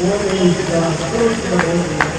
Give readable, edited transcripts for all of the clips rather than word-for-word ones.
What is the first of the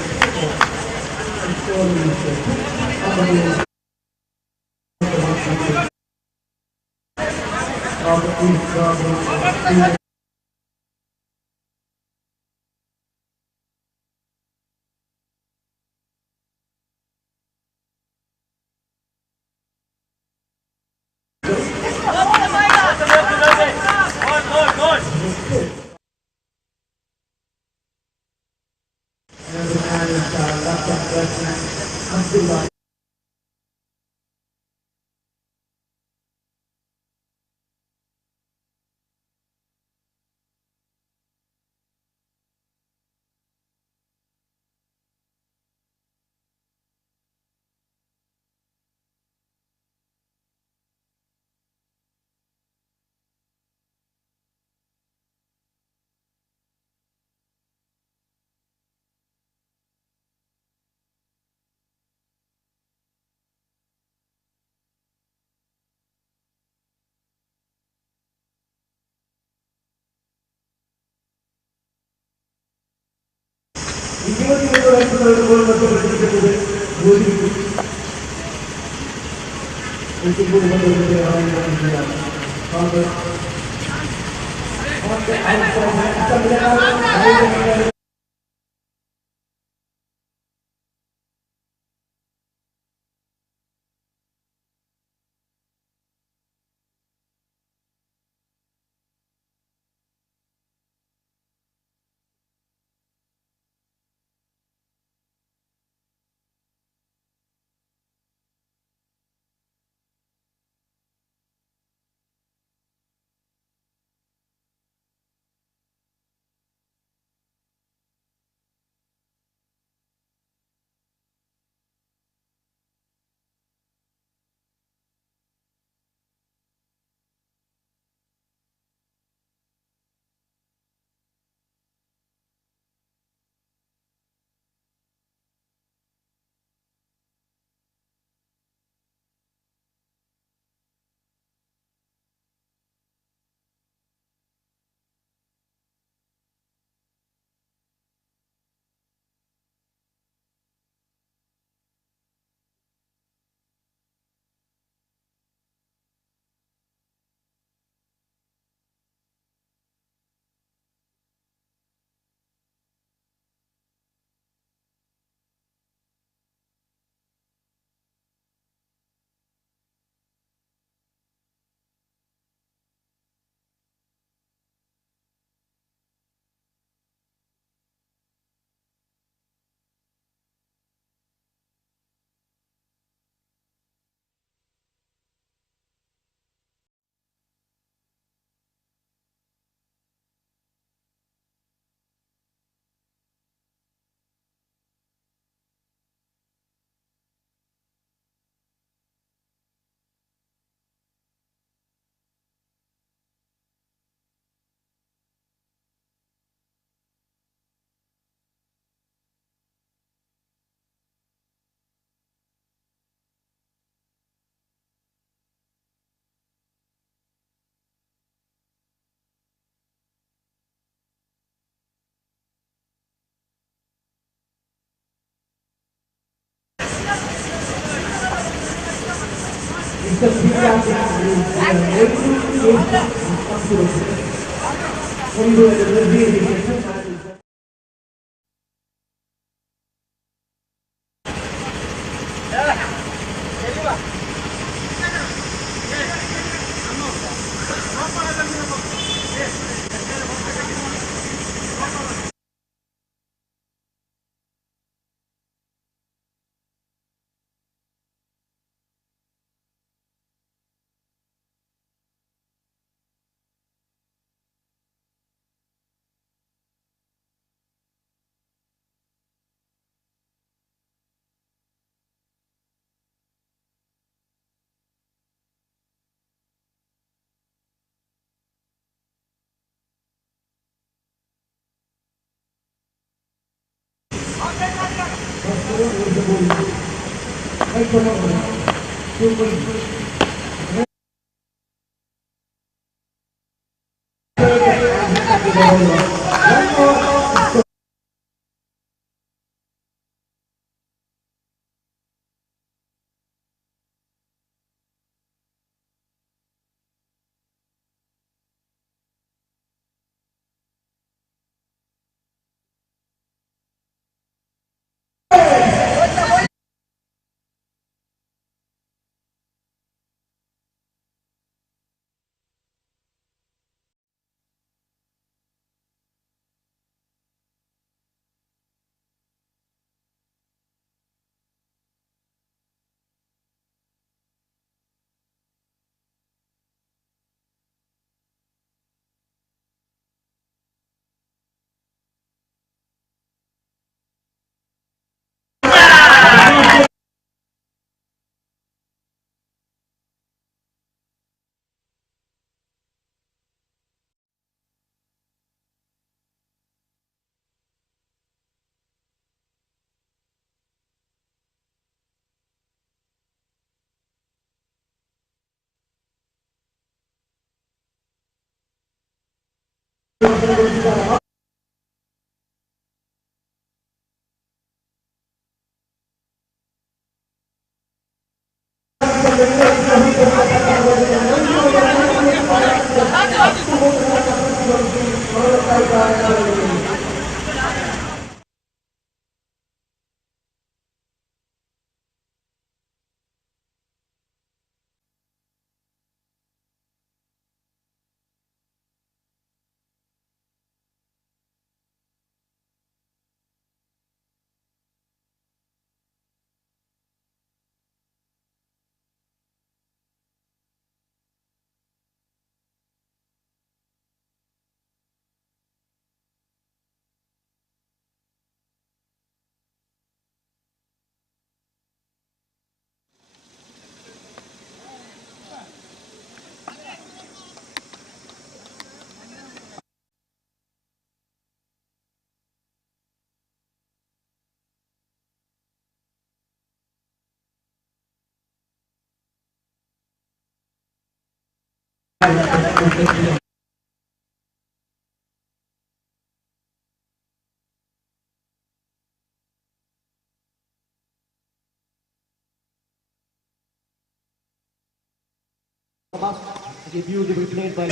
Beautifully played by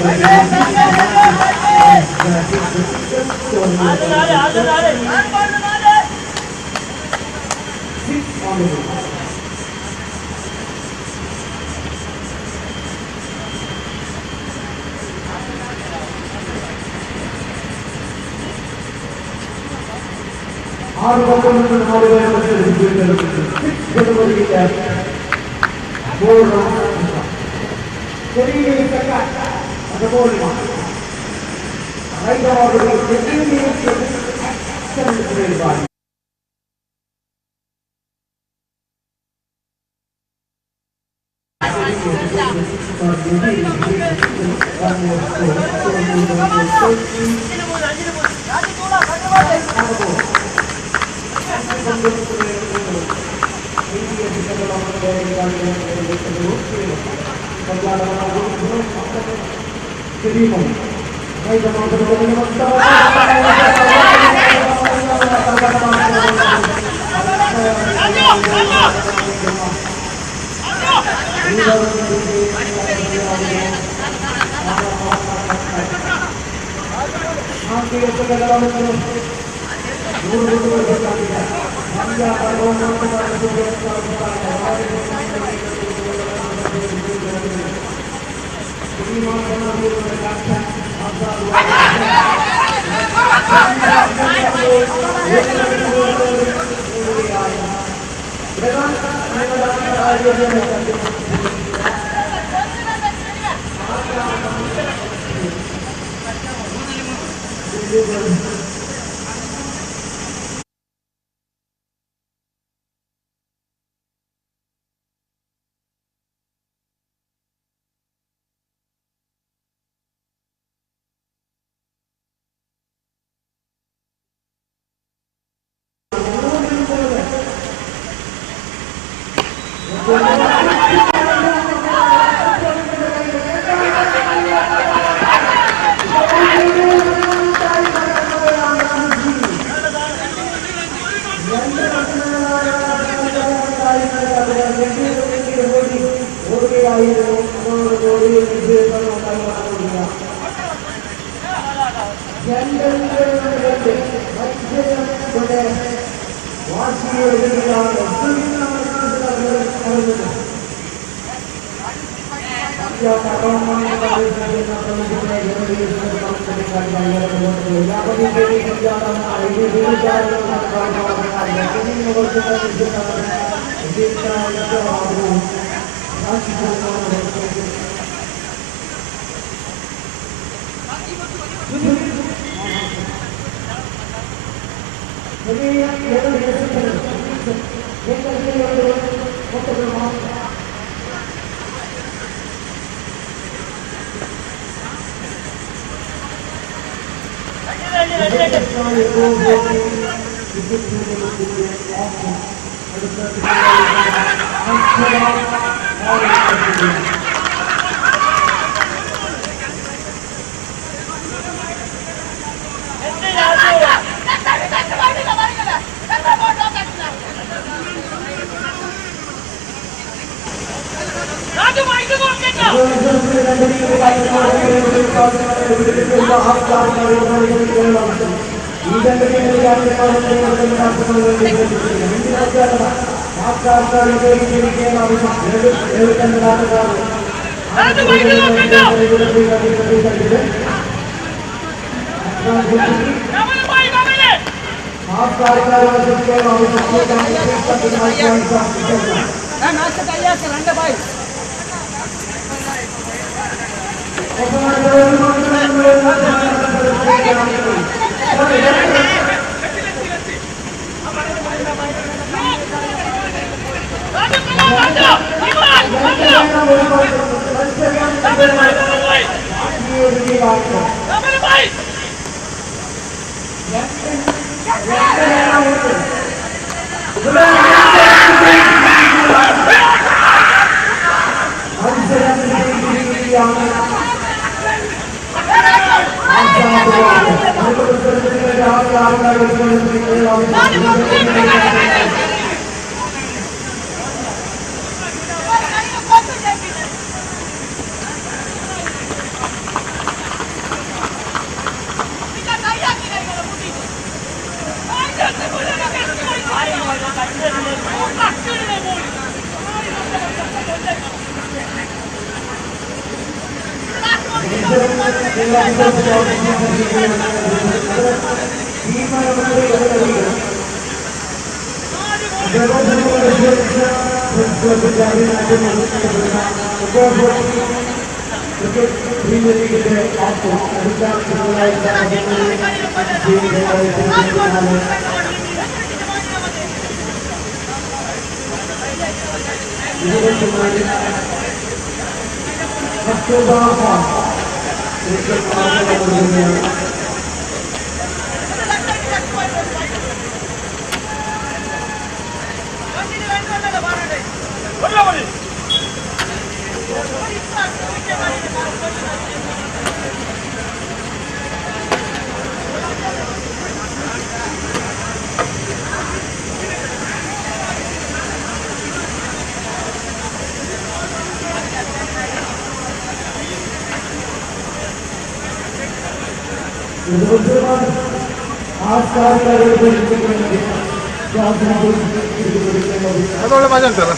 ಅದೊಳ್ಳೆ ಮಜಾ ಉಂಟಲ್ಲ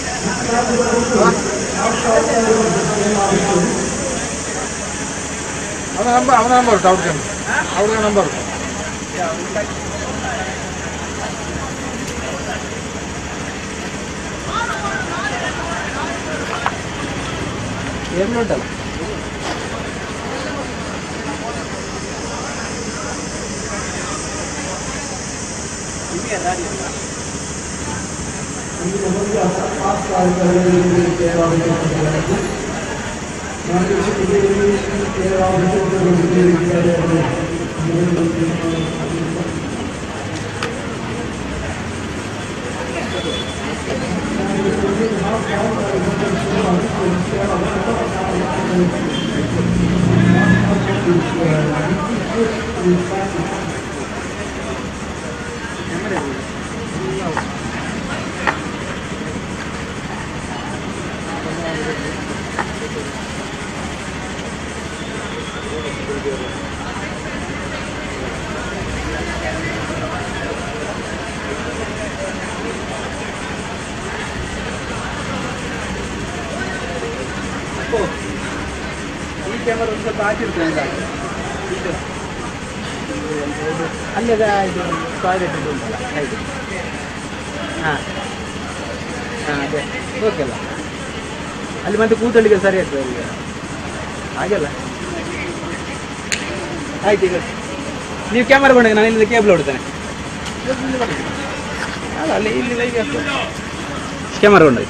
ಅವನ ನಂಬರ್ ಉಂಟು ಅವ್ರಿಗೆ ನಂಬರ್ ಉಂಟು ಏನು ಉಂಟಲ್ಲ ಈ ಕ್ಯಾಮರಾ ಒಂದು ಸ್ವಲ್ಪ ಹಾಕಿರ್ತೇನೆ ಅಲ್ಲೇ ಇದು ಟಾಯ್ಲೆಟ್ ಇದು ಉಂಟಲ್ಲ ಆಯಿತು ಹಾಂ ಹಾಂ ಅದೇ ಓಕೆ ಅಲ್ಲ ಅಲ್ಲಿ ಮತ್ತೆ ಕೂತಳಿಗೆ ಸರಿ ಆಗ್ತದೆ ಈಗ ಹಾಗೆಲ್ಲ ಆಯ್ತು ಈಗ ನೀವು ಕ್ಯಾಮರಾ ಬಂದಾಗ ನಾನು ಇಲ್ಲಿಂದ ಕೇಬಲ್ ಹೊಡ್ತೇನೆ ಅಲ್ಲ ಅಲ್ಲಿ ಇಲ್ಲಿ ಕ್ಯಾಮರಾ ಕೊಂಡೋಗಿ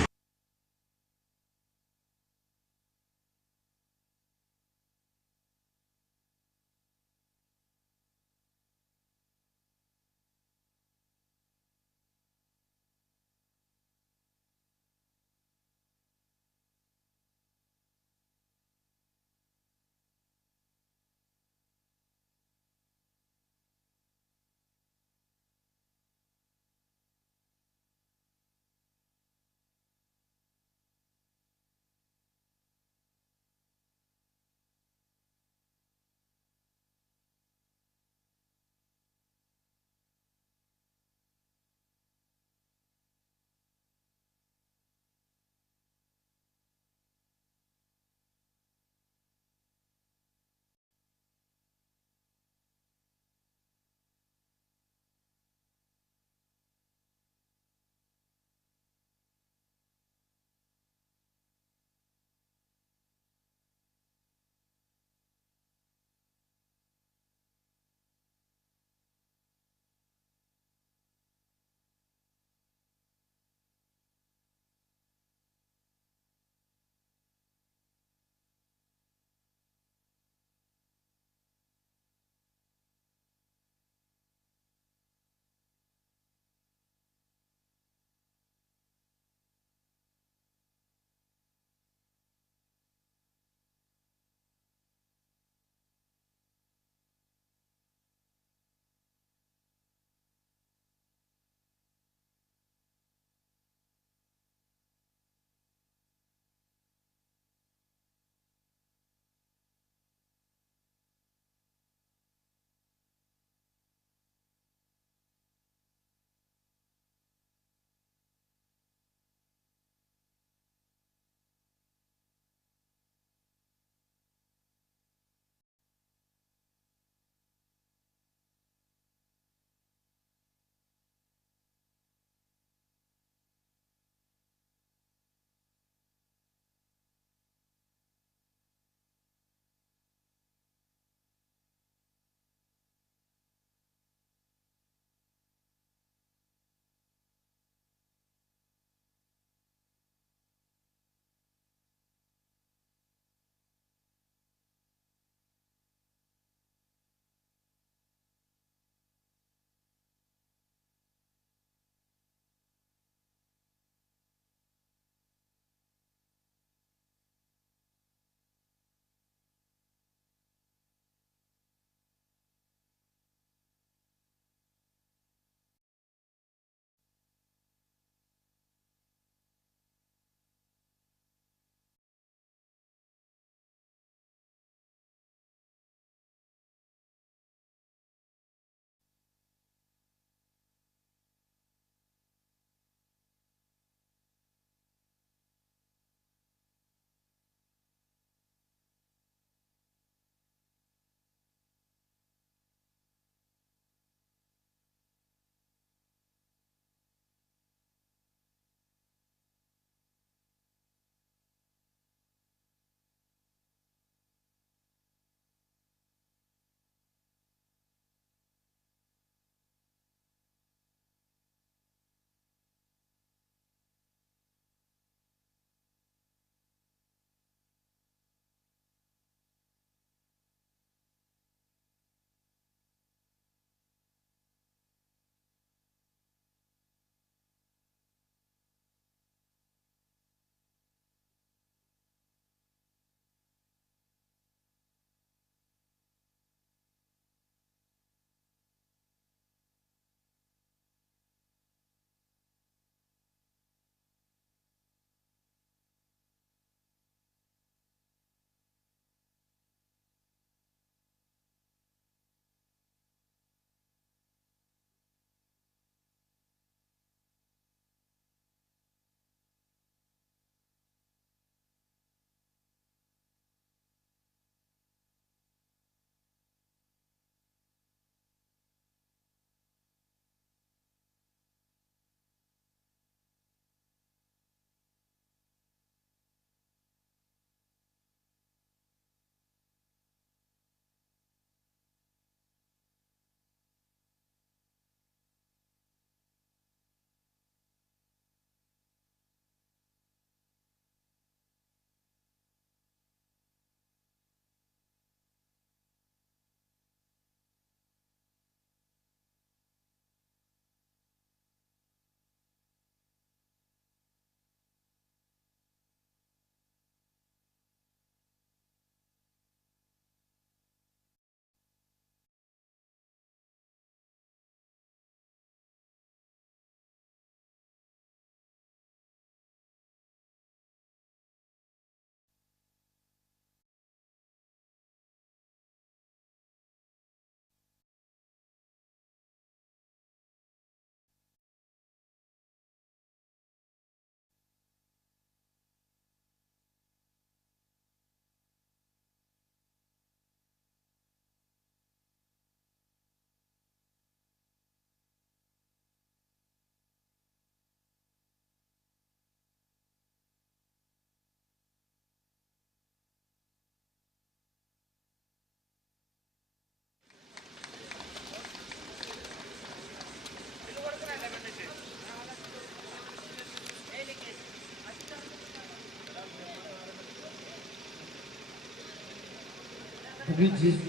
Rigid.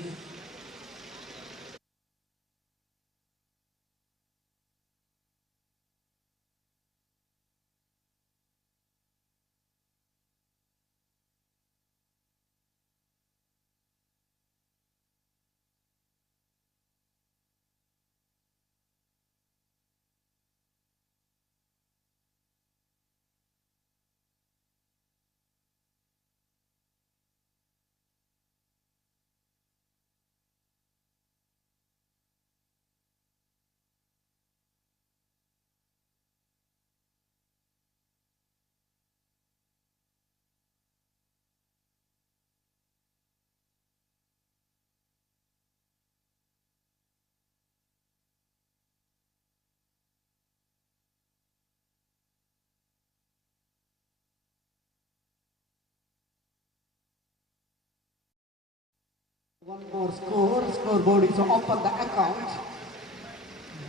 One more score. Scoreboard is open the account.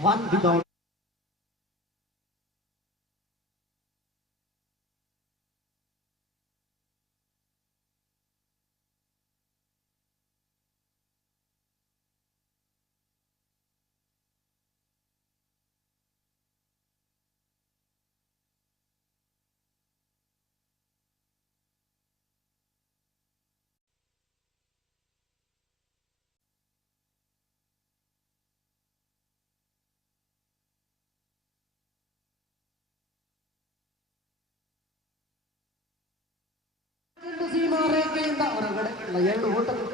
One without. ಸೀಮಾರೇಖೆಯಿಂದ ಹೊರಗಡೆ ಎರಡು ಓಟಗಳು.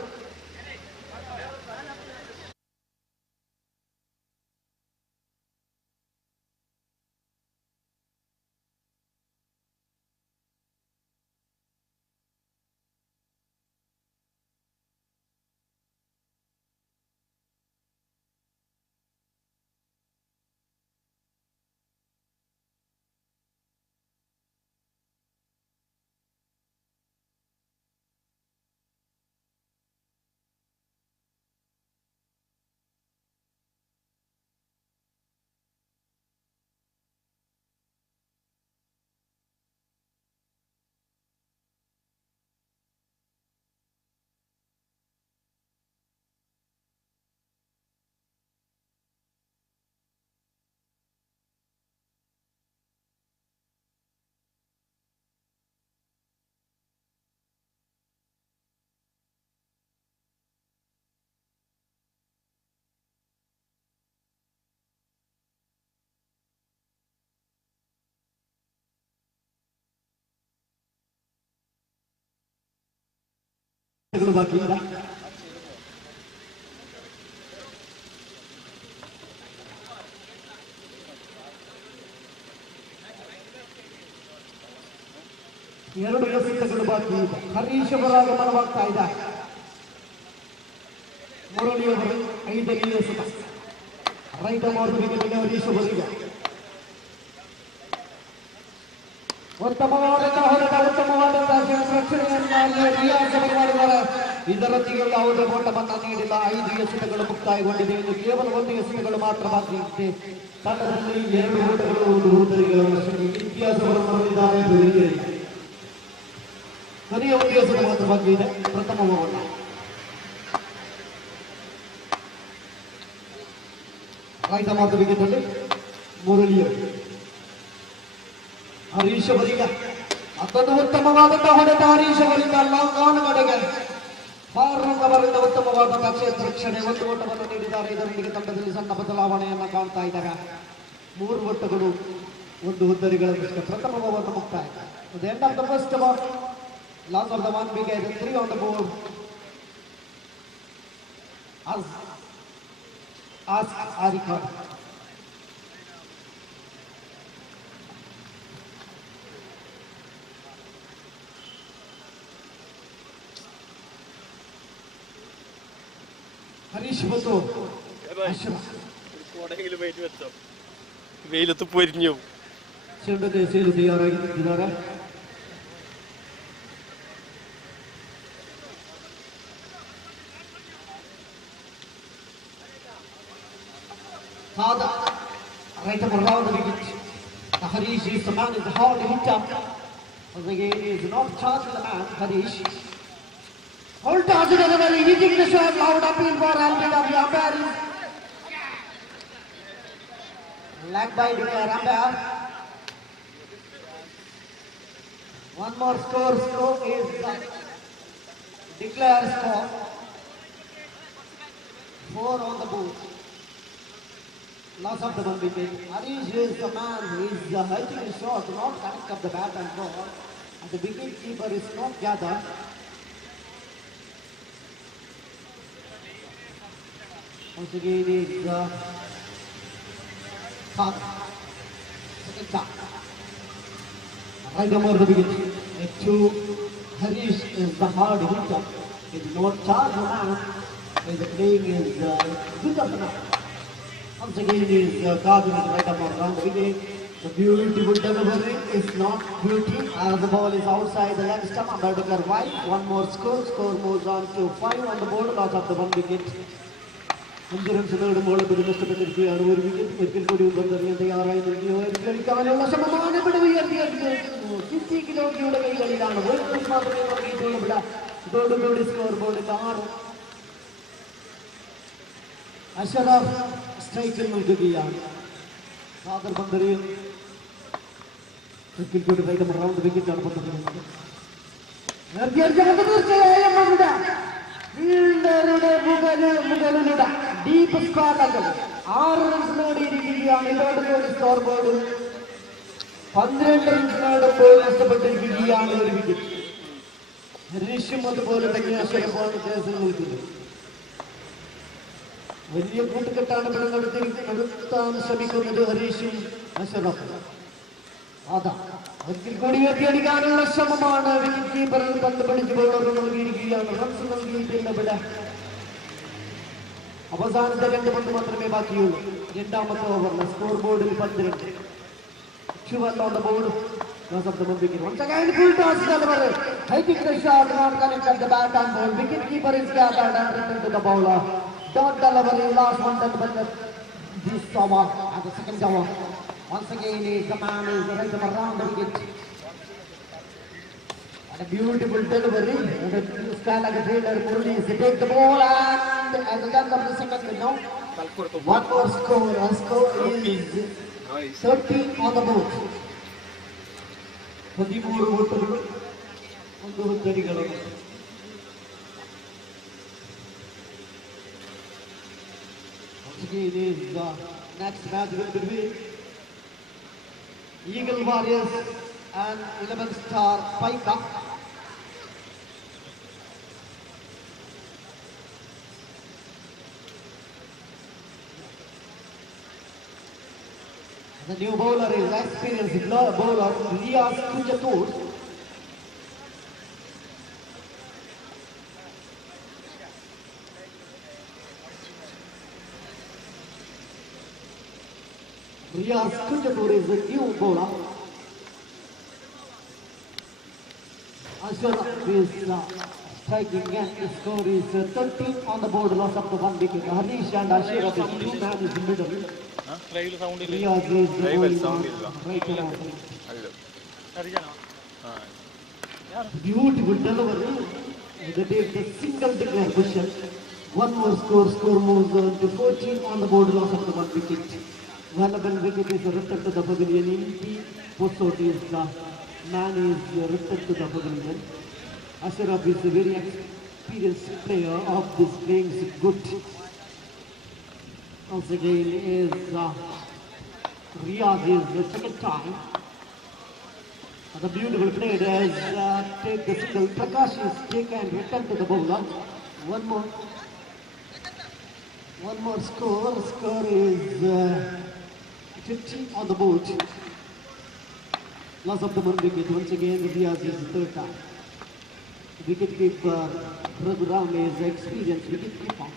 ಬಾಕಿ ಇಲ್ಲ. ಎರಡು ಎಸೆತಗಳು ಬಾಕಿ ಇದೆ. ಹರೀಶ್ ಅವರ ಆಗಮನವಾಗ್ತಾ ಇದೆ. ಮುರಳಿಯವರು 5ನೇ ಎಸೆತ. ರೈತ ಮಾರ್ಗದಲ್ಲಿ ಹರೀಶ್ ಅವರಿಗೆ ಉತ್ತಮವಾದಂತಹ ರಕ್ಷಣೆಯನ್ನು ರಿಯಾಜ್ ಮಾಡಿದ್ದಾರೆ. ಇದರೊಂದಿಗೆ ಯಾವುದೇ ಓಟವನ್ನು ನೀಡಿಲ್ಲ. 5 ಎಸೆತಗಳು ಮುಕ್ತಾಯಗೊಂಡಿದೆ. ಇನ್ನು ಕೇವಲ 1 ಎಸೆತಗಳು ಮಾತ್ರ ಬಾಕಿ ಇದೆ. ತಂಡದಲ್ಲಿ 2 ಓಟಗಳು 1 ಉತ್ತರಿಗಳ ಇತಿಹಾಸವನ್ನು ಮಾಡಿದ್ದಾರೆ. ಕೊನೆಯ 1 ಎಸೆತ ಮಾತ್ರ ಬಾಕಿ ಇದೆ. ಪ್ರಥಮ ಓಟ ರೈತ ಮಾತು ಬಿಗಿದಲ್ಲಿ ಮುರಳಿಯವರು ಹರೀಶ್ ಅವರಿಗೆ ಅದೊಂದು ಉತ್ತಮವಾದಂತಹ ಹೊಡೆತ. ಹರೀಶ್ ಅವರಿಂದ ಲಾಂಗ್ ಕಡೆಗೆ ಫಾರ್ಮಂಗ್ ಅವರಿಂದ ಉತ್ತಮವಾದಂತಹ ಕ್ಷೇತ್ರ ರಕ್ಷಣೆ. 1 ಓಟವನ್ನು ನೀಡಿದ್ದಾರೆ. ಇದರೊಂದಿಗೆ ತಂಡದಲ್ಲಿ ಸಣ್ಣ ಬದಲಾವಣೆಯನ್ನು ಕಾಣ್ತಾ ಇದ್ದಾರೆ. 3 ಓಟಗಳು 1 ಉದ್ದರಿಗಳಷ್ಟೇ. ಪ್ರಥಮ ಓವರ್ ಮುಕ್ತಾಯ. At the end of the first over, loss of the 1 wicket, 3 on the board. As I record. Harish ബത്തു വെയിലത്ത് പൊരിഞ്ഞു ചെയ്ത് തയ്യാറായിരിക്കുന്നവരെ right up around the wicket. Harish is the man, is a hard hitter. The game is not charged with the man, Harish. Full toss delivery, hitting the shot, loud appeal for Alvin of the umpire. Leg by declare umpire. One more score is declare score. 4 on the board. Loss of the 1 wicket. Harish is the man who is hitting the shot, not connect up the bat and ball. And the wicket keeper is not gathered. Once again is second shot. Right over the wicket. To Harish is the hard hitter. It's not charge man. The playing is good of the man. Once again is Gavin is right up around the wicket. The beautiful delivery is not beauty as the ball is outside the leg stump. Umpire declare wide. One more score. Score moves on to 5 on the board. Loss of the 1 wicket. 5 runs നേടുമ്പോൾ ഒരു നഷ്ടപ്പെട്ടിരിക്കുകയാണ്. ഒരു വിക്കറ്റ് ഒരിക്കൽ കൂടി ബന്ധറിയാൻ തയ്യാറായി കളിക്കാനുള്ള ശ്രമമാണ് ഇവിടെ ഉയർത്തിയെടുത്തിരിക്കുന്നു. 50 കിലോയുടെ കൈകളിലാണ്. ഒരു റൺ മാത്രമേ നൽകിയിട്ടുള്ളൂ. ഇതോടുകൂടി സ്കോർ ബോർഡ് 6. അഷറഫ് സ്ട്രൈക്കിൽ നിൽക്കുകയാണ്. സാദർ ബന്ധറിയും ഒരിക്കൽ കൂടി റൈറ്റ് റൗണ്ട് വിക്കറ്റാണ് ബന്ധറിയുന്നത്. തീർച്ചയായും അവിടെ ഫീൽഡറുടെ മുകളിലൂടെ ഡീപ്പ് സ്ക്വാഡുകൾ 6 റൺസ് നേടിയിരിക്കുകയാണ്. ഇതോടുകൂടി സ്കോർ ബോർഡ് 12 റൺസ് നേടുമ്പോൾ നഷ്ടപ്പെട്ടിരിക്കുകയാണ് ഒരു വിക്കറ്റ്. ഹരീഷും അതുപോലെ തന്നെ അക്ഷരമാണ് കേസിൽ നിൽക്കുന്നത്. വലിയ കൂട്ടുകെട്ടാണ് ഇവിടെ നടത്താൻ ശ്രമിക്കുന്നത് ഹരീഷും അഷറഫും. അതാ ഒരിക്കൽ കൂടി ഉയർത്തിയടിക്കാനുള്ള ശ്രമമാണ്. വിക്കറ്റ് കീപ്പറിൽ പന്ത് പിടിച്ച് ബോളർ നൽകിയിരിക്കുകയാണ്. റൺസ് നൽകിയിട്ടില്ല ഇവിടെ. അവസാനത്തെ 2 പന്ത് മാത്രമേ ബാക്കിയുള്ളൂ. രണ്ടാമത്തെ ഓവറിൽ സ്കോർ ബോർഡിൽ 12. 12 on the board. Loss of the 1 wicket. Once again full toss delivery. Hitting the shot, not connected the bat and ball. Wicket keeper is gathered and returned to the bowler. Dot delivery, last one that but this over and the second over. Once again is the man is right around the wicket. And a beautiful delivery. And a style like a fielder, Murli is to take the ball and at the end of the second now. One more score. A score is 13 on the board. 13 ಓಟಗಳು 1 ಹುದ್ದರಿಗಳು. It is the next match will be between Eagle Warriors and 11 Star Paika. The new bowler is experienced bowler Riyaz Kunjatur. Riyaz Kunjatur is the new bowler. Ashraf is striking and the score is 13 on the board. Loss of the 1 wicket. Harish and Ashraf is 2 man is in middle. Riyaz is the right around. Beautiful delivery. That is the single declare position. 1 more score. Score moves on to 14 on the board. Loss of the 1 wicket. Valuable wicket is returned to the pavilion. Inti Posot is the man is returned to the pavilion. Ashraf is a very experienced player of this playing good. Once again is Riyaz is the second time. The beautiful play as take the single. Prakash is take and return to the bowler. One more score. Score is 15 on the board. Loss of the 1 wicket. Once again Riyaz is the third time. Wicket keeper Raghuram is experienced wicket keeper.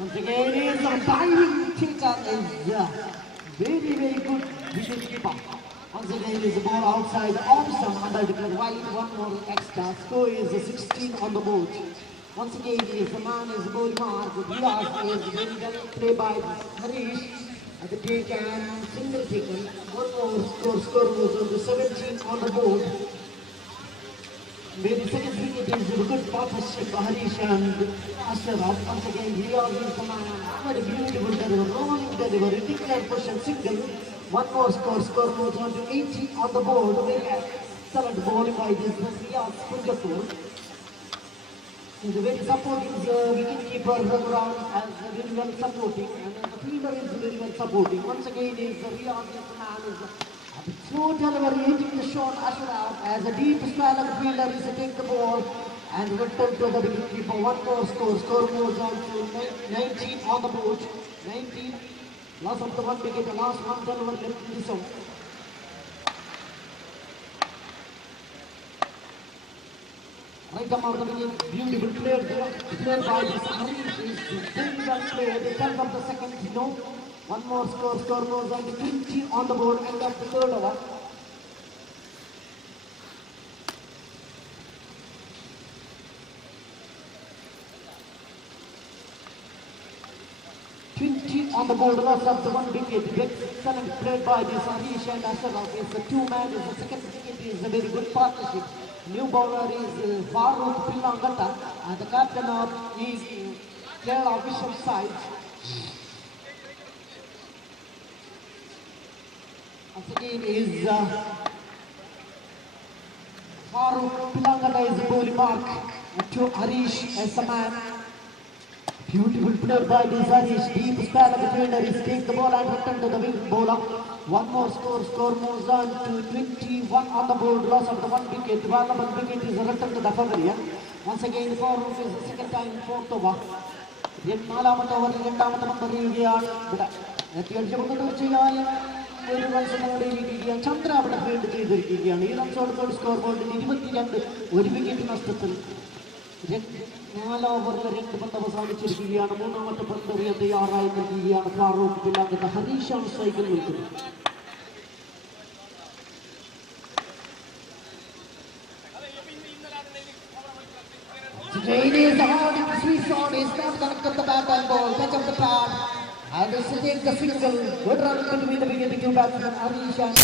Once again is a diving taker is very good wicket keeper. Once again is the ball outside awesome under declare wide. 1 more extra. Score is 16 on the board. Once again is the man is ball mark. Riyaz is very well play by Harish. At the take and single taken. 1 more score moves on to 17 on the board. Very second wicket is a good partnership, Harish and Ashraf. Once again, Riyaz is the man. Very beautiful delivery, rolling delivery, declared push single. One more score moves on to 80 on the board. Very excellent bowling by this Riyaz Punjakur. He's a very supporting wicketkeeper Raghuram as very well supporting, and the fielder is very well supporting. Once again, is the Riyaz is the man. Slow delivery hitting the shot Ashraf as a deep style of fielder is to take the ball and return to the wicketkeeper. One more score moves on to 19 on the board. 19, loss of the one wicket, the last one delivery left in the zone. Right about the wicket, beautiful play by this Harish is very well played. The 10th of the second, no. One more score moves on to 20 on the board, end of the third over. On the board, loss of the one wicket. Excellent play by this Harish and Ashraf. It's the two man. Is the second wicket is a very good partnership. New bowler is Farooq Pillangata and the captain of his Kerala official side. Once again is Farooq Pillangata is the bowling mark to Harish as a man. Beautiful play by this Harish. Deep style of the fielder is take the ball and return to the wing bowler. One more score moves on to 21 on the board. Loss of the one wicket. One wicket is a return to the pavilion. Once again, Farooq is the second time fourth over. നാലാമത്തെ ഓവറിൽ രണ്ടാമത്തെ നമ്പർ ചെയ്യുകയാണ്. ഇവിടെ തീർച്ചയായും ഒരു റൺസ് നേടിയിരിക്കുകയാണ്. ചന്ദ്ര അവിടെ ഫീൽഡ് ചെയ്തിരിക്കുകയാണ്. ഈ റൺസോട് സ്കോർ ബോർഡിൽ 22, ഒരു വിക്കറ്റ് നഷ്ടത്തിൽ. 4 ഓവറിൽ 2 പന്ത് അവസാനിച്ചിരിക്കുകയാണ്. മൂന്നാമത്തെ പന്ത് എറിയാൻ തയ്യാറായി നിൽക്കുകയാണ് ഫാറൂഖ് പില്ലാങ്കത്ത. ഹരീഷാണ് സ്ട്രൈക്കിൽ നിൽക്കുന്നത്. It is the hard sweet shot is not connected the bat and ball, touch of the pad, and this is the single. Good run between the beginning two batsmen, Harish and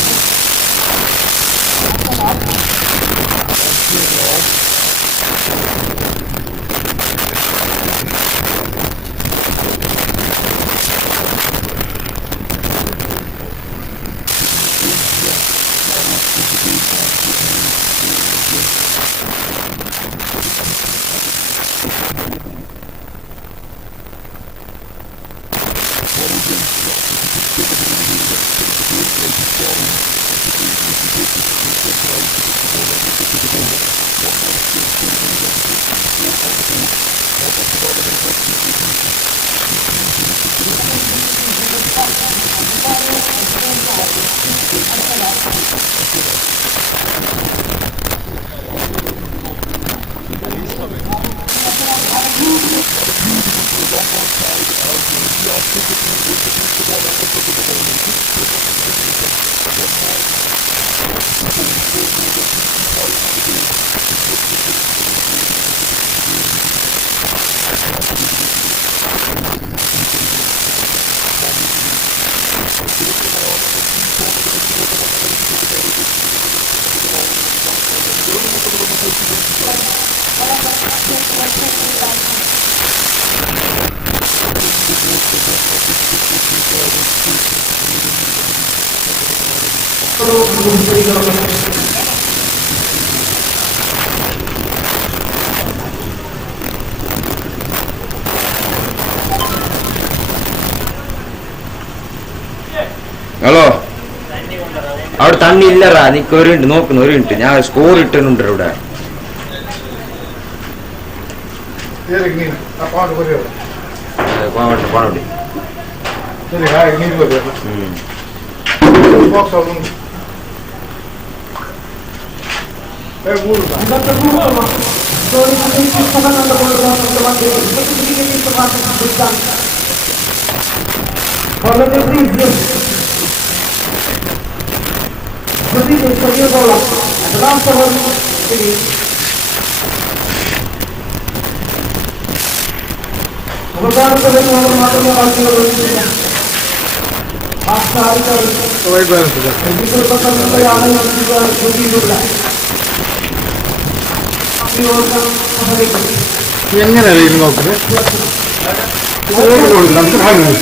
hello, അവിടെ തണ്ണി ഇല്ലറാ. നിക്ക് ഒരു മിനിറ്റ് നോക്കുന്നു, ഒരു മിനിറ്റ്. ഞാൻ സ്കോർ ഇട്ടുണ്ട് ഇവിടെ. പോണോട്ടെ. എങ്ങനെ ഇരുന്ന് നോക്കുന്നത് നമുക്ക് കാണുന്നത്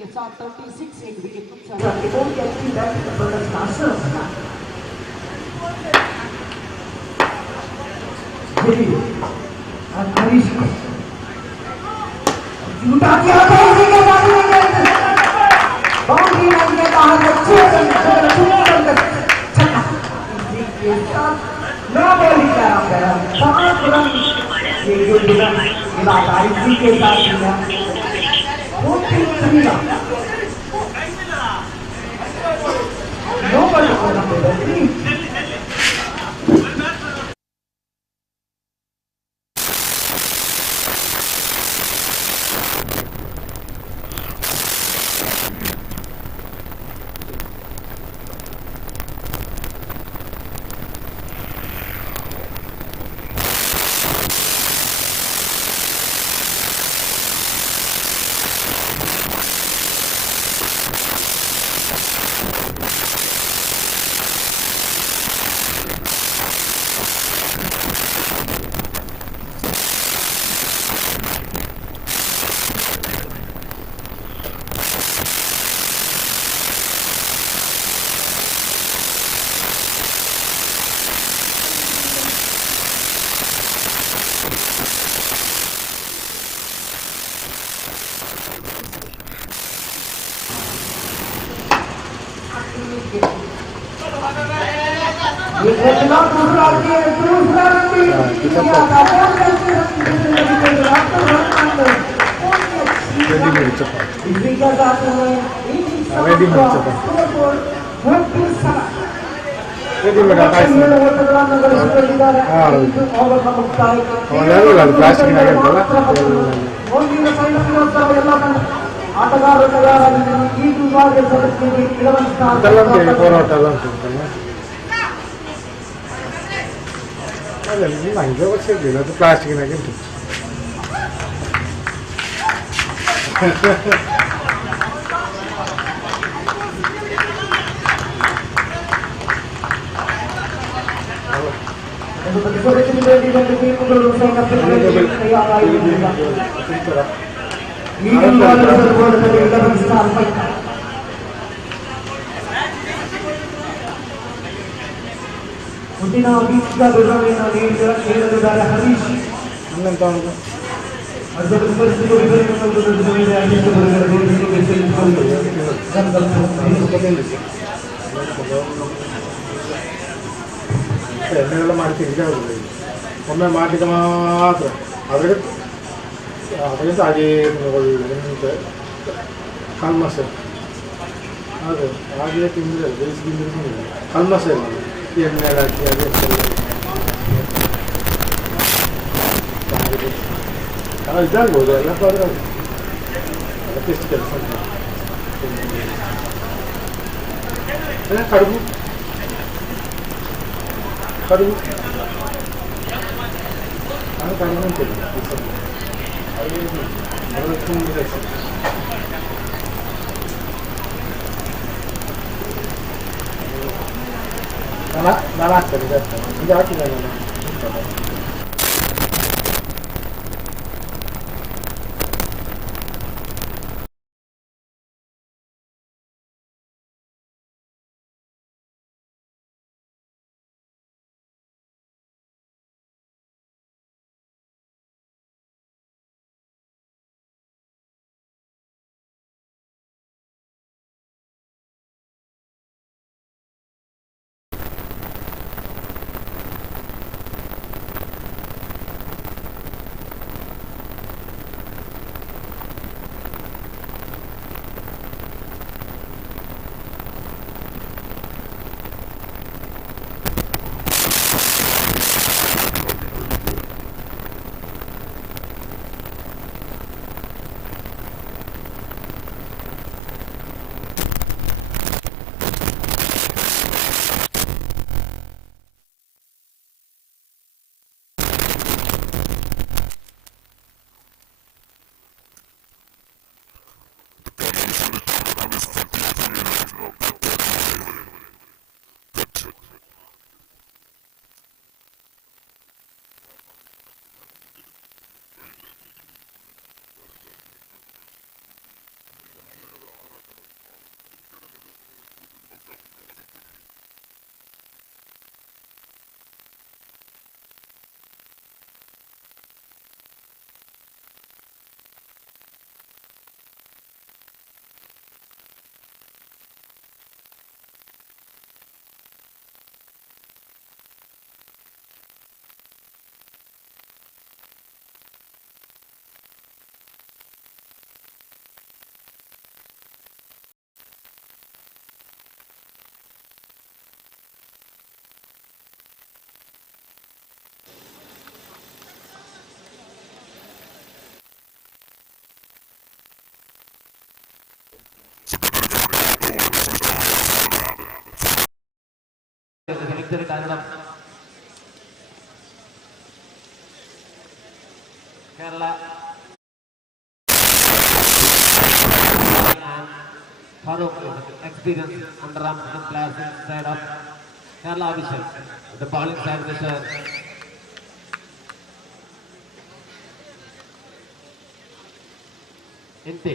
के साथ 36 एक विकेट रिपोर्ट कहती है झूठा किया था इसी के बाद बाउंड्री लाइन के बाहर अच्छे से नो बॉलिंग करा 5 रन ये जो इलाका इसी के साथ किया nobody will be the team. ಆಟಗಾರರು ತಯಾರಾಗಿದ್ದರು ಈ ವಿಭಾಗದ ಸದಸ್ಯರಿಗೆ ಹಂಗೆ ವರ್ಷ ಅದು ಪ್ಲಾಸ್ಟಿಕ್ನಾಗೆ ಮುಂದಿನ ವೀಕ್ಷಕ ವಿವರಣೆಯನ್ನು ನೀಡಲಿದ್ದಾರೆ ಹರೀಶ್ ಹನ್ನೊಂದು ಅದರ ಪರಿಸ್ಥಿತಿ ಎಲ್ಲ ಮಾಡ್ತೀವಿ ഒന്നേ മാറ്റിട്ട് മാത്രം അവർ അതിന് താഴെ എന്നിട്ട് കൽമശം അത് ആകെ തിന്നില്ല വേസ്റ്റ് തിന്നിരുന്നില്ല കൽമശം എണ്ണയിലാക്കി അത് ഇതാകുമോ എല്ലാം പറയാം അതൊക്കെ ഇഷ്ടം കടുകു കടുകു അത് കടുകും തരും നാളാക്കരുത് ഇതാക്കില്ല കാരണം Kerala Farouk experience under Ramsden players inside of Kerala Vision. The bowling side Mr. Inte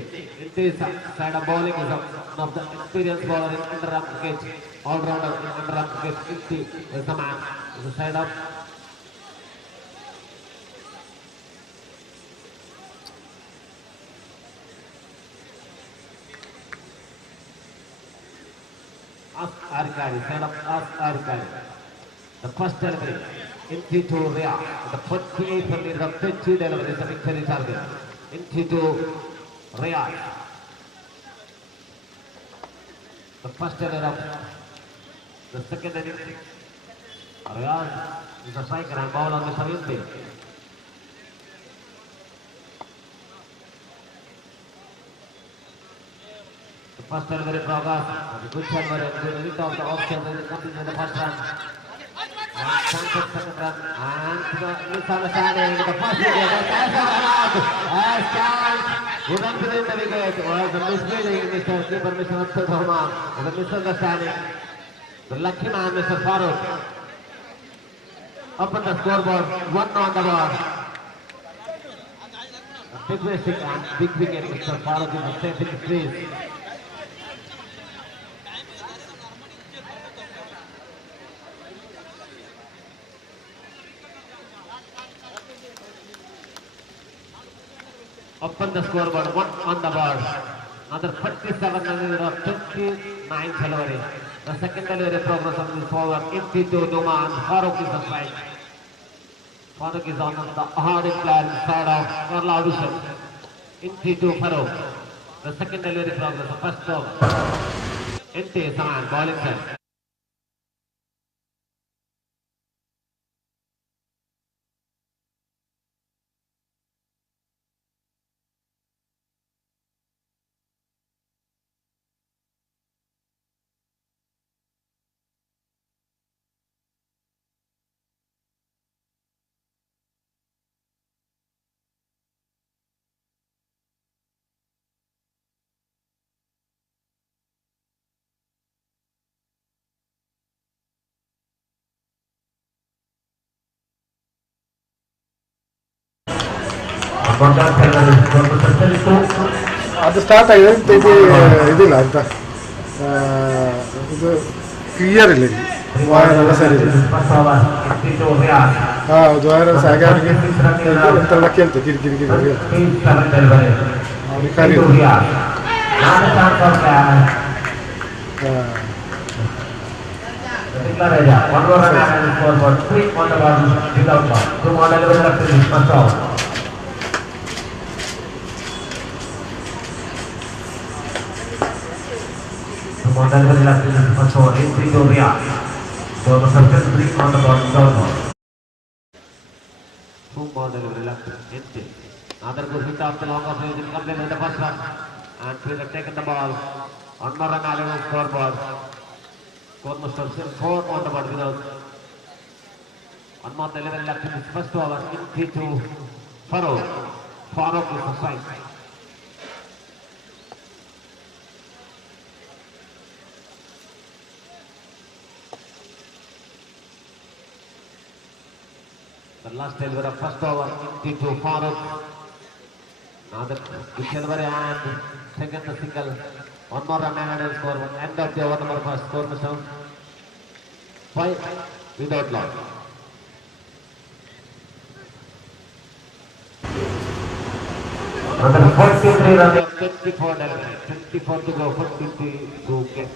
side of bowling is one of the experienced bowler in under-arm cricket. All-rounder in under-arm cricket. Inte is the man. The side of Arkari, side of Arkari. The first delivery into Ria. The 48th minute of 20 delivery is a victory target. Into Ria. The first delivery of the second inning. Riyaz is a striker and ball on the 70th. First delivery progress, the good delivery, good hit of the option, coming in the first run. And second run, and the misunderstanding, the first wicket, as chance, wouldn't be in the wicket, was a misreading, Mr. Keeper, Mr. Abdul was a misunderstanding. The lucky man, Mr. Farouk, up on the scoreboard, 1 on the board. A big mistake and big wicket, Mr. Farouk is a safe in the crease. Up on the scoreboard, 1 on the board. Another 47 minutes of 29 delivery. The second delivery progress on this forward into Numan. Farouk is the strike. Farooq is on the hard plan side of Kerala Vision. Into Farooq. The second delivery progress, the first over. Into Saman, bowling set. അത് സ്റ്റാർട്ടായി ഇത് ഇതില്ല എന്താ ഇത് ക്ലിയർ ഇല്ല നല്ല ಸರಿ ದ್ವಾರ ಸಾಗಾರಿಗೆ ಎಂತೆಲ್ಲ ಕೇಳ್ತೆ ಕಿರಿಕಿರಿ ಕರಿ Another good hit off the long of range, complete in the first run. And we have taken the ball. One more run out of the scoreboard. Score must have still 4 on the board without. One more delivery left in this first over. Into Farooq. Farooq is the strike. The last delivery of first over into Farooq. Now the delivery and second the single. One more run and score. End of the over number first score Mr. 5 without loss. Another 43 run, 24 delivery. 24 to go, 43 to get.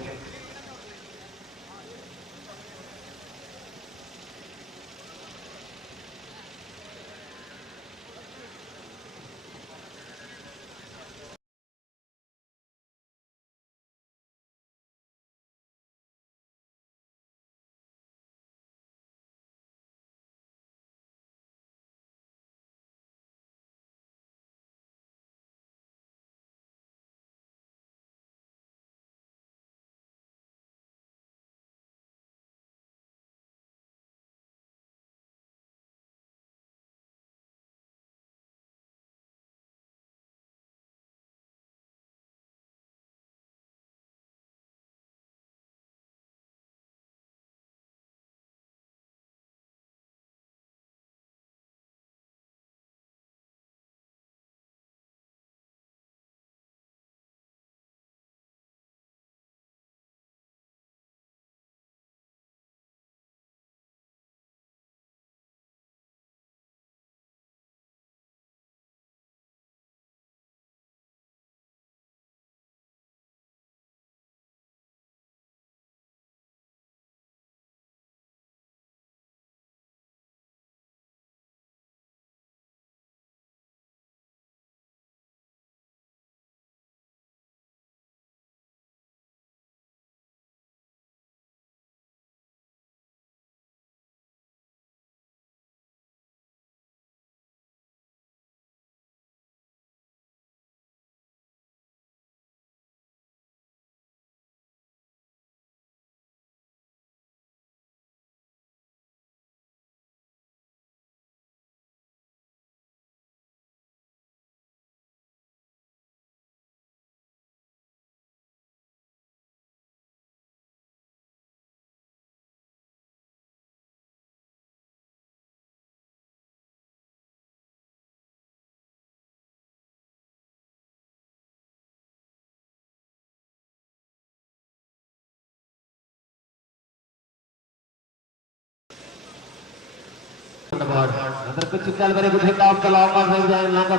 Another good signal, very good hit off the long of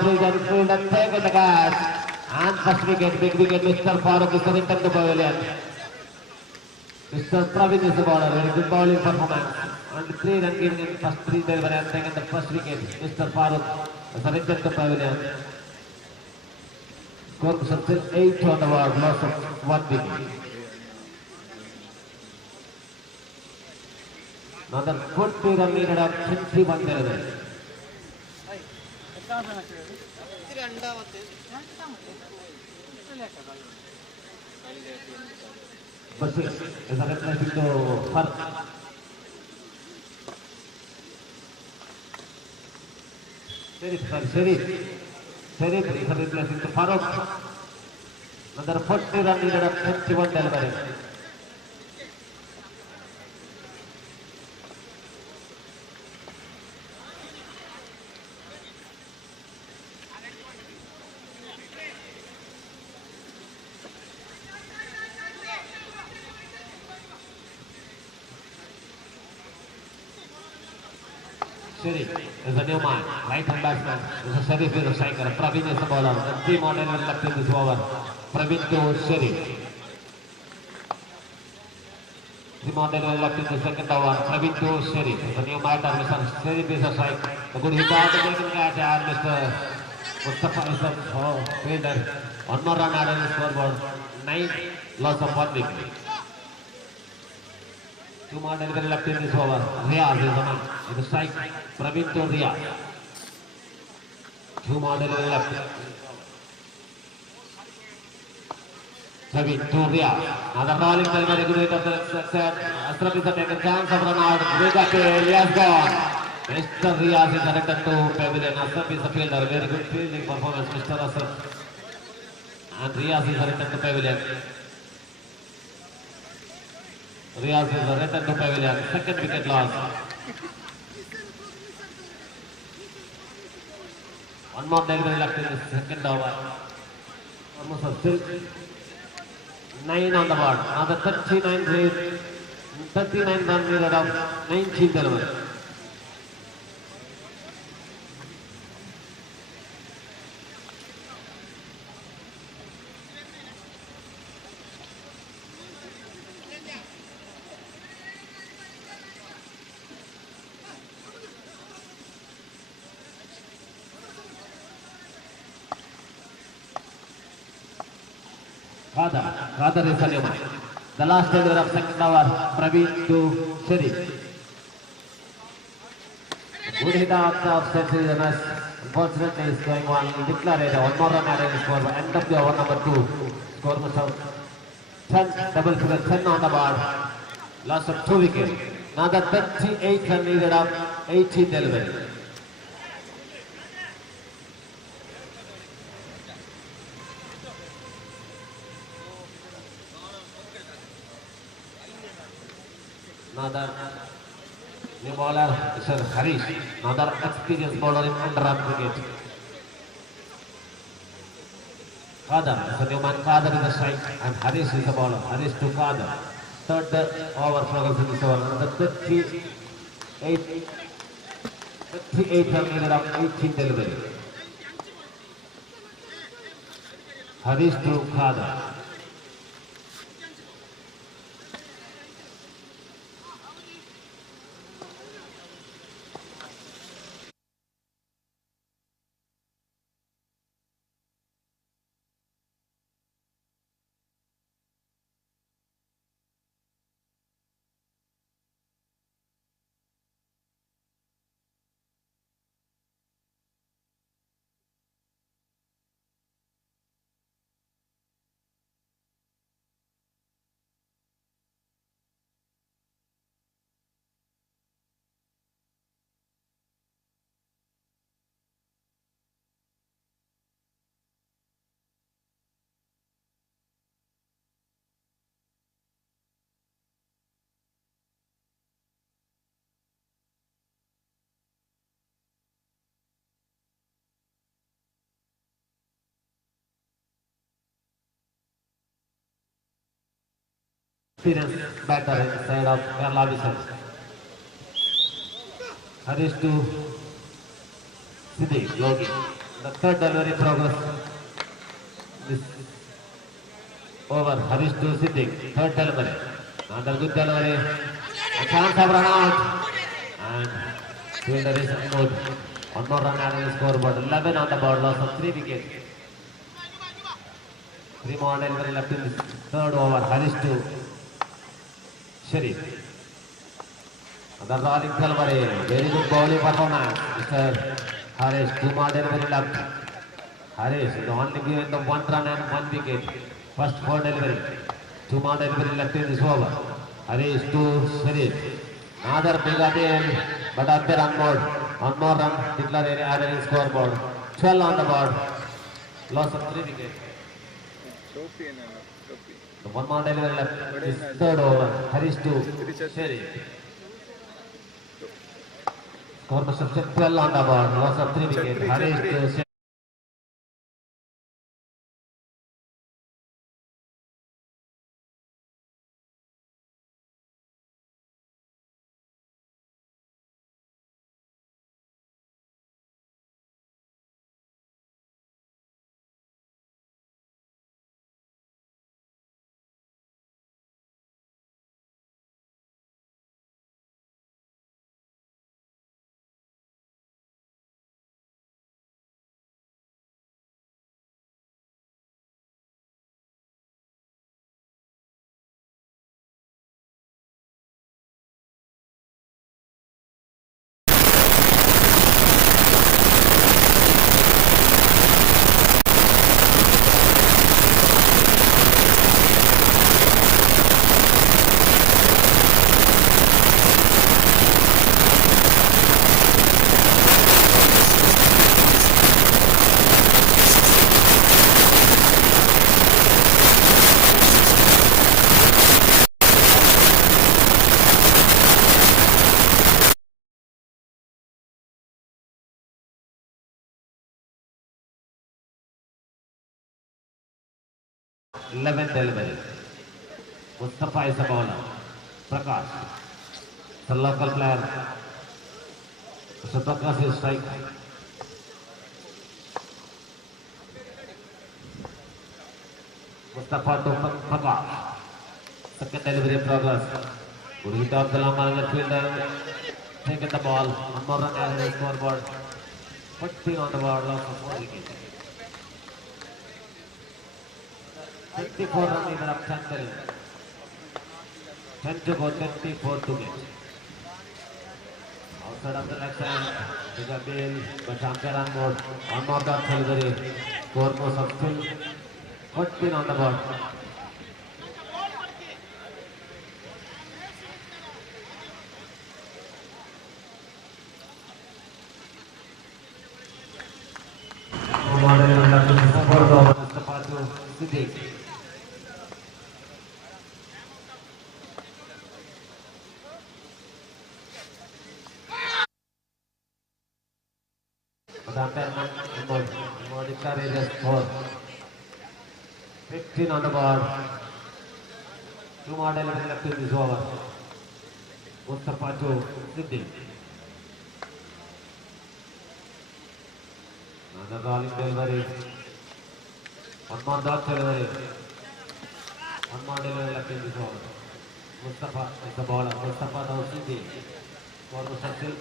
range and field and take the catch. And first wicket, big wicket, Mr. Farooq is returned to pavilion. Mr. Praveen is the bowler, very good bowling performance. and 3-run giving him first 3 delivery and taking the first wicket. Mr. Farooq has returned to pavilion. Score was still 8 on the board, loss of 1 wicket. Another 40-run needed of 21 delivery. Bashir is replacing to Farooq. Sharif is replacing to Farooq. Another 40-run needed of 21 delivery. Sharif is a new man, right-hand batsman. Sharif is a striker. Praveen is the bowler. The team order will left in this over. Praveen to Sharif. Team order will left in the second over. Praveen to Sharif. The new batter, Mr. Sharif is a strike. The good hit out, the taking catch, and Mr. Mustafa is a fielder. One more run added in the scoreboard. 9 loss of 1 wicket. 2 more delivery left in this over. Riyaz is the man. With a strike, Praveen to Riyaz. 2 more delivery left. Praveen to Riyaz. Another rolling delivery. Good hit of the set. Ashraf is taking chance of run out. Big appeal. He has gone. Mr. Riyaz is returned to pavilion. Ashraf is the fielder. Very good fielding performance, Mr. Ashraf. And Riyaz is returned to pavilion. Riyaz is a return to pavilion. Second wicket loss. One more delivery left in the second over. Almost still 9 on the board. Another 39 run needed of 19 delivery. Father is Salima. The last delivery of second over, Praveen to Sharif. Good hit out of century, the match unfortunately is going on. Declared one more run added in score. End of the over number 2. Score was out 10, double figure 10 on the board. Loss of 2 wickets. Another 28 run needed of 18 delivery. Another new bowler, Mr. Harish. Another experienced bowler in under-arm cricket. Kader, Mr. Newman Kader is the strike and Harish is the bowler. Harish to Kader. Third over progress in this over. Another 38 run needed of 18 delivery. Harish to Kader. Experienced batter inside of Kerala Vision. Harish to Siddiq Logi. The third delivery progress. This over. Harish to Siddiq. Third delivery. Another good delivery. A chance of run out. And fielder is good. One more run added in the scoreboard. 11 on the board, loss of 3 wickets. 3 more delivery left in the third over. Harish to Sharif. Another rolling delivery. Very good bowling performance. Mr. Harish, 2 more delivery left. Harish is only given the 1 run and 1 wicket. First 4 delivery. 2 more delivery left in this over. Harish to Sharif. Another big appeal, but under on board. One more run declared added in scoreboard. 12 on the board. Loss of 3 wickets. The 1 more delivery left. This third over. Harish to Sharif. Score substitution 12 on the board. Loss of 3 wickets. Harish to Sharif. Eleventh delivery. Mustafa is the bowler. Prakash. The local player. Mr. Prakash is strike. Mustafa to Prakash. Second delivery in progress. Good hit off the long on the fielder. Taking the ball. One more run added in the scoreboard. 14 on the board. Loss of 4 wickets. 24 run leader of Chandel. 10 to go, 24 to get. Outside of the leg side, to the bill, but Champion on board. One more dot delivery. Score goes up still. 14 on the board. Mustafa to Siddiq. Score 15 on the board. 2 more delivery left in this over. Mustafa to Siddiq. Another rolling delivery. One more dot delivery. One more delivery left in this over. Mustafa is the bowler. Mustafa to Siddiq. Score was still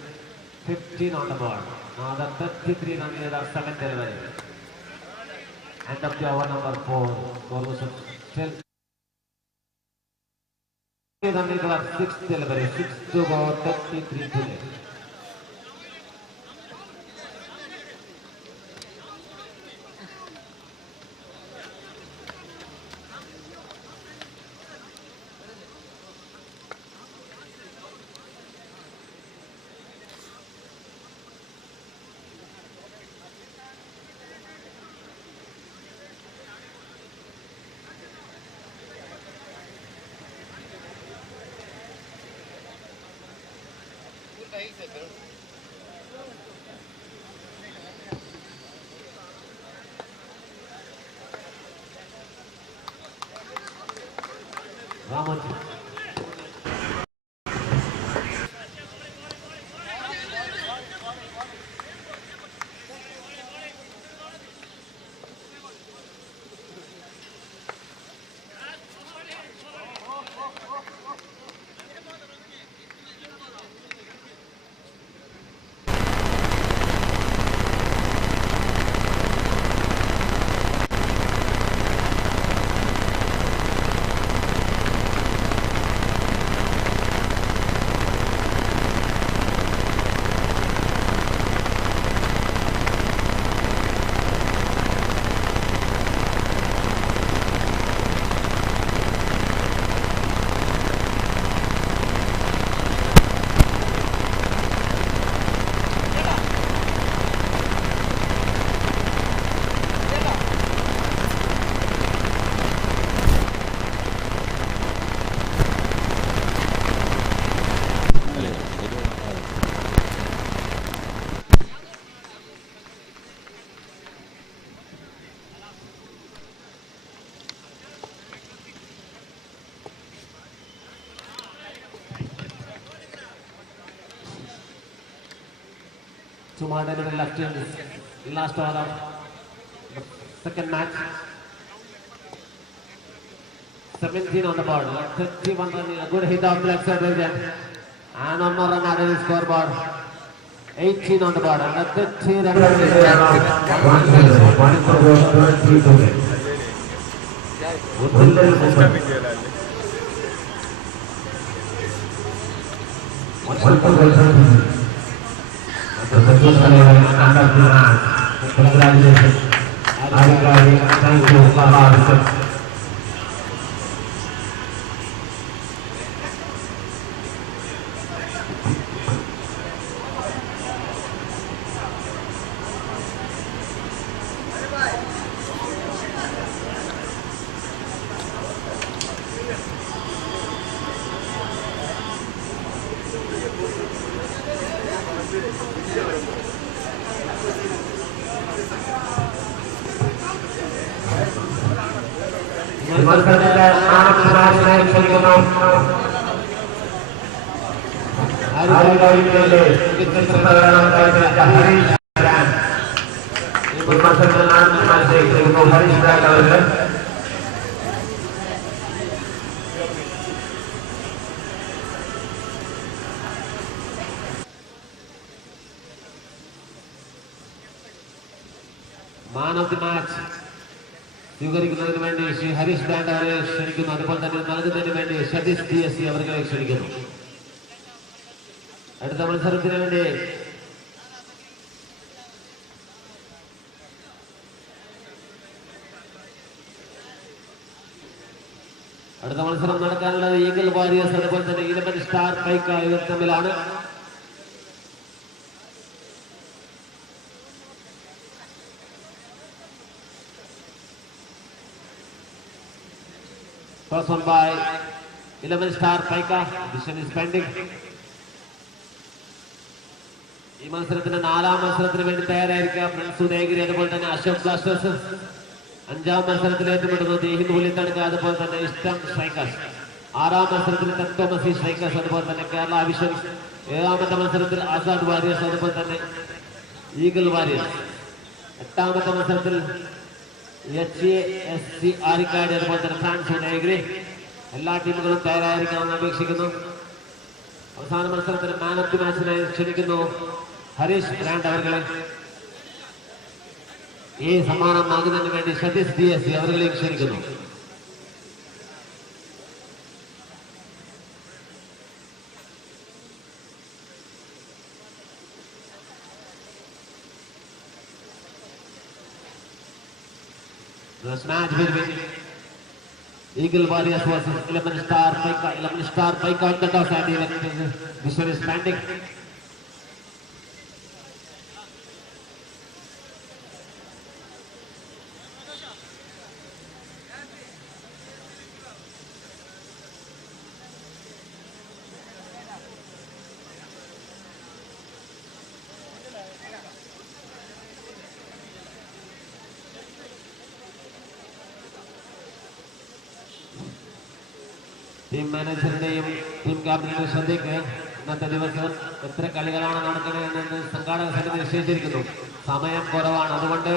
15 on the board. Now the 33 run leader of 7th delivery. End of the over number 4. Score was still 3 run leader of 6th delivery. 6 to go, 33 to late. Ramoji. Two more delivery left in this last over of the second match. 17 on the board. 31 run. A good hit off the left side region. And one more run added to the scoreboard. 18 on the board. And 30 run. Congratulations. Thank you. Man of the match സ്വീകരിക്കുന്നതിന് വേണ്ടി ശ്രീ ഹരീഷ് ബാൻഡ് അവരെ ക്ഷണിക്കുന്നു. അതുപോലെ തന്നെ നൽകുന്നതിന് വേണ്ടി സതീഷ് DSC അവരെ ക്ഷണിക്കുന്നു. അടുത്ത മത്സരത്തിന് വേണ്ടി അടുത്ത മത്സരം നടക്കാനുള്ളത് ഈഗിൾ വാരിയേഴ്സ് അതുപോലെ തന്നെ 11 സ്റ്റാർ പൈക്ക ഇവർ തമ്മിലാണ്. First one by 11 star Paika. Decision is pending. ഈ മത്സരത്തിന് 4ാം മത്സരത്തിന് വേണ്ടി തയ്യാറായിരിക്കുക ഫ്രണ്ട്സ് ഉദയഗിരി അതുപോലെ തന്നെ അശോക് ബ്ലാസ്റ്റേഴ്സ്. 5ാം മത്സരത്തിൽ ഏറ്റുമുട്ടുന്നത് ഹിന്ദു പുലിത്തണുക അതുപോലെ തന്നെ ഇഷ്ടം സ്ട്രൈക്കേഴ്സ്. 6ാം മത്സരത്തിൽ തത്വമസി സ്ട്രൈക്കേഴ്സ് അതുപോലെ തന്നെ കേരള വിഷൻ. 7ാമത്തെ മത്സരത്തിൽ ആസാദ് വാരിയേഴ്സ് അതുപോലെ തന്നെ ഈഗിൾ വാരിയേഴ്സ്. 8ാമത്തെ മത്സരത്തിൽ HASC ആരിക്കാട് അതുപോലെ തന്നെ ഫ്രാൻസ് ഉദയഗിരി. എല്ലാ ടീമുകളും തയ്യാറായിരിക്കണമെന്ന് അപേക്ഷിക്കുന്നു. അവസാന മത്സരത്തിൽ മാൻ ഓഫ് ദി മാച്ചിനായി ക്ഷണിക്കുന്നു ഹരീഷ് ബ്രാൻഡ് അവരെ. ഈ സമ്മാനം നൽകുന്നതിന് വേണ്ടി സതീഷ് DSC അവരെയും ക്ഷണിക്കുന്നു. This match between Eagle Warriors versus 11 star Paika. 11 star Paika on the toss and this one is pending. Team മാനേജറിന്റെയും ടീം ക്യാപ്റ്റന്റെയും ശ്രദ്ധയ്ക്ക് ഇന്നത്തെ ദിവസം എത്ര കളികളാണ് നടക്കുന്നതെന്ന് സംഘാടക സമിതി നിശ്ചയിച്ചിരിക്കുന്നു. സമയം കുറവാണ്. അതുകൊണ്ട്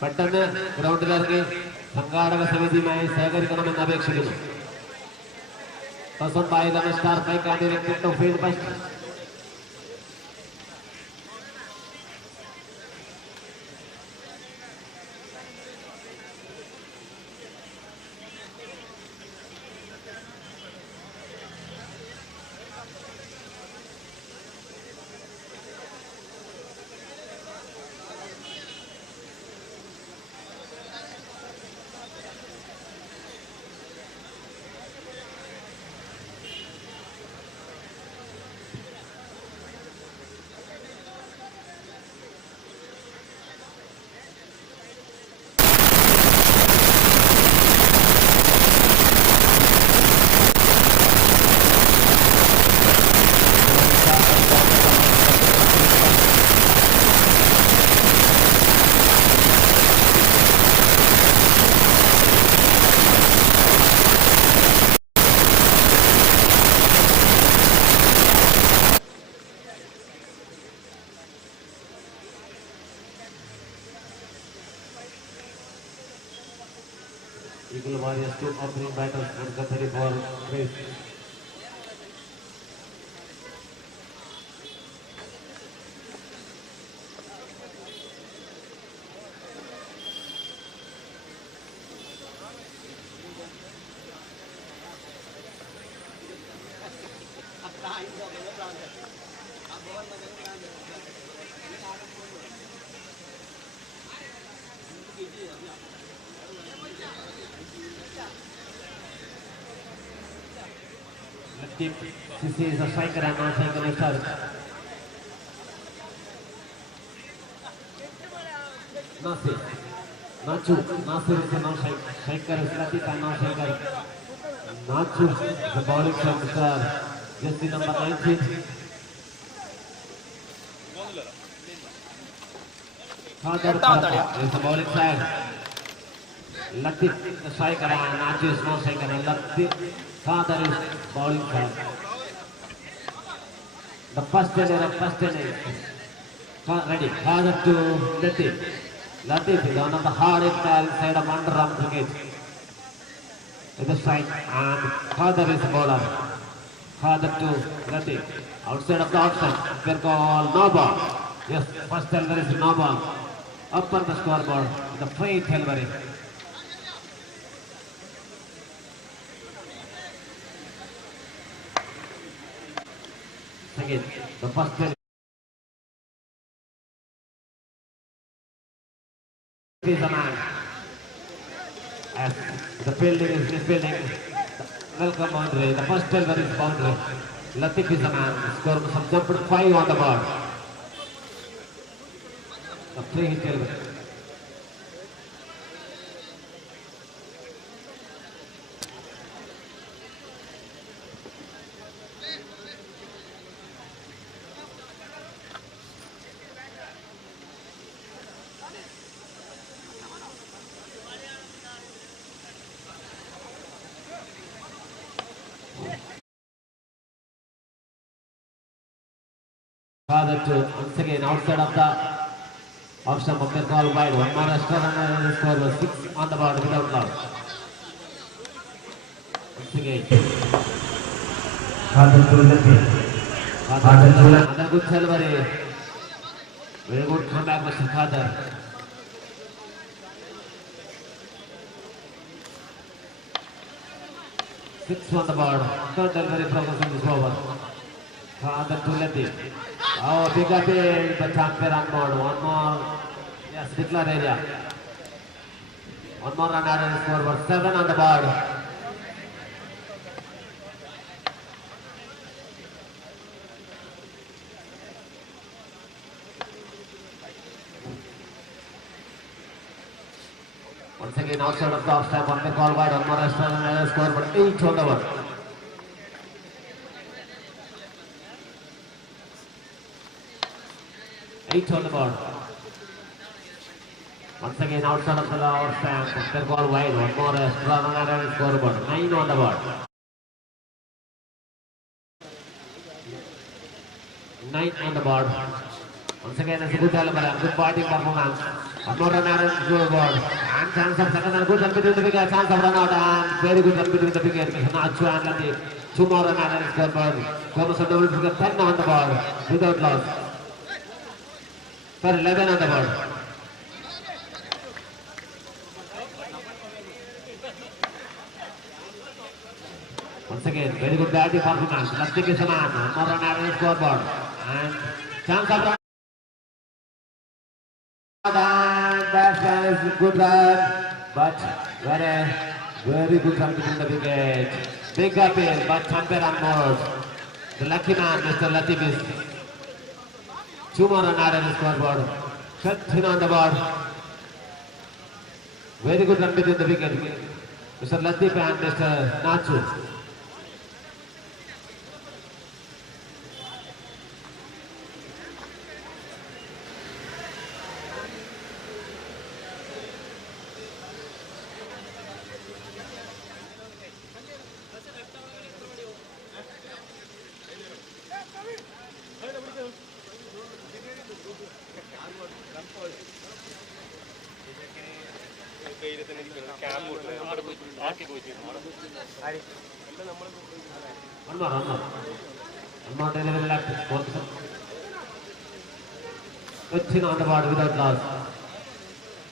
പെട്ടെന്ന് ഗ്രൗണ്ടിലിറങ്ങി സംഘാടക സമിതിയുമായി സഹകരിക്കണമെന്ന് അപേക്ഷിക്കുന്നു. First one by 11 star Paika directed to field first. Eagle Warriors 2 opening batters for the 34 race. Latif Sisi is a striker and non-striker lifter. Nasir. Nasir is a non-striker. Latif and non-striker. Nachu, the bowling center. Jersey number 19. Father is the bowling side. Latif, the striker, and Nachu is non-striker. And Latif, Father is bowling side. The first inning. Ready. Father to Latif. Latif is one of the hardest side of underarm cricket. With the strike, and Father is the bowler. Father to Latif. Outside of the option, they're called no ball. Yes, first delivery is no ball. Up on the scoreboard, the free delivery. Again, the first delivery is a man. As the fielding is misfielding, welcome boundary. The first delivery is boundary. Latif is a man. Score some jumped 5 on the board. The free hit delivery. Father to once again outside of the option of the call wide. One more extra run and the score was 6 on the board without loss. Once again. Father to another good delivery. Very good comeback, Mr. Father. Six on the board. Third delivery progress is over. Father to Latif. Oh, big appeal, but umpire on board. One more. Yes, declare area. One more run added scoreboard. 7 on the board. Once again, outside of the off stamp, umpire call wide. One more extra run added scoreboard. 8 on the board. On the board. Once again outside of the lower stand, they're called wide. One more extra run added scoreboard. 9 on the board. 9 on the board. Once again, it's a good delivery, good batting performance. One more run added scoreboard. And chance of second and good run between the wicket. Chance of run out and very good run between the wicket. Nachu and Latif. 2 more run added scoreboard. Thomas on double figure. 10 on the board without loss. 11 on the board. Once again, very good batting performance. Latif is a man. One more run added scoreboard. And chance of run. And that is a good run. But very good run between the wicket. Big appeal, but umpire on board. The lucky man, Mr. Latif is 2 more run added scoreboard. 13 on the board. Very good run between the wicket. Mr. Latif and Mr. Nachu. One more delivery left. 15 on the board without loss.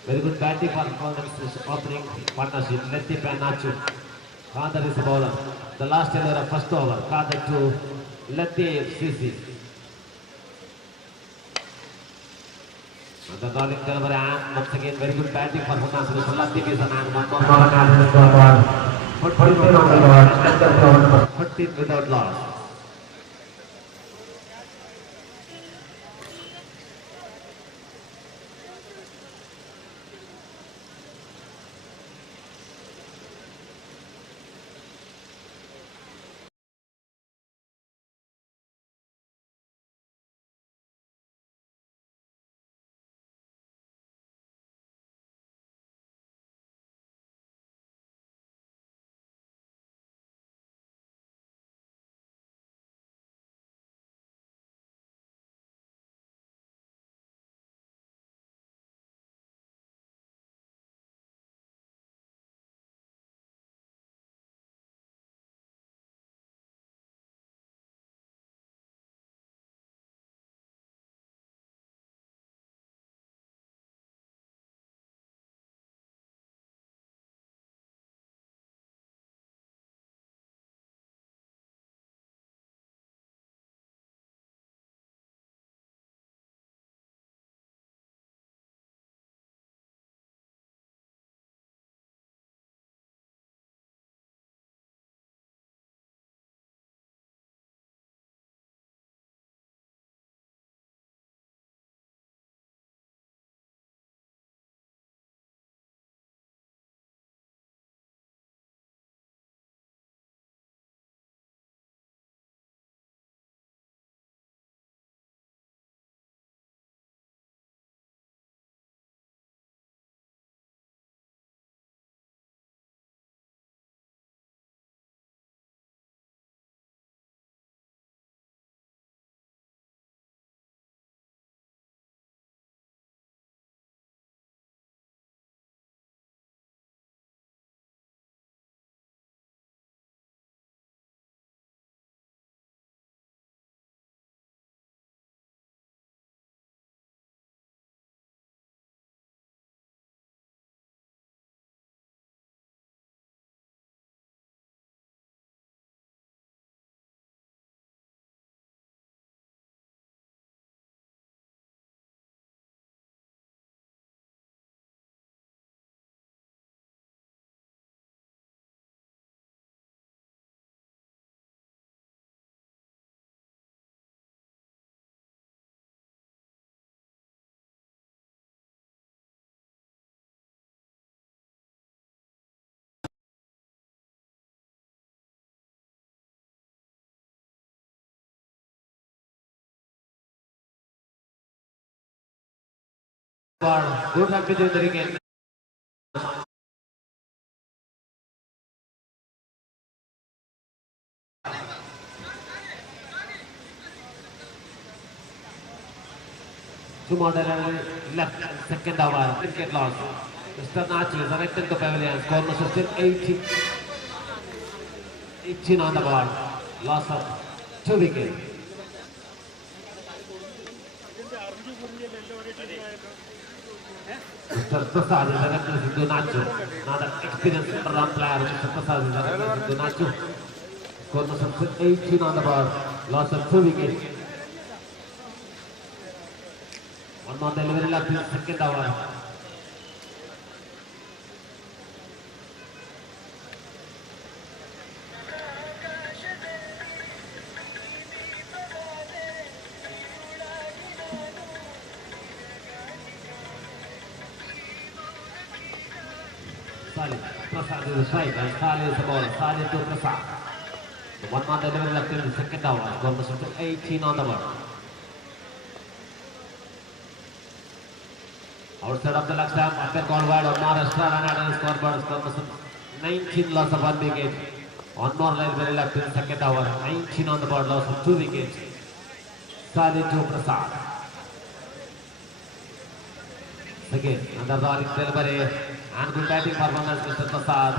Very good batting performance is opening partnership. Latif and Nacho. Kader is the bowler. The last delivery of first over. Kader to Latif CC. The bowling delivery and once again very good batting performance. Latif is an and one more ball. 14 on the board. 14 without loss. Good luck with the again. Two more left, second over, cricket loss. Mr. Nachi is erected the pavilion, score was still 18 on the board, loss of 2 wickets. Mr. Prasad is erected to Nacho, another experienced run player. Mr. Prasad is erected to Nacho, score was still 18 on the board, loss of 2 wickets. One more delivery left in the second over. Salih, Prasad is the strike and Salih is the bowler. Salih to Prasad. One more delivery left in the second over. Score was still 18 on the board. Outside of the leg stump, after call wide on Maharashtra and at scoreboard, score 19 loss of 1 wicket. One more line very left in the second over, 19 on the board, loss of 2 wickets. Salih to Prasad. Again, another rolling delivery and good batting performance, Mr. Prasad.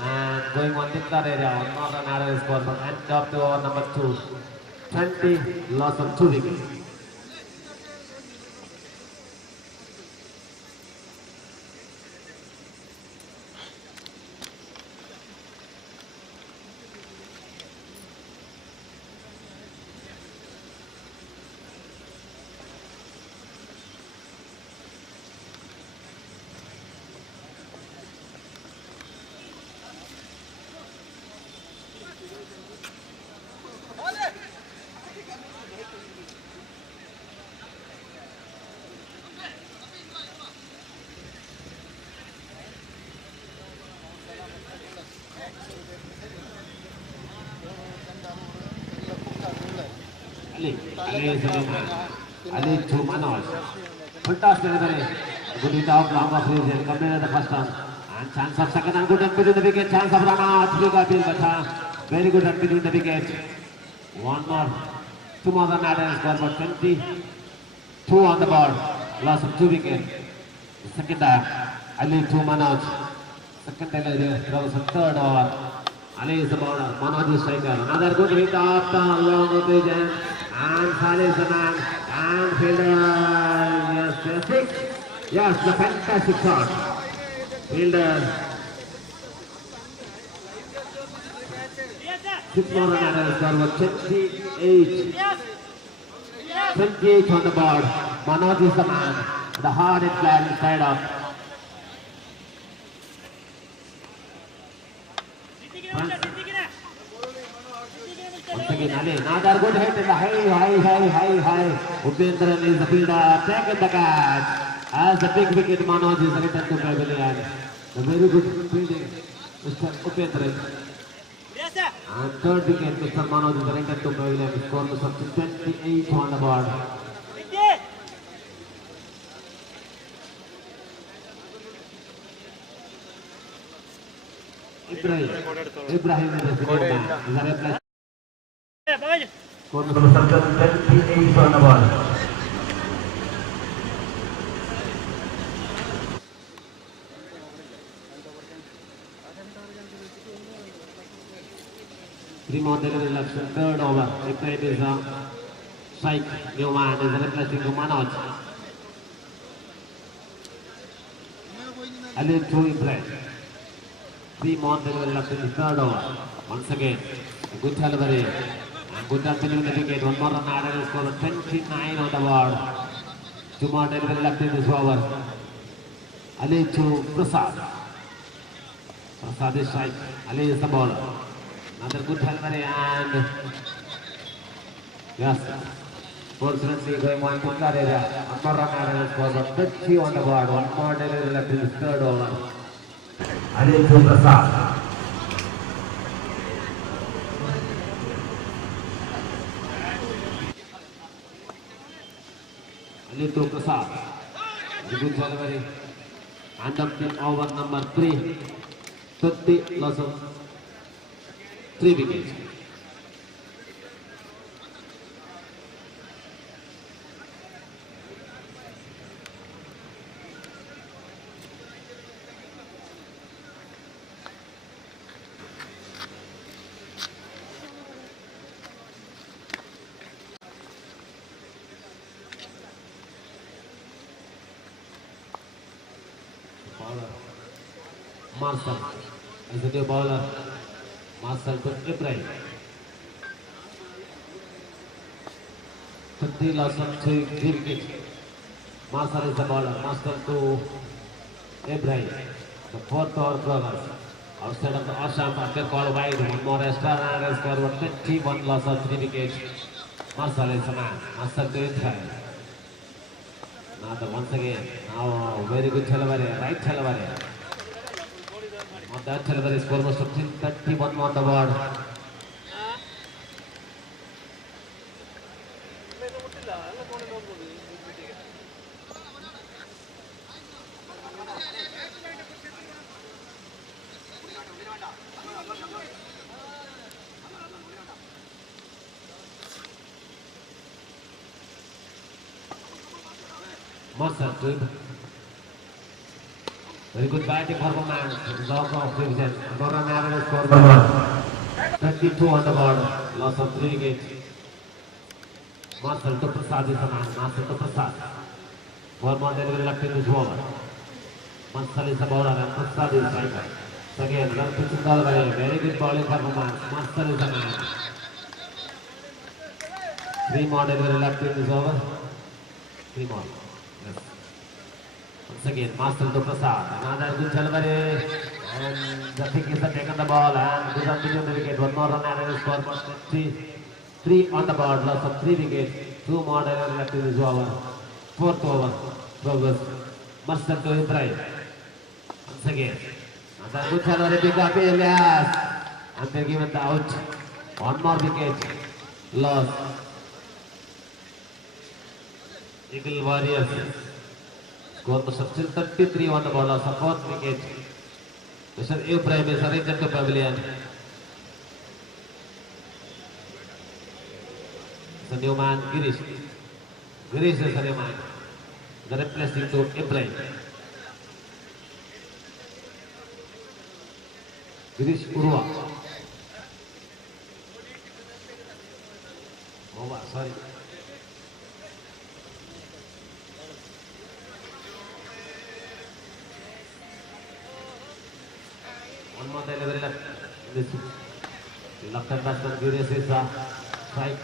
And going on the third area, on northern narrow score, but end up to over number 2. 20, loss of 2 wickets. Ali to Manoj. Fantastic delivery. Good hit out, long off range and completed the first run. And chance of second and good run between the wicket. Chance of run out. Big appeal, but very good run between the wicket. One more. 2 more than added score, but 22 on the board. Loss of 2 wickets. Second Ali to Manoj. Second delivery. Throws a third over. Ali is the bowler. Manoj is striker. Another good hit after long range. And Saleh is the man, and fielder, yes, 6. Yes, the fantastic shot. Fielder. 6 more than that score, 28. 28 on the board. Manoj is the man. The hard hit flag inside up. Once again, Ali, another good hit in the high. Upendran is the fielder, taking the catch. As the big wicket, Manoj is returned to pavilion. A very good fielding, Mr. Upendran. And third wicket, Mr. Manoj is returned to pavilion. Score was up to 28 on the board. Ibrahim is the senior man. Is a replacement. Score was up to 28 on the board. Three more delivery left, third over. Ibrahim is a strike. Newman is replacing to Manoj. Ali to Ibrahim. 3 more delivery left in the third over. Once again, a good delivery. And good run between the wicket. 1 more run added, score 29 on the board. 2 more delivery left in this over. Ali to Prasad. Prasad is strike. Ali is the bowler. Another good delivery and yes, fortunately going on to that area. 1 more run added, score 30 on the board. 1 more delivery left in the third over. Ali to Prasad. Ali to Prasad. Good delivery. And up in over number 3. 30 loss of 3 wickets. Marshall is the new bowler. Marshall to Ibrahim. 30 loss of 3 wickets. Marshall is the bowler. Marshall to Ibrahim. The 4th over progress. Outside of the Asham after call wide. 1 more extra run and score 21 loss of 3 wickets. Marshall is the man. Marshall to Ibrahim. Now once again. Now very good delivery. Right delivery. On that delivery score was 31 on the board. Marshall to Very good batting performance. Loss of division. No run average score for 32 on the board. Loss of 3 wickets. Marcel to Prasad is the man. Marcel to Prasad. One more delivery left in this over. Marcel is the bowler and Prasad is the striker. Again, run pitching ball away. Very good bowling performance. Marcel is the man. 3 more delivery left in this over. 3 more. Yes. Once again, Marcel to Prasad. Another good delivery. And the thing is taken the ball and good on the wicket. One more run and score for 3 on the board. Loss of 3 wickets. 2 more delivery left in this over. 4th over. Progress. Marcel to Ibrahim. Once again. Another good delivery. Big appeal. Yes. And they're given the out. 1 more wicket. Loss. Eagle Warriors. Score was still 33 on the ball. Loss of 4th wicket. Mr. Ibrahim is arranged to pavilion. It's a new man, Girish. Girish is a new man. The replacing to Ibrahim. Girish Urwa. Oh, sorry. One more delivery left. This left hand batsman Girish is a strike.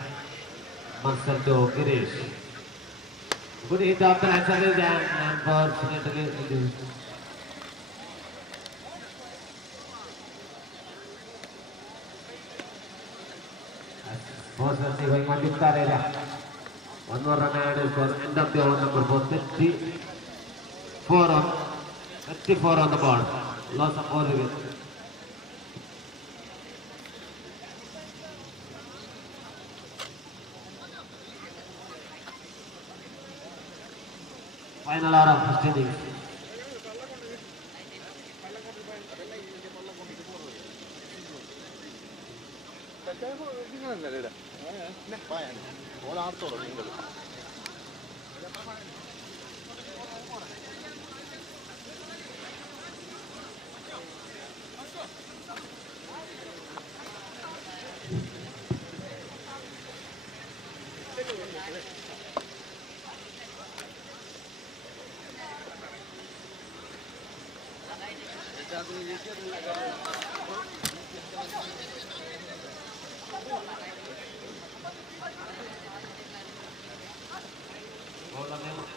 Marcel to Girish. Good hit off the right side and unfortunately fortunately going on this area. One more run added for end of the over number 4. 34 on the board. Loss of 4 wickets. Final hour of first innings.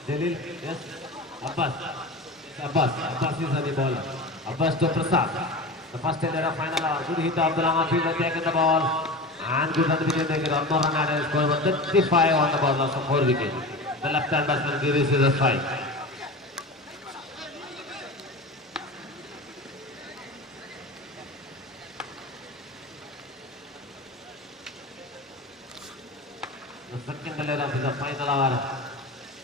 Jalil, yes. Abbas is the bowler. Abbas to Prasad. The first hitter of final hour. Good hit of the long field and taken the ball. And good on the wicket. They get one more run and score 35 on the ball. Loss of 4 wickets. The left hand batsman Girish is a strike. The second delivery of the final hour.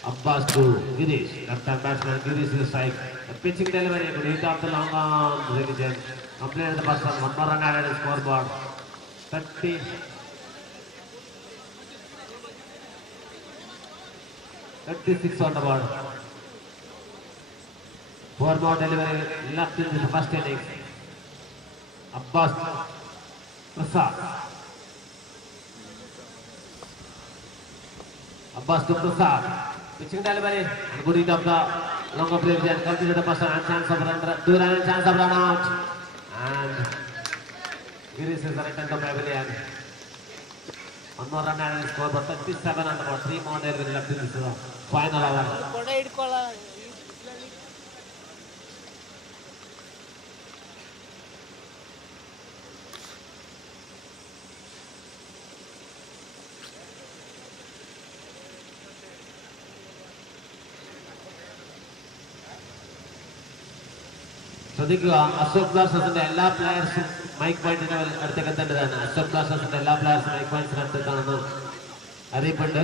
Abbas to Girish. Left hand batsman Girish is a strike. The pitching delivery. Good hit of the long on. Religion. Completed the first one. One more run added and scoreboard. 36 on the board. 4 more delivery left in the first innings. Abbas Prasad. Abbas to Prasad. Pitching delivery. And good hit of the long of Religion. Completed the first one and chance of run. 2 run and chance of run out. And Girish is returned to pavilion. One more run and score, but 37 on the board. 3 more there will left in this final hour. ശ്രദ്ധിക്കുക അശോക് ബ്ലാസ്റ്റേഴ്സിന്റെ എല്ലാ പ്ലെയേഴ്സും മൈക്ക് പോയിന്റിന് അടുത്തേക്ക് എത്തേണ്ടതാണ്. അശോക് ബ്ലാസ്റ്റേഴ്സിന്റെ എല്ലാ പ്ലെയേഴ്സും മൈക്ക് പോയിന്റ്സിന് അടുത്തേക്കാണെന്ന് അറിയിപ്പുണ്ട്.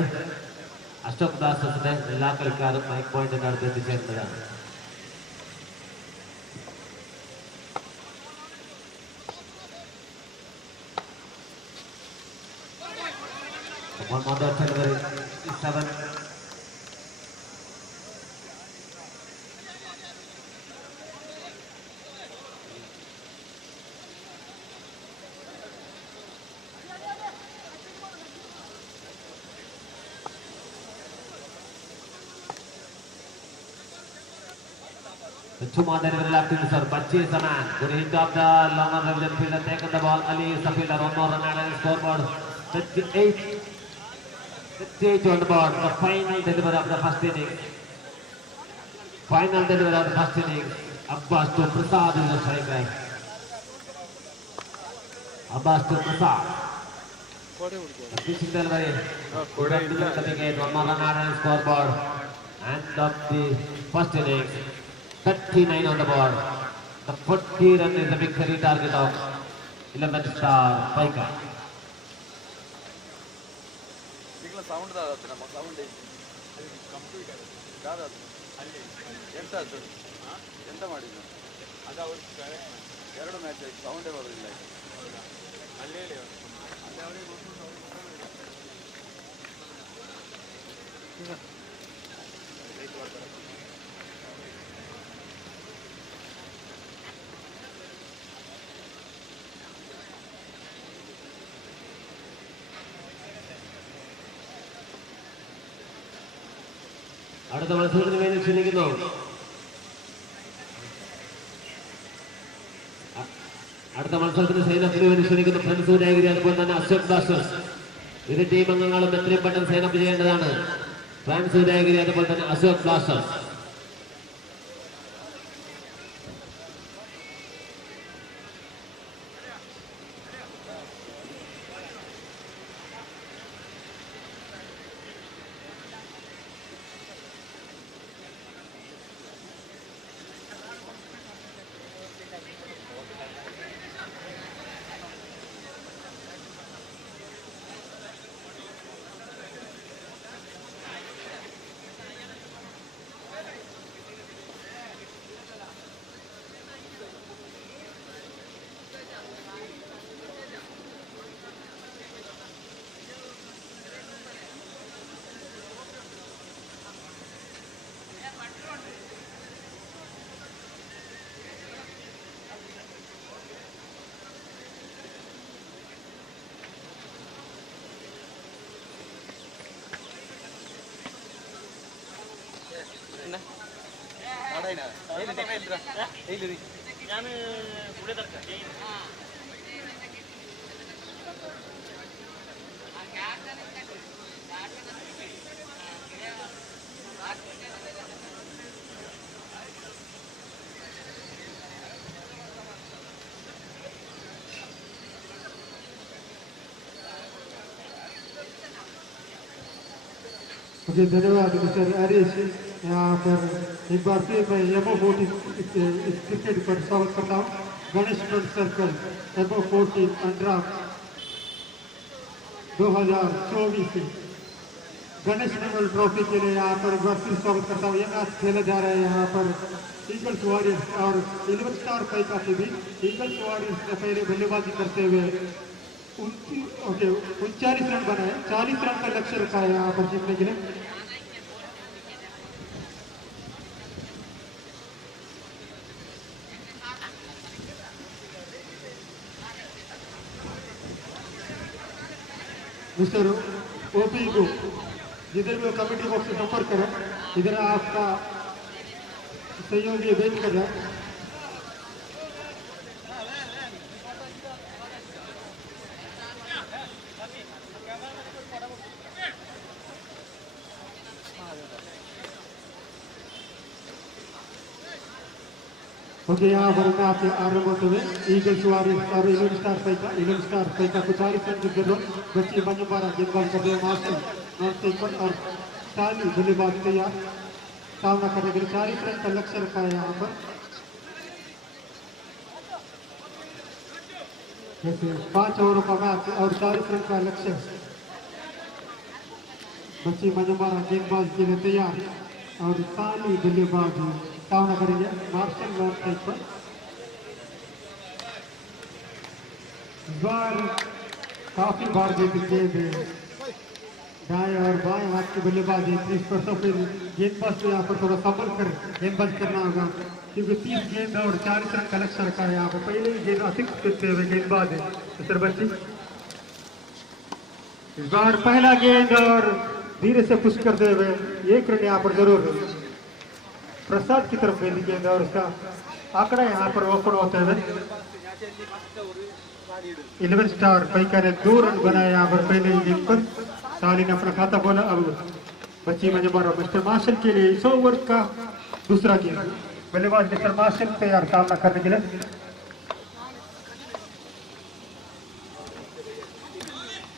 അശോക് ബ്ലാസ്റ്റേഴ്സിന്റെ എല്ലാ കളിക്കാരും മൈക്ക് പോയിന്റിന്റെ അടുത്ത് എത്തിച്ചേരേണ്ടതാണ്. The two-man delivery left in sir. Bachi is the man. Good hit of the longer revision fielder. Taken the ball. Ali is the fielder. One more run and scoreboard. 58 on the board. The final delivery of the first innings. Final delivery of the first innings. Abbas to Prasad is the striker. Abbas to Prasad. The pitching delivery. One more run and scoreboard. End of the first innings. 39 on the board. The 40 run is the victory target of 11 star Paika. Sound ನಮ್ಮ sound computer ಯಾರು ಎಂತ ಅದು ಎಂತ ಮಾಡಿದ್ದು ಅದು ಅವ್ರು ಎರಡು ಮ್ಯಾಚ್ ಆಯ್ತು ಸೌಂಡೇ ಬರೋದಿಲ್ಲ ಅಲ್ಲೇ അടുത്ത മത്സരത്തിന് വേണ്ടി ക്ഷണിക്കുന്നു സൈനപ്പിന് വേണ്ടി ക്ഷണിക്കുന്നു ഫ്രണ്ട്സ് സൂര്യഗിരി അതുപോലെ തന്നെ അശോക് ബ്ലാസ്റ്റേഴ്സ്. ഇരു ടീം അംഗങ്ങളും എത്രയും പെട്ടെന്ന് സൈനപ്പ് ചെയ്യേണ്ടതാണ്. ഫ്രണ്ട്സ് സൂര്യഗിരി അതുപോലെ തന്നെ അശോക് ബ്ലാസ്റ്റേഴ്സ്. ओके, धन्यवाद मिस्टर आरिश। यहाँ पर एक बार फिर मैं एमओ 40 क्रिकेट पर स्वागत करता हूँ। गणेश फ्रेंड सर्कल एमओ 40 अंडर 2024 गणेश मेमोरियल ट्रॉफी के लिए यहाँ पर एक बार फिर स्वागत करता हूँ। ये मैच खेला जा रहा है यहाँ पर ईगल्स वॉरियर्स और 11 स्टार पैका के बीच। ईगल्स वॉरियर्स ने पहले बल्लेबाजी करते हुए 39 रन बनाए। 40 रन का लक्ष्य रखा है यहाँ पर जीतने के लिए। मिस्टर ओपी को जिधर भी कमेटी बॉक्स से संपर्क करें, इधर आपका सहयोगी वेट कर रहा है। ओके, यहाँ पर मैच आरंभ होते हुए ईगल्स वॉरियर्स और 11 स्टार पैका को 40 रन की जरूरत। बच्ची मंजुबारा गेंदबाज करते हुए मास्टर नॉर्थ और स्टाली बल्लेबाज तैयार सामना करने के लिए 40 रन का लक्ष्य रखा है यहाँ पर। जैसे 5 ओवरों का मैच और 40 रन का लक्ष्य। बच्ची मंजुबारा गेंदबाज के लिए तैयार और स्टाली बल्लेबाज सामना करेंगे मार्शल लॉर्ड साइड पर। बार काफी बार देखते हैं दाएं और बाएं हाथ के बल्लेबाजी 30% फिर गेंदबाज को यहाँ पर थोड़ा संभल कर गेंदबाज करना होगा, क्योंकि 30 गेंद और 40 रन का लक्ष्य रखा है यहाँ पर। पहले ही गेंद अतिरिक्त करते हुए गेंदबाज है मिस्टर बच्ची। इस बार पहला गेंद और धीरे से पुश करते हुए 1 रन यहाँ पर जरूर है। प्रसाद की तरफ गेंद गेंद और उसका आंकड़ा यहाँ पर ओपन होते हुए 11 स्टार पैका ने 2 रन बनाए यहाँ पर पहले इनिंग पर। साली ने अपना खाता बोला। अब बच्ची में जब मिस्टर मार्शल के लिए 100 ओवर का दूसरा गेंद। बल्लेबाज मिस्टर मार्शल तैयार सामना करने के लिए।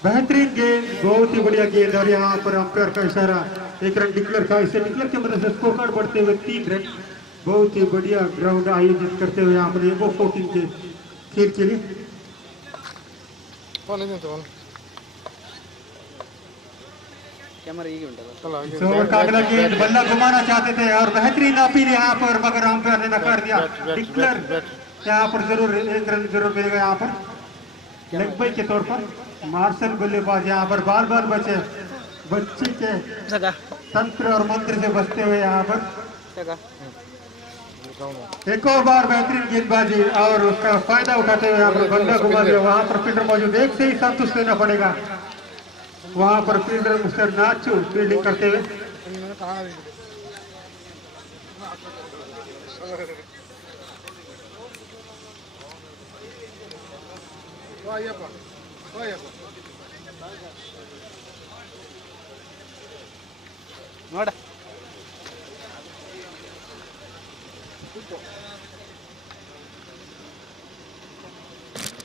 बेहतरीन गेंद, बहुत ही बढ़िया गेंद और यहाँ पर अंपायर का इशारा, 1 रन डिक्लेयर का। इसे डिक्लेयर की मदद से स्कोर कार्ड बढ़ते हुए 3 रन। बहुत ही बढ़िया ग्राउंड आयोजित करते हुए यहाँ पर एबो 14 के खेल के लिए। कैमरा ओवर का अगला गेंद बल्ला घुमाना चाहते थे और बेहतरीन अपील यहाँ पर, मगर अंपायर ने नकार दिया। डिक्लेयर यहाँ पर जरूर 1 रन जरूर मिलेगा यहाँ पर लेग बाई के तौर पर। मार्शल बल्लेबाज यहाँ पर बार बार बचे, बच्ची के तंत्र और मंत्र से बचते हुए यहाँ पर एक और बार बेहतरीन गेंदबाजी और उसका फायदा उठाते हुए यहाँ पर बल्ला घुमा दिया। वहां पर फील्डर मौजूद, एक से ही संतुष्ट लेना पड़ेगा। वहां पर फील्डर मिस्टर नाचू फील्डिंग करते हुए।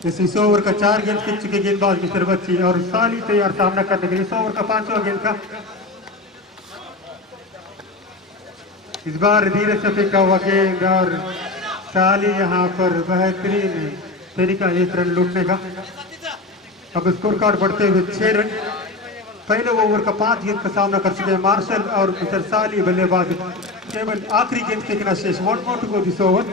इस ओवर का 4 गेंद खेल चुके गेंदबाज मिस्टर बच्ची और साली तैयार सामना करने के लिए। इस ओवर का 5वां गेंद का इस बार धीरे से फेंका हुआ गेंद और साली यहाँ पर बेहतरीन तरीका 1 रन लूटने का। अब स्कोर कार्ड बढ़ते हुए 6 रन। पहले ओवर का 5 गेंद का सामना कर चुके हैं मार्शल और मिस्टर साली बल्लेबाज। केवल आखिरी गेंद फेंकना शेष। 1 more to go this over।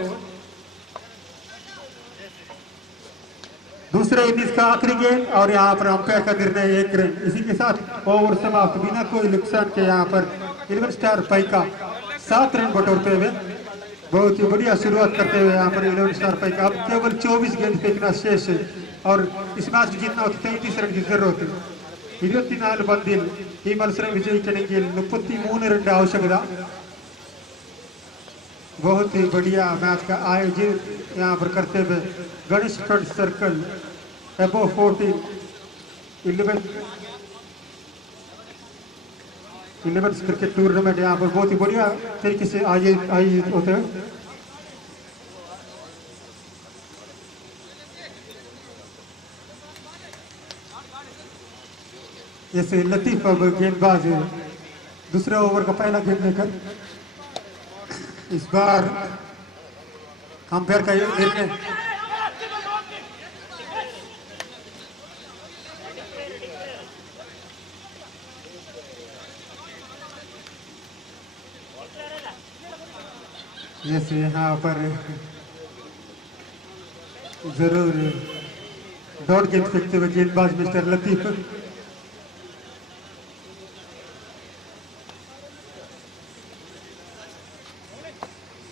दूसरे इनिंग्स का आखिरी गेंद और यहाँ पर अंपायर का निर्णय 1 रन। इसी के साथ ओवर समाप्त बिना कोई नुकसान के। यहाँ पर 11 स्टार पैका 7 रन बटोरते हुए बहुत ही बढ़िया शुरुआत करते हुए यहाँ पर 11 स्टार पैका। अब केवल 24 गेंद फेंकना शेष है और इस मैच में जीतना होता 33 रन की जरूरत है। 24 ಬಂದಿಲ್ ಈ ಮತ್ಸರ ವಿಜಯಿಸಲಿಕ್ಕೆ 33 रन आवश्यकता। बहुत ही बढ़िया मैच का आयोजित यहाँ पर करते हुए गणेश फ्रंट सर्कल एबो 14 11 क्रिकेट टूर्नामेंट यहाँ पर बहुत ही बढ़िया तरीके से आयोजित होते हैं। जैसे लतीफ अब गेंदबाज दूसरे ओवर का पहला गेंद लेकर इस बार अंपायर का निर्णय जैसे यहाँ पर जरूर डॉट गेंद फेंकते हुए गेंदबाज मिस्टर लतीफ।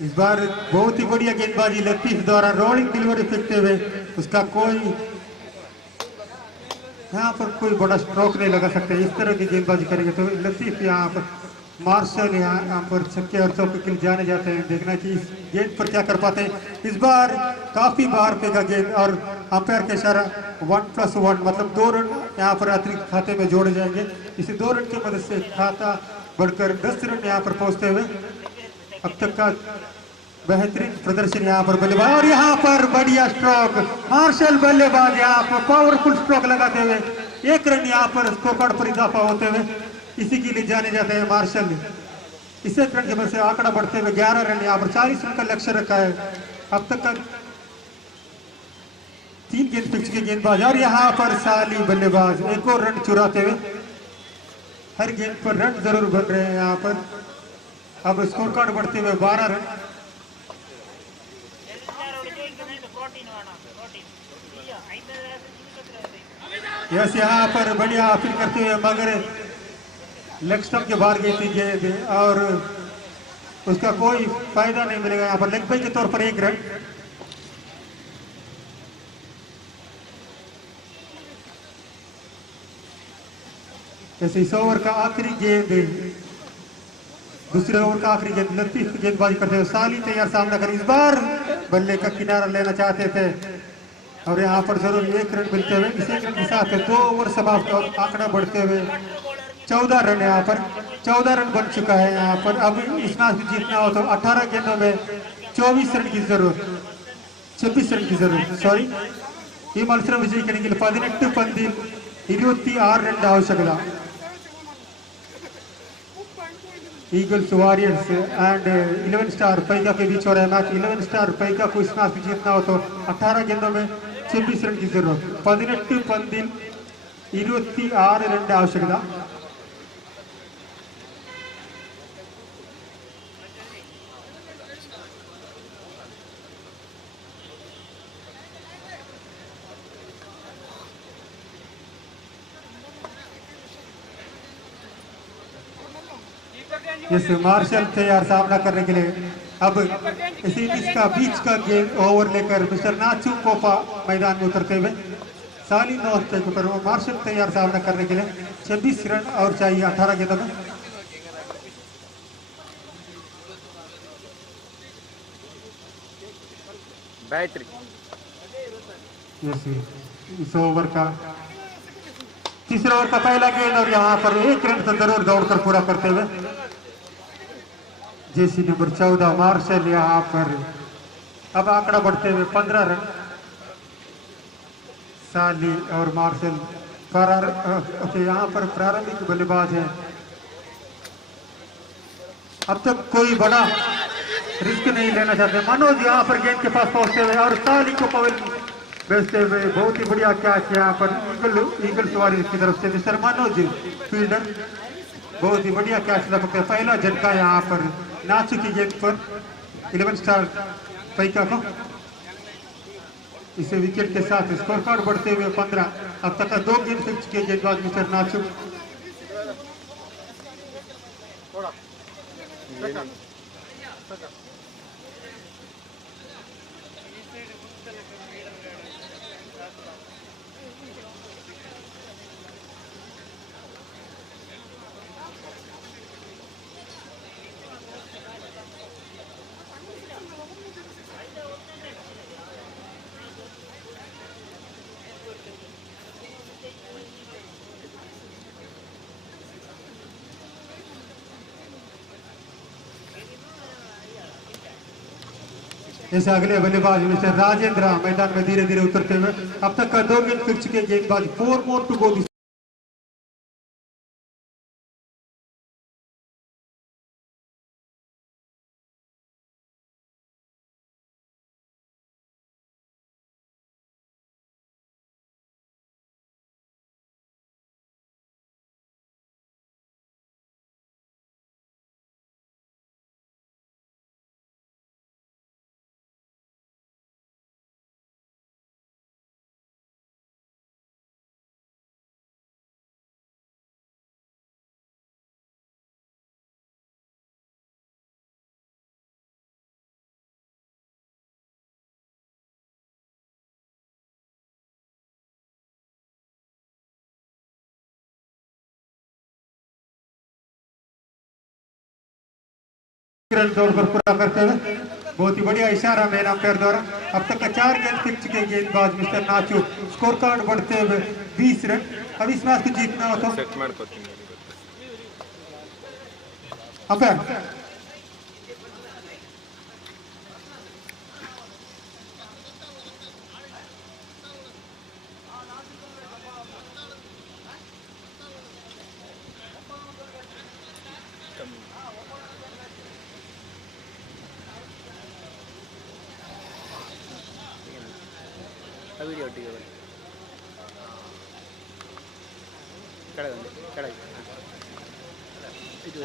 इस बार बहुत ही बढ़िया गेंदबाजी लतीफ द्वारा रोलिंग डिलीवरी फेंकते हुए उसका कोई यहाँ पर कोई बड़ा स्ट्रोक नहीं लगा सकते। इस तरह की गेंदबाजी करेंगे तो लतीफ यहाँ पर मार्शल यहाँ पर छक्के और चौके के लिए जाने जाते हैं। देखना कि इस गेंद पर क्या कर पाते हैं। इस बार काफी बाहर फेंका गेंद और अंपायर का इशारा 1+1 मतलब 2 रन यहाँ पर अतिरिक्त खाते में जोड़े जाएंगे। इसी 2 रन की मदद से खाता बढ़कर 10 रन यहाँ पर पहुंचते हुए अब तक का बेहतरीन प्रदर्शन यहाँ पर बल्लेबाज और यहाँ पर बढ़िया स्ट्रोक मार्शल बल्लेबाज यहाँ पर पावरफुल स्ट्रोक लगाते हुए 1 रन यहाँ पर स्कोर कार्ड पर इजाफा होते हुए इसी के लिए जाने जाते हैं मार्शल। इस 1 रन की वजह से आंकड़ा बढ़ते हुए 11 रन यहाँ पर 40 रन का लक्ष्य रखा है। अब तक का 3 गेंद पिच के गेंदबाज और यहाँ पर साली बल्लेबाज 1 और रन चुराते हुए हर गेंद पर रन जरूर बन रहे हैं यहाँ पर। अब स्कोर कार्ड बढ़ते हुए 12 रन। यस यहाँ पर बढ़िया अपील करते हुए मगर लेग स्टंप के बाहर गई थी गेंद और उसका कोई फायदा नहीं मिलेगा। यहाँ पर लेग बाई के तौर पर 1 रन। जैसे इस ओवर का आखिरी गेंद दूसरे ओवर का आखिरी गेंद लतीफ गेंदबाजी करते हुए साली तैयार सामना कर इस बार बल्ले का किनारा लेना चाहते थे और यहाँ पर जरूर 1 रन मिलते हुए इस 1 रन के साथ 2 ओवर समाप्त और आंकड़ा बढ़ते हुए 14 रन यहाँ पर 14 रन बन चुका है यहाँ पर। अब इस मैच में जीतना हो तो 18 गेंदों में 24 रन की जरूरत 26 रन की जरूरत सॉरी ഈ മത്സരം വിജയിക്കണമെങ്കിൽ 18 പന്തിൽ 26 റൺ ആവശ്യകത. Eagles warriors and 11 star packed के बीच हो रहा है मैच. 11 स्टार पैका को इस मैच में जीतना हो तो 18 गेंदों में 26 रन की जरूरत. 18 पंदिल 26 रन आवश्यकता. इस मार्शल तैयार सामना करने के लिए. अब इसी इसका बीच का गेंद ओवर लेकर मिस्टर नाचू कोपा मैदान में उतरते हुए साली नॉर्थ के ऊपर मार्शल तैयार सामना करने के लिए 26 रन और चाहिए 18 गेंदों में. बैटरी इस ओवर का तीसरे ओवर का पहला गेंद और यहाँ पर 1 रन तो जरूर दौड़कर पूरा करते हुए जेसी नंबर 14 मार्शल यहाँ पर. अब आंकड़ा बढ़ते हुए 15 रन. साली और मार्शल यहाँ पर प्रारंभिक बल्लेबाज है. अब तक कोई बड़ा रिस्क नहीं लेना चाहते. मनोज यहाँ पर गेंद के पास पहुंचते हुए और साली को पवेल भेजते हुए बहुत ही बढ़िया कैच यहाँ पर ईगल्स वॉरियर्स की तरफ से मिस्टर मनोज फील्डर बहुत ही बढ़िया कैच लगता है. पहला झटका यहाँ पर नाचू की गेंद पर 11 स्टार पैका को. इसे विकेट के साथ स्कोर कार्ड बढ़ते हुए 15. अब तक 2 गेंद फिक्स किए गेंदबाज मिस्टर नाचू. इस अगले बल्लेबाज मिस्टर राजेंद्र मैदान में धीरे धीरे उतरते हुए. अब तक का 2 गेंद फिर चुके गेंदबाज. 4 more to go. रन दौड़कर पूरा करते हुए बहुत ही बढ़िया इशारा मेन अंपायर द्वारा. अब तक का 4 गेंद फिर चुके गेंदबाज मिस्टर नाचू. स्कोर कार्ड बढ़ते हुए 20 रन. अब इस मैच को जीतना हो तो अंपायर వీడియో ಕೆಳಗೆ ಕೆಳಗೆ ಇದು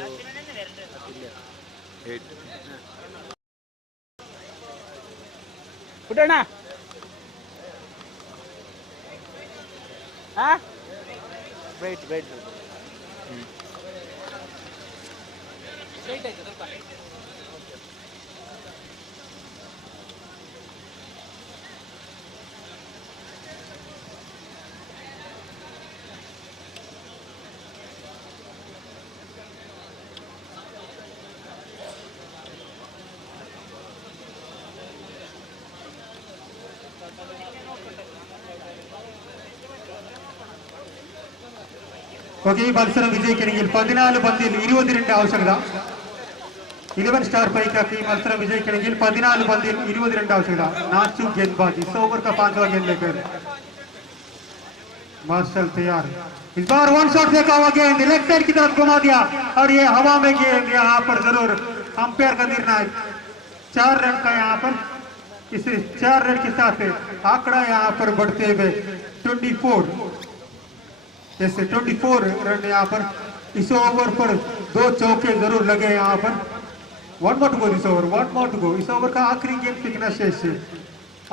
ಪುಟ್ಟಣ್ಣ ವೆಯ್ಟ್ ವೆಯ್ಟ್ ವೆಯ್ಟ್ ಆಯ್ತು ಸ್ವಲ್ಪ ഓക്കെ ഈ മത്സരം വിജയിക്കണമെങ്കിൽ 14 പന്തിൽ 22 ആവശ്യകത. 11 स्टार पैका की मत्सर विजय करेंगे 14 बंदे 22 आवश्यकता. नाचू गेंदबाजी 100 ओवर का 5वां गेंद लेकर मार्शल तैयार. इस बार वन शॉट फेंका हुआ गेंद लेग साइड की तरफ घुमा दिया और ये हवा में गेंद यहाँ पर जरूर अंपायर का निर्णय 4 रन का यहाँ पर. इस 4 रन के साथ आंकड़ा यहाँ पर बढ़ते हुए 24 जैसे 24 रन यहाँ पर. इस ओवर पर 2 चौके जरूर लगे यहाँ पर. 1 more to go this over. 1 more to go. इस ओवर का आखिरी गेंद फेंकना शेष है.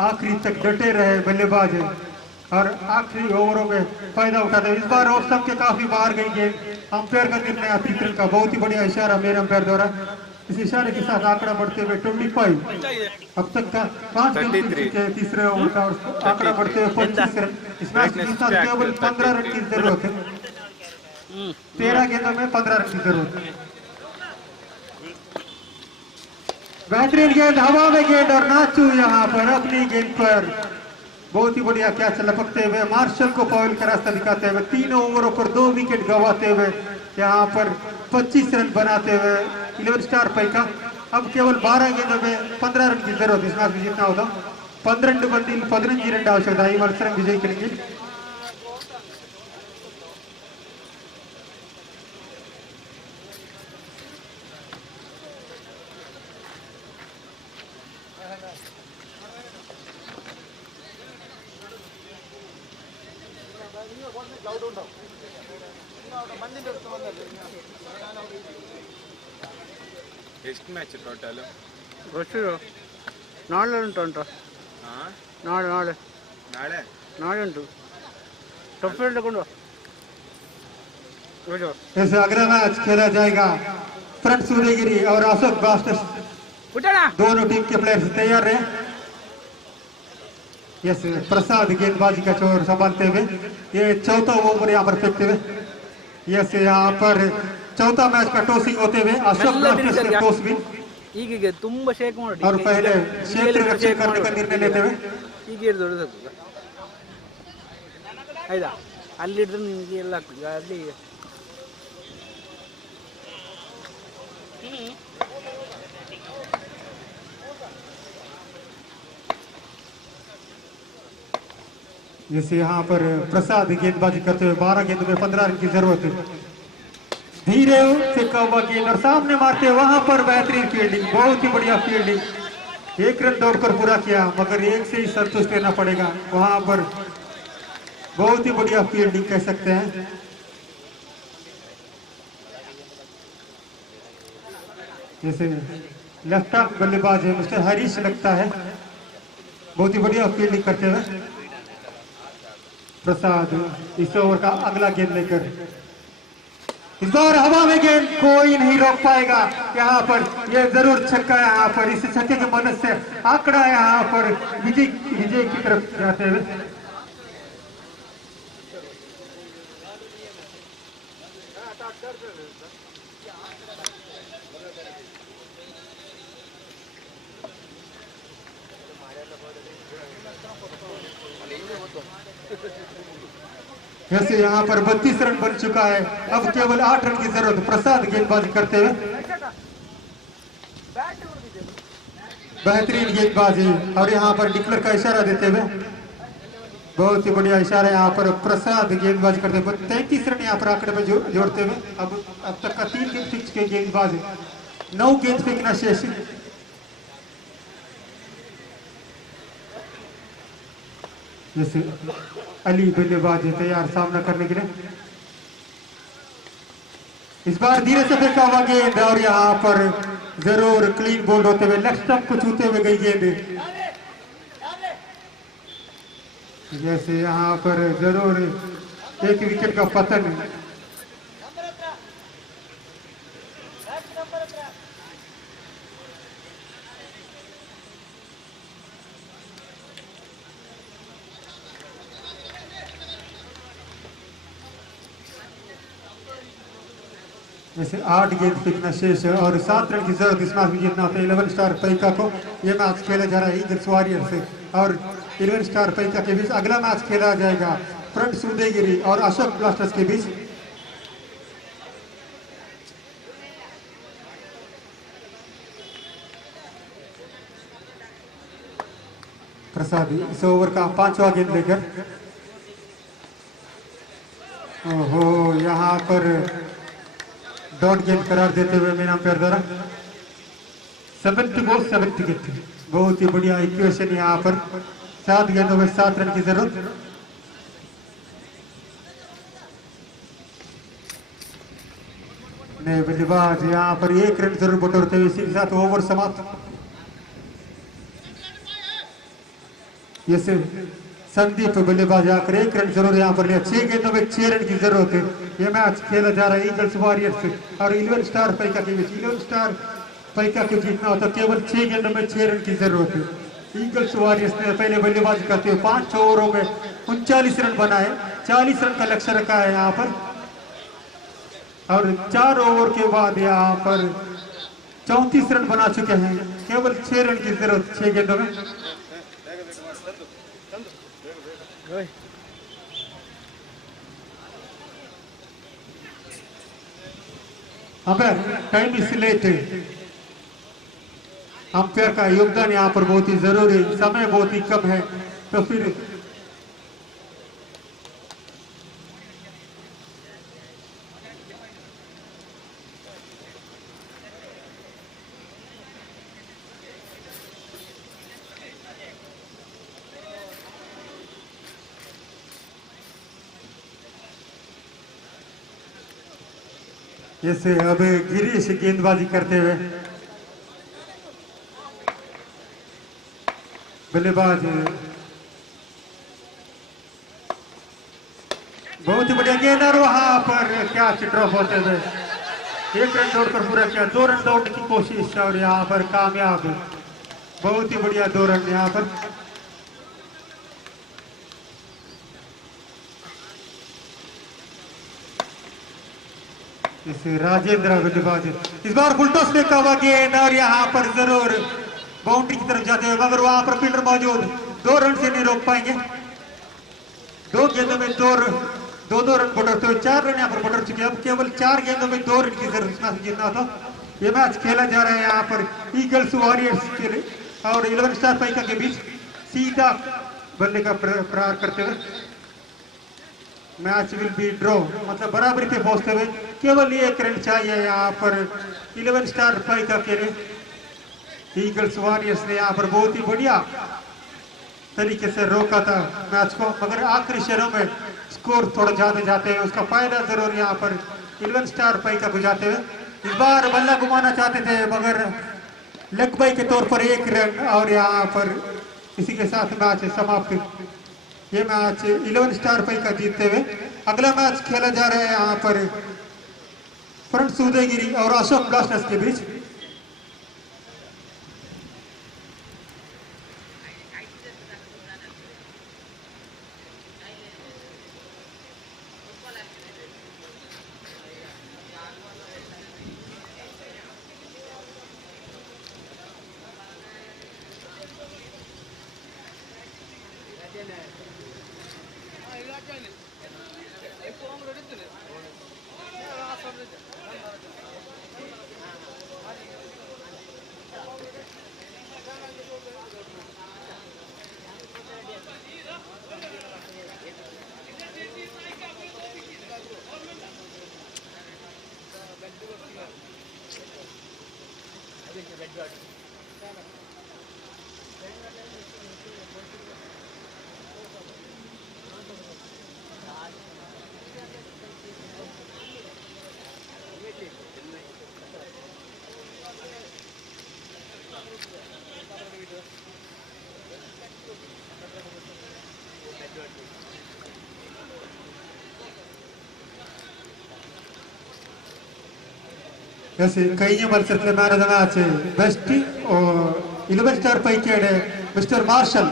आखिरी तक डटे रहे बल्लेबाज और आखिरी ओवरों में फायदा उठाते. इस बार ऑफ स्टंप के काफी बाहर गई गेंद. अंपायर का निर्णय अतिरिक्त रन का बहुत ही बढ़िया इशारा मेरे अंपायर द्वारा. इस इशारे के साथ आंकड़ा बढ़ते हुए 25. अब तक का 5 के तीसरे ओवर का आंकड़ा बढ़ते हुए 25 रन. इस मैच के साथ केवल 15 रन की जरूरत है. 13 गेंदों में 15 रन की जरूरत है. बेहतरीन गेंद हवा में गेंद और नाचू यहाँ पर अपनी गेंद पर बहुत ही बढ़िया कैच लपकते हुए मार्शल को फाउल का रास्ता दिखाते हुए 3 ओवरों पर 2 विकेट गंवाते हुए यहाँ पर 25 रन बनाते हुए 11 स्टार पैका. अब केवल 12 गेंदों में 15 रन की जरूरत. इस मैच में जीतना होगा 12 बंदी 15 रन आवश्यकता. ಈ ಮತ್ಸರ विजय करेंगे. ಎಷ್ಟು ಮ್ಯಾಚ್ ಟೋಟಲ್ ಗೊತ್ತಿರೋ ನಾಳೆ ಉಂಟು ನಾಳೆ ನಾಳೆ ನಾಳೆ ನಾಳೆ ಉಂಟು ट्रॉफी तಗೊಂಡು ऐसे अगला मैच खेला जाएगा फ्रंट सूर्यगिरी और अशोक ब्लास्टर्स. दोनों टीम के प्लेयर्स तैयार रहे. यस प्रसाद गेंदबाजी का छोर संभालते हुए ये चौथा ओवर यहाँ पर फेंकते हुए. यस यहाँ पर चौथा मैच का टॉसिंग होते हुए अशोक ब्लास्टर्स के टॉस विन ಈಗೀಗ ತುಂಬಾ ಶೇಕ್ ಮಾಡಿ और पहले क्षेत्र रक्षण करने का निर्णय लेते हुए ಈಗ ದೊಡ್ಡದಾಗ್ತದೆ ಆಯ್ತಾ ಅಲ್ಲಿ ಹಿಡಿದ್ರೆ ನಿಮಗೆ ಎಲ್ಲ ಆಗ್ತದೆ ಅಲ್ಲಿ जैसे यहाँ पर प्रसाद गेंदबाजी करते हुए 12 गेंद में 15 रन की जरूरत है. धीरे से कवा गेंद और सामने मारते वहां पर बेहतरीन फील्डिंग. बहुत ही बढ़िया फील्डिंग. 1 रन दौड़कर पूरा किया मगर 1 से ही संतुष्ट रहना पड़ेगा. वहां पर बहुत ही बढ़िया फील्डिंग कह सकते हैं. जैसे लेफ्ट आर्म बल्लेबाज है मिस्टर हरीश लगता है. बहुत ही बढ़िया फील्डिंग करते हुए प्रसाद इस ओवर का अगला गेंद लेकर. इस बार हवा में गेंद कोई नहीं रोक पाएगा. यहाँ पर ये जरूर छक्का यहाँ पर. इस छक्के के मदद से आंकड़ा यहाँ पर विजय की तरफ जाते हुए वैसे यहाँ पर 32 रन बन चुका है. अब केवल 8 रन की जरूरत. प्रसाद गेंदबाजी करते हुए बेहतरीन गेंदबाजी और यहाँ पर डिक्लेयर का इशारा देते हुए बहुत ही बढ़िया इशारा यहाँ पर प्रसाद गेंदबाजी करते हुए 33 रन यहाँ पर आंकड़े में जोड़ते हुए अब तक का 3 गेंद फिक्स के गेंदबाज 9 गेंद फेंकना शेष. जैसे अली बल्लेबाज तैयार सामना करने के लिए. इस बार धीरे से फेंका हुआ गेंद और यहाँ पर जरूर क्लीन बोल्ड होते हुए लेग स्टंप को छूते हुए गई गेंद. जैसे यहाँ पर जरूर 1 विकेट का पतन. वैसे 8 गेंद फेंकना शेष है और 7 रन की जरूरत. इस मैच में जीतना होता है 11 स्टार पैका को. यह मैच खेला जा रहा है ईगल्स वॉरियर से और 11 स्टार पैका के बीच. अगला मैच खेला जाएगा फ्रंट सूर्यगिरी और अशोक ब्लास्टर्स के बीच. प्रसाद इस ओवर का 5वां गेंद लेकर। ओहो, यहाँ पर डॉट गेंद करार देते हुए मेन अंपायर द्वारा 70 बॉल 7 विकेट। बहुत ही बढ़िया इक्वेशन यहाँ पर। 7 गेंदों में 7 रन की जरूरत। नए बल्लेबाज यहाँ पर 1 रन जरूर बटोरते हुए इसी के साथ ओवर समाप्त। ये संदीप बल्लेबाज आकर 1 रन जरूर यहाँ पर लिया। 6 गेंदों में 6 रन की जरूरत है। यह मैच खेला जा रहा है ईगल्स वॉरियर्स और 11 स्टार पैका के बीच। 11 स्टार पैका को जीतना हो तो केवल 6 गेंदों में 6 रन की जरूरत है। ईगल्स वॉरियर्स ने पहले बल्लेबाजी करते हुए 5 ओवरों में 39 रन बनाए। 40 रन का लक्ष्य रखा है यहाँ पर और 4 ओवर के बाद यहाँ पर 34 रन बना चुके हैं। केवल 6 रन की जरूरत 6 गेंदों में। Umpire time is late. Umpire का योगदान यहाँ पर बहुत ही जरूरी है। समय बहुत ही कम है तो फिर जैसे अब गिरीश गेंदबाजी करते हुए। बल्लेबाज बहुत ही बढ़िया गेंद और वहां पर कैच ड्रॉप होते हुए 1 रन दौड़कर पूरा किया। 2 रन दौड़ने की कोशिश और यहाँ पर कामयाब। बहुत ही बढ़िया 2 रन यहाँ पर। राजेंद्र बल्लेबाज इस बार फुलटॉस ने कहा गेंद और यहाँ पर जरूर बाउंड्री की तरफ जाते हैं मगर वहां पर फील्डर मौजूद 2 रन से नहीं रोक पाएंगे। 2 गेंदों में 2 रन बटोरते हुए 4 रन यहाँ पर बटोर चुके। अब केवल 4 गेंदों में 2 रन की जरूरत जीतना था। ये मैच खेला जा रहा है यहाँ पर ईगल्स वॉरियर्स के लिए और 11 स्टार पैका के बीच। सीधा बल्ले का प्रहार करते हुए मैच विल बी ड्रॉ मतलब बराबरी पे पहुंचते हुए केवल 1 रन चाहिए यहाँ पर 11 स्टार पैका के लिए। ईगल्स वॉरियर्स ने यहाँ पर बहुत ही बढ़िया तरीके से रोका था मैच को मगर आखिरी क्षणों में स्कोर थोड़ा ज्यादा जाते हैं उसका फायदा जरूर यहाँ पर 11 स्टार पैका को जाते हुए। इस बार बल्ला घुमाना चाहते थे मगर लेग बाई के तौर पर 1 रन और यहाँ पर इसी के साथ मैच समाप्त। ये मैच 11 स्टार पैका जीतते हुए अगला मैच खेला जा रहा है यहाँ पर फ्रंट सूदेगिरी और अशोक ब्लास्टर्स के बीच। കഴിഞ്ഞ മത്സരത്തിലെ man of the match best 11 star packed mister marshal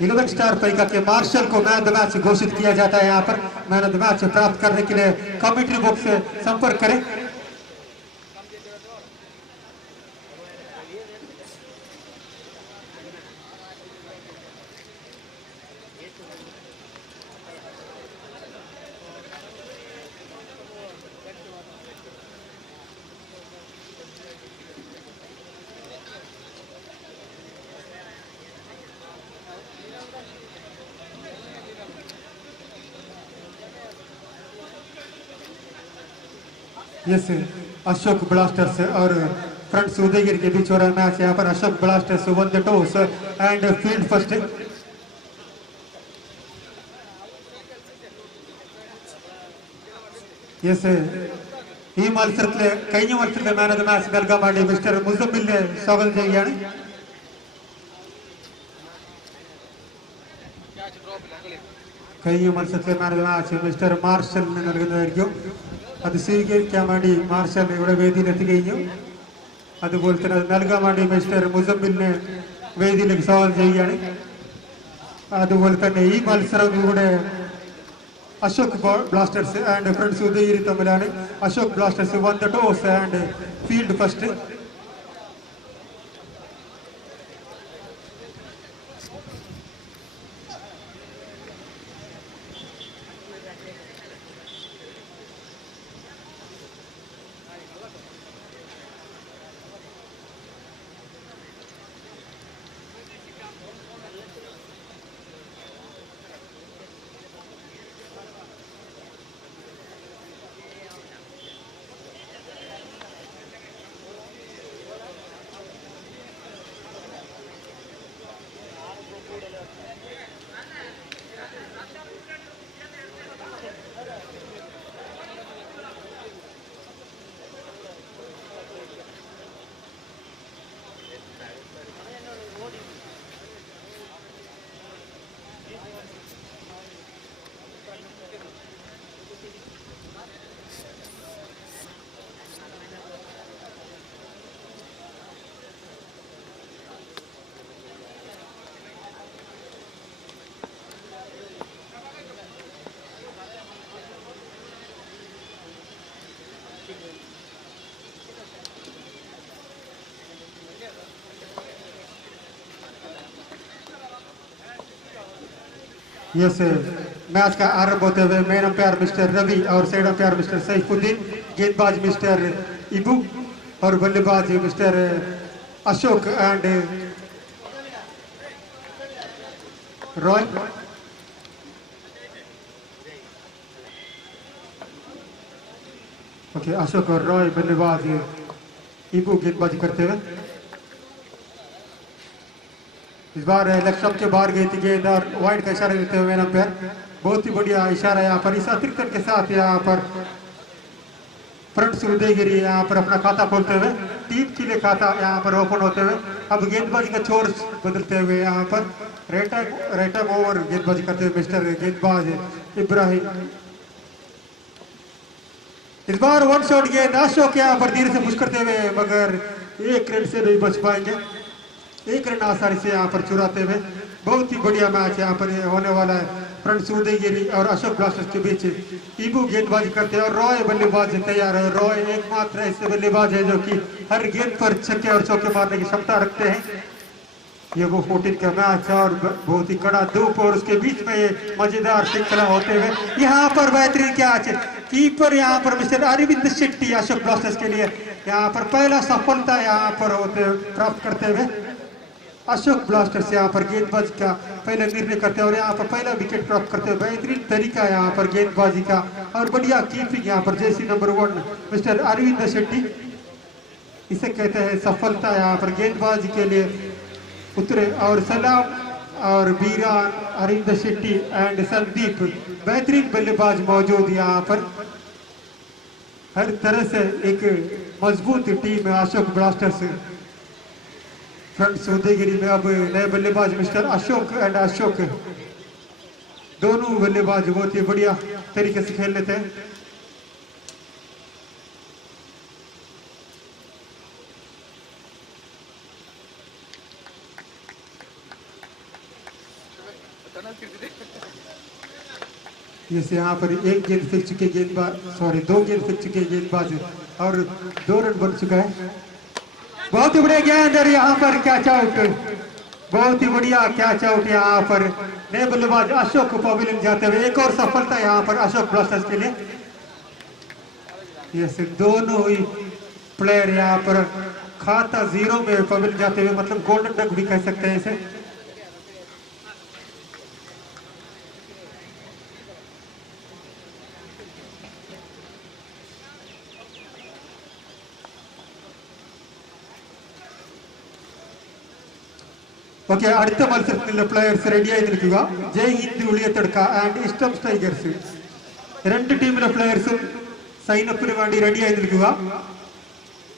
11 star packed के मार्शल को मैन ऑफ द मैच घोषित किया जाता है। यहाँ पर मैन ऑफ द मैच प्राप्त करने के लिए कमेंट्री बॉक्स से संपर्क करें। यस अशोक ब्लास्टर्स और फ्रंट्स उदयगिरी के बीच हो रहा मैच। यहाँ पर Ashok blasters won the toss and field first. Yes ഈ മത്സരത്തിലെ കഴിഞ്ഞ മത്സരത്തിലെ മാൻ ഓഫ് ദ മാച്ച് നൽകാൻ വേണ്ടി മിസ്റ്റർ മുസമ്മിലിനെ സ്വാഗതം ചെയ്യുകയാണ്. കഴിഞ്ഞ മത്സരത്തിലെ man of the match mister മാർഷലിന് നൽകുന്നതായിരിക്കും. അത് സ്വീകരിക്കാൻ വേണ്ടി മാർഷൽ ഇവിടെ വേദിയിലെത്തി കഴിഞ്ഞു. അതുപോലെ തന്നെ അത് നൽകാൻ വേണ്ടി മിസ്റ്റർ മുസമ്മിലിനെ വേദിയിലേക്ക് സ്വാഗതം ചെയ്യുകയാണ്. അതുപോലെ തന്നെ ഈ മത്സരം ഇവിടെ Ashok blasters and friends Udayagiri तमिलाണ്. Ashok blasters won the toss and field first. Yes match का आरंभ होते हुए मेन अंपायर मिस्टर रवि और साइड अंपायर मिस्टर सैफुद्दीन, गेंदबाज मिस्टर इबू और बल्लेबाज मिस्टर अशोक एंड रॉय. ओके अशोक और रॉय बल्लेबाज, इबू गेंदबाजी करते हुए. इस बार लेग स्टंप के बाहर गई थी गेंद और वाइड का इशारा देते हुए अंपायर. बहुत ही बढ़िया इशारा यहाँ पर. इस अतिरिक्त के साथ यहाँ पर फ्रंट्स उदयगिरी यहाँ पर अपना खाता खोलते हुए टीम के लिए खाता यहाँ पर ओपन होते हुए अब गेंदबाजी का छोर बदलते हुए यहाँ पर राइट टाइम ओवर गेंदबाजी करते हुए मिस्टर गेंदबाज इब्राहिम. इस बार वन शॉट गेंद अशोक यहाँ पर धीरे से पुश करते हुए मगर एक रन से नहीं बच पाएंगे. एक रन आसानी से यहाँ पर चुराते हुए. बहुत ही बढ़िया मैच यहाँ पर होने वाला है. फ्रंट्स उदयगिरी और अशोक ब्लास्टर्स के बीच ईबू गेंदबाजी करते हैं और रॉय बल्लेबाज तैयार है. रॉय एकमात्र ऐसे बल्लेबाज है जो कि हर गेंद पर छक्के और चौके मारने की क्षमता रखते हैं. ये वो 14 का मैच और बहुत ही कड़ा धूप और उसके बीच में ये मजेदार श्रृंखला होते हुए यहाँ पर बेहतरीन कैच. कीपर यहाँ पर मिस्टर अरविंद शेट्टी अशोक ब्लास्टर्स के लिए यहाँ पर पहला सफलता यहाँ पर होते प्राप्त करते हुए अशोक ब्लास्टर्स यहाँ पर गेंदबाजी का पहले निर्णय करते हैं और यहाँ पर पहला विकेट प्राप्त करते हैं. बेहतरीन तरीका यहाँ पर गेंदबाजी का और बढ़िया कीपिंग यहाँ पर जैसी नंबर 1 मिस्टर अरविंद शेट्टी. इसे कहते हैं सफलता. यहाँ पर गेंदबाजी के लिए उतरे और सलाम और बीरान अरविंद शेट्टी एंड संदीप बेहतरीन बल्लेबाज मौजूद यहाँ पर. हर तरह से एक मजबूत टीम है अशोक ब्लास्टर्स. फ्रंट्स उदयगिरी में अब नए बल्लेबाज मिस्टर अशोक एंड अशोक दोनों बल्लेबाज बहुत ही बढ़िया तरीके से खेल लेते हैं. जैसे यहाँ पर एक गेंद फेंक चुके गेंदबाज दो गेंद फेंक चुके गेंदबाज और 2 रन बन चुका है. बहुत ही बढ़िया गेंद और यहाँ पर कैच आउट. बहुत ही बढ़िया कैच आउट यहाँ पर नए बल्लेबाज अशोक पवेलियन जाते हुए. एक और सफलता यहाँ पर अशोक ब्लास्टर्स के लिए. ये दोनों ही प्लेयर यहाँ पर खाता 0 में पवेलियन जाते हुए मतलब गोल्डन डक भी कह सकते हैं इसे. ഓക്കെ, അടുത്ത മത്സരത്തിലുള്ള പ്ലെയേഴ്സ് റെഡിയായി നിൽക്കുക. ജയ് ഹിന്ദ് ഉളിയത്തെടുക്ക ആൻഡ് ഇഷ്ടം സ്ട്രൈക്കേഴ്സ്, രണ്ട് ടീമിലെ പ്ലെയേഴ്സും സൈനപ്പിന് വേണ്ടി റെഡിയായി നിൽക്കുക.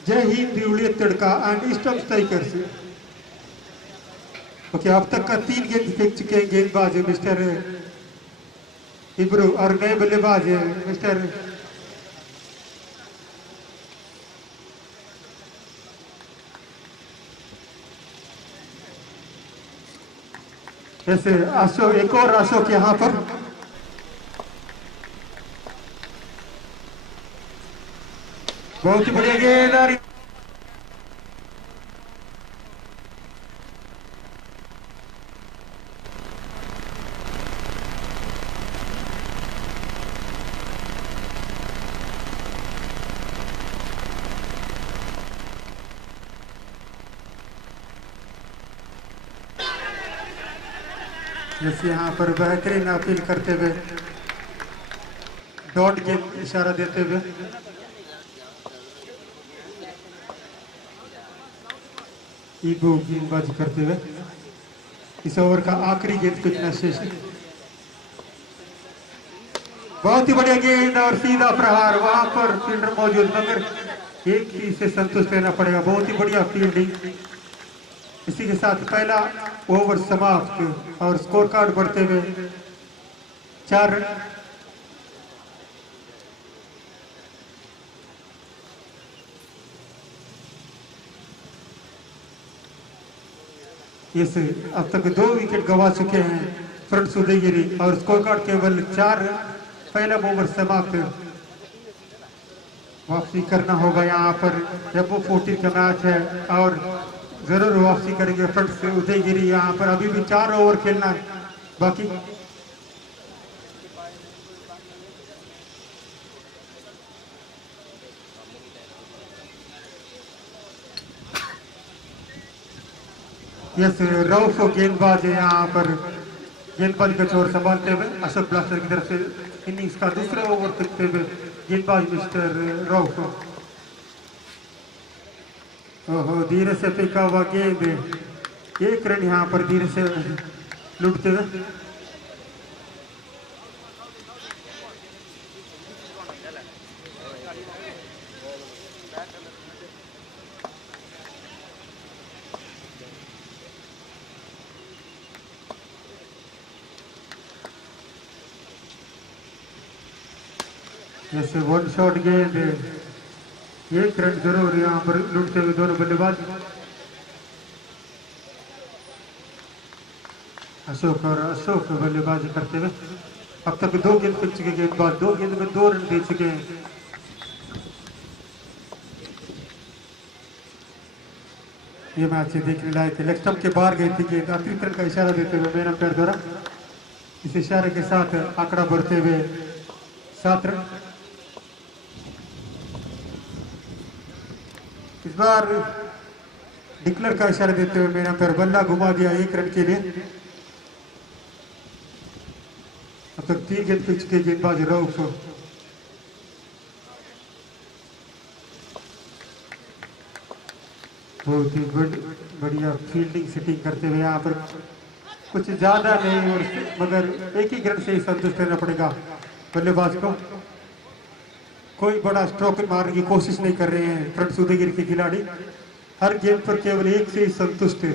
Jai Hind Uliyathadukka and eastern strikers. Okay, अब तक का 3 गेंद फेंक चुके हैं गेंदबाज मिस्टर इब्रू और नए बल्लेबाज मिस्टर ऐसे अशोक, एक और अशोक यहाँ पर. बहुत ही बढ़िया गेंद आ रही. जैसे यहाँ पर बेहतरीन अपील करते हुए डॉट गेंद इशारा देते हुए ईबू गेंदबाजी करते हुए इस ओवर का आखिरी गेंद पिचना शेष. बहुत ही बढ़िया गेंद और सीधा प्रहार. वहां पर फील्डर मौजूद, मगर एक चीज से संतुष्ट रहना पड़ेगा. बहुत ही बढ़िया फील्डिंग. इसी के साथ पहला ओवर समाप्त और स्कोर कार्ड बढ़ते हुए 4 रन. इस अब तक 2 विकेट गंवा चुके हैं फ्रंट उदयगिरी और स्कोर कार्ड केवल 4 रन. पहला ओवर समाप्त. वापसी करना होगा यहाँ पर. जब 14 का मैच है और जरूर वापसी करेंगे फ्रंट से उदयगिरी. यहाँ पर अभी भी 4 ओवर खेलना बाकी. यस, रऊफ गेंदबाज है यहाँ पर. गेंदबाज का छोर संभालते हुए अशोक ब्लास्टर की तरफ से इनिंग्स का दूसरा ओवर फेंकते हुए गेंदबाज मिस्टर रऊफ. ओहो, धीरे से फेंका हुआ गेंद. 1 रन यहाँ पर धीरे से लुटते हुए. जैसे 1 शॉट गेंद. 1 रन जरूर यहाँ पर लुटते हुए दोनों बल्लेबाज. अशोक और अशोक बल्लेबाजी करते हुए. अब तक 2 गेंद फेंक चुके गेंदबाज. 2 गेंद में 2 रन दे चुके हैं. ये मैच देखने लायक है. लेग स्टंप के बाहर गई थी गेंद. अतिरिक्त रन का इशारा देते हुए मेन अंपायर द्वारा इस इशारे के साथ आंकड़ा बढ़ते हुए 7 रन. इस बार डिक्लेयर का इशारा देते हुए मेरा पैर बल्ला घुमा दिया 1 रन के लिए. अब तक 3 गेंद फेंक चुके गेंदबाज रऊफ. बहुत ही बढ़िया फील्डिंग सेटिंग करते हुए यहाँ पर कुछ ज्यादा नहीं और मगर 1 ही रन से ही संतुष्ट रहना पड़ेगा बल्लेबाज को. कोई बड़ा स्ट्रोक मारने की कोशिश नहीं कर रहे हैं फ्रंट उदयगिरी के खिलाड़ी. हर गेंद पर केवल 1 से ही संतुष्ट है.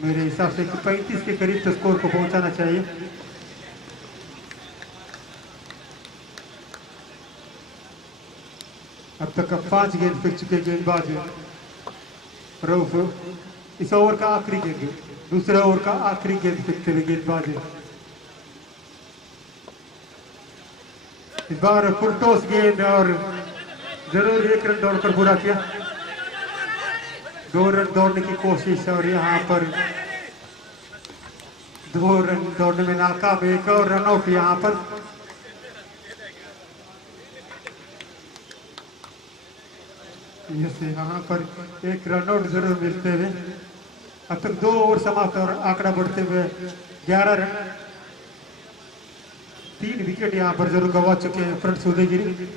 मेरे हिसाब से 35 के करीब तो स्कोर को पहुंचाना चाहिए. अब तक 5 गेंद फेंक चुके गेंदबाज रऊफ. इस ओवर का आखिरी गेंद, दूसरे ओवर का आखिरी गेंद फेंकते हुए गेंदबाज. इस बार फुल टॉस गेंद और जरूर 1 रन दौड़कर पूरा किया. 2 रन दौड़ने की कोशिश और यहाँ पर 2 रन दौड़ने में नाकाम. 1 और रन आउट यहाँ पर. जैसे यहाँ पर 1 रन आउट जरूर मिलते हुए. अब तक 2 ओवर समाप्त और आंकड़ा बढ़ते हुए 11 रन. 3 विकेट यहाँ पर जरूर गंवा चुके हैं फ्रंट उदयगिरी.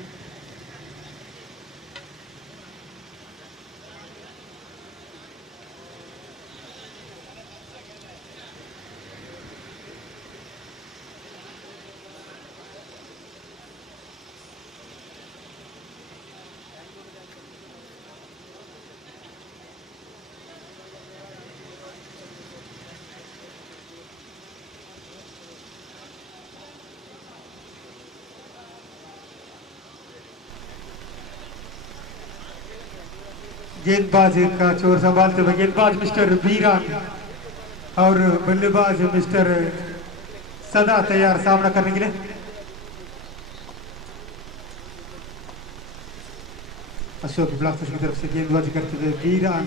गेंदबाज का चोर संभालते हुए गेंदबाज मिस्टर बीरान और बल्लेबाज मिस्टर सदा तैयार सामना करने के लिए। अशोक ब्लास्टर्स की तरफ से गेंदबाजी करते हुए बीरान,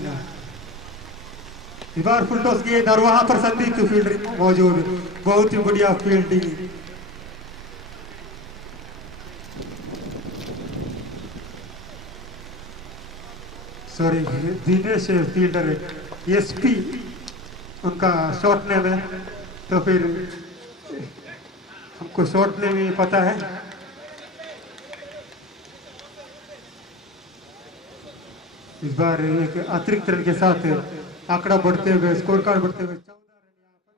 इस बार फुल टॉस गेंद और वहां पर संदीप की फील्डिंग मौजूद, बहुत ही बढ़िया fielding. Sorry Dinesh fielder SP उनका शॉर्ट नेम है, तो फिर हमको शॉर्ट नेम ही पता है। इस बार एक अतिरिक्त रन के साथ आंकड़ा बढ़ते हुए, स्कोर कार्ड बढ़ते हुए 14 रन यहाँ पर।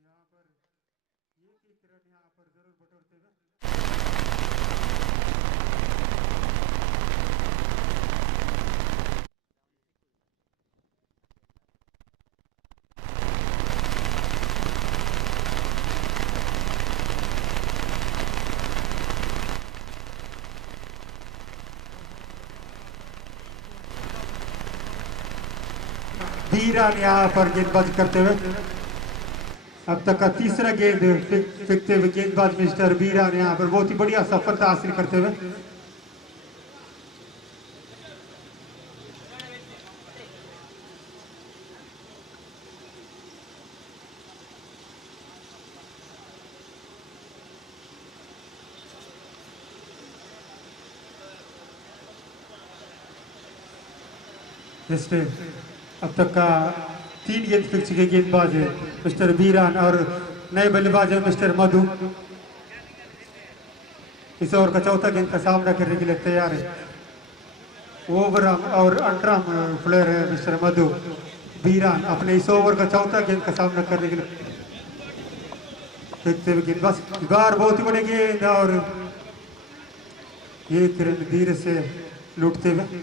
यहाँ पर एक रन यहाँ पर जरूर बटोरते हुए। बीरान यहाँ पर गेंदबाजी करते हुए, अब तक का तीसरा गेंद फेंकते हुए गेंदबाज मिस्टर बीरान यहाँ पर बहुत ही बढ़िया सफलता हासिल करते हुए। इसमें अब तक का 3 गेंद फेंक चुके गेंदबाज है मिस्टर बीरान और नए बल्लेबाज है मिस्टर मधु। इस ओवर का चौथा गेंद का सामना करने के लिए तैयार है। ओवर और अंडरआर्म प्लेयर है मिस्टर मधु। बीरान अपने इस ओवर का चौथा गेंद का सामना करने के लिए फेंकते हुए गेंदबाज, इस बार बहुत ही बड़े गेंद और एक रन धीरे से लूटते हुए।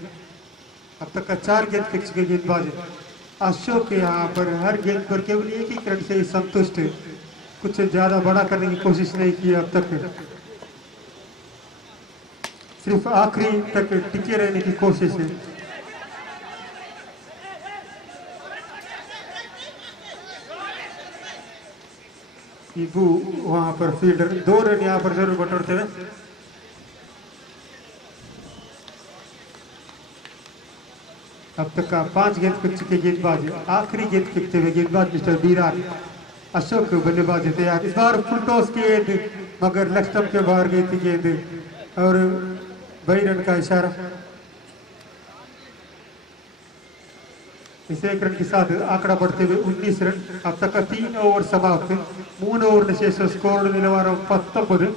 अब तक का 4 गेंद फेंक चुके गेंदबाज है। अशोक यहाँ पर हर गेंद पर केवल एक ही रन से ही संतुष्ट है, कुछ ज्यादा बड़ा करने की कोशिश नहीं की अब तक, सिर्फ आखिरी तक टिके रहने की कोशिश है। इबू वहां पर फील्डर 2 रन यहाँ पर जरूर बटोरते हुए। अब तक का 5 गेंद फेंक चुके गेंदबाज, आखिरी गेंद फेंकते हुए गेंदबाज मिस्टर बीरान। अशोक बल्लेबाज तैयार, इस बार फुल टॉस गेंद मगर लेग स्टंप के बाहर गई थी गेंद और 22 रन का इशारा। इस 1 रन के साथ आंकड़ा बढ़ते हुए 19 रन। अब तक का 3 ओवर समाप्त, 3 ओवर शेष, स्कोर निलवाరం 19।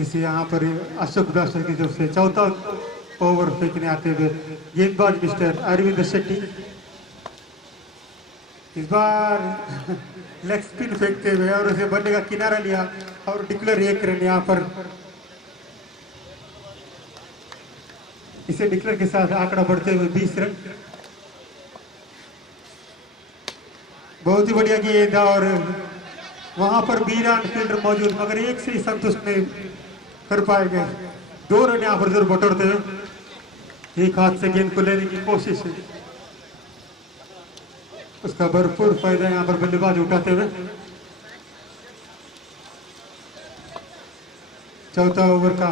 इसे यहाँ पर अशोक ब्लास्टर की तरफ से चौथा ओवर फेंकने आते हुए गेंदबाज मिस्टर अरविंद शेट्टी। इस बार लेग स्पिन फेंकते हुए और उसे बल्ले का किनारा लिया और डिक्लेयर 1 रन यहाँ पर। इसे डिक्लेयर के साथ आंकड़ा बढ़ते हुए 20 रन। बहुत ही बढ़िया गेंद और वहां पर बीरान फील्डर मौजूद मगर एक से ही संतुष्ट नहीं कर पाएंगे। 2 रन यहाँ पर जरूर बटोरते हुए एक हाथ से गेंद को लेने की कोशिश है, उसका भरपूर फायदा यहाँ पर बल्लेबाज उठाते हुए। चौथा ओवर का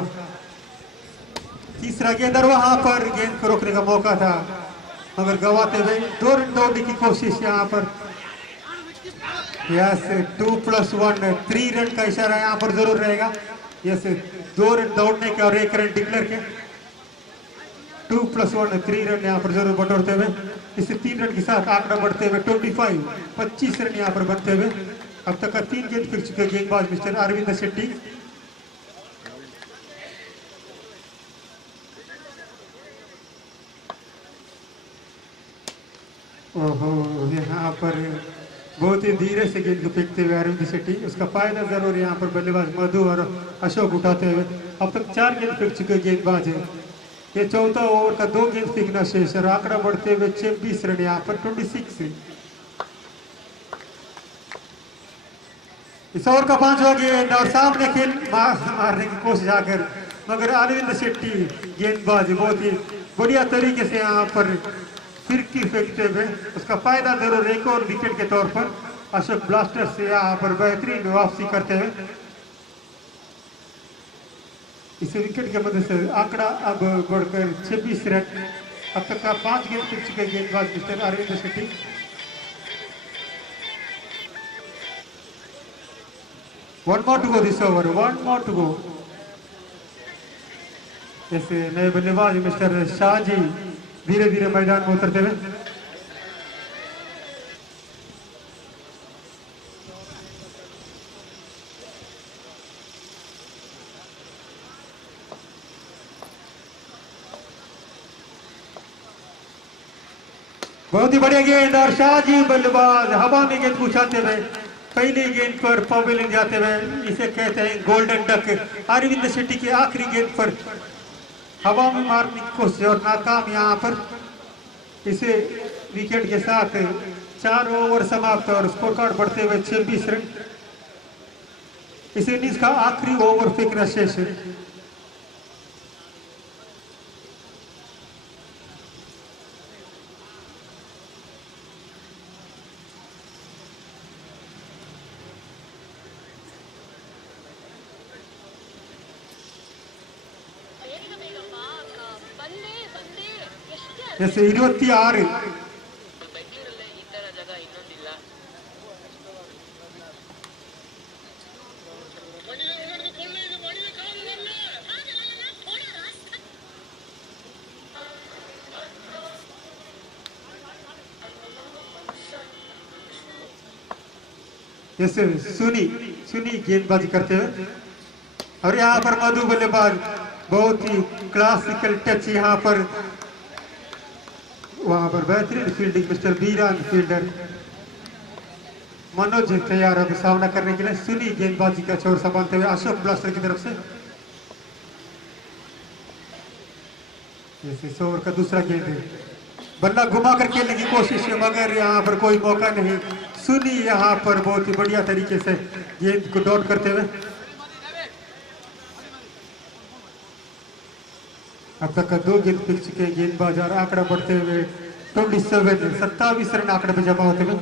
तीसरा गेंद और वहां पर गेंद को रोकने का मौका था मगर गवाते हुए 2 रन दौड़ने की कोशिश यहाँ पर। यस 2+1 3 रन का इशारा यहाँ पर जरूर रहेगा। यस 2 रन दौड़ने के और 1 रन डिक्लेयर के 2+1 3 रन यहाँ पर जरूर बटोरते हुए। इसे 3 रन के साथ आंकड़ा बढ़ते हुए 25 रन यहाँ पर बनते हुए। अब तक का 3 गेंद फेंक चुके गेंदबाज मिस्टर अरविंद शेट्टी। ओहो, यहाँ पर बहुत ही धीरे से गेंद को फेंकते हुए अरविंद शेट्टी, उसका फायदा जरूर यहाँ पर बल्लेबाज मधु और अशोक उठाते हुए। अब तक 4 गेंद फेंक चुके गेंदबाज है। ये चौथा ओवर का 2 गेंद फेंकना शेष और आंकड़ा बढ़ते हुए 26 रन यहाँ पर 26। इस ओवर का 5वां गेंद और सामने खेल मारने की कोशिश आकर, मगर अरविंद शेट्टी गेंदबाज बहुत ही बढ़िया तरीके से यहाँ पर फिरकी फेंकते हुए उसका फायदा जरूर एक और विकेट के तौर पर अशोक ब्लास्टर्स से यहाँ पर बेहतरीन वापसी करते हुए इस विकेट के मदद से आंकड़ा अब बढ़कर 26 रन। अब तक का 5 गेंद फेंक चुके गेंदबाज mister Arvind Shetty. One more to go this over. One more to go. ऐसे नए बल्लेबाज मिस्टर शाहजी धीरे धीरे मैदान में उतरते हुए बहुत ही बढ़िया गेंद और शाहजी बल्लेबाज हवा में गेंद उछालते हुए पहली गेंद पर पवेलियन जाते हुए, इसे कहते हैं गोल्डन डक। अरविंद शेट्टी की आखिरी गेंद पर हवा में मारने की कोशिश और नाकाम यहाँ पर। इसे विकेट के साथ 4 ओवर समाप्त और स्कोर कार्ड बढ़ते हुए 26 रन। इसे इनिंग्स का आखिरी ओवर फेंकना शेष है। ऐसे 26 ऐसे सुनी गेंदबाजी करते हुए और यहाँ पर मधु बल्लेबाज बहुत ही क्लासिकल टच यहाँ पर वहां पर बेहतरीन फील्डिंग मिस्टर बीरान फील्डर मनोज तैयार है सामना करने के लिए। सुनी गेंदबाजी का छोर संभालते हुए अशोक ब्लास्टर की तरफ से। इस ओवर का दूसरा गेंद है, बल्ला घुमा कर खेलने की कोशिश है मगर यहाँ पर कोई मौका नहीं। सुनी यहाँ पर बहुत ही बढ़िया तरीके से गेंद को डॉट करते हुए अब तक का 2 गेंद फेंक चुके गेंदबाज और आंकड़ा बढ़ते हुए 27 रन आंकड़े पे जमा होते हुए।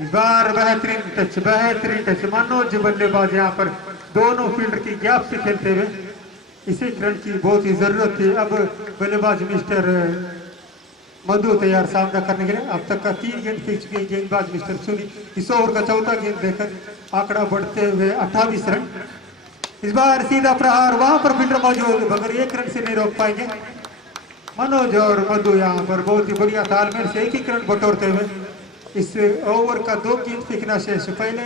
इस बार बेहतरीन टच मनोज बल्लेबाज यहाँ पर दोनों फील्डर की गैप से खेलते हुए इसे रन की बहुत ही जरूरत थी। अब बल्लेबाज मिस्टर मधु तैयार सामना करने के लिए। अब तक का 3 गेंद फेंक चुके गेंदबाज मिस्टर सुनी। इस ओवर का चौथा गेंद देकर आंकड़ा बढ़ते हुए 28 रन। इस बार सीधा प्रहार, वहां पर फील्डर मौजूद मगर 1 रन से नहीं रोक पाएंगे। मनोज और मधु यहाँ पर बहुत ही बढ़िया तालमेल से 1 रन बटोरते हुए इस ओवर का 2 गेंद फेंकना शेष है। पहले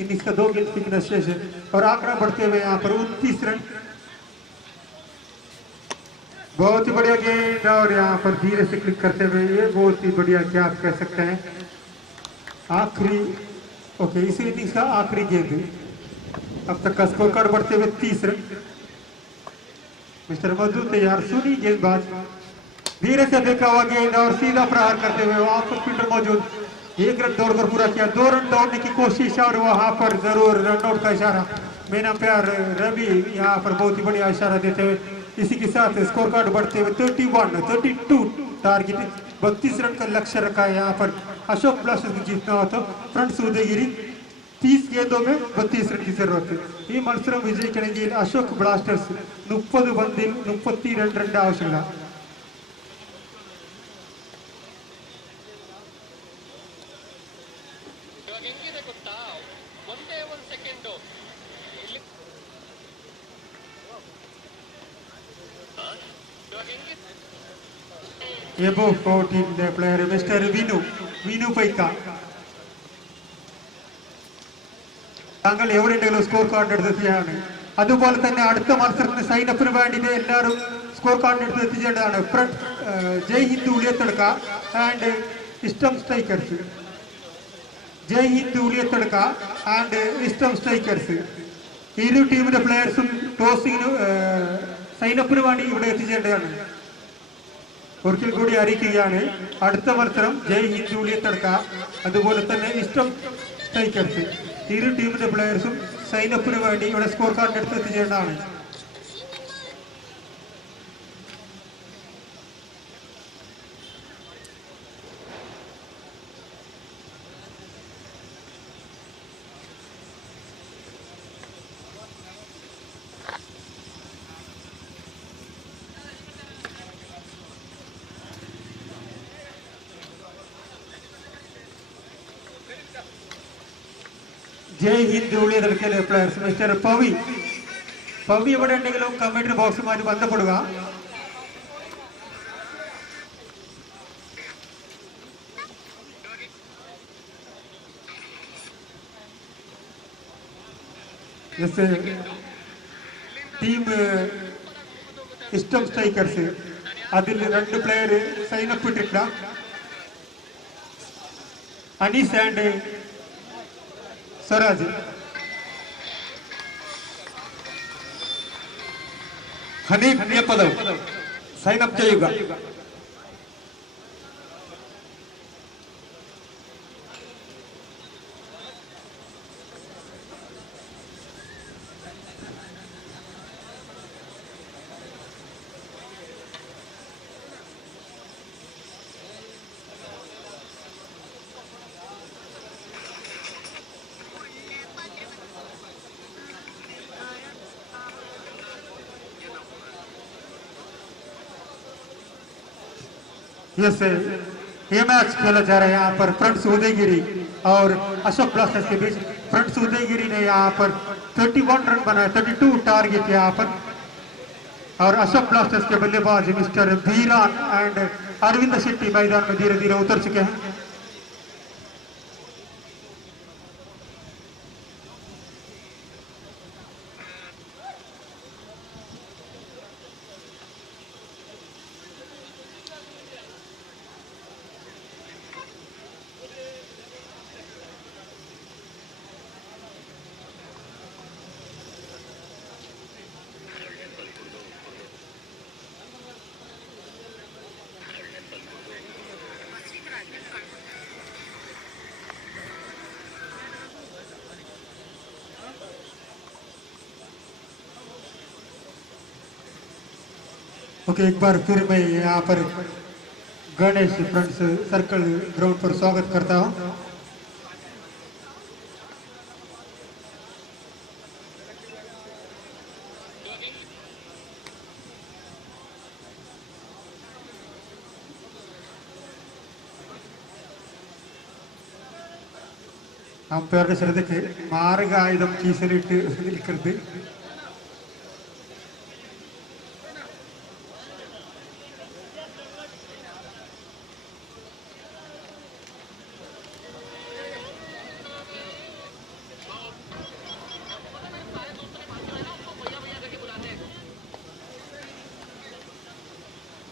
इनिंग्स का 2 गेंद फेंकना शेष है और आंकड़ा बढ़ते हुए यहाँ पर 29 रन। बहुत ही बढ़िया गेंद और यहाँ पर धीरे से क्लिक करते हुए ये बहुत ही बढ़िया क्या आप कह सकते हैं आखिरी इसी इनिंग्स का आखिरी गेंद। अब तक का स्कोर कार्ड बढ़ते हुए 30 रन। मिस्टर मधु तैयार, सुनी गेंदबाज धीरे से देखा हुआ गेंद और सीधा प्रहार करते हुए वहां पर फील्डर मौजूद। 1 रन दौड़कर पूरा किया, 2 रन दौड़ने की कोशिश और वहां पर जरूर रनआउट का इशारा। मेन अंपायर रवि यहाँ पर बहुत ही बढ़िया इशारा देते हुए इसी के साथ स्कोर कार्ड बढ़ते हुए 32 टारगेट 32 रन का लक्ष्य रखा है। यहाँ पर अशोक ब्लास्टर्स को जीतना हो तो फ्रंट उदयगिरी 30 गेंदों में 32 रन की जरूरत है। ಈ ಮತ್ಸರ ವಿಜಯಿಗಳಿಗೆ ಅಶೋಕ್ ಬ್ಲಾಸ್ಟರ್ಸ್ 30 ಬಂದಿಲ್ 32 ರನ್ ಅವಶ್ಯಕ. Above 14 player Mr. Vinu Paika താങ്കൾ എവിടെയെങ്കിലും സ്കോർ കാർഡ് എടുത്തെത്തിയാണ്. അതുപോലെ തന്നെ അടുത്ത മത്സരത്തിന് സൈനപ്പിന് വേണ്ടിയിട്ട് എല്ലാവരും സ്കോർ കാർഡ് എടുത്ത് എത്തിച്ചേണ്ടതാണ്. ജയ് ഹിന്ദ് ഉളിയത്തെടുക്ക ആൻഡ് ഇഷ്ടം സ്ട്രൈക്കേഴ്സ്. ജയ് ഹിന്ദ് ഉളിയത്തെടുക്ക ആൻഡ് ഇഷ്ടം സ്ട്രൈക്കേഴ്സ് ഇരു ടീമിന്റെ പ്ലെയേഴ്സും ടോസിങ്ങിന് സൈനപ്പിന് വേണ്ടി ഇവിടെ എത്തിച്ചേണ്ടതാണ്. ഒരിക്കൽ കൂടി അറിയിക്കുകയാണ്, അടുത്ത മത്സരം ജയ് ഹിന്ദ് ഉളിയത്തെടുക്ക അതുപോലെ തന്നെ ഇഷ്ടം സ്ട്രൈക്കേഴ്സ് ഇരു ടീമിന്റെ പ്ലെയേഴ്സും സൈനപ്പിന് വേണ്ടി ഇവിടെ സ്കോർ കാർഡ് എടുത്ത് എത്തിച്ചേണ്ടതാണ്. ജയ് ഹിന്ദ് ഉളിയതെടുക്കലെ പ്ലെയേഴ്സ് മിസ്റ്റർ പവി എവിടെ ഉണ്ടെങ്കിലും കമ്മിറ്റി ബോക്സുമായി ബന്ധപ്പെടുക. ടീം ഇഷ്ടം സ്ട്രൈക്കേഴ്സ് അതിൽ 2 പ്ലെയർ സൈനപ്പ് ഇട്ടിട്ടില്ല. അനീസ് ആൻഡ് സ്വരാജ്. ഹനീഫ് നിയപ്പദവ് സൈനപ്പ് ചെയ്യുക. यस ये मैच खेला जा रहा है यहाँ पर फ्रंट्स उदयगिरी और अशोक ब्लास्टर्स के बीच. फ्रंट्स उदयगिरी ने यहाँ पर 31 रन बनाए, 32 टारगेट यहाँ पर. और अशोक ब्लास्टर्स के बल्लेबाज मिस्टर बीरान एंड अरविंद शेट्टी मैदान में धीरे धीरे उतर चुके हैं. ओके, एक बार फिर मैं यहाँ पर गणेश फ्रेंड्स सर्कल ग्राउंड पर स्वागत करता हूँ. അമ്പയറുടെ ശ്രദ്ധയ്ക്ക് മാരകായുധം കീശലിട്ട് നിൽക്കരുത്.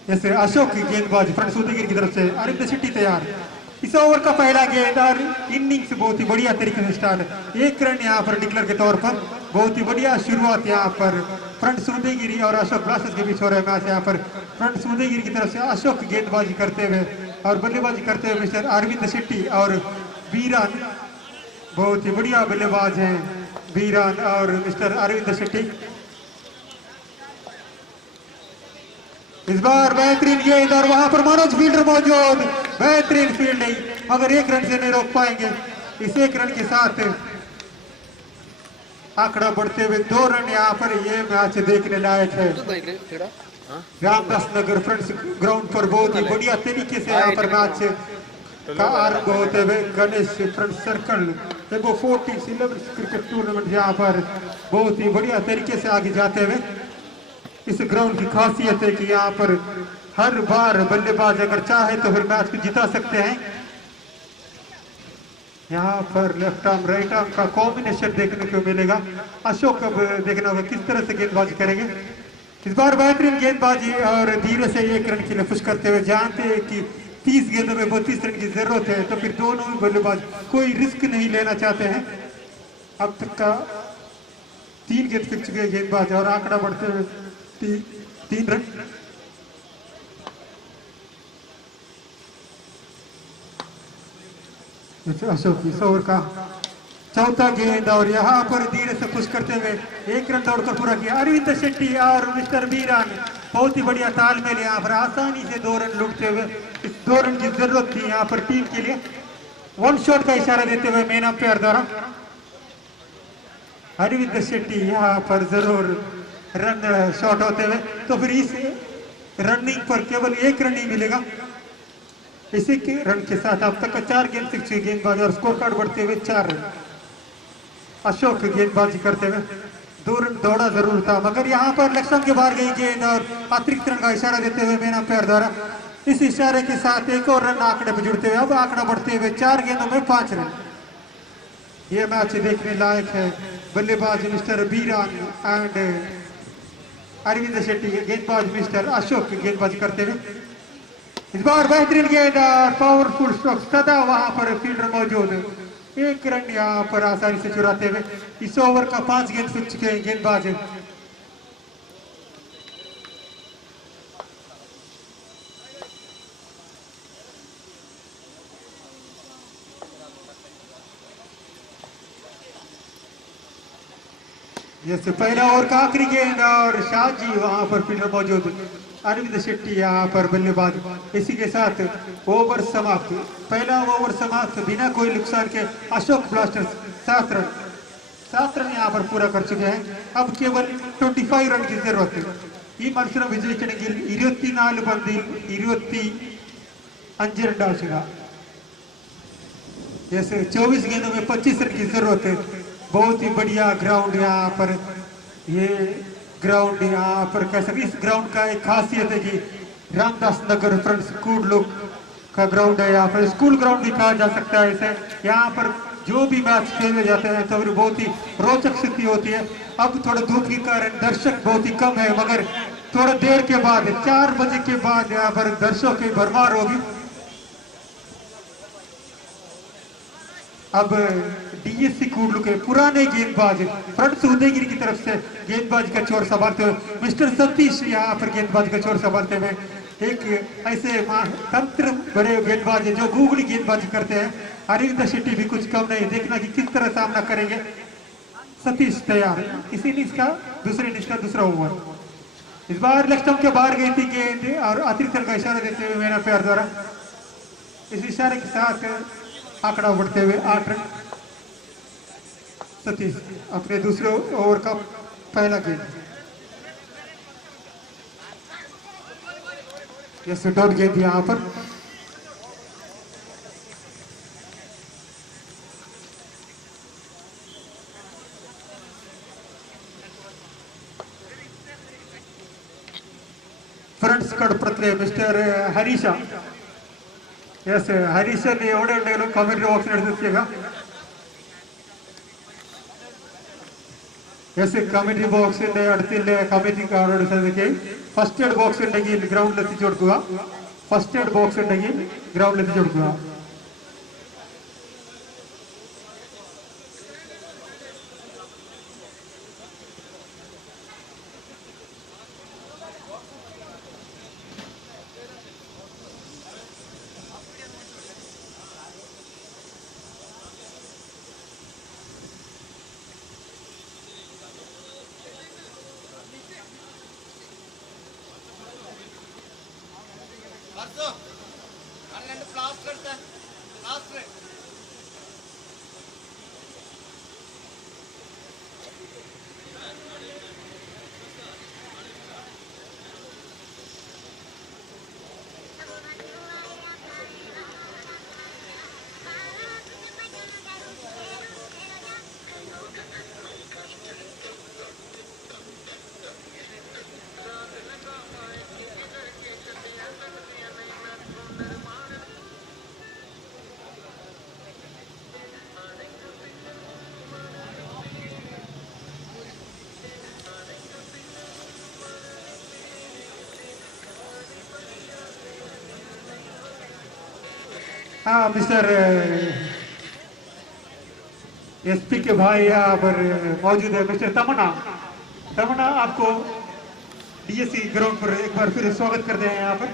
जैसे अशोक की गेंदबाज फ्रंट उदयगिरी की तरफ से अरविंद शेट्टी तैयार. इस ओवर का पहला गेंद और इनिंग्स बहुत ही बढ़िया तरीके से स्टार्ट. 1 रन यहाँ पर डिक्लेयर के तौर पर बहुत ही बढ़िया शुरुआत यहाँ पर फ्रंट उदयगिरी और अशोक ब्लास्टर्स के बीच हो रहा है मैच. यहाँ पर फ्रंट उदयगिरी की तरफ से अशोक गेंदबाजी करते हुए और बल्लेबाजी करते हुए मिस्टर अरविंद शेट्टी और बीरान. बहुत ही बढ़िया बल्लेबाज हैं बीरान और मिस्टर अरविंद शेट्टी. इस बार बेहतरीन गेंद और वहां पर मनोज फील्डर मौजूद. बेहतरीन फील्डिंग, मगर 1 रन से नहीं रोक पाएंगे. इस 1 रन के साथ आंकड़ा बढ़ते हुए 2 रन यहाँ पर ये मैच देखने लायक है. रामदास नगर फ्रंट्स ग्राउंड पर बहुत ही बढ़िया तरीके से यहाँ पर मैच का आरंभ होते हुए Ganesh front circle 14 cricket tournament यहाँ पर बहुत ही बढ़िया तरीके से आगे जाते हुए. इस ग्राउंड की खासियत है कि यहाँ पर हर बार बल्लेबाज अगर चाहे तो फिर मैच को जिता सकते हैं. यहाँ पर लेफ्ट आर्म राइट आर्म का कॉम्बिनेशन देखने को मिलेगा। अशोक अब देखना होगा किस तरह से गेंदबाजी करेंगे। इस बार बेहतरीन गेंदबाजी और धीरे से 1 रन के लिए पुश करते हुए, जानते हैं कि 30 गेंदों में 32 रन की जरूरत है, तो फिर दोनों ही बल्लेबाज कोई रिस्क नहीं लेना चाहते हैं। अब तक का 3 गेंद फेंक चुके गेंदबाज और आंकड़ा बढ़ते हुए 3 रन। अशोक इस ओवर का चौथा गेंद और यहाँ पर धीरे से पुश करते हुए 1 रन दौड़कर पूरा किया अरविंद शेट्टी और मिस्टर बीरान। बहुत ही बढ़िया तालमेल यहाँ पर, आसानी से 2 रन लूटते हुए। इस 2 रन की जरूरत थी यहाँ पर टीम के लिए। 1 शॉट का इशारा देते हुए मेन अंपायर द्वारा अरविंद शेट्टी यहाँ पर जरूर रन शॉट होते हुए, तो फिर इस रनिंग पर केवल 1 रन ही मिलेगा। इसी के रन के साथ अब तक 4 गेंद से 6 गेंदबाजी और स्कोर कार्ड बढ़ते हुए 4 रन। अशोक गेंदबाजी करते हुए 2 रन दौड़ा जरूर था, मगर यहाँ पर लक्ष्य के बाहर गई गेंद और अतिरिक्त रन का इशारा देते हुए मेन अंपायर द्वारा इस इशारे के साथ 1 और रन आंकड़े पर जुड़ते हुए अब आंकड़ा बढ़ते हुए 4 गेंदों में 5 रन। ये मैच देखने लायक है। बल्लेबाज मिस्टर बीरान एंड अरविंद शेट्टी, गेंदबाज मिस्टर अशोक गेंदबाजी करते हुए। इस बार बेहतरीन गेंद और पावरफुल स्ट्रोक, सदा वहां पर फील्डर मौजूद, 1 रन यहाँ पर आसानी से चुराते हुए। इस ओवर का 5 गेंद फेंक चुके हैं गेंदबाज। जैसे पहला ओवर का आखिरी गेंद और शाहजी वहां पर फील्डर मौजूद, अरविंद शेट्टी यहाँ पर बल्लेबाज। इसी के साथ ओवर समाप्त, पहला ओवर समाप्त बिना कोई नुकसान के। अशोक ब्लास्टर्स 7 रन यहाँ पर पूरा कर चुके हैं। अब केवल 25 रन की जरूरत है। ഈ മത്സരം വിജയിക്കണമെങ്കിൽ 24 പന്തിൽ 25 रन ആവശ്യക। जैसे 24 गेंदों में 25 रन की जरूरत है। बहुत ही बढ़िया ग्राउंड यहाँ पर, ये ग्राउंड यहाँ पर कह सकते, इस ग्राउंड का एक खासियत है कि रामदास नगर फ्रंट स्कूल लोग का ग्राउंड है। यहाँ पर स्कूल ग्राउंड भी कहा जा सकता है इसे। यहाँ पर जो भी मैच खेले जाते हैं तो बहुत ही रोचक स्थिति होती है। अब थोड़ा धूप के कारण दर्शक बहुत ही कम है, मगर थोड़ा देर के बाद 4 बजे के बाद यहाँ पर दर्शकों की भरमार होगी। अब डीएससी कूडलू के पुराने गेंदबाज फ्रंट उदयगिरी की तरफ से गेंदबाज का छोर संभालते हुए मिस्टर सतीश यहाँ पर गेंदबाज का छोर संभालते हुए, एक ऐसे तंत्र बड़े गेंदबाज जो गूगली गेंदबाजी करते हैं। अरविंद शेट्टी भी कुछ कम नहीं, देखना कि किस तरह सामना करेंगे। सतीश तैयार, इसी इनिंग्स का दूसरा ओवर। इस बार लेग स्टंप के बाहर गई थी गेंद और अतिरिक्त रन का इशारा देते हुए मेरा प्यार द्वारा इस इशारे के साथ आंकड़ा बढ़ते हुए 8 रन। सतीश अपने दूसरे ओवर का पहला गेंद, यह सुट आउट गेंद यहाँ पर। ಫ್ರೆಂಡ್ಸ್ ಕಡಪಡ್ತಾರೆ ಮಿಸ್ಟರ್ ಹರೀಶ. ಎಸ್ ಹರೀಶನ್ ಎവിടെ ಉണ്ടെങ്കിലും കമന്ററി ബോക്സിൽ എടുത്തിരിക്കുക. യെസ് കമന്ററി ബോക്സിന്റെ അടുത്തുള്ള കമന്ററി കാർഡോട് ശ്രദ്ധിക്കുകയും ഫസ്റ്റ് എയ്ഡ് ബോക്സ് ഉണ്ടെങ്കിൽ ഗ്രൗണ്ടിൽ എത്തിച്ചു കൊടുക്കുക. ഫസ്റ്റ് എയ്ഡ് ബോക്സ് ഉണ്ടെങ്കിൽ ഗ്രൗണ്ടിൽ എത്തിച്ചു കൊടുക്കുക. प्लास्टर हाँ मिस्टर एसपी के भाई यहाँ पर मौजूद है मिस्टर तमन्ना। तमन्ना आपको डीएससी ग्राउंड पर एक बार फिर स्वागत करते हैं यहाँ पर।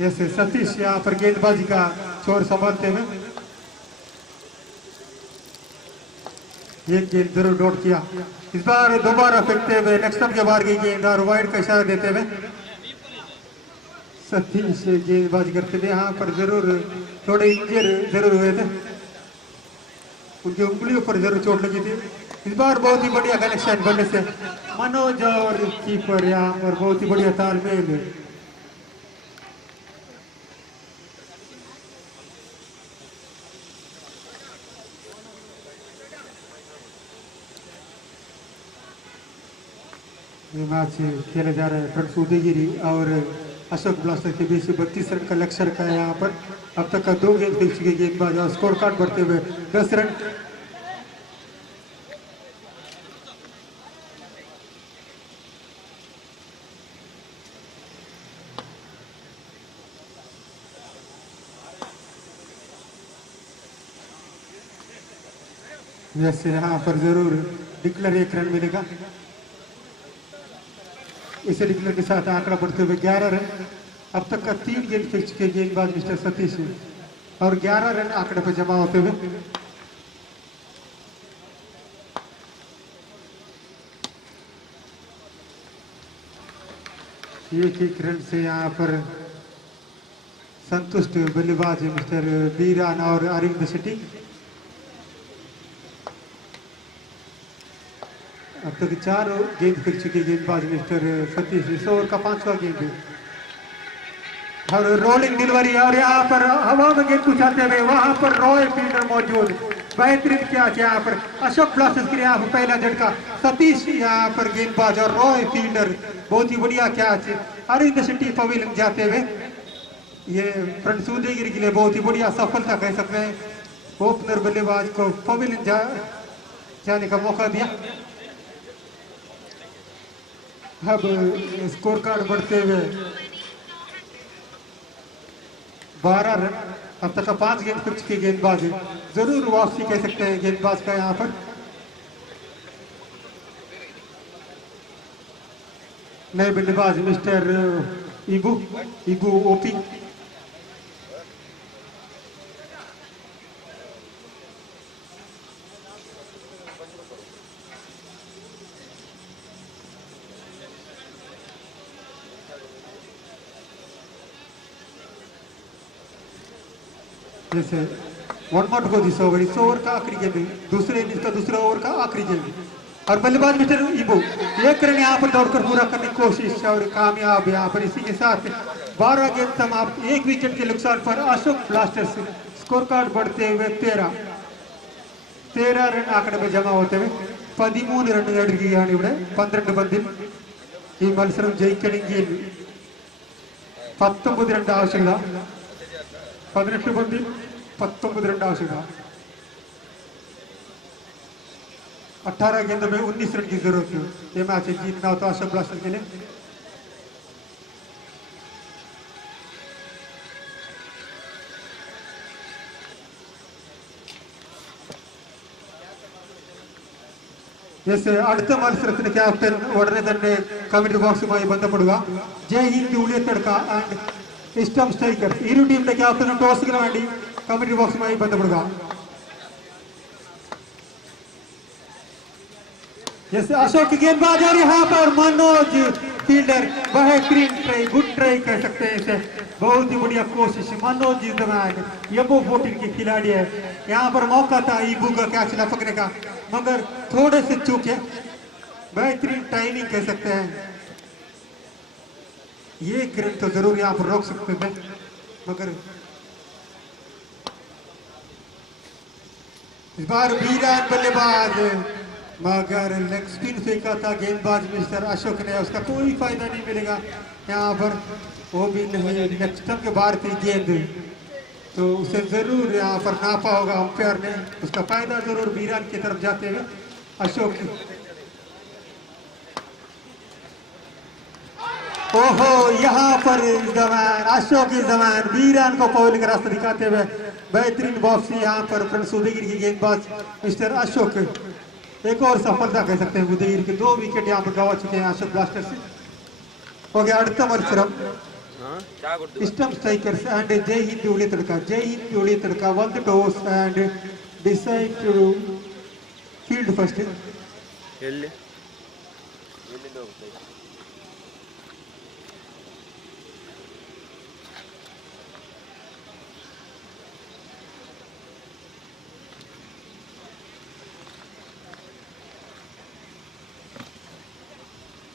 यस सतीश यहाँ पर गेंदबाजी का छोर संभालते हुए एक गेंद जरूर डॉट किया। इस बार दोबारा फेंकते हुए नेक्स्ट के बाहर की गेंद और वाइड का इशारा देते हुए सतीश गेंदबाजी करते थे। यहाँ पर जरूर थोड़े इंजर जरूर हुए थे, उनकी उंगलियों पर जरूर चोट लगी थी। इस बार बहुत ही बढ़िया कनेक्शन बनने से मनोज और कीपर यहाँ पर बहुत ही बढ़िया तालमेल। ये मैच खेला जा रहा है फ्रंट उदयगिरी और अशोक ब्लास्टर के बीच 32 रन का लक्ष्य रखा है। यहाँ पर अब तक का 2 गेंद खेल चुके गेंदबाज और स्कोर कार्ड बढ़ते हुए 10 रन। वैसे यहाँ पर जरूर डिक्लेयर 1 रन मिलेगा। इसे डिक्लेयर के साथ आंकड़ा बढ़ते हुए 11 रन। अब तक का 3 गेंद खेल चुके गेंदबाज मिस्टर सतीश और 11 रन आंकड़े पर जमा होते हुए एक रन से यहाँ पर संतुष्ट बल्लेबाज मिस्टर बीरान और अरविंद शेट्टी। अब तक 4 गेंद खेल चुके गेंदबाज मिस्टर सतीश। इस ओवर का 5वां गेंद और रोलिंग डिलीवरी और यहाँ पर हवा में गेंद उछालते हुए वहां पर रॉय फील्डर मौजूद। बेहतरीन क्या यहाँ पर अशोक ब्लास्टर्स के लिए यहाँ पर पहला झटका। सतीश यहाँ पर गेंदबाज और रॉय फील्डर बहुत ही बढ़िया कैच। अरविंद शेट्टी पवेलियन जाते हुए ये फ्रंट सूर्यगिरी के लिए बहुत ही बढ़िया सफलता कह सकते हैं। ओपनर बल्लेबाज को पवेलियन जाने का मौका दिया। अब स्कोर कार्ड बढ़ते हुए 12 रन। अब तक 5 गेंद खेल चुके गेंदबाज जरूर वापसी कह सकते हैं गेंदबाज का यहाँ पर। नए बल्लेबाज मिस्टर इबू ओपी। जैसे 1 नॉट को दिस ओवर, इस ओवर का आखिरी गेंद, दूसरे इनिंग्स का दूसरा ओवर का आखिरी गेंद और बल्लेबाज मिस्टर इबू 1 रन यहाँ पर दौड़कर पूरा करने की कोशिश और कामयाब यहाँ पर। इसी के साथ 12 गेंद समाप्त। 1 विकेट के नुकसान पर अशोक ब्लास्टर्स स्कोर कार्ड बढ़ते हुए 13 रन आंकड़े में जमा होते हुए 13 रन നേടുകയാണ് ഇവിടെ 12 പന്തിൽ ഈ മത്സരം ജയിക്കണമെങ്കിൽ 19 रन ആവശ്യമില്ല। 18 പന്തിൽ 19 रन आवश्यकता। 18 गेंदों में 19 रन की जरूरत है। ये मैच जीतना हो तो अशोक ब्लास्टर के लिए। जैसे അടുത്ത മത്സരത്തിന് ക്യാപ്റ്റൻ ഉടനെ തന്നെ കമന്ററി ബോക്സുമായി ബന്ധപ്പെടുക. ജയ് ഹിന്ദ് ഉളിയ തടുക്ക ആൻഡ് ഇഷ്ടം സ്ട്രൈക്കർ ഇരു ടീമിന്റെ ക്യാപ്റ്റനും ടോസിന് വേണ്ടി കമന്ററി ബോക്സുമായി ബന്ധപ്പെടുക. जैसे अशोक गेंदबाज और यहाँ पर मनोज फील्डर बेहतरीन ट्राई, गुड ट्राई कह सकते हैं इसे। बहुत ही बढ़िया कोशिश। मनोज इज द मैन, यबो 14 की खिलाड़ी है। यहाँ पर मौका था ईबू का कैच लपकने का मगर थोड़े से चूके। बेहतरीन टाइमिंग कह सकते हैं। ये रन तो जरूर यहाँ पर रोक सकते थे मगर इस बार वीरान बल्लेबाज मगर लेग स्पिन फेंका था गेंदबाज मिस्टर अशोक ने, उसका कोई फायदा नहीं मिलेगा यहाँ पर। वो भी नहीं, नेक्स्ट के बाहर थी गेंद तो उसे जरूर यहाँ पर नापा होगा अंपायर ने। उसका फायदा जरूर वीरान की तरफ जाते हुए अशोक। ओहो, यहाँ पर जवान अशोक की जवान वीरान को पॉलिंग का रास्ता दिखाते हुए बेहतरीन वापसी यहाँ पर फ्रेंड्स उदयगिरी की गेंदबाज मिस्टर अशोक एक और सफलता कह सकते हैं। उदयगिरी के 2 विकेट यहाँ पर गवा चुके हैं अशोक ब्लास्टर्स। हो गया അടുത്ത മത്സരം Eastern Strikers and Jai Hind Uliyatadka. Jai Hind Uliyatadka won the toss and decide to field first. ಎಲ್ಲಿ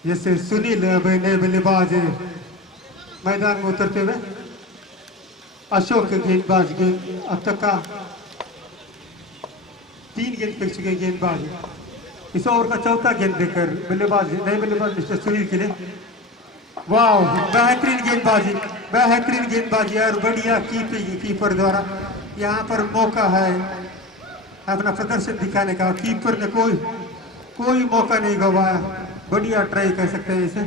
जैसे सुनील नए बल्लेबाज मैदान में उतरते हुए अशोक गेंदबाज अब तक का 3 गेंद फेंक चुके गेंदबाज। इस ओवर का चौथा गेंद देकर नए बल्लेबाज मिस्टर सुनील के लिए वाह बेहतरीन गेंदबाजी और बढ़िया कीपिंग कीपर द्वारा यहाँ पर मौका है अपना प्रदर्शन दिखाने का। कीपर ने कोई मौका नहीं गवाया, बढ़िया ट्राई कर सकते हैं इसे।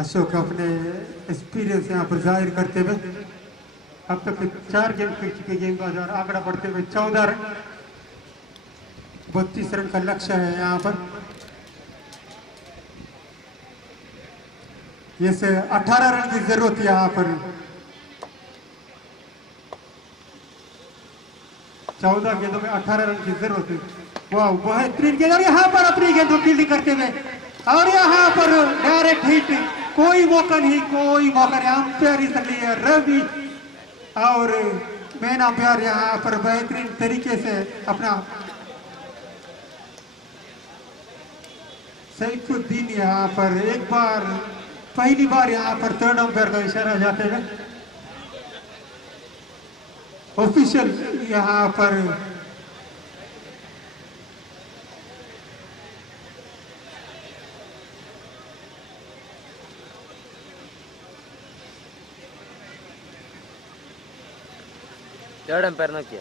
अशोक अपने एक्सपीरियंस यहाँ पर जाहिर करते हुए अब तक 4 गेंद फेंक चुके गेंदबाज और आंकड़ा बढ़ते हुए 14 रन 32 रन का लक्ष्य है यहाँ पर। ये से 18 रन की जरूरत है यहाँ पर। 14 गेंदों में 18 रन की जरूरत है। वाह बेहतरीन गेंद और यहाँ पर अपनी गेंद फील्डिंग करते हुए और यहाँ पर डायरेक्ट हिट, कोई मौका नहीं। अंपायर इसलिए रवि और मेन अंपायर यहाँ पर बेहतरीन तरीके से अपना सैफुद्दीन यहाँ पर पहली बार यहाँ पर 3rd अंपायर का इशारा जाते हुए ऑफिशियल यहाँ पर थर्ड अंपायर ने किया।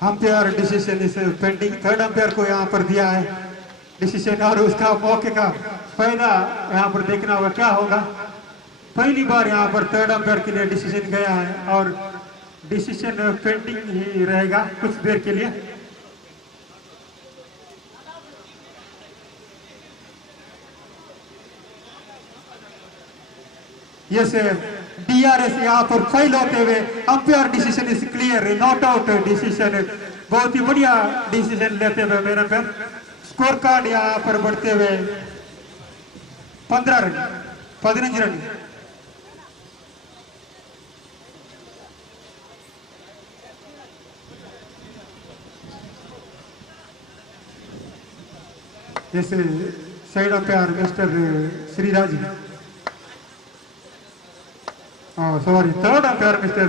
अंपायर डिसीजन इस पेंडिंग 3rd अंपायर को यहाँ पर दिया है डिसीजन और उसका मौके का फायदा यहाँ पर देखना होगा क्या होगा। पहली बार यहाँ पर 3rd अंपायर के लिए डिसीजन गया है और डिसीजन पेंडिंग ही रहेगा कुछ देर के लिए। यस DRS यहाँ पर फेल होते हुए umpire decision is clear, not out decision. बहुत ही बढ़िया डिसीजन लेते हुए मेरे अंपायर। स्कोर कार्ड यहाँ पर बढ़ते हुए 15 रन। जैसे side umpire mister Shriraj, sorry 3rd umpire mister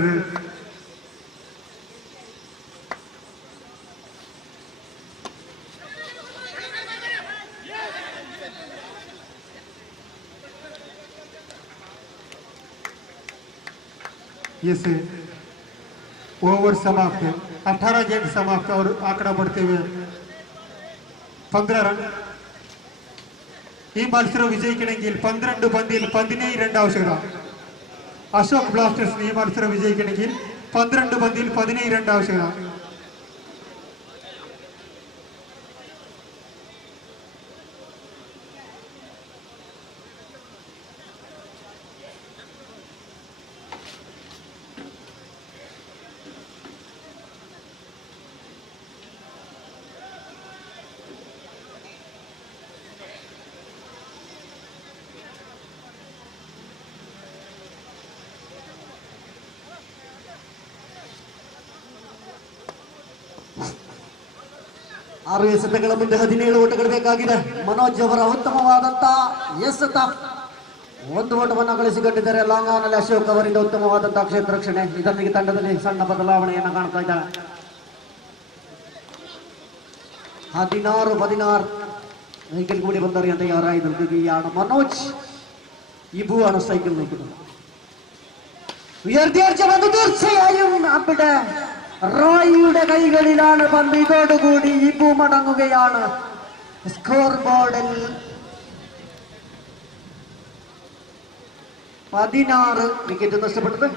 ये से ओवर समाप्त है। 18 गेंद समाप्त और आंकड़ा बढ़ते हुए 15 रन। ಈ ಮತ್ಸರ ವಿಜಯಿಕണമെങ്കിൽ 12 പന്തിൽ 17 റൺ ആവശ്യകത. അശോക് ബ്ലാസ്റ്റേഴ്സിന് ഈ മത്സരം വിജയിക്കണമെങ്കിൽ 12 പന്തിൽ 17 റൺ ആവശ്യകത. 6 ಎಸೆತಗಳ ಮುಂದೆ 17 ಓಟಗಳು ಬೇಕಾಗಿದೆ. ಮನೋಜ್ ಅವರ ಉತ್ತಮವಾದಂತ ಎಸೆತ, 1 ಓಟವನ್ನು ಗಳಿಸಿಕೊಂಡಿದ್ದಾರೆ. ಲಾಂಗ್ ಆನ್ ಅಲ್ಲಿ ಅಶೋಕ್ ಅವರಿಂದ ಉತ್ತಮವಾದಂತಹ ಕ್ಷೇತ್ರ ರಕ್ಷಣೆ. ಇದರೊಂದಿಗೆ ತಂಡದಲ್ಲಿ ಸಣ್ಣ ಬದಲಾವಣೆಯನ್ನು ಕಾಣ್ತಾ ಇದ್ದಾರೆ. 16 സൈക്കിൾ കൂടി വന്നറിയാൻ തയ്യാറായി നിൽക്കുകയാണ് മനോജ്. ഇബുവാണ് സൈക്കിൾ നിൽക്കുന്നത്. ഉയർത്തിയടിച്ച പന്ത് തീർച്ചയായും അവിടെ റോയിയുടെ കൈകളിലാണ് പന്ത്. ഇതോടുകൂടി ഇബു മടങ്ങുകയാണ്. സ്കോർ ബോർഡിൽ 16 വിക്കറ്റ് നഷ്ടപ്പെട്ടത്.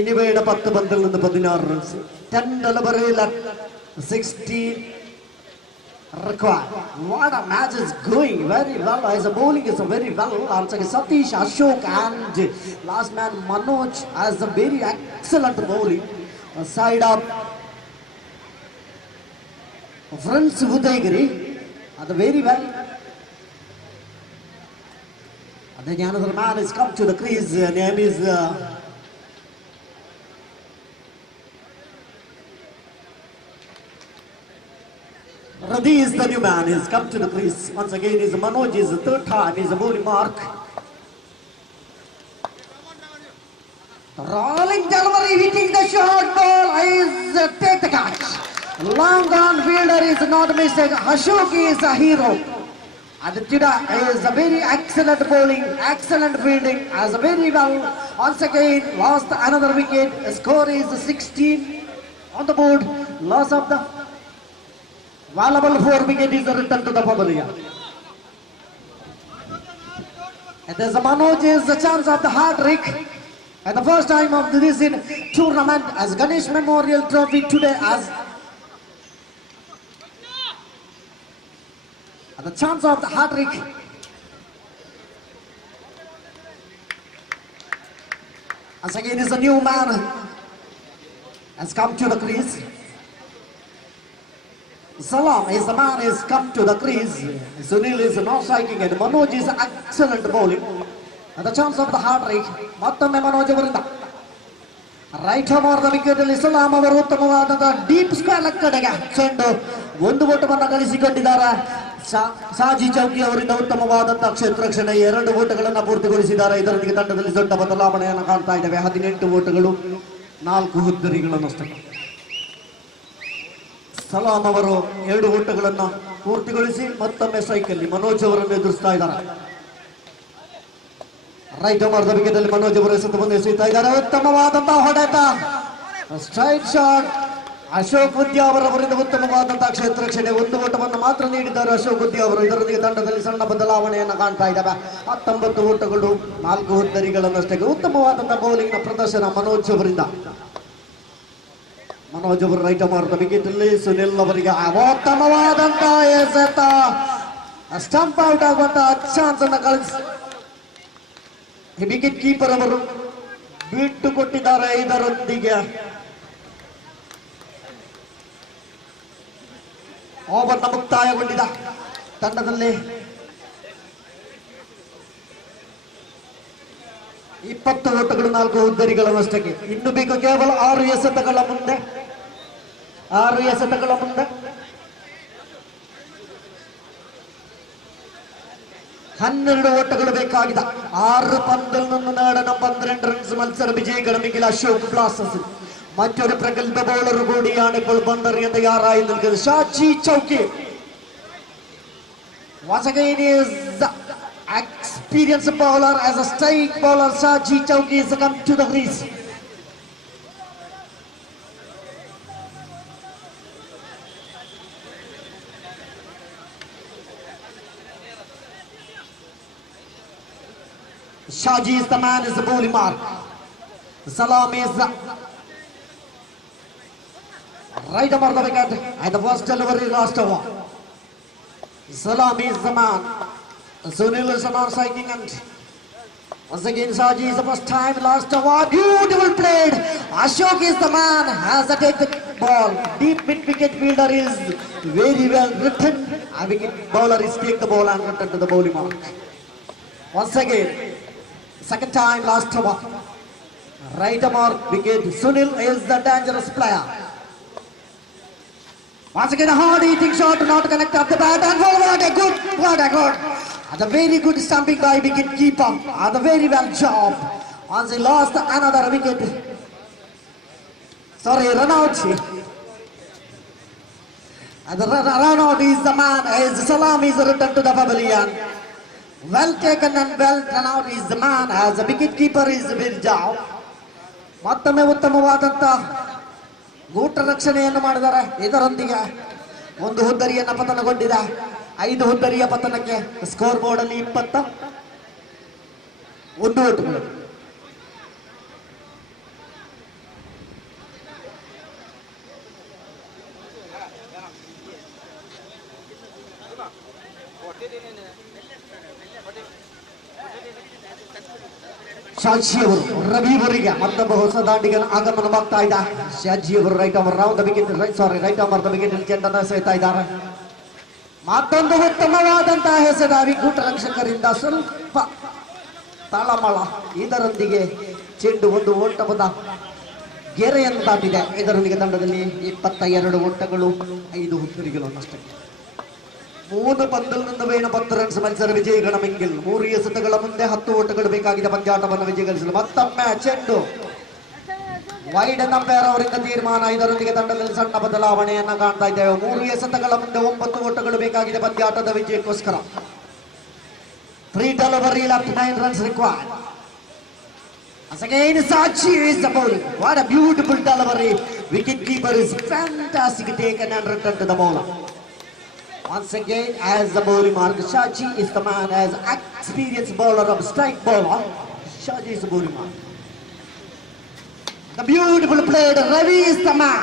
ഇനിവയുടെ 10 പന്തിൽ നിന്ന് 16 റൺസ്. 10 deliveries at 16 required. What a match is going very well. As a bowling is very well. Also Satish, Ashok and last man Manoj has a very excellent bowling. Side up Friends Udayagiri at the very well. And then another man has come to the crease. Name is Radhi is the new man. He has come to the crease. Once again, is Manoj is the third time. Is a bowling mark. Rolling delivery, hitting the short ball. Is take the catch. Long on fielder is not missed. Ashok is a hero. Aditya is a very excellent bowling, excellent fielding, as a very well. Once again, lost another wicket. Score is 16 on the board. Loss of the valuable 4 wicket is returned to the Pavilion. And there's a Manoj is the chance of the hat-trick. And the first time of this in tournament as Ganesh Memorial Trophy today as and the chance of the hat-trick. As again is a new man has come to the crease. Salam is the man has come to the crease. Sunil is not striking and Manoj is excellent bowling. And the chance of the hat-trick. Mathamme Manoj avarinda. Right arm or the wicket ಅಲ್ಲಿ ಸಲಾಂ ಅವರು ಉತ್ತಮವಾದ deep square ಕಡೆಗೆ ಚೆಂಡು 1 ಓಟವನ್ನು ಗಳಿಸಿಕೊಂಡಿದ್ದಾರೆ. ಸಾಜಿ ಚೌಕಿ ಅವರಿಂದ ಉತ್ತಮವಾದಂತಹ ಕ್ಷೇತ್ರ ರಕ್ಷಣೆ 2 ಓಟಗಳನ್ನು ಪೂರ್ತಿಗೊಳಿಸಿದ್ದಾರೆ. ಇದರೊಂದಿಗೆ ತಂಡದಲ್ಲಿ ದೊಡ್ಡ ಬದಲಾವಣೆಯನ್ನು ಕಾಣ್ತಾ ಇದ್ದೇವೆ. 18 ಓಟಗಳು 4 ಹುದ್ದರಿಗಳನ್ನು ಅಷ್ಟೇ. ಸಲಾಂ ಅವರು 2 ಓಟಗಳನ್ನು ಪೂರ್ತಿಗೊಳಿಸಿ ಮತ್ತೊಮ್ಮೆ ಸ್ಟ್ರೈಕಲ್ಲಿ ಮನೋಜ್ ಅವರನ್ನು ಎದುರಿಸ್ತಾ ಇದ್ದಾರೆ. ರೈಟ್ ಆರ್ಮ್ ವಿಕೆಟ್ ಅಲ್ಲಿ ಮನೋಜ್ ಅವರು ಎಸೆತವನ್ನು ಎಸೆಯುತ್ತಾ ಇದ್ದಾರೆ. ಉತ್ತಮವಾದಂತಹ ಹೊಡೆತ, ಸ್ಟ್ರೈಟ್ ಶಾಟ್. ಅಶೋಕ್ ಉದ್ಯಾವರವರಿಂದ ಉತ್ತಮವಾದಂತಹ ಕ್ಷೇತ್ರ ರಕ್ಷಣೆ. 1 ಓಟವನ್ನು ಮಾತ್ರ ನೀಡಿದ್ದಾರೆ ಅಶೋಕ್ ಉದ್ಯಾವರು. ಇದರೊಂದಿಗೆ ತಂಡದಲ್ಲಿ ಸಣ್ಣ ಬದಲಾವಣೆಯನ್ನು ಕಾಣ್ತಾ ಇದ್ದಾವೆ. 19 ಓಟಗಳು 4 ಹುದ್ದರಿಗಳನ್ನಷ್ಟೇ. ಉತ್ತಮವಾದಂತಹ ಬೌಲಿಂಗ್ ನ ಪ್ರದರ್ಶನ ಮನೋಜ್ ಅವರಿಂದ. ಮನೋಜ್ ಅವರು ರೈಟ್ ಆರ್ಮ್ ವಿಕೆಟ್ ಅಲ್ಲಿ ಸುನಿಲ್ ಅವರಿಗೆ ಉತ್ತಮವಾದಂತಹ ಎಸೆತ, ಸ್ಟಂಪ್ ಔಟ್ ಆಗುವಂತಹ ಚಾನ್ಸ್ ಅನ್ನು ಕಳಿಸಿ ವಿಕೆಟ್ ಕೀಪರ್ ಅವರು ಬಿಟ್ಟು ಕೊಟ್ಟಿದ್ದಾರೆ. ಇದರೊಂದಿಗೆ ಓವರ್ ಮುಕ್ತಾಯಗೊಂಡಿದೆ. ತಂಡದಲ್ಲಿ 20 ಓಟಗಳು 4 ಹುದ್ದರಿಗಳನ್ನಷ್ಟಕ್ಕೆ. ಇನ್ನು ಬೇಕು ಕೇವಲ 6 ಎಸೆತಗಳ ಮುಂದೆ 12 ಓಟಗಳು ಬೇಕಾಗಿದೆ. 6 പന്തിൽ നിന്ന് നേടുന്ന 12 റൺസ് മത്സര വിജയിക്കണമെങ്കിൽ അശോക് ബ്ലാസ്റ്റേഴ്സ് മറ്റൊരു പ്രഗത്ഭ ബൗളർ കൂടിയാണ് ഇപ്പോൾ പന്തെറിയാൻ തയ്യാറായി നിൽക്കുന്നത്. ഷാജി ചൗക്കി once again is the experienced bowler as a strike bowler. Shaji Chowki is come to the crease. Shaji is the man, is the bowling mark. Salam is the right arm of the wicket and the first delivery last over. Salam is the man. Sunil is not striking and once again Shaji is the first time last over. Beautiful played. Ashok is the man, has to take the ball. Deep mid wicket fielder is very well written. A wicket bowler is take the ball and return to the bowling mark. Once again, second time last over. Right mark wicket. Sunil is the dangerous player. Once again a hard hitting shot, not connect up the bat, and what a good. And a very good stumping by wicket keeper. And a very well job. Once he lost another wicket. Sorry, run out. And the run out is the man. His salam is returned to the pavilion. Well taken and well run out is the man. As a wicket keeper is very job. ಮತ್ತೊಮ್ಮೆ ಉತ್ತಮವಾದಂತ ಗೂಟ ರಕ್ಷಣೆಯನ್ನು ಮಾಡಿದ್ದಾರೆ. ಇದರೊಂದಿಗೆ ಒಂದು ಹುದ್ದರಿಯನ್ನ ಪತನಗೊಂಡಿದೆ. 5 ಹುದ್ದರಿಯ ಪತನಕ್ಕೆ ಸ್ಕೋರ್ ಬೋರ್ಡ್ ಅಲ್ಲಿ 21 ಓಟುಗಳು. ಶಾಜಿಯವರು ರವಿಯವರಿಗೆ ಮತ್ತೊಬ್ಬ ಹೊಸ ದಾಂಡಿಗನ ಆಗಮನವಾಗ್ತಾ ಇದೆ. ಶಾಜಿಯವರು right over round wicket right over the wicket ಚೆಂಡನ್ನು ಎಸೆಯುತ್ತಾ ಇದ್ದಾರೆ. ಮತ್ತೊಂದು ಉತ್ತಮವಾದಂತಹ ಹೆಸರಾವಿ ಗೂಟ ರಕ್ಷಕರಿಂದ ಸ್ವಲ್ಪ ತಾಳಮಳ. ಇದರೊಂದಿಗೆ ಚೆಂಡು ಒಂದು ಓಟದ ಗೆರೆಯನ್ನು ದಾಟಿದೆ. ಇದರೊಂದಿಗೆ ತಂಡದಲ್ಲಿ 22 ಓಟಗಳು 5 ಹುದ್ದರಿಗಳು ಅಷ್ಟೇ. 3 ಪಂದ್ಯದಿಂದ ಬೇಡ 10 ರನ್ಸ್ ಮತ್ಸರ ವಿಜಯಗಣಮೆಂಗಿಲ್. 3 ಎಸೆತಗಳ ಮುಂದೆ 10 ಓಟಗಳು ಬೇಕಾಗಿದೆ ಪಂದ್ಯಾಟವನ್ನು ವಿಜಯಗಳಿಸಲು. ಮತ್ತೊಮ್ಮೆ ಚೆಂಡು ವೈಡ್ ಅಂಪೈರ್ ಅವರಿಂದ ತೀರ್ಮಾನ. ಇದರೊಂದಿಗೆ ತಂಡದಲ್ಲಿ ಸಣ್ಣ ಬದಲಾವಣೆಯನ್ನ ಕಾಣ್ತಾ ಇದ್ದೇವೆ. 3 ಎಸೆತಗಳ ಮುಂದೆ 9 ಓಟಗಳು ಬೇಕಾಗಿದೆ ಪಂದ್ಯಾಟದ ವಿಜಯಕ್ಕೋಸ್ಕರ. 3 delivery left, 9 runs required. Once again, Sachi is the bowling. What a beautiful delivery. Wicket keeper is fantastic taken and returned to the bowler. Once again, as the bowling mark, Shaji is the man as experienced bowler of strike bowler. Shaji is the bowling mark. The beautiful played Ravi is the man.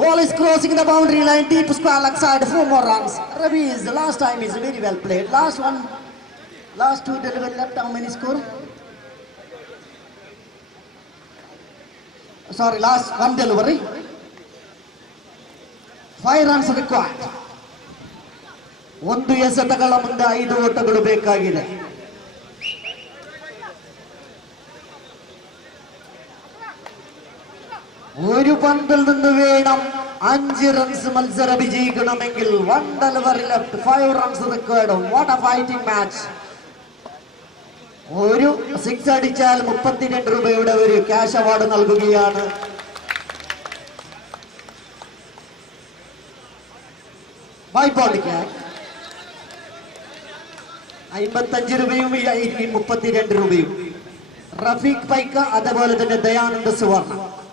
Ball is crossing the boundary line, deep square leg side, 4 more runs. Ravi is the last time is very well played. Last 2 delivery left. How many score? Sorry, last 1 delivery. 5 runs required. 1 ಎಸೆತಗಳ ಮುಂದೆ 5 ಓಟಗಳು ಬೇಕಾಗಿದೆ. ഒരു പന്തിൽ നിന്ന് വേണം 5 റൺസ് മത്സര വിജയിക്കണമെങ്കിൽ. 1 delivery left, 5 runs required. What a fighting match. ഒരു 6 അടിച്ചാൽ 32 രൂപയുടെ ഒരു ക്യാഷ് അവാർഡ് നൽകുകയാണ്. വായ്പാടിക്ക് 55 രൂപയും 32 രൂപയും. റഫീഖ് പൈക്ക അതുപോലെ തന്നെ ദയാനന്ദ സുവർണ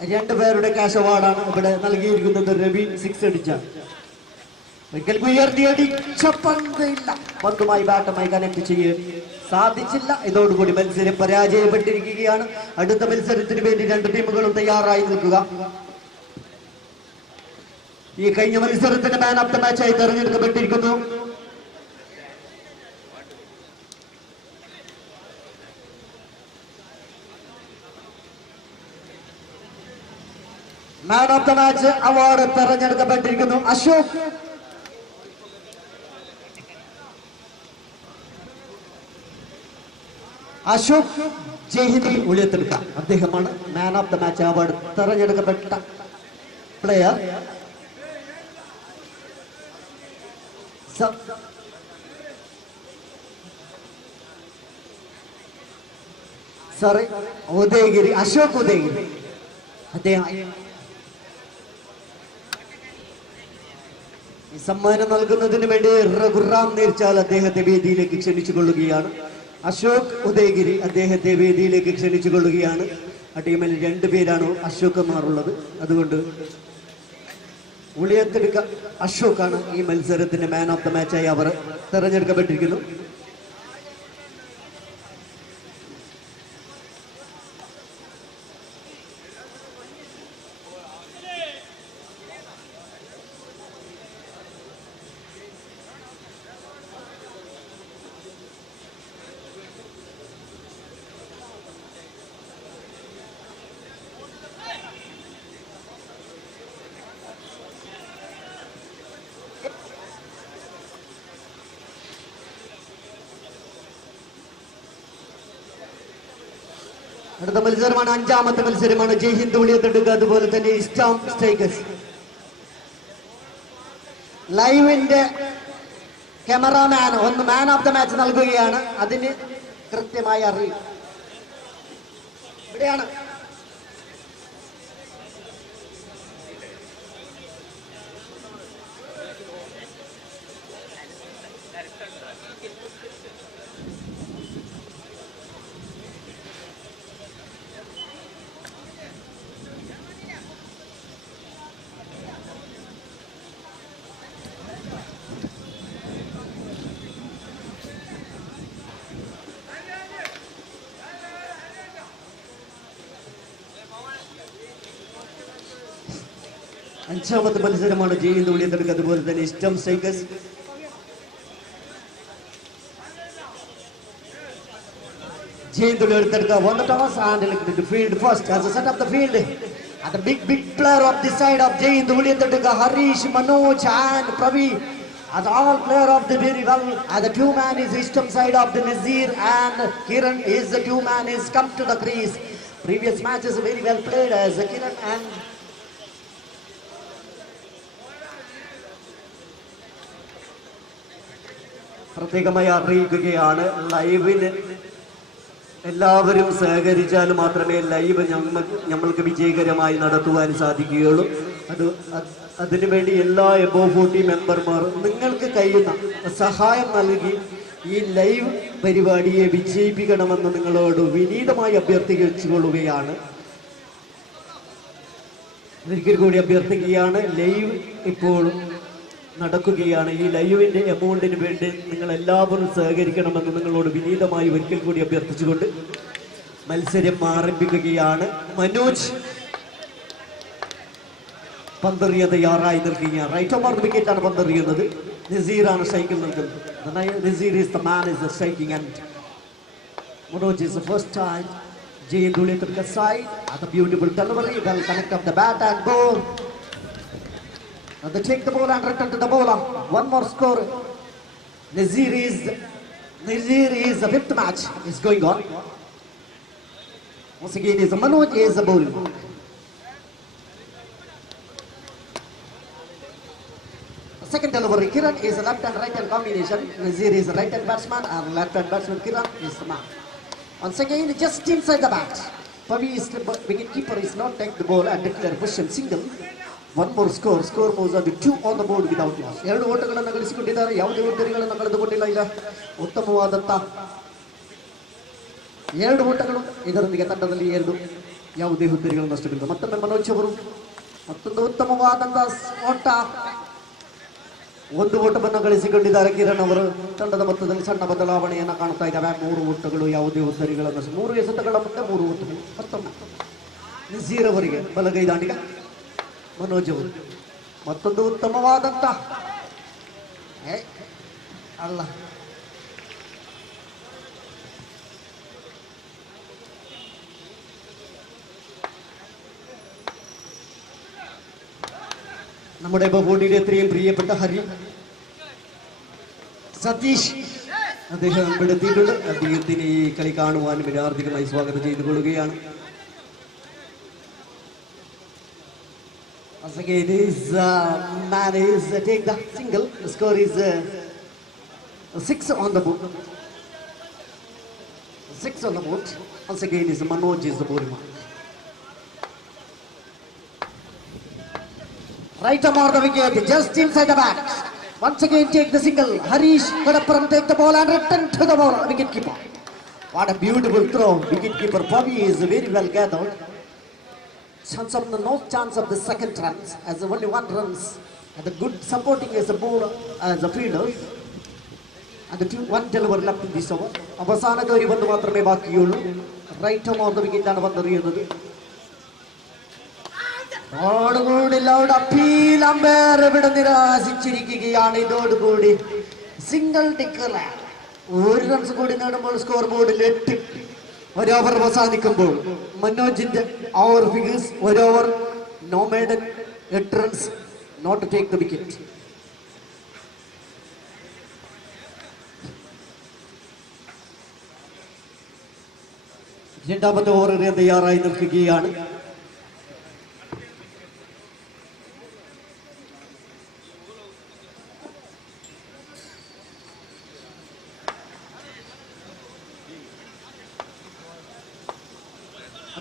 2 പേരുടെ ക്യാഷ് അവാർഡാണ് ഇവിടെ നൽകിയിരിക്കുന്നത്. രവി 6 അടിച്ച ഒരിക്കൽ ഉയർത്തിയടിച്ച പന്തില്ല, പന്തുമായി ബാറ്റുമായി കണക്ട് ചെയ്യാൻ സാധിച്ചില്ല. ഇതോടുകൂടി മത്സരം പരാജയപ്പെട്ടിരിക്കുകയാണ്. അടുത്ത മത്സരത്തിന് വേണ്ടി 2 ടീമുകളും തയ്യാറായി നിൽക്കുക. ഈ കഴിഞ്ഞ മത്സരത്തിന്റെ മാൻ ഓഫ് ദ മാച്ചായി തെരഞ്ഞെടുക്കപ്പെട്ടിരിക്കുന്നു man of the match award തെരഞ്ഞെടുക്കപ്പെട്ടിരിക്കുന്നു അശോക് ജയ്ഹിന്ദ് ഉളിയത്തെടുക്ക. അദ്ദേഹമാണ് man of the match award തെരഞ്ഞെടുക്കപ്പെട്ട പ്ലെയർ. സോറി, ഉദയഗിരി, അശോക് ഉദയഗിരി. അദ്ദേഹം സമ്മാനം നൽകുന്നതിന് വേണ്ടി രഘുറാം നേർച്ചാൽ അദ്ദേഹത്തെ വേദിയിലേക്ക് ക്ഷണിച്ചു കൊള്ളുകയാണ്. അശോക് ഉദയഗിരി അദ്ദേഹത്തെ വേദിയിലേക്ക് ക്ഷണിച്ചു കൊള്ളുകയാണ്. ആ ടീമിൽ 2 പേരാണ് അശോക് കുമാറുള്ളത്. അതുകൊണ്ട് ഉളിയത്തെടുക്ക അശോകാണ് ഈ മത്സരത്തിന്റെ മാൻ ഓഫ് ദ മാച്ചായി അവർ തെരഞ്ഞെടുക്കപ്പെട്ടിരിക്കുന്നു. അടുത്ത മത്സരമാണ്, അഞ്ചാമത്തെ മത്സരമാണ്. ജയ് ഹിന്ദ് വിളിയെടുക്കുക, അതുപോലെ തന്നെ ഇസ്ലാം സ്ട്രൈക്കേഴ്സ്. ലൈവിന്റെ ക്യാമറാമാൻ ഒന്ന് മാൻ ഓഫ് ദ മാച്ച് നൽകുകയാണ്. അതിന് കൃത്യമായി അറിയും. ഇവിടെയാണ് അഞ്ചാമത്തെ മത്സരമാണ്. ജയ് ഹിന്ദ് വിളിയെടുക്കുക, അതുപോലെ തന്നെ ഇസ്ലാം strikers. Jay Hinduli on the toss and elected the field first as a set up the field. And the big player of this side of Jay Hinduli, Harish, Manoj and Pravi. And all player of the very well. And the two man is Eastern side of the Nazir and Kiran is the two man is come to the crease. Previous matches very well played as Kiran and പ്രത്യേകമായി അറിയിക്കുകയാണ്, ലൈവിന് എല്ലാവരും സഹകരിച്ചാൽ മാത്രമേ ലൈവ് നമ്മൾക്ക് വിജയകരമായി നടത്തുവാൻ സാധിക്കുകയുള്ളൂ. അതിനുവേണ്ടി എല്ലാ എബോവ് 40 മെമ്പർമാരും നിങ്ങൾക്ക് കഴിയുന്ന സഹായം നൽകി ഈ ലൈവ് പരിപാടിയെ വിജയിപ്പിക്കണമെന്ന് നിങ്ങളോട് വിനീതമായി അഭ്യർത്ഥിച്ചുകൊള്ളുകയാണ്. ഒരിക്കൽ കൂടി അഭ്യർത്ഥിക്കുകയാണ്. ലൈവ് ഇപ്പോൾ നടക്കുകയാണ്. ഈ ലൈവിന്റെ എമൗണ്ടിന് വേണ്ടി നിങ്ങൾ എല്ലാവരും സഹകരിക്കണമെന്ന് നിങ്ങളോട് വിനീതമായി ഒരിക്കൽ കൂടി അഭ്യർത്ഥിച്ചുകൊണ്ട് മത്സരം ആരംഭിക്കുകയാണ്. മനോജ് പന്തെറിയ തയ്യാറായി നിൽക്കുകയാണ്. റൈറ്റ് ഓവർ വിക്കറ്റ് ആണ് പന്തെറിയുന്നത്. നസീറാണ് സ്ട്രൈക്കിൽ നിൽക്കുന്നത്. Naseer is the man is the striking and Manoj is the first time. Jay Hinduli to the side at the beautiful delivery, well connect up the bat and ball. And they take the ball and return to the bowler. One more score. Nazir is the fifth match is going on. Once again is Manoj is the bowling. The second delivery, Kiran is a left and right hand combination. Nazir is a right hand batsman and left hand batsman Kiran is the man. Once again just inside the bat. Pavi is the wicket keeper is not take the ball and declare position single. One more score moves on to 2 on the board without loss. 2 ಓಟಗಳನ್ನು ಗಳಿಸಿಕೊಂಡಿದ್ದಾರೆ. ಯಾವುದೇ ಉದ್ದರಿಗಳನ್ನು ಕಳೆದುಕೊಂಡಿಲ್ಲ. ಇಲ್ಲ, ಉತ್ತಮವಾದಂತ 2 ಓಟಗಳು. ಇದರೊಂದಿಗೆ ತಂಡದಲ್ಲಿ 2 ಯಾವುದೇ ಉದ್ದರಿಗಳನ್ನು ನಷ್ಟವಿಲ್ಲ. ಮತ್ತೊಮ್ಮೆ ಮನೋಜ್ ಅವರು ಮತ್ತೊಂದು ಉತ್ತಮವಾದಂತ ಓಟ. 1 ಓಟವನ್ನು ಗಳಿಸಿಕೊಂಡಿದ್ದಾರೆ ಕಿರಣ್ ಅವರು. ತಂಡದ ಮೊತ್ತದಲ್ಲಿ ಸಣ್ಣ ಬದಲಾವಣೆಯನ್ನು ಕಾಣ್ತಾ ಇದ್ದಾವೆ. 3 ಓಟಗಳು, ಯಾವುದೇ ಉದ್ದರಿಗಳನ್ನು 3 ಎಸೆತಗಳ ಮುಂದೆ 3 ಓಟಗಳು. ಮತ್ತೊಮ್ಮೆ ನಜೀರ್ ಅವರಿಗೆ ಬಲಗೈ ದಾಂಡಿಗ മനോജ് മറ്റൊന്ന് ഉത്തമവാദത്ത അല്ല നമ്മുടെ ബോഡിയുടെ എത്രയും പ്രിയപ്പെട്ട ഹരി സതീഷ് അദ്ദേഹം ഇവിടെ എത്തിയിട്ടുണ്ട്. അദ്ദേഹത്തിന് ഈ കളി കാണുവാൻ വിനാർദ്ദികമായി സ്വാഗതം ചെയ്തുകൊള്ളുകയാണ്. Once again, his man is take the single. The score is 6 on the board. 6 on the board. Once again, is Manoj is the bowling. Right arm the wicket, just inside the bat. Once again, take the single. Harish Kadappuram take the ball and return to the ball. Wicket keeper. What a beautiful throw. Wicket keeper Pavi is very well gathered. Chance of the no chance of the second runs as only 1 runs and the good supporting as a bowler as a fielder and the 1 deliver left in this over. അവസാനത്തെ ഒരു പന്ത് മാത്രമേ ബാക്കിയുള്ളൂ. Right off the wicket ആണ് പന്തെറിയുന്നത്. ഓടുകൂടി loud appeal umpire ഇവിടെ നിരാശിച്ചിരിക്കുകയാണ്. ഇതോടുകൂടി സിംഗിൾ ഡിക്ലെയർ. 1 റൺസ് കൂടി നേടുമ്പോൾ സ്കോർ ബോർഡിൽ 8. 1 ഓവർ അവസാനിക്കുമ്പോൾ മനോജിന്റെ over figures 1 over no maiden 8 runs not to take the wicket. രണ്ടാമത്തെ ഓവർ എറിയാൻ തയ്യാറായി നിൽക്കുകയാണ്.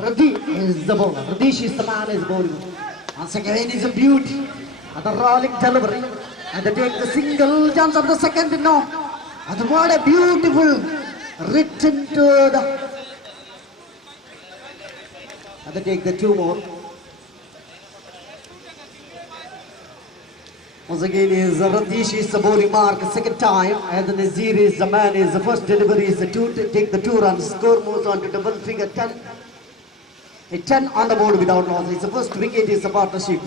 Radhi is the bowler. Radish is the man is bowling. Once again is a beauty. And the rolling delivery. And they take the single chance of the second no. And what a beautiful return to the. And they take the two more. Once again is Radish is the bowling mark second time. And the Nazir is the man is the first delivery is the two to take the 2 runs. Score moves on to double figure 10. A 10 on the board without loss. It's the first wicket is the partnership.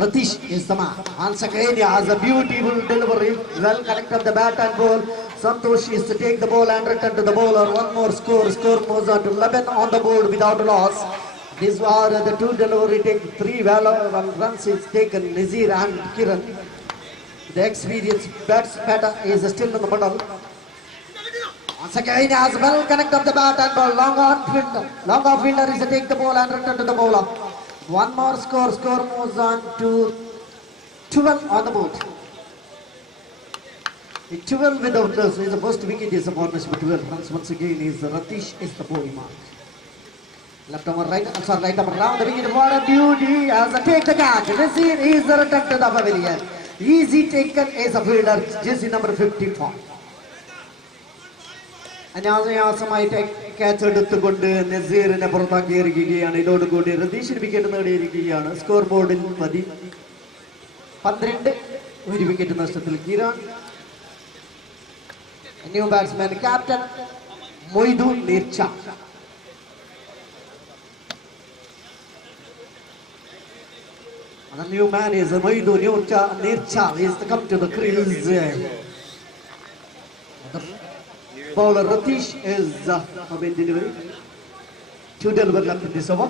Ratish is the man. Once again he has a beautiful delivery. Well connected the bat and ball. Santosh is to take the ball and return to the bowler. One more score. Score moves on to 11 on the board without loss. These are the two delivery take 3 runs is taken. Nazir and Kiran. The experienced batter is still in the middle. Once again he has well connected the bat and ball. Long off fielder is to take the ball and return to the bowler. One more score. Score moves on to 12 on the board. 12 without loss. The first wicket is a partnership with 12 runs. Once again is Ratish is the bowling mark. Left over right, sorry, right over round the wicket. What a beauty as a take the catch. Nazir is the return to the pavilion. Easy taken is a fielder. Jersey number 54. അനായാസമായിട്ട് ക്യാച്ച് എടുത്തുകൊണ്ട് നസീറിനെ പുറത്താക്കിയിരിക്കുകയാണ്. ഇതോടുകൂടി റതീഷിന് വിക്കറ്റ് നേടിയിരിക്കുകയാണ്. സ്കോർ ബോർഡിൽ 12 ഒരു wicket നഷ്ടത്തിൽ കിരാൻ. ന്യൂ ബാറ്റ്സ്മാൻ ക്യാപ്റ്റൻ മൊയ്തു നീർച്ച. The new man is Moidu Nircha is to come to the crease. The bowler Ratish is made delivery. 2 delivery left in this over.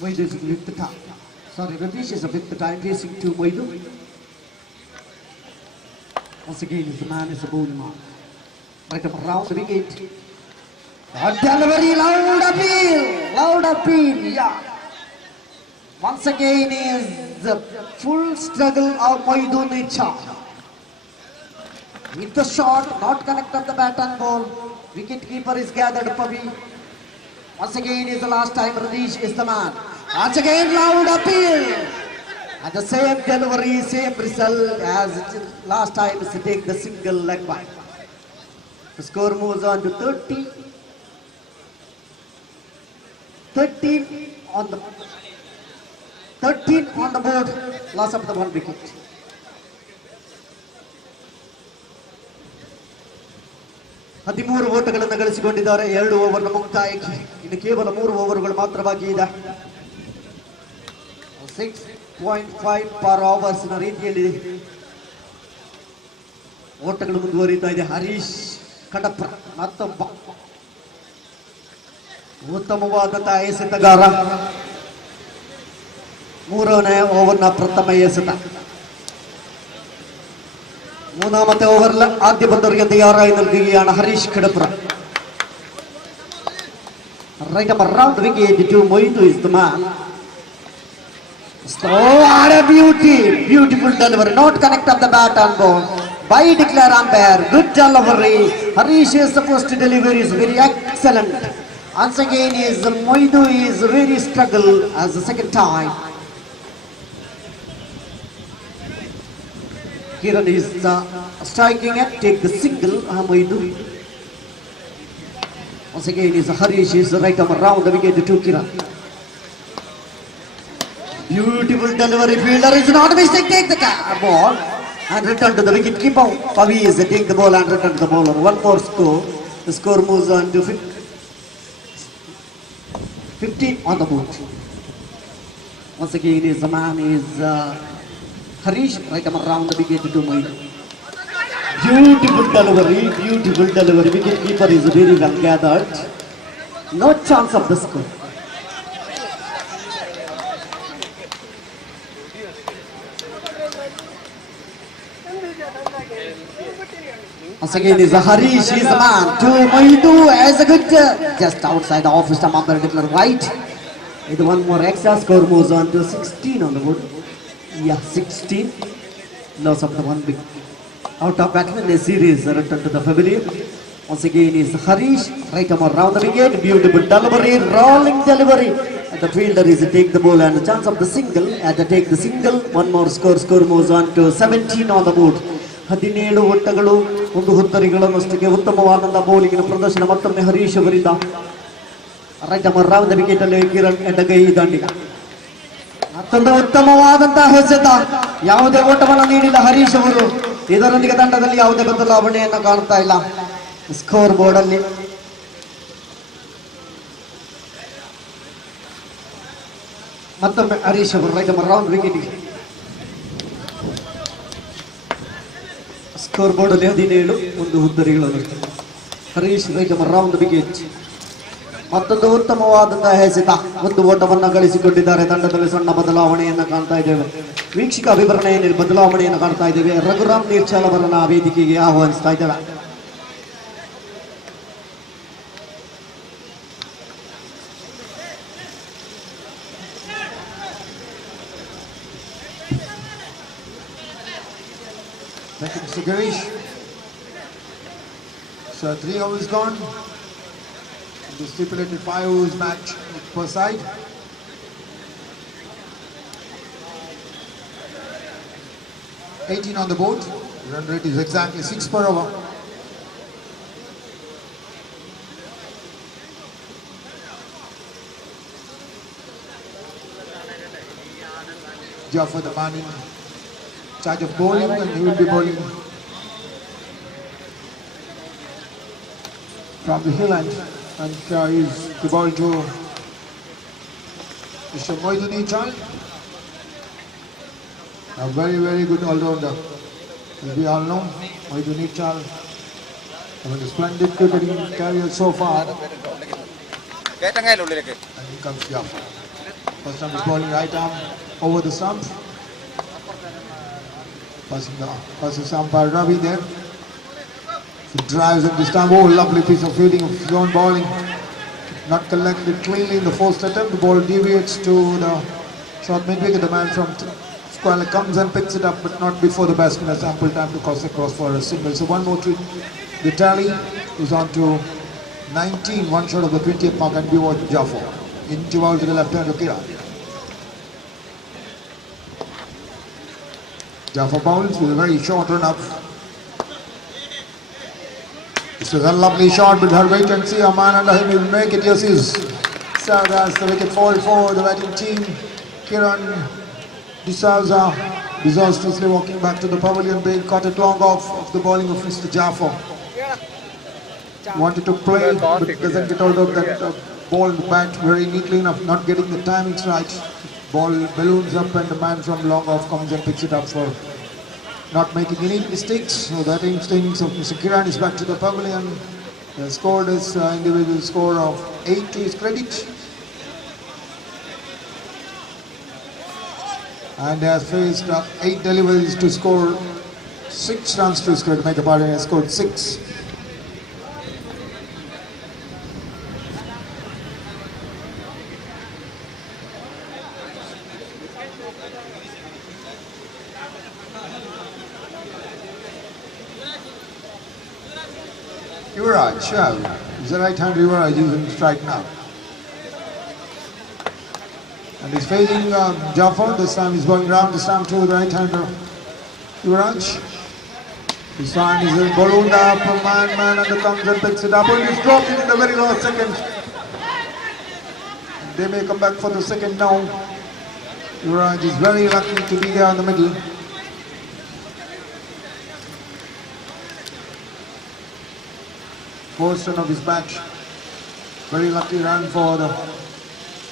Moidu is with the time. Sorry, Ratish is with the time facing to Moidu. Once again, the man is a bowling mark. Right up around the wicket. A delivery, loud appeal, yeah. Once again is the full struggle of Moidu Nircha. With the shot, not connect up the bat and ball. Wicket keeper is gathered Pavi. Once again is the last time Radish is the man. Once again loud appeal. And the same delivery, same result as last time is to take the single leg by. The score moves on to 13 on the board. Loss of the 1 wicket. ಹದಿಮೂರು ಓಟಗಳನ್ನು ಗಳಿಸಿಕೊಂಡಿದ್ದಾರೆ 2 ಓವರ್ನ ಮುಕ್ತಾಯಕ್ಕೆ. ಇನ್ನು ಕೇವಲ 3 ಓವರ್ಗಳು ಮಾತ್ರ ಬಾಕಿ ಇದೆ. 6.5 ಪರ್ ಅವರ್ಸ್ ನ ರೀತಿಯಲ್ಲಿ ಓಟಗಳು ಮುಂದುವರಿತಾ ಇದೆ. ಹರೀಶ್ ಕಡಪ್ರ ಮತ್ತೊಬ್ಬ ಉತ್ತಮವಾದಂತಹ ಎಸೆತಗಾರ. 3ನೇ ಓವರ್ನ ಪ್ರಥಮ ಎಸೆತ. 3ാമത്തെ ഓവറിൽ ആദ്യ പന്തറിയാൻ തയ്യാറായി നിൽക്കുകയാണ് ഹരീഷ് Kadapra. Right up around the wicket to Moidu is the man. So what a beautiful delivery. Not connect up the bat and ball. By declare umpire. Good delivery. Harish is supposed to deliver is very excellent. Once again is Moidu is very struggle as the second time. Kiran is striking and take the single. Moidu. Once again is Harish is right arm around the wicket to Kiran. Beautiful delivery. Fielder is not a mistake. Take the ball and return to the wicket keeper. Pavi is take the ball and return to the bowler. 1 more score. The score moves on to 15 on the board. Once again is the man is Harish right arm around the wicket to Moidu. Beautiful delivery. Wicket keeper is very well gathered. No chance of the score. Once again is Harish, he is the man. To Moidu as a good just outside the office stump umpire declare white. With one more extra score moves on to 16 on the board. Yeah, 16. Loss of the one big out of batsman in the series return to the pavilion. Once again is Harish, right arm around the wicket, beautiful delivery, rolling delivery. And the fielder is to take the ball and the chance of the single. And to take the single, one more score moves on to 17 on the board. 17 ಓಟಗಳು 1 ಹುತ್ತರಿಗಳನ್ನಷ್ಟಕ್ಕೆ ಉತ್ತಮವಾದಂತ ಬೌಲಿಂಗಿನ ಪ್ರದರ್ಶನ ಮತ್ತೊಮ್ಮೆ ಹರೀಶ್ ಅವರಿಂದ. Right arm around the wicket ಅಲ್ಲಿ ಕಿರಣ್ ಎಡಗೈ ದಂಡಿಗ. ಮತ್ತೊಂದು ಉತ್ತಮವಾದಂತಹ ಹೊಸೆತ, ಯಾವುದೇ ಓಟವನ್ನು ನೀಡಿದ ಹರೀಶ್ ಅವರು. ಇದರೊಂದಿಗೆ ತಂಡದಲ್ಲಿ ಯಾವುದೇ ಬದಲಾವಣೆಯನ್ನು ಕಾಣ್ತಾ ಇಲ್ಲ ಸ್ಕೋರ್ ಬೋರ್ಡ್ ಅಲ್ಲಿ. ಮತ್ತೊಮ್ಮೆ ಹರೀಶ್ ಅವರು right arm around wicket. Score board ಅಲ್ಲಿ 17 1 ಹುದ್ದರಿಗಳನ್ನು Harish right arm around wicket. ಮತ್ತೊಂದು ಉತ್ತಮವಾದಂತಹ ಎಸೆತ, 1 ಓಟವನ್ನು ಗಳಿಸಿಕೊಂಡಿದ್ದಾರೆ. ತಂಡದಲ್ಲಿ ಸಣ್ಣ ಬದಲಾವಣೆಯನ್ನು ಕಾಣ್ತಾ ಇದ್ದೇವೆ. ವೀಕ್ಷಕ ವಿವರಣೆಯಲ್ಲಿ ಬದಲಾವಣೆಯನ್ನು ಕಾಣ್ತಾ ಇದ್ದೇವೆ. ರಘುರಾಮ್ ನೀರ್ಚಾಲ್ ಅವರನ್ನ ವೇದಿಕೆಗೆ ಆಹ್ವಾನಿಸ್ತಾ ಇದ್ದೇವೆ. Thank you, Mr. Girish. So 3 overs gone. The stipulated 5 overs match per side. On the board. Run rate is exactly 6 per over. Jafar the man in charge of bowling, and he will be bowling from the hill end, and is the ball to Mr. Moidu Neechal, a very, very good all-rounder. As we all know, Moidu Neechal having a splendid cricketing career so far. And here comes Jafar. First time is bowling right arm over the stump. Passes umpire Ravi there. He drives in the stump. Oh, lovely piece of fielding of his own bowling. Not collected cleanly in the first attempt. The ball deviates to the short mid-wicket. The man from Squall comes and picks it up, but not before the batsman has ample time to cross across for a single. So one more to the tally is on to 19. One shot of the 20th mark, and we watch Jafar. Into to the left hand of Kiran. Jafar bowls with a very short run up. This is a lovely shot, but her wait and see, a man under him will make it. Yes, is. So that's the wicket fall for the batting team. Kiran D'Souza disastrously walking back to the pavilion, being caught it long off of the bowling of Mr. Jafar. Wanted to play, but doesn't get hold of that ball in the bat very neatly enough, not getting the timings right. Ball balloons up and the man from long off comes and picks it up for not making any mistakes. So that instincts of Mr. Kiran is back to the pavilion. He has scored his individual score of 8 to his credit. And has faced 8 deliveries to score 6 runs to his credit. Make a part and has scored 6. Yuvraj, he's the right-hand Yuvraj using strike now. And he's facing Jafar. This time he's going round, this time to the right-hander Yuvraj. This time he's ballooned up, man and the comes and picks it up. And he's dropped it in the very last second. They may come back for the second now. Yuvraj is very lucky to be there in the middle. First run of his match. Very lucky run for the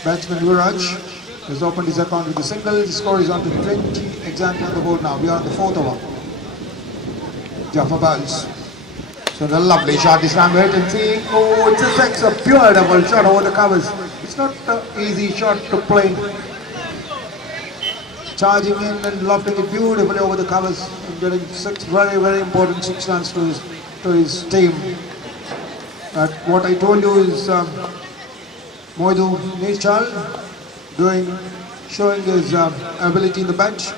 batsman Yuvraj. Has opened his account with a single. The score is on to 20 exactly on the board now. We are on the 4th over. Jafar bowls. So the lovely shot this time. Wait and see. Oh, it's a pure double shot over the covers. It's not an easy shot to play. Charging in and lofting it beautifully over the covers and getting 6 very, very important 6 runs to his to his team. But what I told you is Moidu Nishal showing his ability in the bench.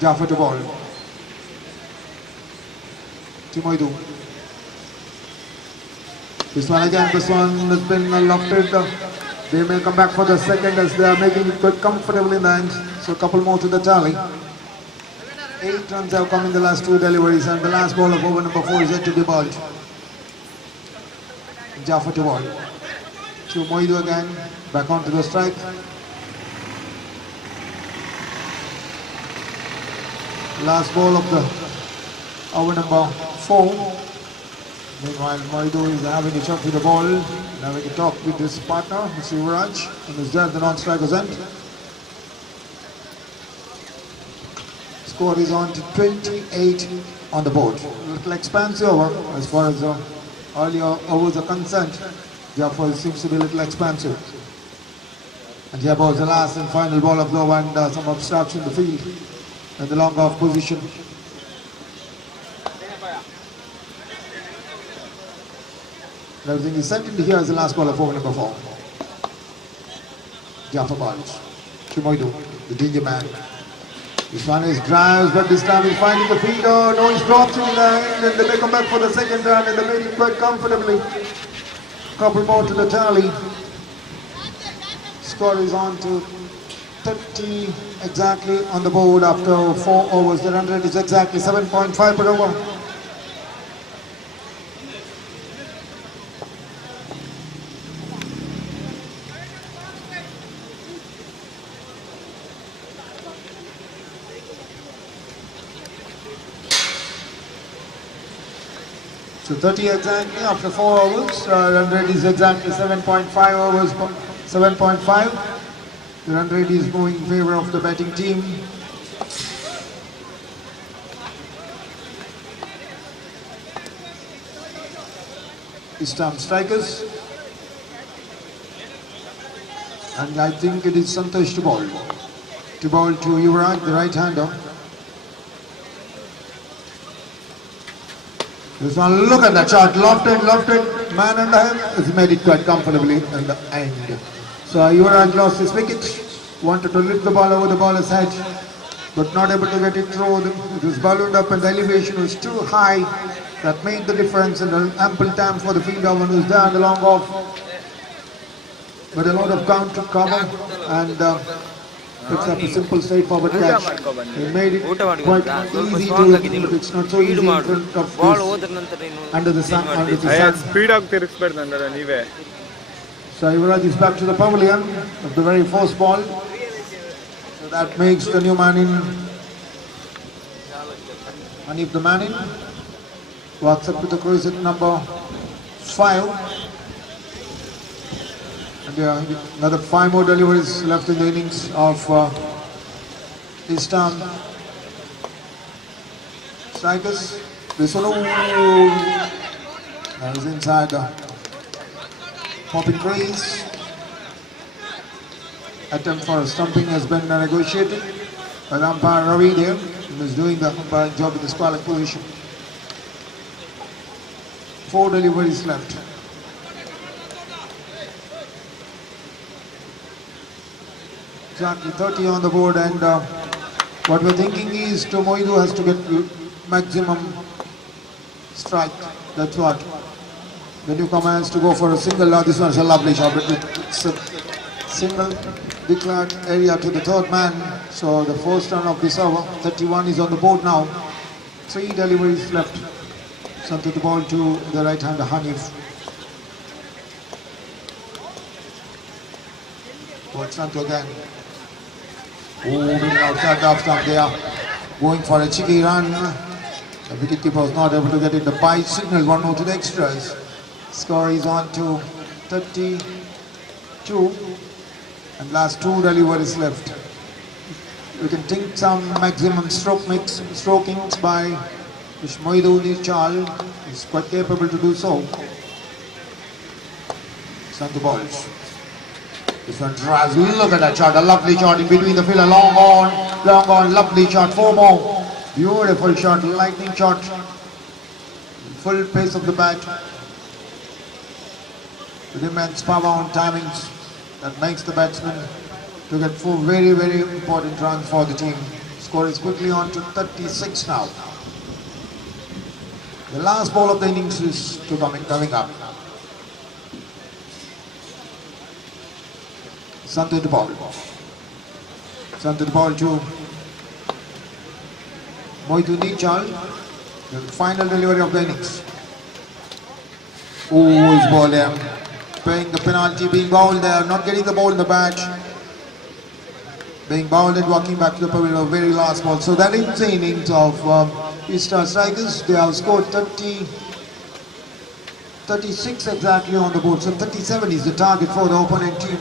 Jaffa to ball. To Moidu. This one has been lofted. They may come back for the second as they are making it quite comfortable in the end. So a couple more to the tally. 8 runs have come in the last 2 deliveries, and the last ball of over number 4 is yet to be bowled. Jaffa to ball. To Moidu again, back onto the strike. Last ball of the over number 4. Meanwhile, Moidu is having a shot with the ball, having a talk with his partner, Mr. Yuvraj, and is there at the non-striker's end. Score is on to 28 on the board. A little expansive over as far as earlier overs are concerned. Therefore, it seems to be a little expansive. And here was the last and final ball of the over, and some obstruction in the field in the long off position. Everything is set into here as the last ball of over number 4. Jaffa balls to Moidu, the danger man. This one is drives, but this time he's finding the fielder. No, he's dropped in the end, and they may come back for the second run, and they made it quite comfortably. Couple more to the tally. Score is on to 30 exactly on the board after 4 overs. The run rate is exactly 7.5 per over. So 30 exactly after 4 overs. Run rate is exactly 7.5 overs. 7.5. The run rate is going in favor of the batting team. This time strikers. And I think it is Santosh to bowl. To bowl to Yuvraj, the right-hander. This one, look at that shot, lofted, man under him, has made it quite comfortably in the end. So Yuvraj lost his wicket, wanted to lift the ball over the bowler's head, but not able to get it through. It was ballooned up and the elevation was too high. That made the difference, and ample time for the fielder when he was there on the long off. But a lot of counter cover, and picks up a simple straightforward catch. He made it quite easy to, but it's not so easy in front of this, under the sun. Speed ಆಗಿ ತಿರುಗಿಸ್ಬೇಡ್ದಂದ್ರೆ ನೀವೇ. So Yuvraj is back to the pavilion of the very first ball. So that makes the new man in Hanif the man in. Walks up to the crease at number 5. And another 5 more deliveries left in the innings of this time. Strikers. This one is inside the popping crease. Attempt for stumping has been negotiated by umpire Ravi there, who is doing the umpiring job in the squalic position. 4 deliveries left. Exactly 30 on the board, and what we're thinking is Moidu has to get maximum strike. That's what. The newcomer has to go for a single. This one's a lovely shot, but it's a single declared area to the third man. So the first run of this over, 31 is on the board now. 3 deliveries left. Sent the ball to the right hander Hanif. What's Santo again? Moving outside the off stump there. Going for a cheeky run. The wicketkeeper was not able to get it. The bite signal, 1 more to the extras. Score is on to 32. And last 2 deliveries left. We can think some maximum strokings by Moidu Nishal. Is quite capable to do so. Send the balls. This one drives. Look at that shot. A lovely shot in between the field. Long on. Lovely shot. 4 more. Beautiful shot. Lightning shot. full pace of the bat, with immense power on timings that makes the batsman to get 4 very, very important runs for the team. Score is quickly on to 36 now. The last ball of the innings is coming up. Santu the ball. Santu the ball to Moinuddin Chal. The final delivery of the innings. Oh, his ball there. Paying the penalty, being bowled there, not getting the ball in the bat. Being bowled and walking back to the pavilion, very last ball. So that is the innings of East Star Strikers. They have scored 36 exactly on the board. So 37 is the target for the opponent team.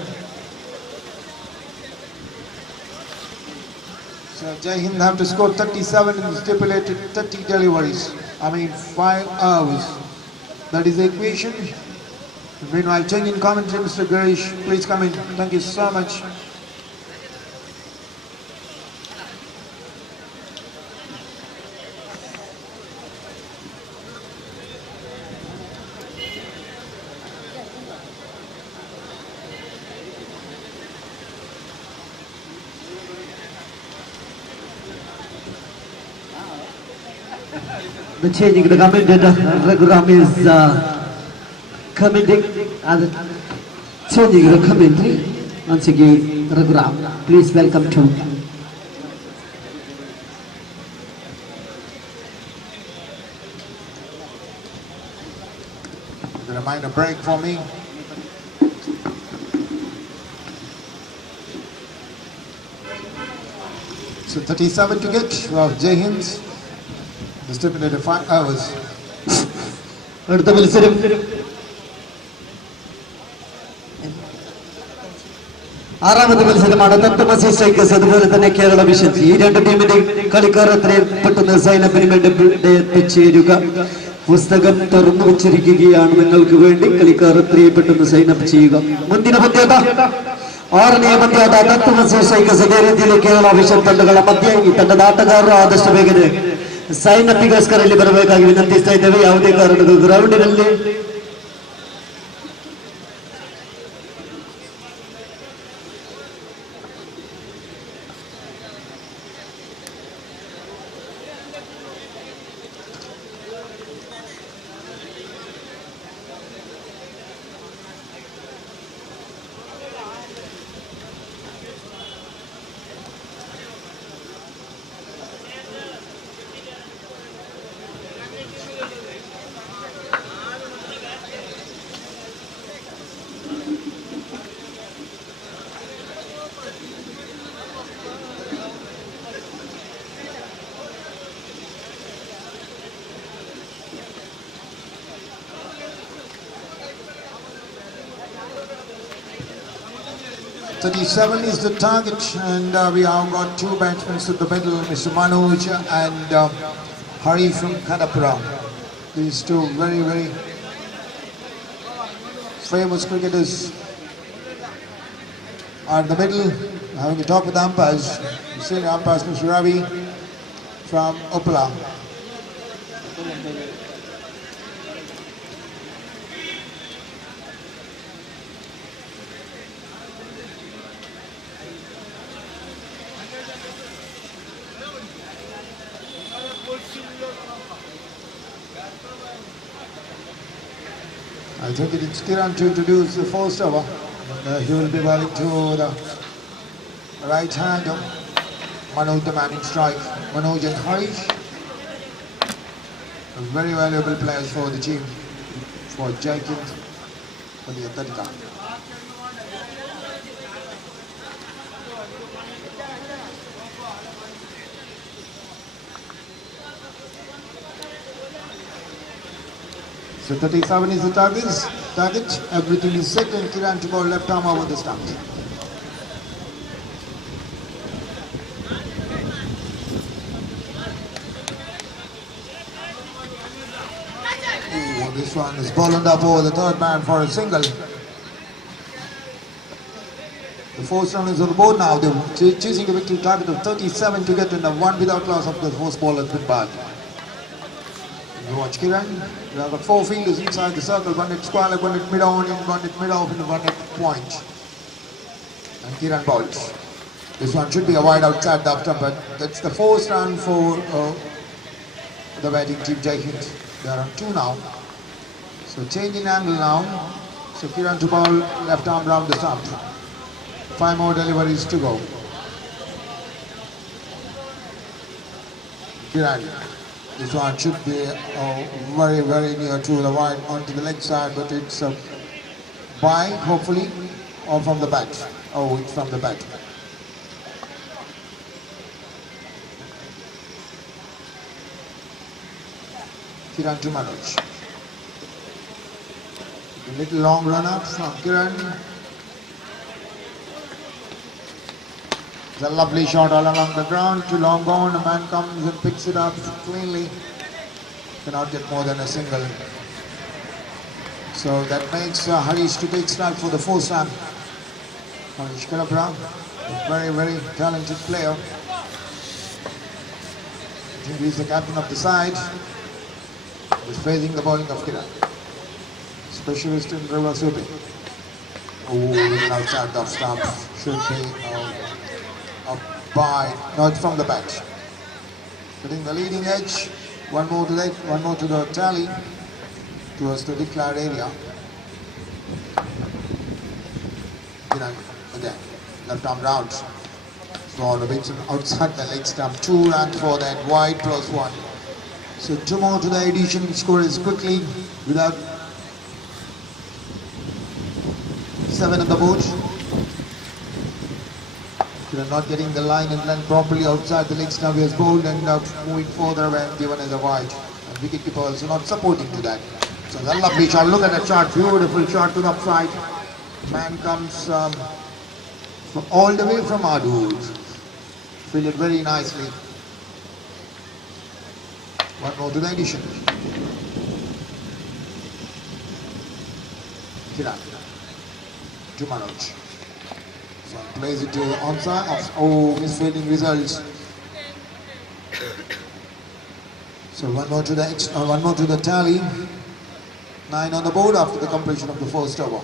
So Jai Hind have to score 37 in the stipulated 30 deliveries. 5 hours. That is the equation. Meanwhile, changing commentary, Mr. Garish, please come in. Thank you so much. The changing the commentator, Raghuram is commenting and changing the commentary. Once again, Raghuram, please welcome to. A reminder break for me. So 37 to get of Jai Hind. The stipulated 5 hours. അടുത്ത മത്സരം ആറാമത്തെ മത്സരമാണ്. തത്വമസി സ്ട്രൈക്കേഴ്സ് അതുപോലെ തന്നെ കേരള വിഷൻസ്. ഈ രണ്ട് ടീമിന്റെ കളിക്കാർ എത്രയും പെട്ടെന്ന് സൈനപ്പിന് വേണ്ടി എത്തിച്ചേരുക. പുസ്തകം തുറന്നു വച്ചിരിക്കുകയാണ് നിങ്ങൾക്ക് വേണ്ടി. കളിക്കാർ എത്രയും പെട്ടെന്ന് സൈനപ്പ് ചെയ്യുക. ಮುಂದಿನ ಪಂದ್ಯಾಟ 6ನೇ ಪಂದ್ಯಾಟ. ತತ್ವಮಸಿ ಸ್ಟ್ರೈಕರ್ಸ್ ಇದೇ ರೀತಿಯಲ್ಲಿ ಕೇರಳ ವಿಷನ್ ತಂಡಗಳ ಮಧ್ಯೆ ಈ ತಂಡದ ಆಟಗಾರರು ಆದಷ್ಟು ಬೇಗನೆ ಸೈನಪ್ಪಿಗೋಸ್ಕರ ಇಲ್ಲಿ ಬರಬೇಕಾಗಿ ವಿನಂತಿಸ್ತಾ ಇದ್ದೇವೆ. ಯಾವುದೇ ಕಾರಣಕ್ಕೂ ಗ್ರೌಂಡಿನಲ್ಲಿ .37 is the target, and we have got 2 batsmen at the middle, Mr. Manoj and Hari from Kadapura. These 2 very, very famous cricketers are in the middle, having a talk with umpires. Senior umpires, Mr. Ravi from Uppala. I think it's Kiran to introduce the first over. He will be bowling to the right hand of Manoj, the man in strike. Manoj and Harish, very valuable players for the team, for Jai Hind, for the Atletica. So 37 is the target. Everything is set, and Kiran to go left arm over the stumps. This one is bowled up over the third man for a single. The fourth run is on the board now. They're chasing a victory target of 37 to get in the 1 without loss of the fourth ball has been bowled. watch Kiran. There are the 4 fielders inside the circle. One at square leg, one at mid on, and one at mid off, and one at point. And Kiran bowls. This one should be a wide outside the stump, but that's the 4th run for the batting team Jai Hind. They are on 2 now. So change in angle now. So Kiran to bowl left arm round the stump. 5 more deliveries to go. Kiran. This one should be very, very near to the wide onto the leg side, but it's a by, hopefully, or from the bat. Oh, it's from the bat. Kiran to Manoj. A little long run up from Kiran. It's a lovely shot all along the ground, too long gone, a man comes and picks it up cleanly. Cannot get more than a single. So that makes Harish to take strike for the 4th run. Harish Kalabra, a very, very talented player. I think he's the captain of the side. He's facing the bowling of Kiran. Specialist in reverse sweeping. Oh, outside the stump. Should be by, no, it's from the bat. Hitting the leading edge, one more to the tally towards the declared area. Again, left arm round. So on the pitch outside the leg stump, 2 runs for that, wide +1. So 2 more to the addition, score is quickly without 7 on the board. They're not getting the line and length properly outside the leg stump. He has bowled and moving further away and given as a wide. And wicketkeeper also not supporting to that. So a lovely shot. Look at that shot. Beautiful shot to the upside. Man comes from all the way from Adur. Fielded very nicely. One more to the addition. Kiran to Manoj. So plays it to onside. Oh, misfielding results. So one more to the tally. 9 on the board after the completion of the 1st over.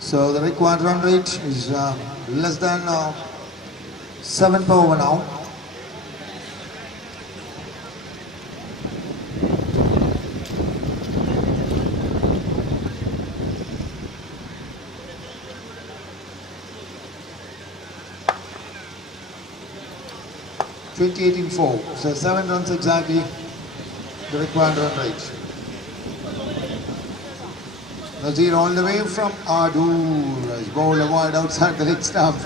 So the required run rate is less than 7 per over now. .4. So 7 runs exactly the required run rate. Nazir all the way from Adur has bowled a wide outside the leg stump.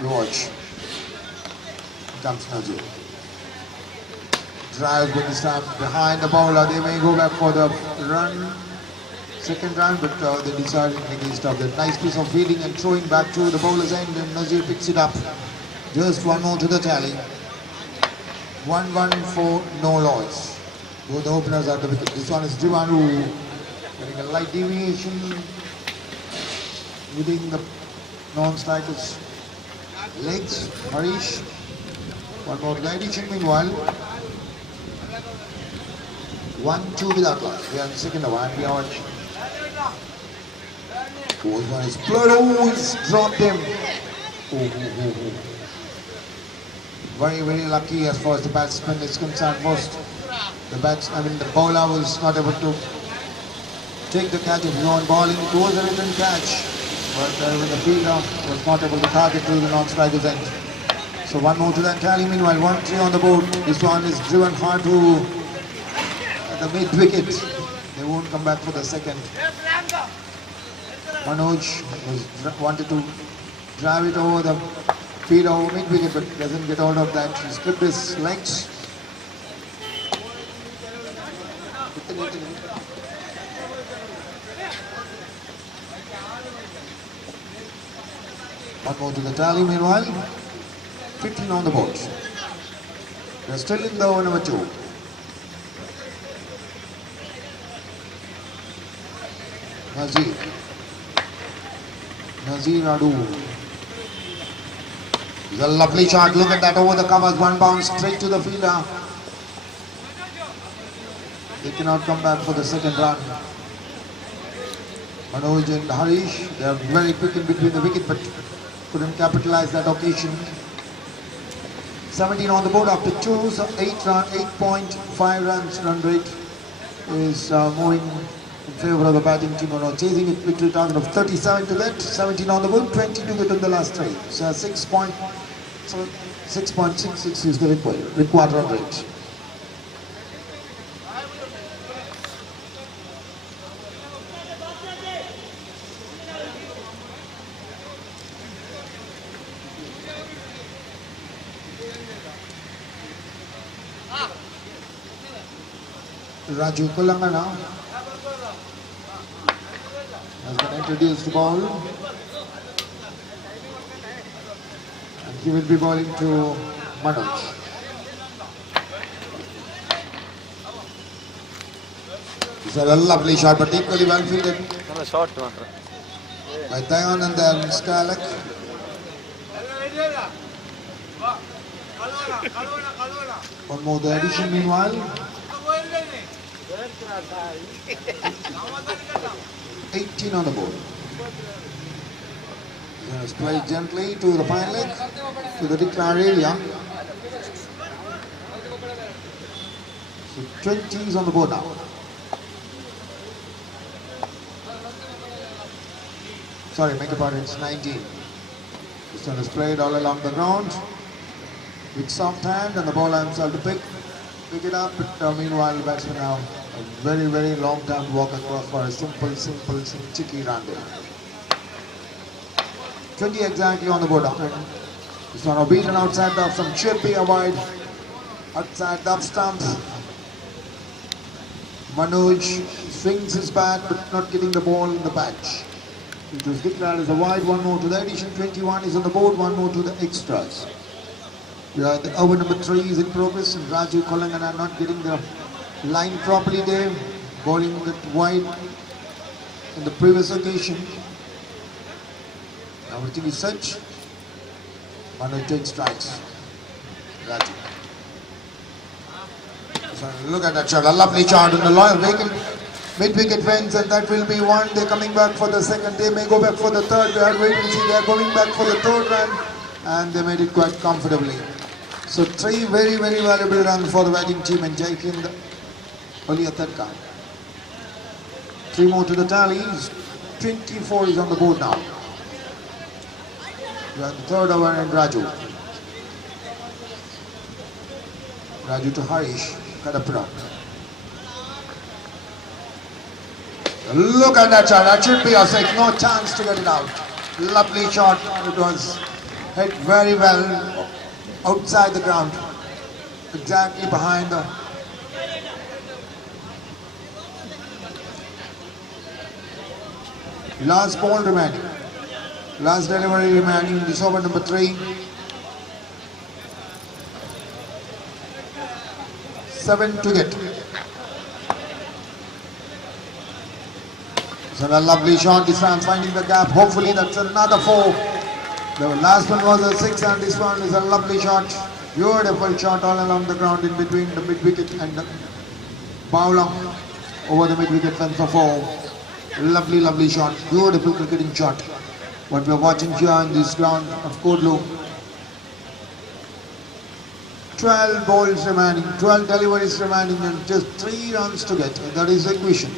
You watch. Here comes Nazir. Drives with the stump behind the bowler. They may go back for the run. Second run, but they decided to stop that. Nice piece of fielding and throwing back to the bowler's end, and Nazir picks it up. Just one more to the tally. 1-1 for no loss. Both the openers are the wicket. This one is Divanu getting a light deviation within the non-striker's legs. Harish. One more to the addition meanwhile. 1-2 without loss. We are in the second over and we are watching. Fourth one is blood. Oh, it's dropped him. Oh. Very, very lucky as far as the batsman is concerned. The bowler was not able to take the catch of his own bowling. It was a written catch, but the fielder was not able to target to the non-striker's end. So one more to that tally. Meanwhile, 1-3 on the board. This one is driven hard to the mid-wicket. They won't come back for the second. Manoj wanted to drive it over the feed over mid-wicket, but doesn't get out of that. He slipped his legs. One more to the tally meanwhile. 15 on the board. They're still in the over number 2. Nazir Adur. It's a lovely shot. Look at that over the covers. One bounce straight to the fielder. They cannot come back for the second run. Manoj and Harish, they are very quick in between the wicket but couldn't capitalize that occasion. 17 on the board after 2, so 8.5 runs run rate is moving in favour of the batting team. Chasing it victory target of 37 to get, 17 on the board, 20 to get on the last 3. So 6.66 is the required run rate. Raju Kulangana has been introduced to ball, and he will be bowling to Manoj. It's a lovely shot, but equally well fielded by Dayan and then Skalak. One more the addition meanwhile. 18 on the board. He's played gently to the fine leg, to the declared area. So 20 is on the board now. Sorry, make a pardon, it's 19. This one is played all along the ground with soft hand, and the ball himself to pick it up. But meanwhile, the batsman now a very, very long time to walk across for a simple, cheeky run there. 20 exactly on the board. This one beaten outside of some chippy avoid outside the stump. Manoj swings his bat but not getting the ball in the patch. It was declared as a wide. One more to the addition. 21 is on the board. One more to the extras. The over number 3 is in progress, and Raju Kulangana not getting the line properly there, bowling that wide in the previous occasion. Everything is such. Manoj takes strikes. Raju. So look at that shot, a lovely shot on the loyal mid-wicket fence, and that will be one. They're coming back for the second. They may go back for the third. We are waiting to see. They are going back for the third run, and they made it quite comfortably. So 3 very, very valuable runs for the batting team, and Jai Hind only a third count. 3 more to the tally. 24 is on the board now. We are the third over and Raju. Raju to Harish. Kadapura. Look at that shot. That should be a 6. No chance to get it out. Lovely shot. It was hit very well outside the ground, exactly behind the last ball remaining, last delivery remaining. This over number 3. 7 to get. So a lovely shot. This one finding the gap. Hopefully that's another 4. The last one was a 6, and this one is a lovely shot. Beautiful shot all along the ground in between the mid-wicket and the bowler over the mid-wicket fence for 4. Lovely, lovely shot. Beautiful cricketing shot. What we're watching here on this ground of Kodlu. 12 balls remaining, 12 deliveries remaining, and just 3 runs to get. That is the equation.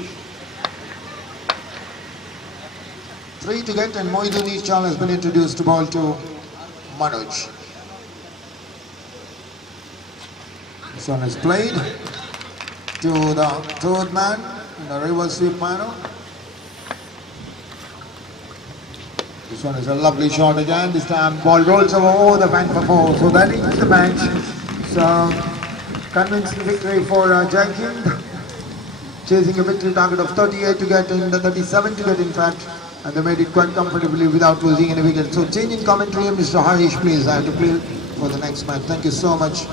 3 to get, and Moidun Ischal has been introduced to ball to Manoj. This one is played to the third man in the reverse sweep manner. This one is a lovely shot again. This time ball rolls over the bank for 4. So that is the match. So convincing victory for Jai Hind, chasing a victory target of 38 to get and 37 to get in fact. And they made it quite comfortably without losing any wicket. So changing commentary, Mr. Harish, please. I have to play for the next match. Thank you so much.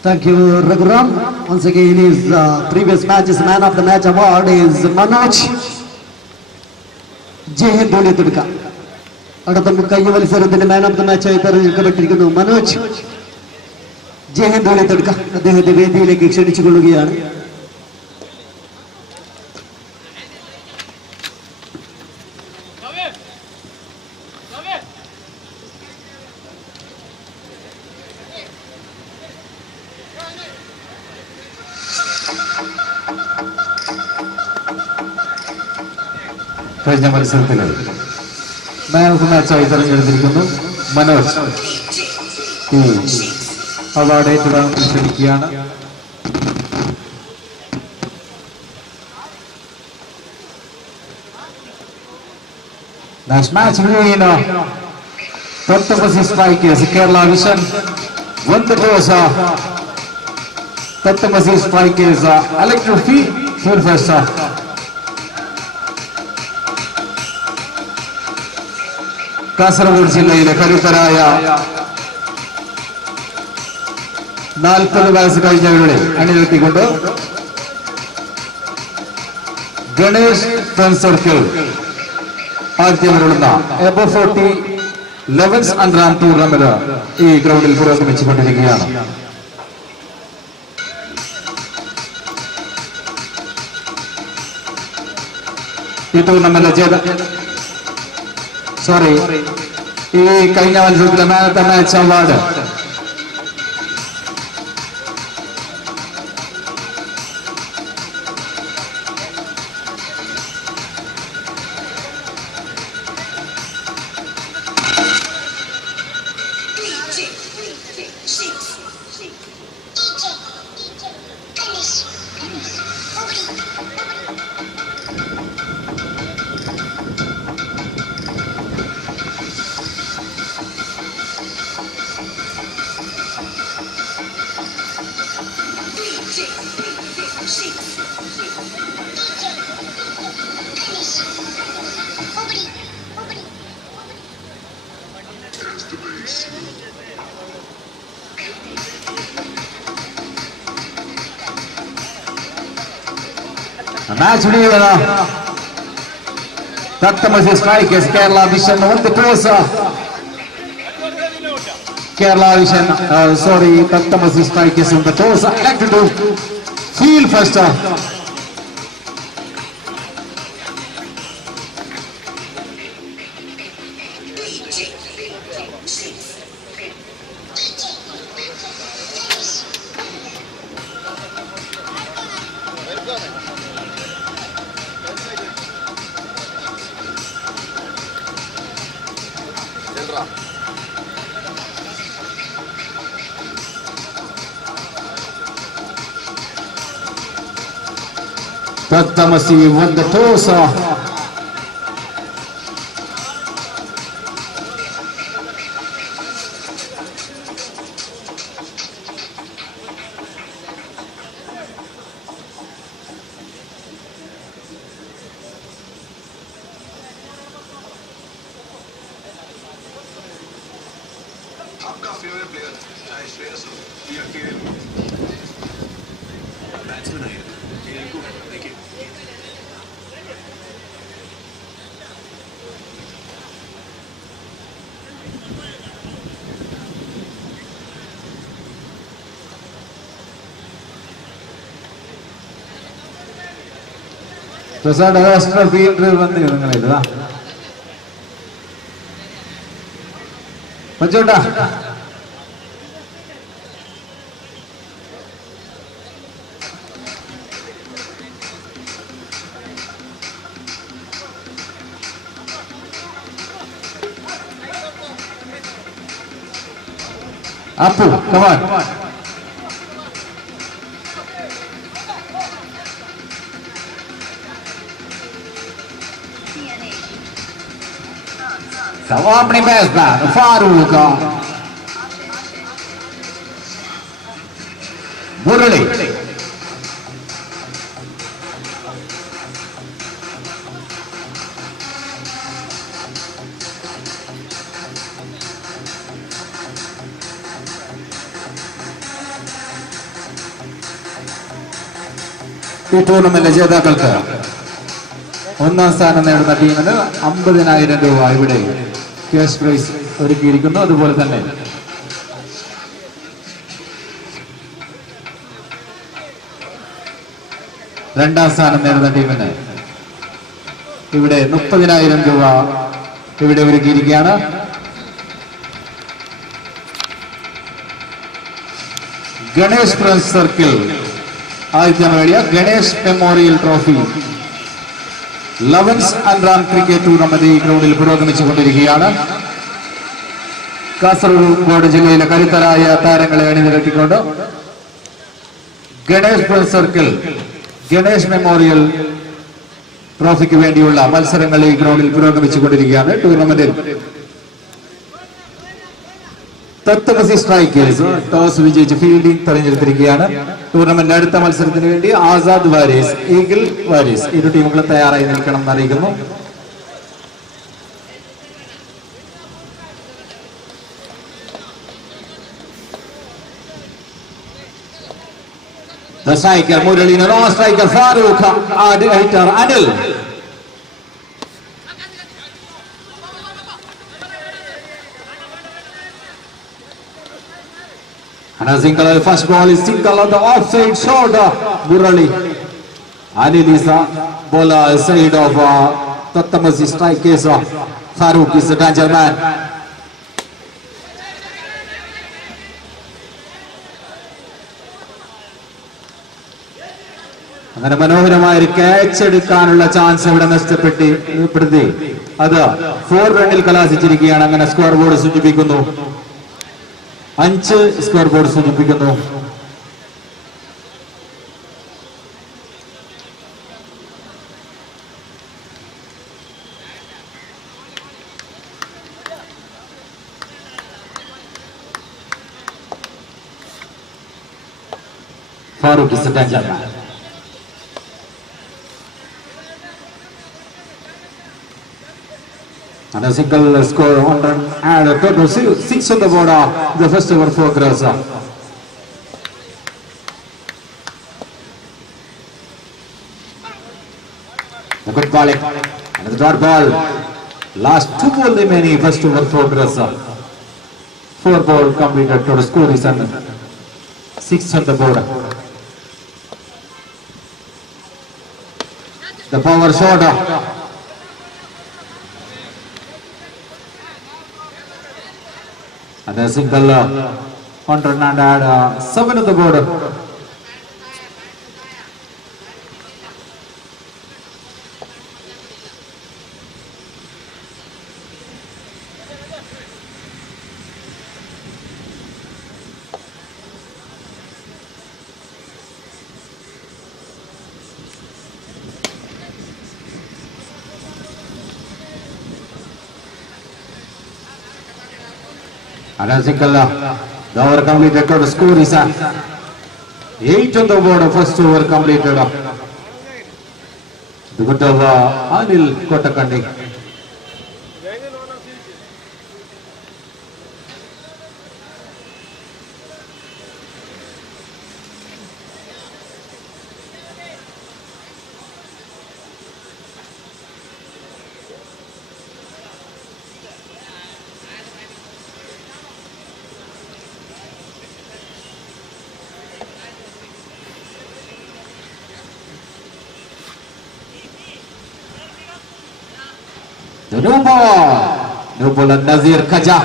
Thank you, Raghuram. Once again, his previous match's man of the match award is Manoj. Jai Hind Dhoni Tudka. അടുത്ത കഴിഞ്ഞ മത്സരത്തിന്റെ man of the മാച്ചായി തെരഞ്ഞെടുക്കപ്പെട്ടിരിക്കുന്നു മനോജ് ജയന്തോളി തടുക്ക. അദ്ദേഹത്തെ വേദിയിലേക്ക് ക്ഷണിച്ചു കൊള്ളുകയാണ്. കഴിഞ്ഞ മത്സരത്തിൽ മാൻ ഓഫ് ദ മാച്ചായി തെരഞ്ഞെടുത്തിരിക്കുന്നു മനോജ്. ഈ അവാർഡ് ഏറ്റുവാങ്ങാൻ മത്സരിക്കുകയാണ്. Next match between Tattamasi Strikers, Kerala Vision won the toss. Tattamasi Strikers electric field first. Kasaragod ജില്ലയിലെ കരുത്തരായ 40 വയസ്സ് കഴിഞ്ഞവരുടെ അണിനിരത്തിക്കൊണ്ട് ഗണേഷ് ഫ്രണ്ട് സർക്കിൾ ആദ്യമരുളുന്ന എബോ 40 ലെവൻസ് അണ്ടർ ടൂർണമെന്റ് ഈ ഗ്രൗണ്ടിൽ പുരോഗമിച്ചുകൊണ്ടിരിക്കുകയാണ്. ഈ ടൂർണമെന്റ് ഈ കഴിഞ്ഞ മത്സരത്തിലെ man of the match award match winner Tattamasi Strikers, Kerala Vision won the toss. Kerala Vision, Tattamasi Strikers won the toss. Elected to field first. Tattamasi won the toss. आपका favourite player चाहे श्रेयस हो या KL batsman है केएल को देखिए Prasad extra fielder വന്ന് നിങ്ങളിതാ പച്ചോട്ടാ Appu, come on. The opening batsman, Farooq. Murali. ഈ ടൂർണമെന്റിലെ ജേതാക്കൾക്ക് ഒന്നാം സ്ഥാനം നേടുന്ന ടീമിന് 50,000 രൂപ ഇവിടെ ക്യാഷ് പ്രൈസ് ഒരുക്കിയിരിക്കുന്നു. അതുപോലെ തന്നെ രണ്ടാം സ്ഥാനം നേടുന്ന ടീമിന് ഇവിടെ 30,000 രൂപ ഇവിടെ ഒരുക്കിയിരിക്കുകയാണ്. ഗണേഷ് ഫ്രണ്ട്സ് സർക്കിൾ ആദ്യം നേടിയ ഗണേഷ് മെമ്മോറിയൽ ട്രോഫി 11th അൻറാം ക്രിക്കറ്റ് ടൂർണമെന്റ് ഈ ഗ്രൗണ്ടിൽ പുരോഗമിച്ചുകൊണ്ടിരിക്കുകയാണ്. കാസർഗോഡ് ജില്ലയിലെ കരുത്തരായ താരങ്ങളെ അണിനിരത്തിക്കൊണ്ട് Ganesh friends circle Ganesh memorial ട്രോഫിക്ക് വേണ്ടിയുള്ള മത്സരങ്ങൾ ഈ ഗ്രൗണ്ടിൽ പുരോഗമിച്ചുകൊണ്ടിരിക്കുകയാണ്. ടൂർണമെന്റിൽ തത്തമസി സ്ട്രൈക്കേഴ്സ് ടോസ് വിജയിച്ച് ഫീൽഡിംഗ് തെരഞ്ഞെടുത്തിരിക്കുകയാണ്. ടൂർണമെന്റ് അടുത്ത മത്സരത്തിന് വേണ്ടി ആസാദ് വാരീസ്, ഈഗിൾ വാരീസ് ഇരു ടീമുകളും തയ്യാറായി നിൽക്കണം എന്നറിയിക്കുന്നു. The striker Murali, no striker Farooq, hitter Anil. And a single, first ball is single on the offside shoulder. Murali. Anil is the bowler side of Tattamasi strikers. Farooq is the danger man. അങ്ങനെ മനോഹരമായ ഒരു ക്യാച്ച് എടുക്കാനുള്ള ചാൻസ് ഇവിടെ നഷ്ടപ്പെടുത്തി അത് 4 റണ്ണിൽ കലാശിച്ചിരിക്കുകയാണ്. അങ്ങനെ സ്കോർ ബോർഡ് സൂചിപ്പിക്കുന്നു 5 സ്കോർ ബോർഡ് സൂചിപ്പിക്കുന്നു. Farooq is the danger man. And a single score, 1 run and a total 6 on the board. The first over 4 cross. The good bowling and the dot ball. Last 2 ball remaining. First over 4 cross. 4 ball completed. Total score is 6 on the board. The power shot. And a single 1 run and add 7 on the board. And a single, the over completed. The score is 8 on the board. First over completed. The good of Anil Kotakandi. The new ball Nazir Khaja.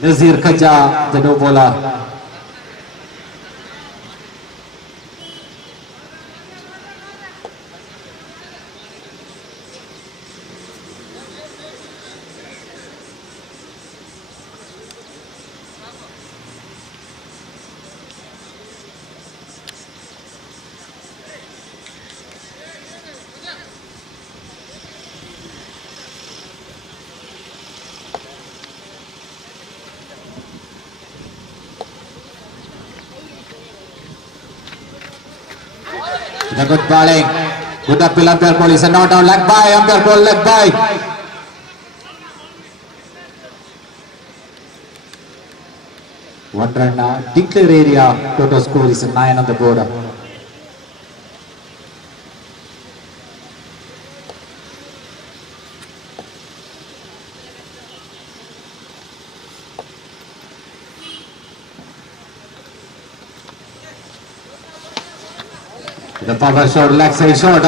Nazir Khaja, the new bowler. The good bowling. Good appeal, umpire call is a not out. Leg by, umpire call, leg by. One run declare area. Total score is 9 on the board. The power shot, leg side shot.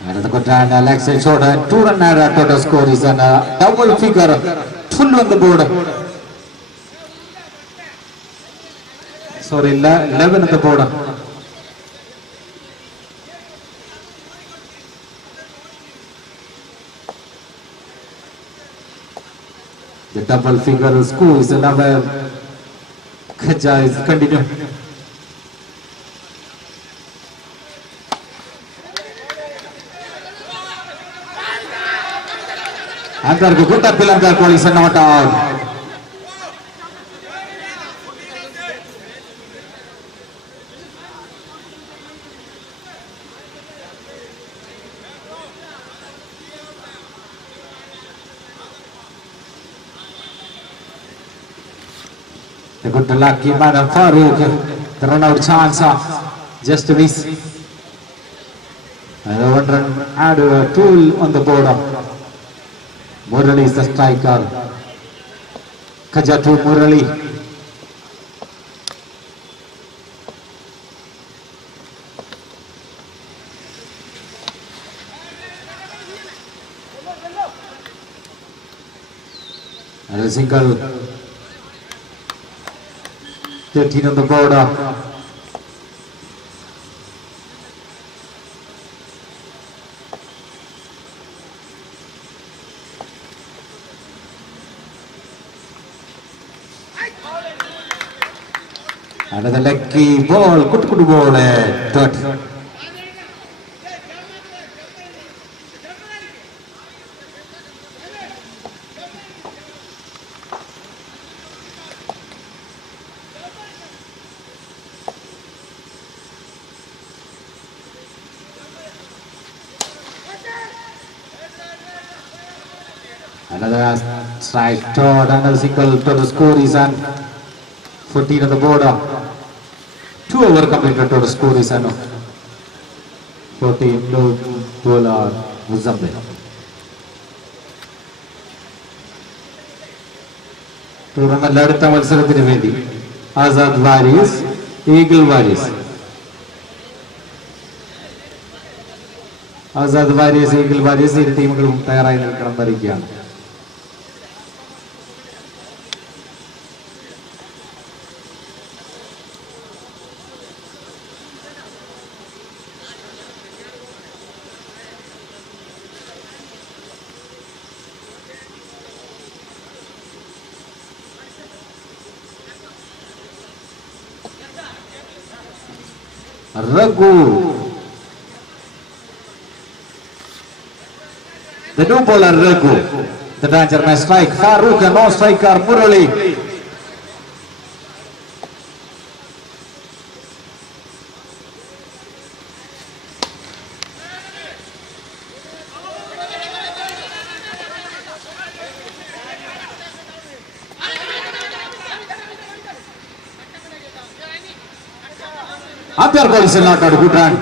Another good leg side shot and 2-run total score is a double figure, full on the board. Sorry, 11 on the board. The double figure score is another. Khaja is continuing. Antar good appeal and the is not out. The good lucky Madam Farouk, the run out chance, just a miss. And the 1 run add a tool on the board. Murali is the striker. Khaja to Murali. And a single. 13 on the board. Another lucky ball, good ball, dot. Another strike shot, another single to the score is on 14 on the board. 2 over completed to the score is on 14 no goal Mozambique. 2 run അടുത്ത മത്സരത്തിന് വേണ്ടി Azad various eagle various Azad various eagle various ഇരു ടീമുകളും തയ്യാറായി നിൽക്കണം വരികയാണ്. Raghu, the new bowler Raghu, the danger may strike. Farouk and no striker Murali. Umpire call is not out. Good run.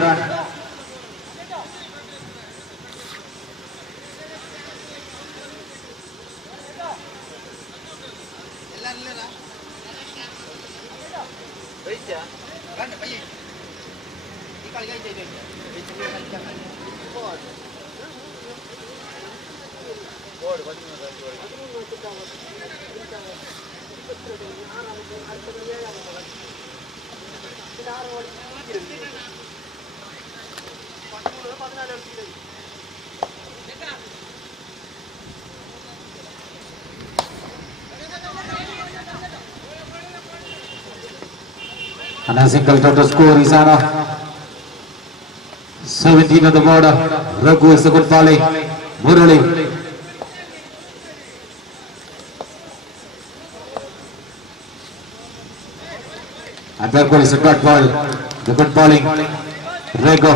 And a single total score is on 17 on the board. Raghu is a good volley. Murali. And there goes a dot ball. The good bowling. Raghu.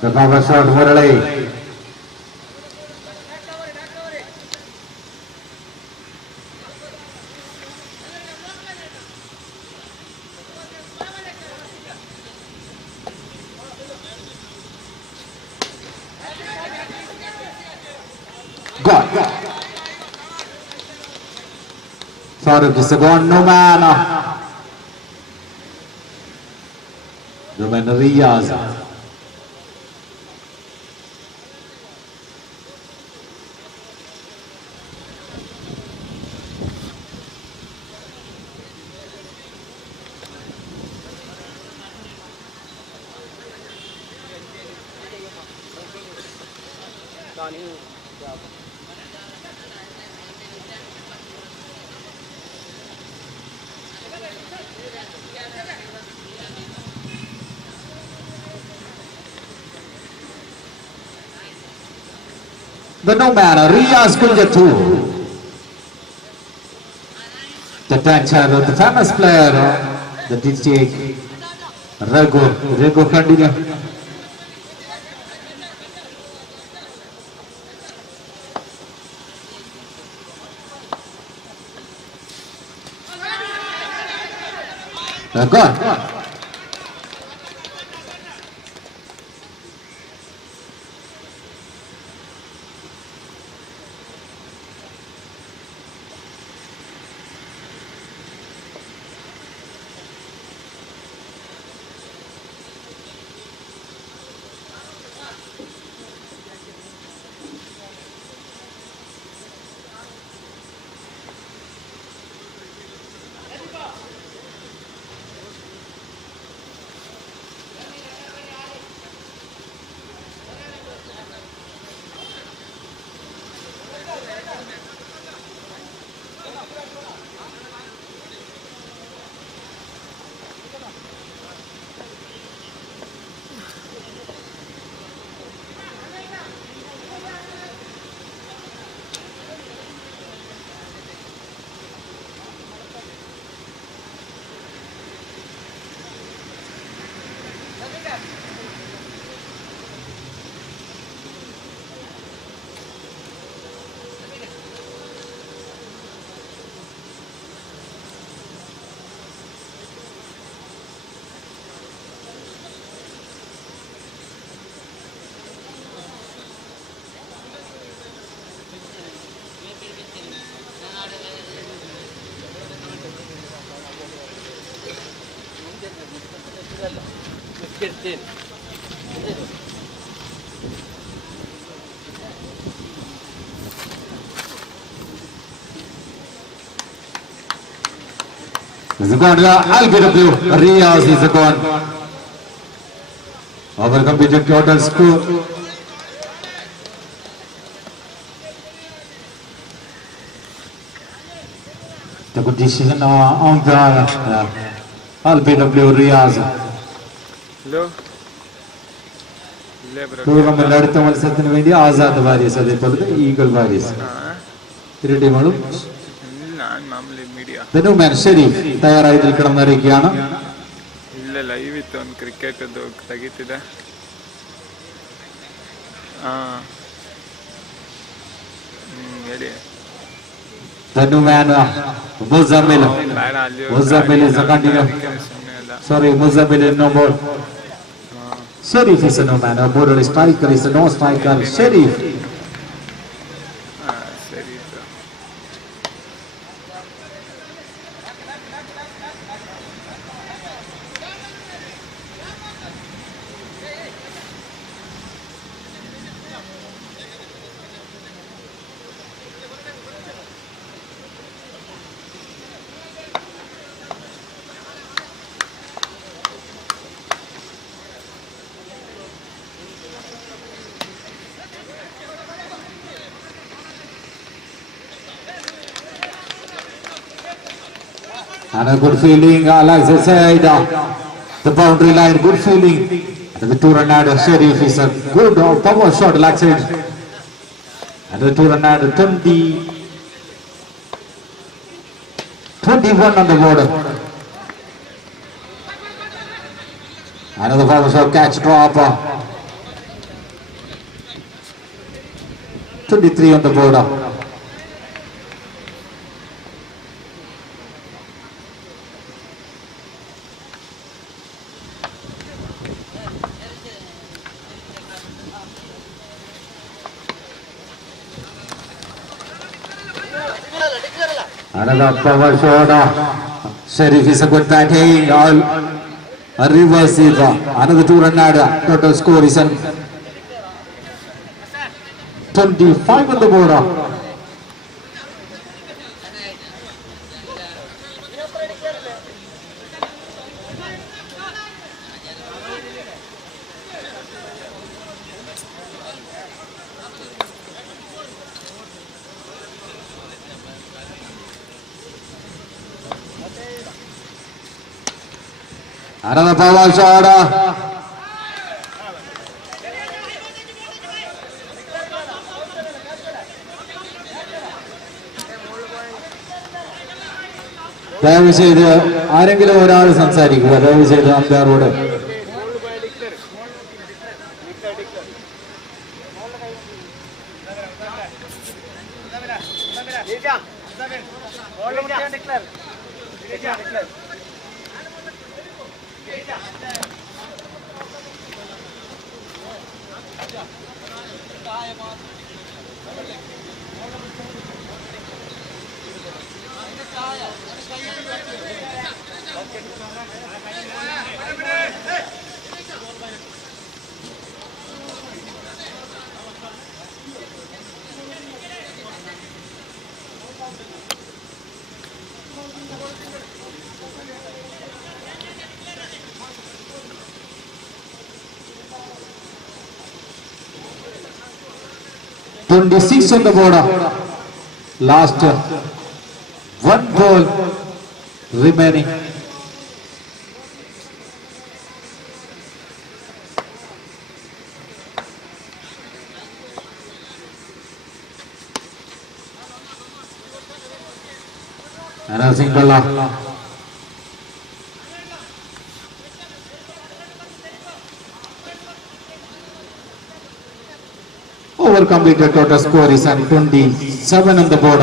The power shot, Murali. Gone. Farooq is gone. No man. Roman Riyaz. The no man, Riyaz Kunjatu. The dancer, the famous player, the DJ Raghu continue. Gone. Is gone. LBW Riyaz is gone. Our computer total score. The good decision on the LBW Riyaz. Hello. Tournament അടുത്ത മത്സരത്തിന് വേണ്ടി ആസാദ് വാരിയസ് അതേപോലെ eagle various ഇരു ടീമുകളും ധനുമാൻ ഷെരീഫ് തയ്യാറായി നിൽക്കണം എന്നറിയിക്കുകയാണ്. ಇಲ್ಲ ಲೈವ್ ಇತ್ತು ಒಂದು ಕ್ರಿಕೆಟ್ ತೆಗಿತಿದೆ. ಹೇಳಿ. ಧನುಮಾನ್ Muzammil is a continue. Sorry, Muzammil is no more. Sharif is a no man. A border striker is a no striker. Sharif. And a good feeling, like I said, the boundary line, good feeling. And the two-run Sharif is a good power shot, like I said. And the two-run 21 on the border. Another power shot, catch drop. 23 on the border. Another power shot. Sheriff is a good batting. All a reverse. Another 2-run ad. Total score is 25 on the board. Another power shot. ദയവ് ചെയ്ത് ആരെങ്കിലും ഒരാൾ സംസാരിക്കുക. ദയവ് ചെയ്ത് അമ്പയറോട്. .26 on the board. Last 1 ball remaining. And a single. Over completed, total score is 27 on the board.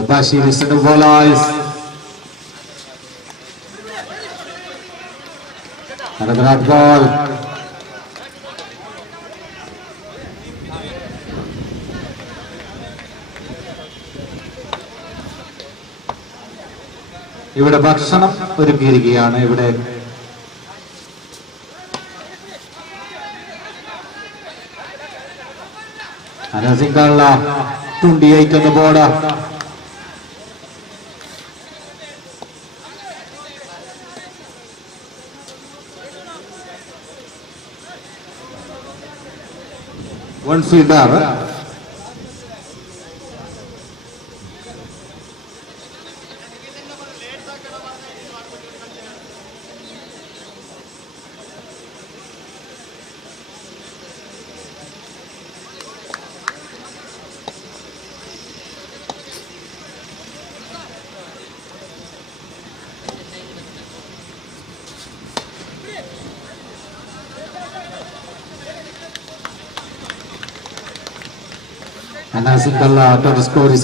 The Bashir is in the ball eyes. Another hot ball. ഇവിടെ ഭക്ഷണം ഒരുക്കിയിരിക്കുകയാണ്. ഇവിടെ അനസിംഗള്ള 28 on the border. One fielder. And as in the total score is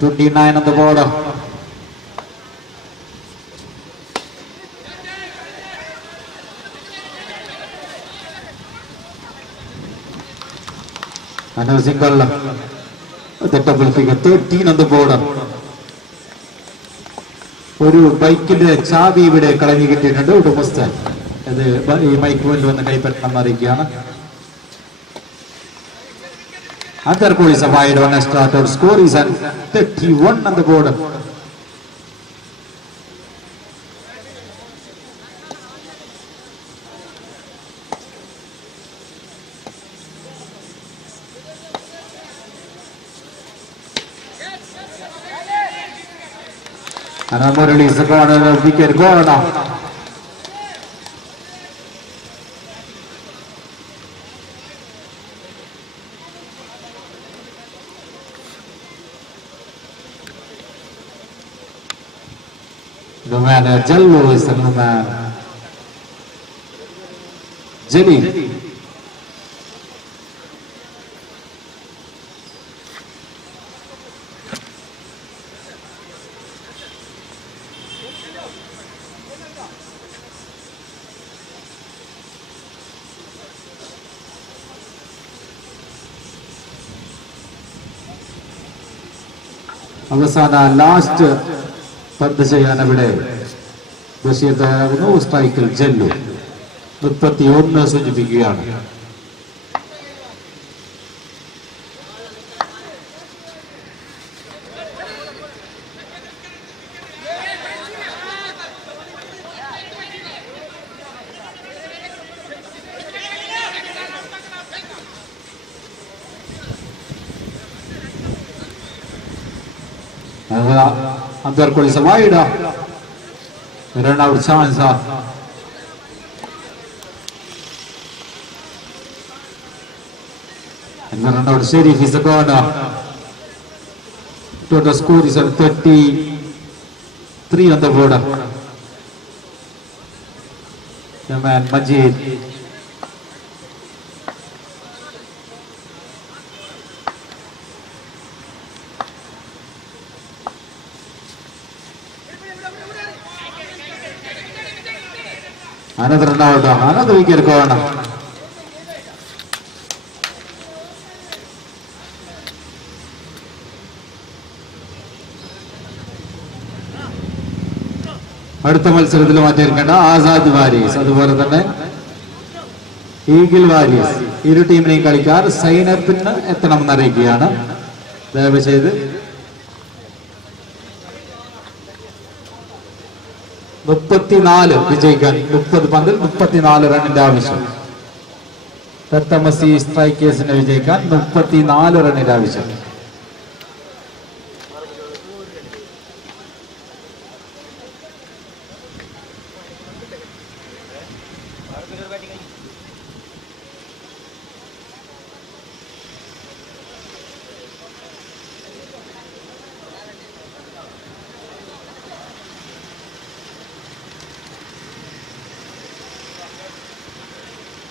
29 on the border. And a single the double figure 13 on the border. ഒരു ബൈക്കിന്റെ ചാവി ഇവിടെ കളഞ്ഞു കിട്ടിയിട്ടുണ്ട് ഉടമസ്ഥൻ. അത് ഈ മൈക്ക് കൊണ്ട് വന്ന് കൈപ്പറ്റണം അറിയിക്കുകയാണ്. Antarkul is wide on a starter. Score is at 31 on the board. And Amar release the corner, wicket gone now. The man, Jallo is the man. Jelly. അവസാന ലാസ്റ്റ് പന്ത് ചെയ്യാൻ അവിടെ ബഷീർ തയ്യാറാകുന്നു. സ്ട്രൈക്കിൽ ജല്ലു 31 സൂചിപ്പിക്കുകയാണ്. Antarkul is wide. Run out chance. And the run out Sharif is the corner. Total score is at 33 on the board. The man Majid. Another run out, another wicket gone. അടുത്ത മത്സരത്തിൽ മാറ്റിയിരിക്കേണ്ട ആസാദ് വാരിയസ്, അതുപോലെ തന്നെ ഈഗിൾ വാരിയസ്, ഇരു ടീമിനെയും കളിക്കാർ സൈനപ്പിന് എത്തണമെന്ന് അറിയിക്കുകയാണ്. ദയവ് ചെയ്ത് 34 വിജയിക്കാൻ 30 പന്തിൽ 34 റണ്ണിന്റെ ആവശ്യം. തത്തമസി സ്ട്രൈക്കേഴ്സിനെ വിജയിക്കാൻ 34 റണ്ണിന്റെ ആവശ്യം.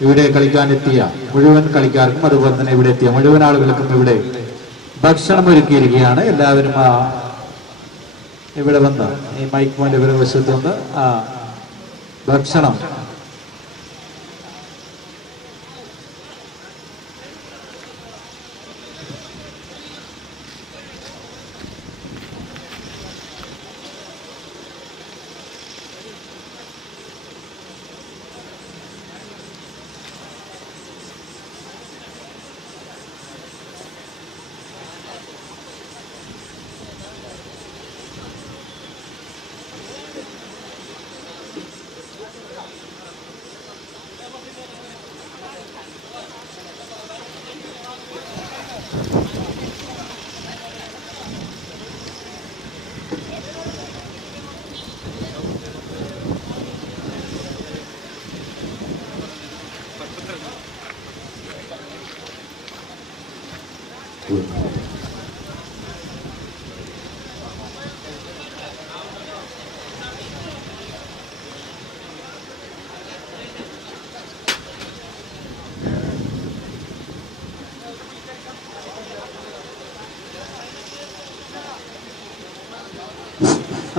ഇവിടെ കളിക്കാനെത്തിയ മുഴുവൻ കളിക്കാർക്കും അതുപോലെ തന്നെ ഇവിടെ എത്തിയ മുഴുവൻ ആളുകൾക്കും ഇവിടെ ഭക്ഷണം ഒരുക്കിയിരിക്കുകയാണ്. എല്ലാവരും ഇവിടെ വന്ന് ഈ മൈക്ക് പോയിന്റ് ഇവരുടെ വശത്ത് നിന്ന് ഭക്ഷണം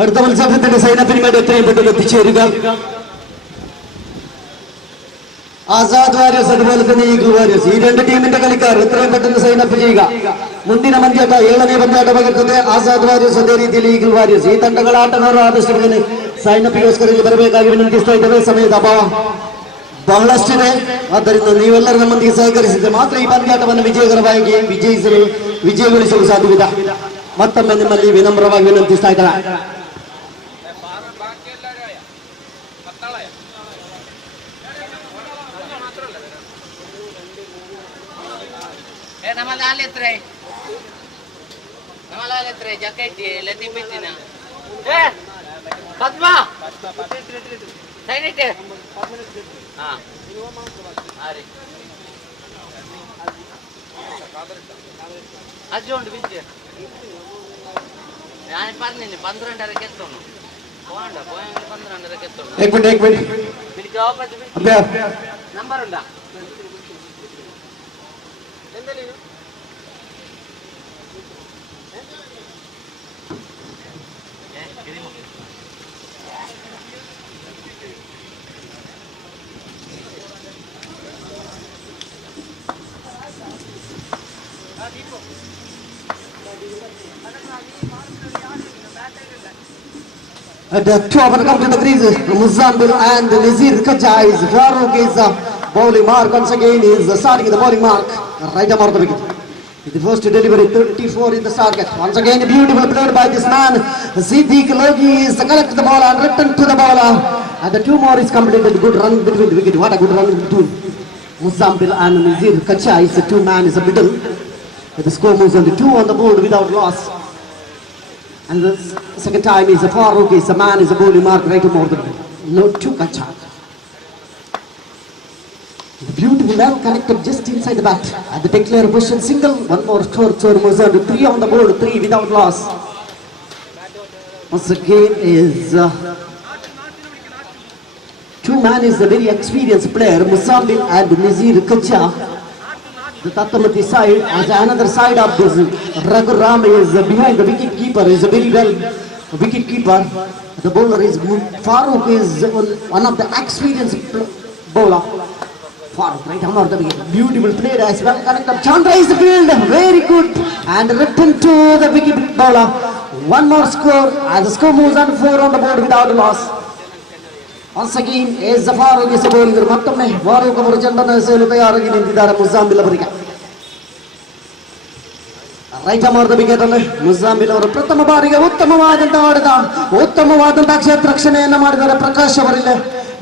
അടുത്ത മത്സരത്തിന്റെ സൈനപ്പിന് വേണ്ടി എത്രയും പെട്ടെന്ന് എത്തിച്ചേരുക. ആസാദ് വാരിയസ് അതുപോലെ തന്നെ ഈഗിൾ വാരിയസ്, ഈ രണ്ട് ടീമിന്റെ കളിക്കാർ എത്രയും പെട്ടെന്ന് സൈനപ്പ് ചെയ്യുക. ಮುಂದಿನ ಪಂದ್ಯಾಟ 7ನೇ ಪಂದ್ಯಾಟ ಬರುತ್ತದೆ. ಆಸಾದ್ ವಾರಿಯಸ್ ಅದೇ ರೀತಿಯಲ್ಲಿ ಈಗಲ್ ವಾರಿಯಸ್. ಈ ತಂಡಗಳ ಆಟಗಾರರು ಆದಷ್ಟು ಬೇಗನೆ ಸೈನಪ್ಗೋಸ್ಕರ ಇಲ್ಲಿ ಬರಬೇಕಾಗಿ ವಿನಂತಿಸ್ತಾ ಇದ್ದೇವೆ. ಸಮಯದ ಅಭಾವ. ಬಹಳಷ್ಟಿದೆ. ಆದ್ದರಿಂದ ನೀವೆಲ್ಲರೂ ನಮ್ಮೊಂದಿಗೆ ಸಹಕರಿಸಿದ್ರೆ ಮಾತ್ರ ಈ ಪಂದ್ಯಾಟವನ್ನು ವಿಜಯಕರವಾಗಿ ವಿಜಯಗೊಳಿಸಲು ಸಾಧ್ಯವಿದೆ. ಮತ್ತೊಮ್ಮೆ ನಿಮ್ಮಲ್ಲಿ ವಿನಮ್ರವಾಗಿ ವಿನಂತಿಸ್ತಾ ಇದ್ದಾರೆ. അജുണ്ട് വിജയ ഞാൻ പറഞ്ഞില്ലേ 12:30 എത്തുന്നു പോകണ്ട പോയെങ്കിൽ 12:30 എത്തുന്നു. നമ്പർ ഉണ്ടാ എന്തെങ്കിലും The two of them come to the crease. Muzambil and Nazir Kajais. Farouk is bowling mark once again. He is starting the bowling mark. Right about the wicket. The first delivery, 34 in the target. Once again, a beautiful play by this man. Siddiq Logi is collected the ball and returned to the bowler. And the two more is completed. Good run between the wicket. What a good run between Muzambil and Nazir Kajais. The two man is a middle. The score moves on the 2 on the board without loss. And the second time is a Farouk, is a man, is a bowling mark right to more than no 2 Kacha. The beautiful man connected just inside the bat. At the declare position single, one more score, Muzambil 3 on the board, 3 without loss. Once again is 2 man is a very experienced player, Muzambil and Nazir Kacha. The Tattamati side, as another side of this, Raghu Ram is behind the wicket keeper, is a very well wicket keeper. The bowler is Farouk, is one of the experienced bowler. Farouk, right under the wicket. Beautiful play as well. Connected. Chandra is the field, very good. And return to the wicket bowler. One more score, as the score moves on 4 on the board without a loss. Once again, is the Farouk is a bowler. Mattame, Farouk ಅವರು ಚೆಂಡನ್ನು ಎಸೆಯಲು ತಯಾರಾಗಿ ನಿಂತಿದ್ದಾರೆ ಮುಜಾಮಿಲ್ ಅವರಿಗೆ. ರೈಟ್ ಮಾರ್ದ ವಿಕೆಟ್ ಅಲ್ಲಿ ಮುಜಾಮಿಲ್ ಅವರು ಪ್ರಥಮ ಬಾರಿಗೆ ಉತ್ತಮವಾದಂತಹ ಕ್ಷೇತ್ರ ರಕ್ಷಣೆಯನ್ನ ಮಾಡಿದ್ದಾರೆ ಪ್ರಕಾಶ್ ಅವರಲ್ಲಿ.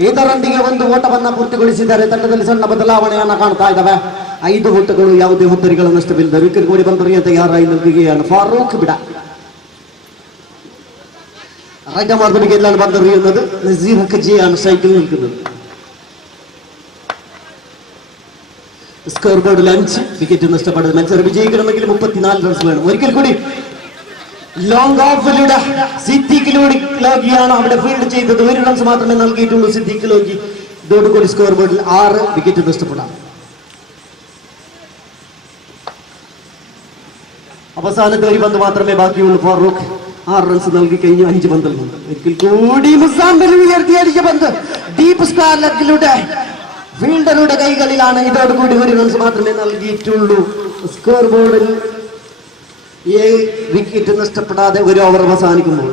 ಇದರೊಂದಿಗೆ ಒಂದು ಓಟವನ್ನ ಪೂರ್ತಿಗೊಳಿಸಿದ್ದಾರೆ. ತಂಡದಲ್ಲಿ ಸಣ್ಣ ಬದಲಾವಣೆಯನ್ನ ಕಾಣ್ತಾ ಇದ್ದಾವೆ. 5 ಓಟಗಳು, ಯಾವುದೇ ಹುದ್ದರಿಗಳ ನಷ್ಟವಿಲ್ಲದ ವಿಕೆಟ್ ಗೋಡಿ ಬಂದರು ಅಂತ ಯಾರ ಫಾರೂಕ್ ಬಿಡ റൈറ്റ് മാർദ്ദമിക്ക് എല്ലാം പന്തെറിയുന്നത് നസീർ കജിയാണ് സൈക്കിൾ നിൽക്കുന്നത്. സ്കോർ ബോർഡിൽ 5 വിക്കറ്റ് നഷ്ടപ്പെടുന്നത്. മത്സരം വിജയിക്കണമെങ്കിൽ 34 റൺസ് വേണം. ഒരിക്കൽ കൂടി ലോങ് ഓഫിലൂടെ സിദ്ദീഖ് ലോഗിയാണ് അവിടെ ഫീൽഡ് ചെയ്തത്. 1 റൺസ് മാത്രമേ നൽകിയിട്ടുള്ളൂ സിദ്ദീഖ് ലോഗി. ഇതോടുകൂടി സ്കോർ ബോർഡിൽ 6 വിക്കറ്റ് നഷ്ടപ്പെടാം. അവസാനത്തെ 1 പന്ത് മാത്രമേ ബാക്കിയുള്ളൂ. ഫാറൂഖ് 6 റൺസ് നൽകി കഴിഞ്ഞു. 5 പന്തിൽ നിന്ന് ഒരിക്കൽ കൂടി മുസാമ്പിൽ ഉയർത്തിയടിച്ച പന്ത് ഡീപ് സ്ക്വയർ ലെഗിലൂടെ ഫീൽഡറുടെ കൈകളിലാണ്. ഇതോടുകൂടി 1 റൺസ് മാത്രമേ നൽകിയിട്ടുള്ളൂ. സ്കോർ ബോർഡിൽ 7 വിക്കറ്റ് നഷ്ടപ്പെടാതെ 1 ഓവർ അവസാനിക്കുമ്പോൾ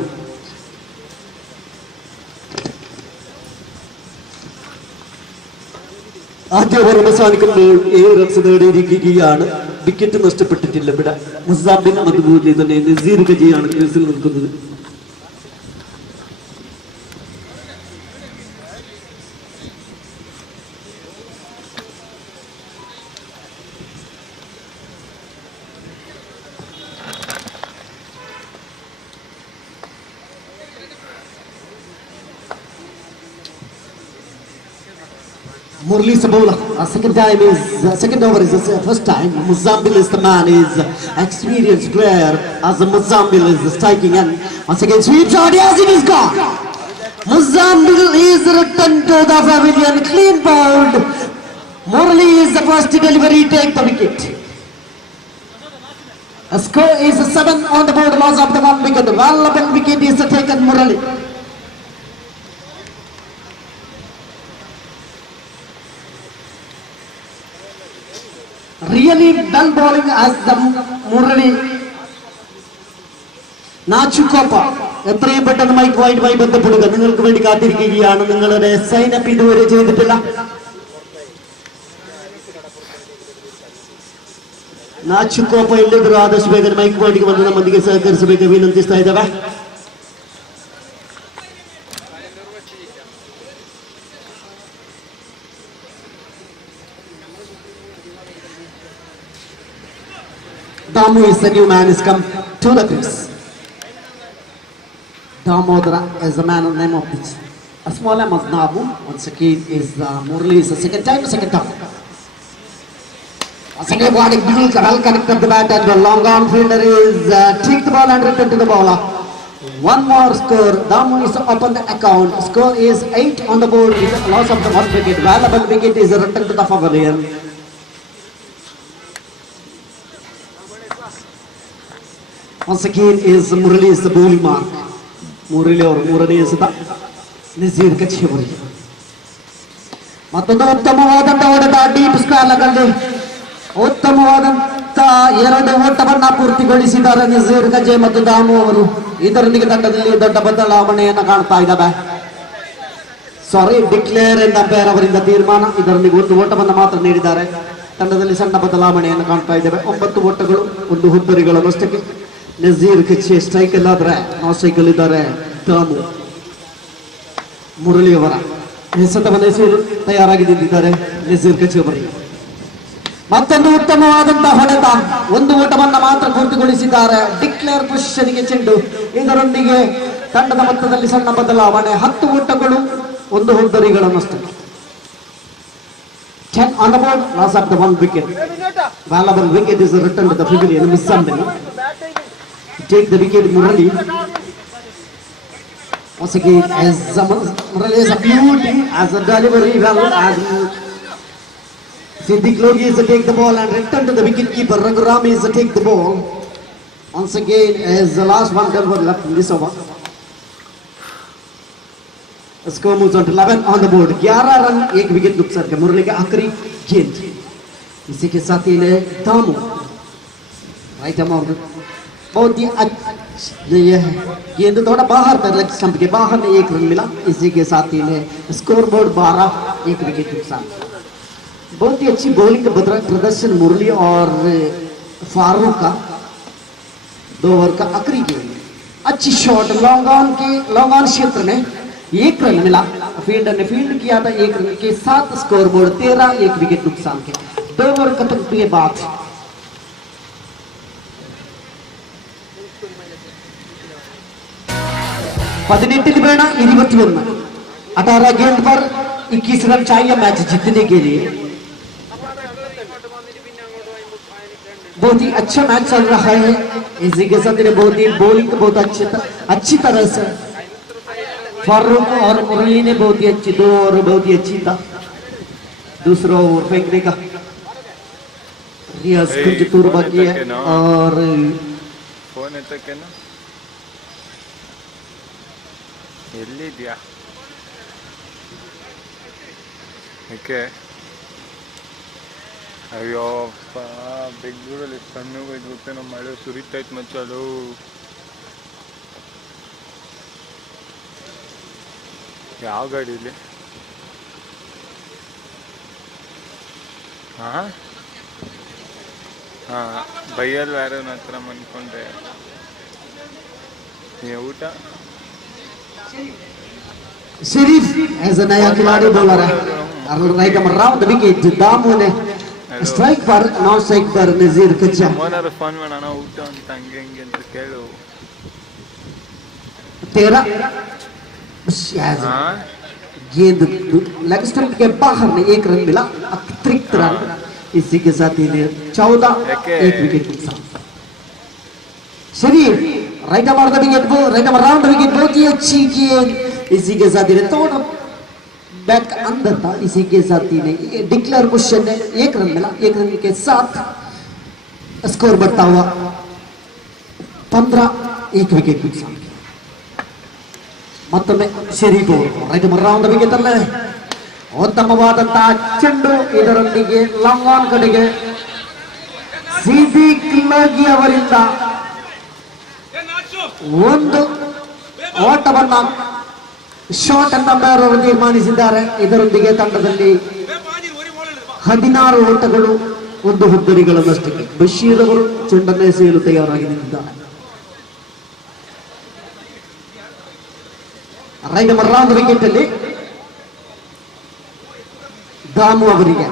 ആദ്യ ഓവർ അവസാനിക്കുമ്പോൾ 7 റൺസ് നേടിയിരിക്കുകയാണ്. വിക്കറ്റ് നഷ്ടപ്പെട്ടിട്ടില്ല ഇവിടെ. മുസാബിൻ അതുപോലെ തന്നെ നസീർ കജിയാണ് ക്രീസിൽ നിൽക്കുന്നത്. Murli Sabola, second over is the first time. Muzambil is the man, is experienced player as the Muzambil is striking and once again sweep shot, yes it is gone. Muzambil is returned to the pavilion, clean bowled. Murli is the first delivery, take the wicket. A score is 7 on the board, loss of the 1 wicket. Valuable wicket is taken Murli. Really done bowling as the Murali Nachukopa. എത്രയും പെട്ടെന്ന് മൈക്ക് വൈഡുമായി ബന്ധപ്പെടുക. നിങ്ങൾക്ക് വേണ്ടി കാത്തിരിക്കുകയാണ്. നിങ്ങളുടെ sign up ഇതുവരെ ചെയ്തിട്ടില്ല. ನಾಚುಕೋಪ ಇಲ್ಲದ್ರು ಆದಷ್ಟು ಬೇಗ ಮೈಕ್ ಮಾಡಿಗೆ ಬಂದು ನಮ್ಮೊಂದಿಗೆ ಸಹಕರಿಸಬೇಕು ವಿನಂತಿಸ್ತಾ ಇದ್ದಾವೆ. Damu is the new man is come to the crease. Damodara is the man name of this. A small name of Damu once again is Murali is the second time. Second body well connected the bat and the long arm fielder is take the ball and return to the bowler. One more score. Damu is up on the account. Score is 8 on the board with loss of the 1 wicket. Valuable wicket is returned to the pavilion. Once again is Murali is the bowling mark. Murali is the Nazir Kachhivari. ಮತ್ತೊಂದು ಉತ್ತಮವಾದಂತ ಹೊಡೆತ ಡೀಪ್ ಸ್ಕ್ವೇರ್ನಲ್ಲಿ ಉತ್ತಮವಾದಂತ 2 ಓಟವನ್ನ ಪೂರ್ತಿಗೊಳಿಸಿದ್ದಾರೆ ನಜೀರ್ ಗಜೆ ಮತ್ತು ದಾಮು ಅವರು. ಇದರೊಂದಿಗೆ ತಂಡದಲ್ಲಿ ದೊಡ್ಡ ಬದಲಾವಣೆಯನ್ನು ಕಾಣ್ತಾ ಇದ್ದಾವೆ. ಡಿಕ್ಲೇರ್ ಎಂದ ಅಂಪೈರ್ ಅವರಿಂದ ತೀರ್ಮಾನ. ಇದರೊಂದಿಗೆ 1 ಓಟವನ್ನು ಮಾತ್ರ ನೀಡಿದ್ದಾರೆ. ತಂಡದಲ್ಲಿ ಸಣ್ಣ ಬದಲಾವಣೆಯನ್ನು ಕಾಣ್ತಾ ಇದ್ದೇವೆ. 9 ಓಟಗಳು 1 ಹುದ್ದರಿಗಳು ನಷ್ಟಕ್ಕೆ. ನಜೀರ್ ಕಚ್ಚೆ ಸ್ಟ್ರೈಕ್ ಅಲ್ಲಾದ್ರೆ ನಾನ್ ಸ್ಟ್ರೈಕ್ ಅಲ್ಲಿದ್ದಾರೆ ದಾಮು. ಮುರಳಿಯವರ ಹೆಸರನ್ನು ಹೆಸರು ತಯಾರಾಗಿ ನಿಂತಿದ್ದಾರೆ ನಜೀರ್ ಕಚ್ಚೆ ಅವರಿಗೆ. ಮತ್ತೊಂದು ಉತ್ತಮವಾದಂತಹ ಹೊಡೆತ 1 ಓಟವನ್ನ ಮಾತ್ರ ಪೂರ್ತಿಗೊಳಿಸಿದ್ದಾರೆ. ಡಿಕ್ಲೇರ್ ಪೊಸಿಷನ್ಗೆ ಚೆಂಡು. ಇದರೊಂದಿಗೆ ತಂಡದ ಮೊತ್ತದಲ್ಲಿ ಸಣ್ಣ ಬದಲಾವಣೆ. 10 ಓಟಗಳು 1 ಹುದ್ದರಿಗಳನ್ನಷ್ಟೇ. 10 on the board, loss of the 1 wicket. Valuable wicket is returned to the pavilion. Missambeni take the wicket. Murali once again as Murali is a beauty as a delivery well as Siddiq Logi is to take the ball and return to the wicket keeper. Ragurami is to take the ball once again as the last 1 deliver left in this over. The score moves on to 11 on the board. 11 रन 1 wicket नुकसान के. मुरली के आखिरी गेंद. इसी के साथ ही ने Damu right arm बहुत ही ये गेंद थोड़ा बाहर पर लग स्टंप के बाहर ने 1 रन मिला. इसी के साथ ही ने स्कोर बोर्ड 12 1 विकेट नुकसान. बहुत ही अच्छी बॉलिंग का प्रदर्शन मुरली और फारूक का. 2 ओवर का आखिरी गेंद. अच्छी शॉट लॉन्ग ऑन क्षेत्र में 1 रन मिला. फील्डर ने फील्ड किया था 1 रन के साथ. स्कोर बोर्ड 13 1 विकेट नुकसान के. 2 ओवर खत्म के बाद 18 बेड़ा 21. 18 गेंद पर 21 रन चाहिए मैच जीतने के लिए. बहुत ही अच्छा मैच चल रहा है. इसी के साथ बहुत ही बॉलिंग बहुत अच्छी तरह से फारूक और मुरली ने बहुत ही अच्छी 2 ओवर बहुत ही अच्छी था. दूसरा ओवर फेंकने का रियाज कुछ दूर बाकी है. और फोन ಎತ್ತಕೇನಾ ಎಲ್ಲಿದ್ಯಾ ಏಕೆ ಅಯ್ಯೋಪ್ಪ ಬೆಂಗಳೂರಲ್ಲಿ ಸಣ್ಣಗೆ ಗೊತ್ತೇನೋ ಮಳೆ ಸುರಿತೈತೆ ಮಚ್ಚಲು. ಯಾವ ಗಾಡೀಲಿ ಹಾಂ ಬೈಯಲ್ಲಿ ಯಾರೋ ಹತ್ರ ಅನ್ಕೊಂಡೆ. ಊಟ शरीफ एज अ नया खिलाड़ी बॉलर है. Right around the wicket. Damu ने स्ट्राइक पर नॉन स्ट्राइक पर नजीर कच्चा. ಓನರ್ ಫೋನ್ ಮಾಡೋಣ ಊಟ ಅಂತ ಹಂಗೆ ಹಂಗೆ ಅಂತ ಕೇಳು. 13 गेंद लेग स्टंप के बाहर में 1 रन मिला. अतिरिक्त रन. इसी के साथ ही 14 1 विकेट नुकसान. शरीफ राइट अराउंड द विकेट बहुत ही अच्छी गेंद. इसी के साथ ही थोड़ा बैक अंदर था. इसी के साथ ही डिक्लेयर पोजीशन में 1 रन मिला. 1 रन के साथ स्कोर बढ़ता हुआ 15 1 विकेट नुकसान. ಮತ್ತೊಮ್ಮೆ Sharif right around the wicket ಅಲ್ಲೇ ಉತ್ತಮವಾದಂತಹ ಚೆಂಡು. ಇದರೊಂದಿಗೆ ಲಾಂಗ್ ಆನ್ ಕಡೆಗೆ ಸಿದ್ದಿಕ್ ಲೋಗಿ ಅವರಿಂದ 1 ಓಟವನ್ನ ಶಾಟ್ ಅನ್ನ ಅವರು ತೀರ್ಮಾನಿಸಿದ್ದಾರೆ. ಇದರೊಂದಿಗೆ ತಂಡದಲ್ಲಿ 16 ಓಟಗಳು ಒಂದು ಹುದ್ದರಿಗಳನ್ನಷ್ಟಕ್ಕೆ ಬಶೀರ್ ಅವರು ಚೆಂಡನ್ನು ಎಸೆಯಲು ತಯಾರಾಗಿ ನಿಂತಿದ್ದಾರೆ. ರೈಟ್ ನಂಬರ್ 1 ವಿಕೆಟ್ ಅಲ್ಲಿ ದಾಮು ಅವರಿಗೆ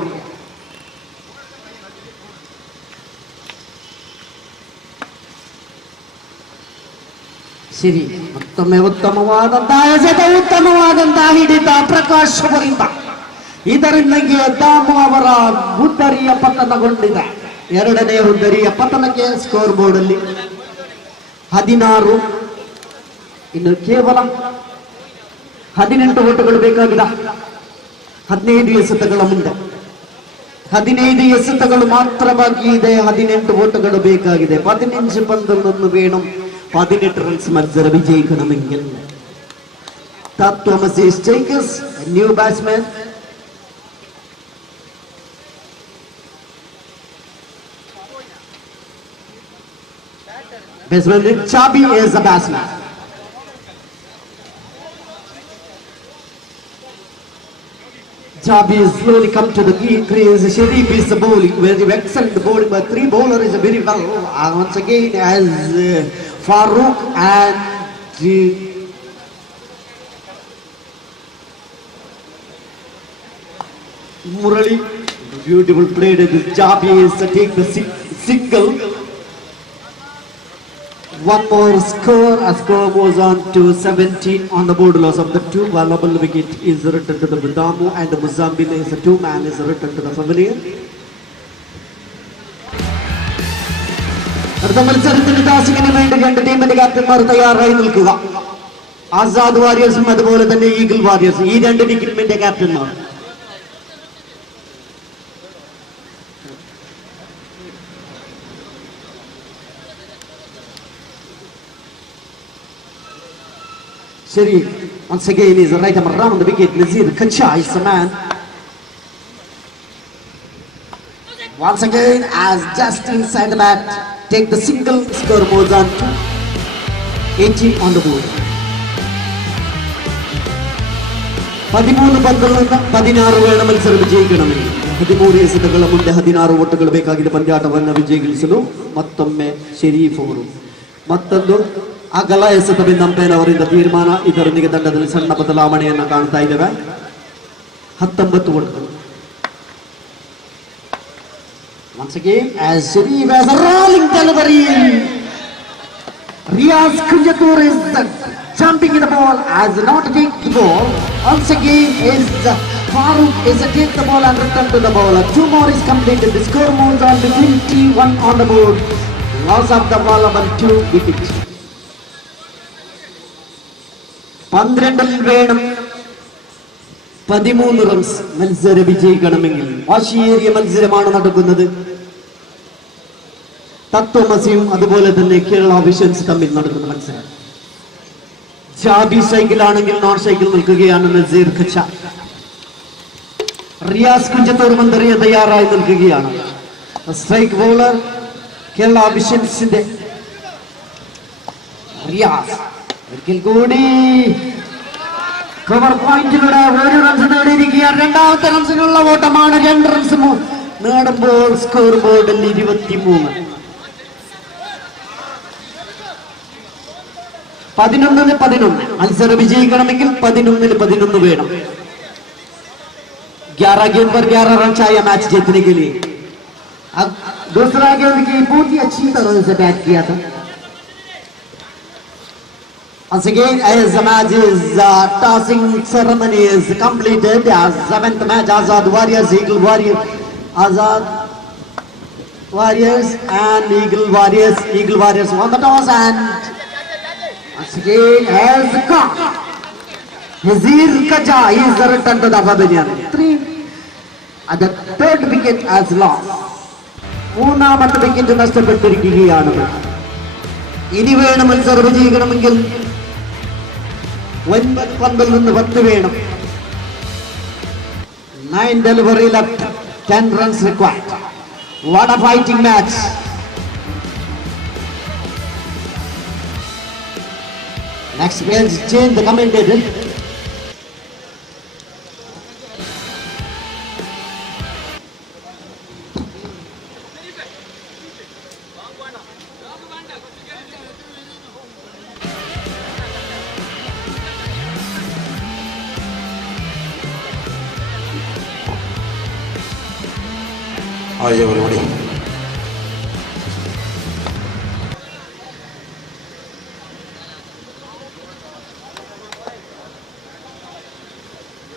ಸಿರಿ ಮತ್ತೊಮ್ಮೆ ಉತ್ತಮವಾದಂತಹ ಎಸೆತ, ಉತ್ತಮವಾದಂತಹ ಹಿಡಿತ ಪ್ರಕಾಶ್ ಅವರಿಂದ. ಇದರಿಂದಾಗಿ ದಾಮು ಅವರ ಹುದ್ದರಿಯ ಪತನಗೊಂಡಿದೆ. ಎರಡನೇ ಹುದ್ದರಿಯ ಪತನಕ್ಕೆ ಸ್ಕೋರ್ ಬೋರ್ಡ್ ಅಲ್ಲಿ 16, ಇನ್ನು ಕೇವಲ 18 ಓಟಗಳು ಬೇಕಾಗಿದೆ. 15 ಎಸೆತಗಳ ಮುಂದೆ 15 ಎಸೆತಗಳು ಮಾತ್ರ ಬಾಕಿ ಇದೆ. 18 ಓಟಗಳು ಬೇಕಾಗಿದೆ. 15 പന്തുകളൊന്ന് വേണം 18 റൺസ് മത്സരം വിജയിക്കണമെങ്കിൽ. തോമസ് സ്റ്റേക്കസ് new batsman. Batsman Chabi is the batsman. Chabi is slowly come to the crease. Sharif is the bowling, very excellent bowling by 3 bowler is very well. Once again as Farooq and Murali, beautiful played. Chabi is to take the single. One more score. A score goes on to 17 on the board. Loss of the 2 valuable wicket is returned to the Damu, and the Mozambique is a 2-man is returned to the pavilion. അടുത്ത മത്സരത്തിന് ടാസിങ്ങിന് വേണ്ടി 2 ടീമിന്റെ ക്യാപ്റ്റന്മാർ തയ്യാറായി നിൽക്കുക. ആസാദ് വാരിയേഴ്സും അതുപോലെ തന്നെ ഈഗിൾ വാരിയേഴ്സ്, ഈ 2 ടീമിന്റെ ക്യാപ്റ്റന്മാർ. Sharif once again is right arm around the wicket. Nazir Kacha is the man. Once again as just inside the bat, take the single. Score moves on to 18 on the board. 13 പന്തുകളിൽ 16 വേണം മത്സരം വിജയിക്കണമെങ്കിൽ. 13 എസೆತಗಳ ಮುಂದೆ 16 ಓಟಗಳು ಬೇಕಾಗಿದೆ ಪಂದ್ಯಾಟವನ್ನು ವಿಜಯಿಸಲು. ಮತ್ತೊಮ್ಮೆ ಶರೀಫ್ ಅವರು ಮತ್ತೊಂದು ಅಗಲ ಎಸೆತವಿಂದ ಅಂಪೈರ್ ಅವರಿಂದ ತೀರ್ಮಾನ. ಇದರೊಂದಿಗೆ ತಂಡದಲ್ಲಿ ಸಣ್ಣ ಬದಲಾವಣೆಯನ್ನು ಕಾಣ್ತಾ ಇದ್ದೇವೆ. 19 ಓಟಗಳು. Once again as Sharif has a rolling delivery. Riaz Kunjatur is jumping in the ball as not to take the ball. Once again is Farooq is to take the ball and return to the ball. 2 more is completed. The score moves on to 21 on the board. Loss of the ball on 2 wickets. 12 വേണം 13 റൺസ് മത്സര വിജയിക്കണമെങ്കിൽ. വാശിയേറിയ മത്സരമാണ് നടക്കുന്നത്. തത്വമസിയും അതുപോലെ തന്നെ കേരള വിഷൻസ് തമ്മിൽ നടക്കുന്ന മത്സരം. ജാബി സൈക്കിളാണെങ്കിൽ നോൺ സൈക്കിൾ നിൽക്കുകയാണ് നസീർ ഖച്ച. റിയാസ് കുഞ്ചത്തൂർ മന്ത്രിയ തയ്യാറായി നിൽക്കുകയാണ്. സ്ട്രൈക്ക് ബൗളർ കേരള വിഷൻസിന്റെ റിയാസ്. ഒരിക്കൽ കൂടി കവർ പോയിന്റിലൂടെ 1 റൺസ് നേടിയിരിക്കുകയാണ്. രണ്ടാമത്തെ റൺസിനുള്ള ഓട്ടമാണ്. 2 റൺസ് നേടുമ്പോൾ സ്കോർ ബോർഡിൽ 23. 11-11 മത്സരം വിജയിക്കണമെങ്കിൽ 11-11 വേണം. 11 गेंद पर 11 रन चाहिए मैच जीतने के लिए. अब दूसरा गेंद की बहुत ही अच्छी तरह से बैट किया था. Once again as the match is tossing ceremony is completed. As 7th match Azad Warriors Eagle Warriors, Azad Warriors and Eagle Warriors won the toss and once again as the cock Nazir Kaja is the return to the pavilion. 3 and the 3rd wicket as lost. മൂന്നാമത്തെ വിക്കറ്റ് നഷ്ടപ്പെട്ടിരിക്കുകയാണ്. ഇനി വേണം മത്സരം വിജയിക്കണമെങ്കിൽ 9 പന്തിൽ നിന്ന് 10 വേണം. 9 delivery left, 10 runs required. What a fighting match. Next we'll change the commentator. everybody.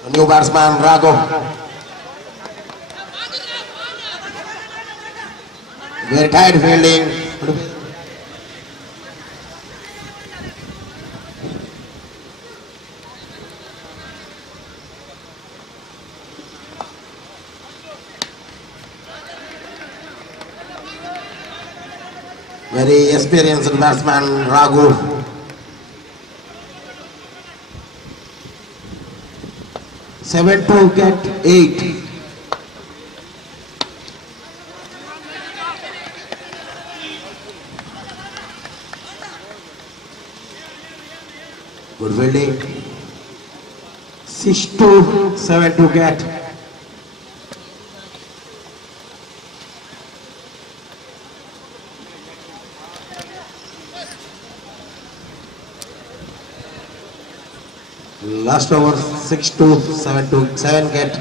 A new batsman, Rago. Very tight fielding. Very experienced batsman, Raghu. Seven to get 8. Good fielding. 6 to 7 to get. Last over 6 to 7 to 7 get.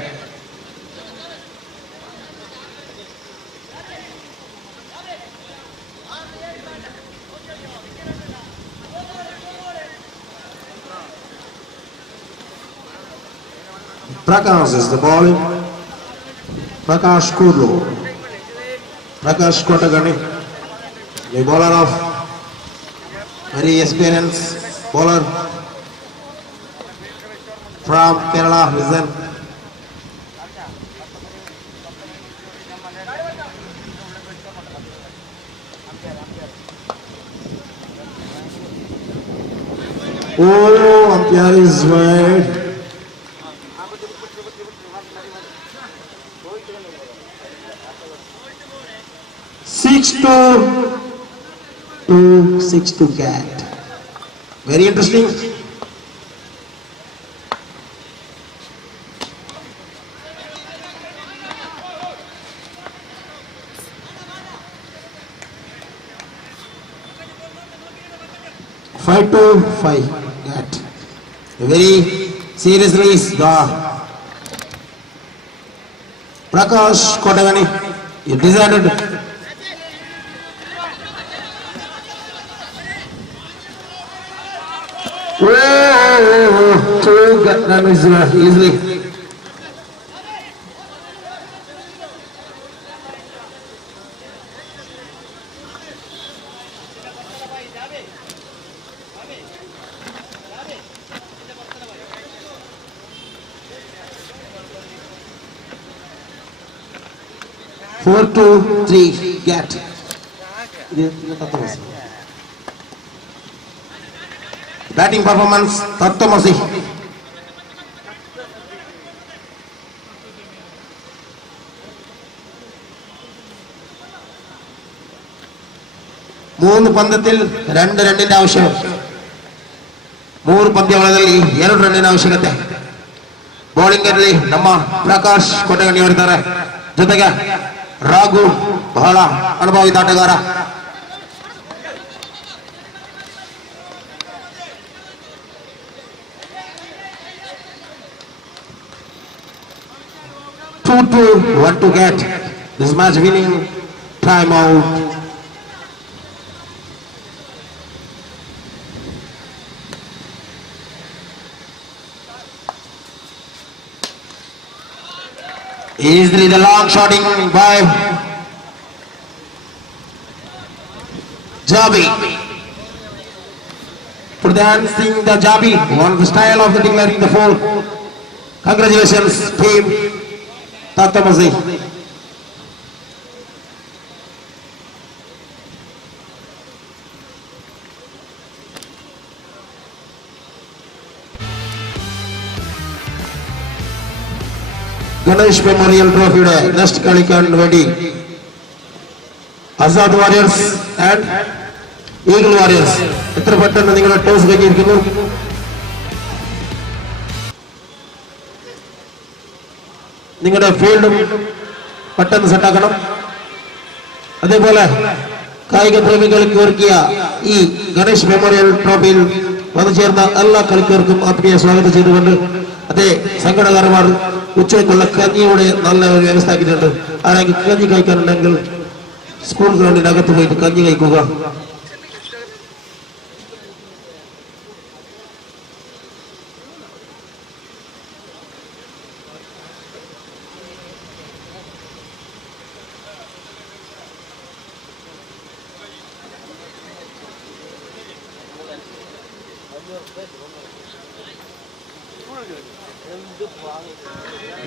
Prakash is the ball. Prakash Kurlu. Prakash Kotagani, the bowler of very experienced bowler from Kerala. Listen. Oh, umpire is wide. Six to get. Very interesting. Five to 5 get. Very seriously is the Prakash Kotagani. He decided to get run easily. Four to 3 get. Batting performance, Tattamasi. മൂന്ന് പന്ത്യത്തിൽ 2 റണ്ണിന്റെ ആവശ്യം. 3 ಪಂದ್ಯಗಳಲ್ಲಿ 2 ರನ್ನಿನ ಅವಶ್ಯಕತೆ. ಬೌಲಿಂಗ್ ಅಲ್ಲಿ ನಮ್ಮ ಪ್ರಕಾಶ್ ಕೊಟಗಣಿ ಅವರಿದ್ದಾರೆ. ಜೊತೆಗೆ ರಾಘು ಬಹಳ ಅನುಭವಿ ಆಟಗಾರ. Two to 1 to get. This match winning time out. Easily the long shotting by Jabi. Pradhan Singh the Jabi, one of the style of the declaring the four. Congratulations team Tattamasi. Ganesh Memorial Trophy next കളിക്കാൻ വേണ്ടി Azad Warriors and Eagle Warriors എത്ര പെട്ടെന്ന് നിങ്ങളുടെ ടോസ് കഴിഞ്ഞിരിക്കുന്നു. നിങ്ങളുടെ ഫീൽഡും പെട്ടെന്ന് സെറ്റാക്കണം. അതേപോലെ കായിക പ്രേമികൾക്ക് ഒരുക്കിയ ഈ ഗണേഷ് മെമ്മോറിയൽ ട്രോഫിയിൽ വന്നു ചേർന്ന എല്ലാ കളിക്കാർക്കും ആത്മീയ സ്വാഗതം ചെയ്തുകൊണ്ട് അതേ സംഘടനകാരന്മാർ ഉച്ചയ്ക്കുള്ള കഞ്ഞിയുടെ നല്ല ഒരു വ്യവസ്ഥ ആക്കിയിട്ടുണ്ട്. ആരെങ്കിലും കഞ്ഞി കഴിക്കാനുണ്ടെങ്കിൽ സ്കൂൾ ഗ്രൗണ്ടിനകത്ത് പോയിട്ട് കഞ്ഞി കഴിക്കുക.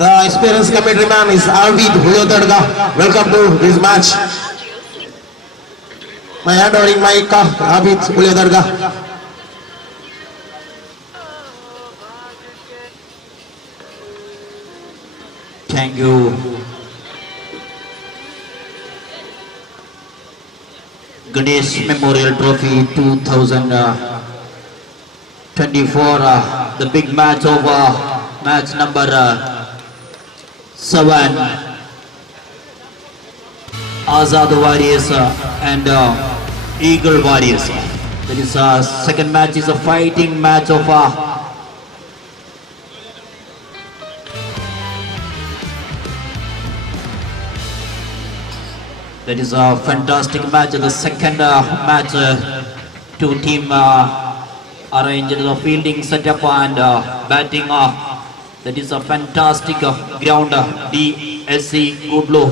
The experienced commentary man is Arvid Huyodarga. Welcome to this match. My hand over in mic, Arvid Huyodarga. Thank you. Ganesh Memorial Trophy 2024, the big match of match number 7. Azad Warriors and Eagle Warriors. That is second match is a fighting match of that is a fantastic match. The second match, two team arranged the fielding setup and batting. That is a fantastic ground. DSC Goodlow.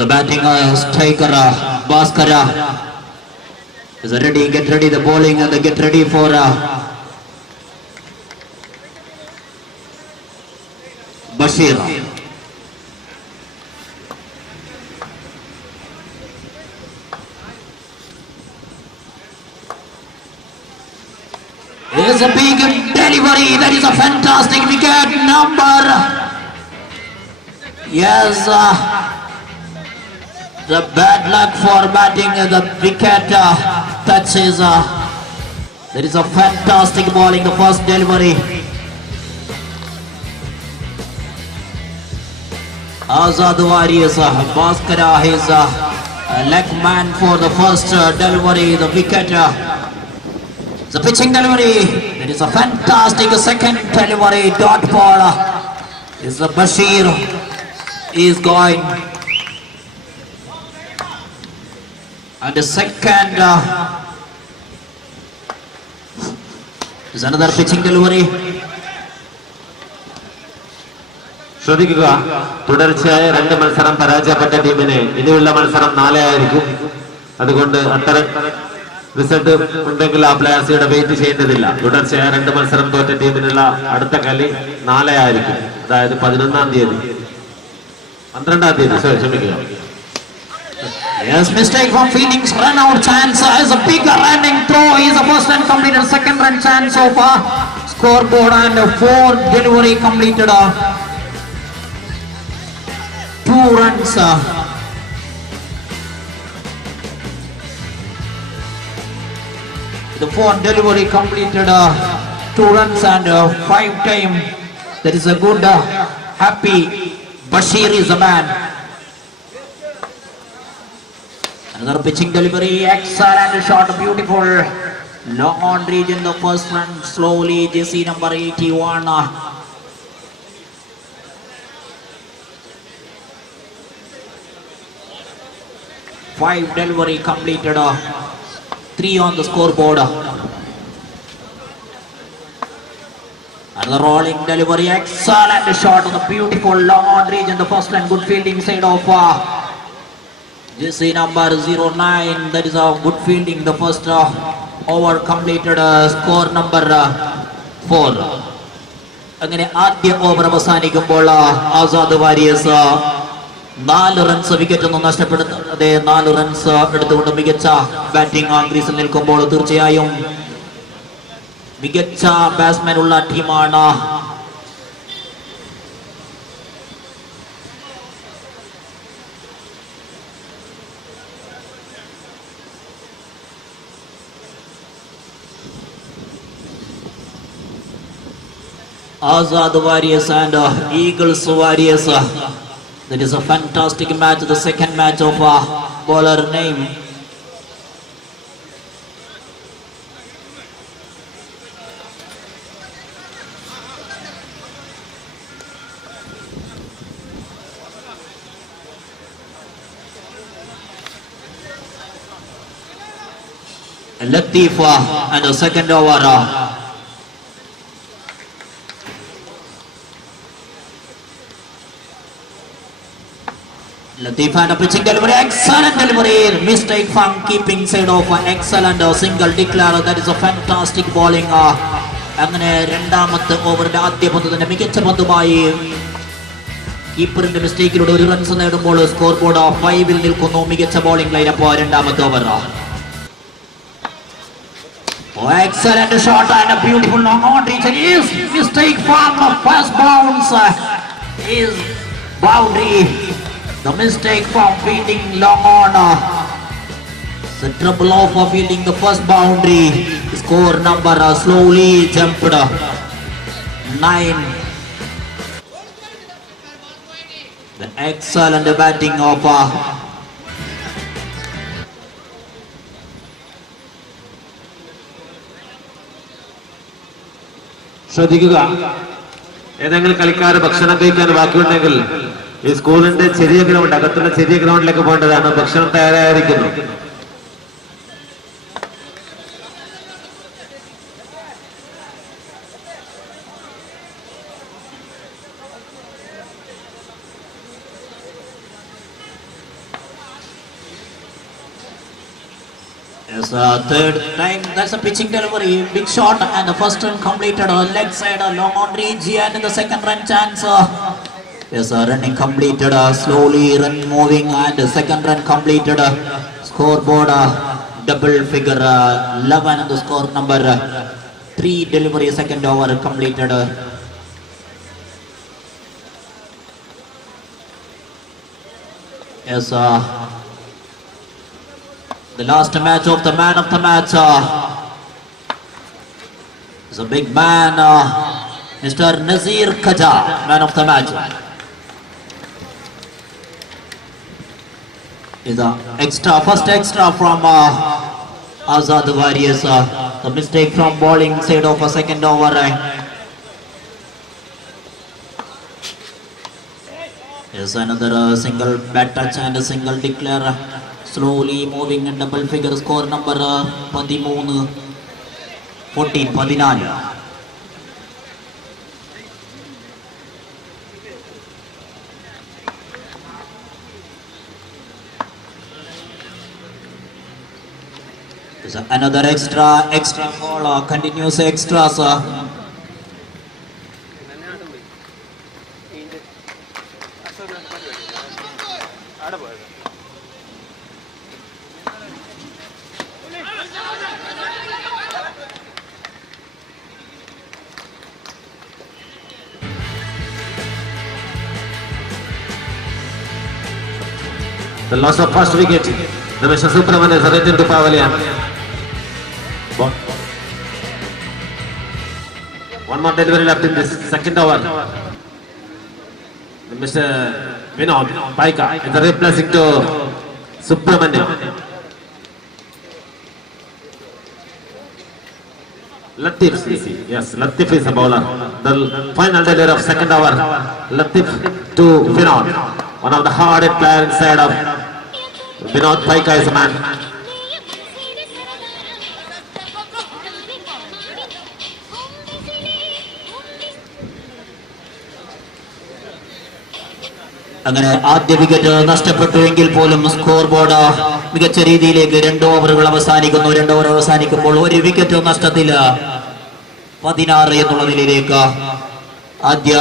The batting striker Bhaskara is ready. Get ready the bowling and get ready for Bashir. It is a big delivery. That is a fantastic wicket number. Yes. The bad luck for batting the wicket touches. There is a fantastic bowling, the first delivery. Azad Warriors, Bhaskara is leg man for the first delivery, the wicket. The pitching delivery. There is a fantastic second delivery. Dot ball is the Bashir is going. And the second is another pitching delivery. ശ്രദ്ധിക്കുക, തുടർച്ചയായ 2 മത്സരം പരാജയപ്പെട്ട ടീമിന് ഇനിയുള്ള മത്സരം 4 ആയിരിക്കും. അതുകൊണ്ട് അത്തരം റിസൾട്ട് ഉണ്ടെങ്കിൽ ആ പ്ലേയേഴ്സിയുടെ വെയിറ്റ് ചെയ്യേണ്ടതില്ല. തുടർച്ചയായ 2 മത്സരം തോറ്റ ടീമിനുള്ള അടുത്ത കളി 4 ആയിരിക്കും. അതായത് 11-ാം തീയതി 12-ാം തീയതി ക്ഷമിക്കുക. Yes, mistake from Phoenix. Run out chance is a big running throw. He is the first run completed. Second run chance so far. Scoreboard and 4 delivery completed. 2 runs. The 4 delivery completed. 2 runs and 5 time. That is a good happy. Bashir is the man. Another pitching delivery, excellent shot, beautiful. Long on reach in the first run, slowly, JC number 81. 5 delivery completed. 3 on the scoreboard. Another rolling delivery, excellent shot on the beautiful long on reach in the first line. Good fielding side of JC number 09. That is a good fielding. The first over completed. Score number 4. അങ്ങനെ ആദ്യ ഓവർ അവസാനിക്കുമ്പോൾ ആസാദ് വാരിയേഴ്സ് 4 runs wicket ഒന്നും നഷ്ടപ്പെടുത്താതെ 4 റൺസ് എടുത്തുകൊണ്ട് മികച്ച ബാറ്റിംഗ് ആംഗ്രീസിൽ നിൽക്കുമ്പോൾ തീർച്ചയായും മികച്ച ബാറ്റ്സ്മാൻ ഉള്ള ടീമാണ്. Azad Warriors and Eagles Warriors. That is a fantastic match, the second match of bowler name. Latif and the second over. Latif and a pitching delivery, excellent delivery, mistake from keeping side of excellent single declare. That is a fantastic bowling. അങ്ങനെ രണ്ടാമത്തെ ഓവറിന്റെ ആദ്യ പന്ത് തന്നെ മികച്ച പന്തുമായി കീപ്പറിന്റെ മിസ്റ്റേക്കിലൂടെ 1 റൺസ് നേടുമ്പോൾ സ്കോർ ബോർഡ് 5-ൽ നിൽക്കുന്നു. മികച്ച ബോളിംഗ് ലൈനപ്പ് രണ്ടാമത്തെ over. Excellent shot and a beautiful long on reach. Is mistake from the first bounce is boundary. The mistake from fielding long on. The trouble of fielding the first boundary. Score number slowly jumped 9. The excellent batting of ശ്രദ്ധിക്കുക, ഏതെങ്കിലും കളിക്കാർ ഭക്ഷണം കഴിക്കാൻ ബാക്കിയുണ്ടെങ്കിൽ ഈ സ്കൂളിന്റെ ചെറിയ ഗ്രൗണ്ട്, അകത്തുള്ള ചെറിയ ഗ്രൗണ്ടിലേക്ക് പോകേണ്ടതാണ്. ഭക്ഷണം തയ്യാറായിരിക്കുന്നു. Yes, third time, that's a pitching delivery, big shot and the first run completed, leg side, long on reach and the second run chance. Yes, running completed, slowly run moving and the second run completed. Scoreboard double figure 11 and the score number 3 delivery, second over completed. Yes, the last match of the man of the match is a big man, Mr. Nazir Khaja, man of the match. Is the extra, first extra from Azad Warriors. The mistake from bowling side of a second over. Yes, another single bat touch and a single declare. Slowly moving in double figure, score number 14. There's another extra ball, continuous extras. The loss of first wicket. The Mr. Supraman is returned to Pavilion. One more delivery left in this second over. Mr. Vinod Paika is replacing to Subramanian. Latif, yes, Latif is a bowler. The final delivery of second over. Latif to Vinod, one of the hardest players inside of Vinod Paika is the man. അങ്ങനെ ആദ്യ വിക്കറ്റ് നഷ്ടപ്പെട്ടുവെങ്കിൽ പോലും score board മികച്ച രീതിയിലേക്ക് 2 ഓവറുകൾ അവസാനിക്കുന്നു. 2 ഓവർ അവസാനിക്കുമ്പോൾ 1 വിക്കറ്റ് നഷ്ടത്തിൽ 16 എന്നുള്ള നിലയിലേക്ക്. ആദ്യ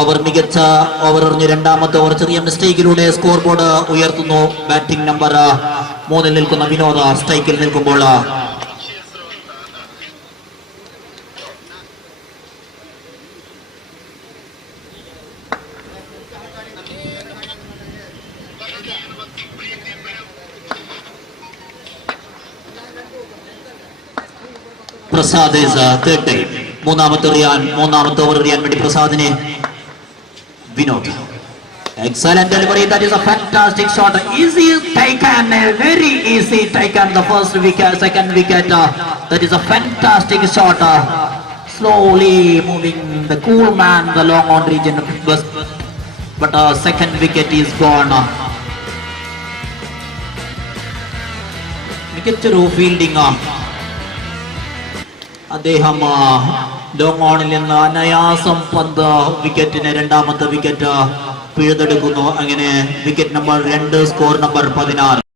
ഓവർ മികച്ച ഓവർ എറിഞ്ഞ് രണ്ടാമത്തെ ഓവർ ചെറിയ മിസ്റ്റേക്കിലൂടെ സ്കോർ ബോർഡ് ഉയർത്തുന്നു. ബാറ്റിംഗ് നമ്പർ 3 നിൽക്കുന്ന വിനോദ് സ്ട്രൈക്കിൽ നിൽക്കുമ്പോൾ Prasad is third time. മൂന്നാമത്തെ ഓവർ എറിയാൻ വേണ്ടി പ്രസാദിനെ Vinod. Excellent delivery. That is a fantastic shot. Easy taken, very easy taken. The first wicket, second wicket. That is a fantastic shot. Slowly moving the cool man, the long on region. But second wicket is gone. മികച്ചൊരു ഫീൽഡിംഗ്. അദ്ദേഹം ലോങ് ഓണിൽ നിന്ന് അനായാസം പന്ത് വിക്കറ്റിന് രണ്ടാമത്തെ വിക്കറ്റ് പിഴുതെടുക്കുന്നു. അങ്ങനെ wicket number 2, score number 16.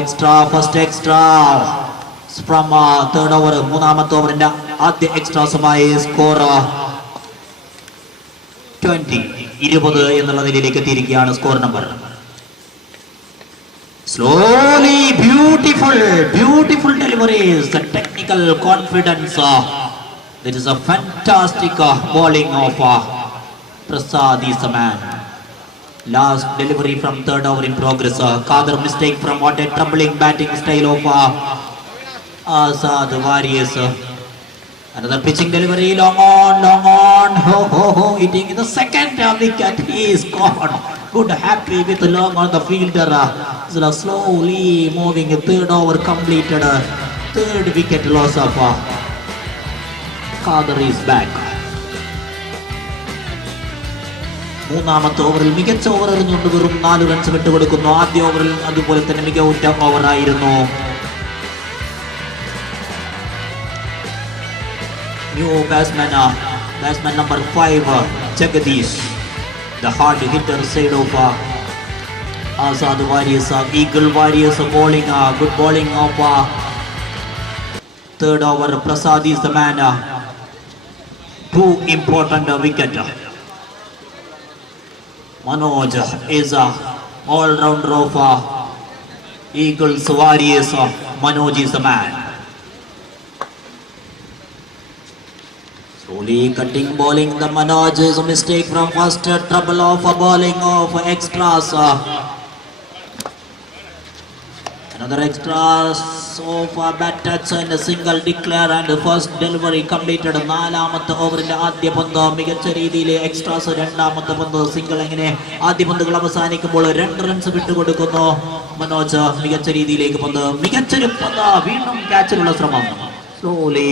Extra first extra from third over. മൂന്നാമത്തെ ഓവറിന്റെ ആദ്യ എക്സ്ട്രാസുമായി സ്കോർ 20 എന്നുള്ള നിലയിലേക്ക് എത്തിയിരിക്കുകയാണ് score number. Slowly beautiful deliveries, the technical confidence. That is a fantastic bowling of Prasad is the man. Last delivery from third over in progress. Kader mistake from what a troubling batting style of Azad Warriors. Another pitching delivery, long on, ho, hitting in the second wicket. He is gone. Good, happy with long on the fielder. Slowly moving, third over completed. Third wicket loss of Kader is back. മൂന്നാമത്തെ ഓവറിൽ മികച്ച ഓവർ എറിഞ്ഞുകൊണ്ട് വെറും 4 റൺസ് വിട്ടുകൊടുക്കുന്നു. ആദ്യ ഓവറിൽ അതുപോലെ തന്നെ മികവുറ്റ ഓവറായിരുന്നു. New batsman number 5 Jagadish, the hard hitter side of Azad Warriors. Eagle Warriors bowling, good bowling of third over. Prasad is the man. 2 important wicket. Manoj is all-rounder of Eagles Warriors. Manoj is the man. Slowly cutting bowling. The Manoj is a mistake from first trouble of bowling of extras. Another extra of bat touch and a single declare and the first delivery completed. നാലാമത്തെ ഓവറിന്റെ ആദ്യ പന്ത് മികച്ച രീതിയിൽ എക്സ്ട്രാസ്, രണ്ടാമത്തെ പന്ത് സിംഗിൾ. അങ്ങനെ ആദ്യ പന്തുകൾ അവസാനിക്കുമ്പോൾ 2 റൺസ് വിട്ടുകൊടുക്കുന്നു മനോജ്. മികച്ച രീതിയിലേക്ക് പന്ത്, മികച്ചൊരു പന്ത്, വീണ്ടും ക്യാച്ചിലുള്ള ശ്രമം. Slowly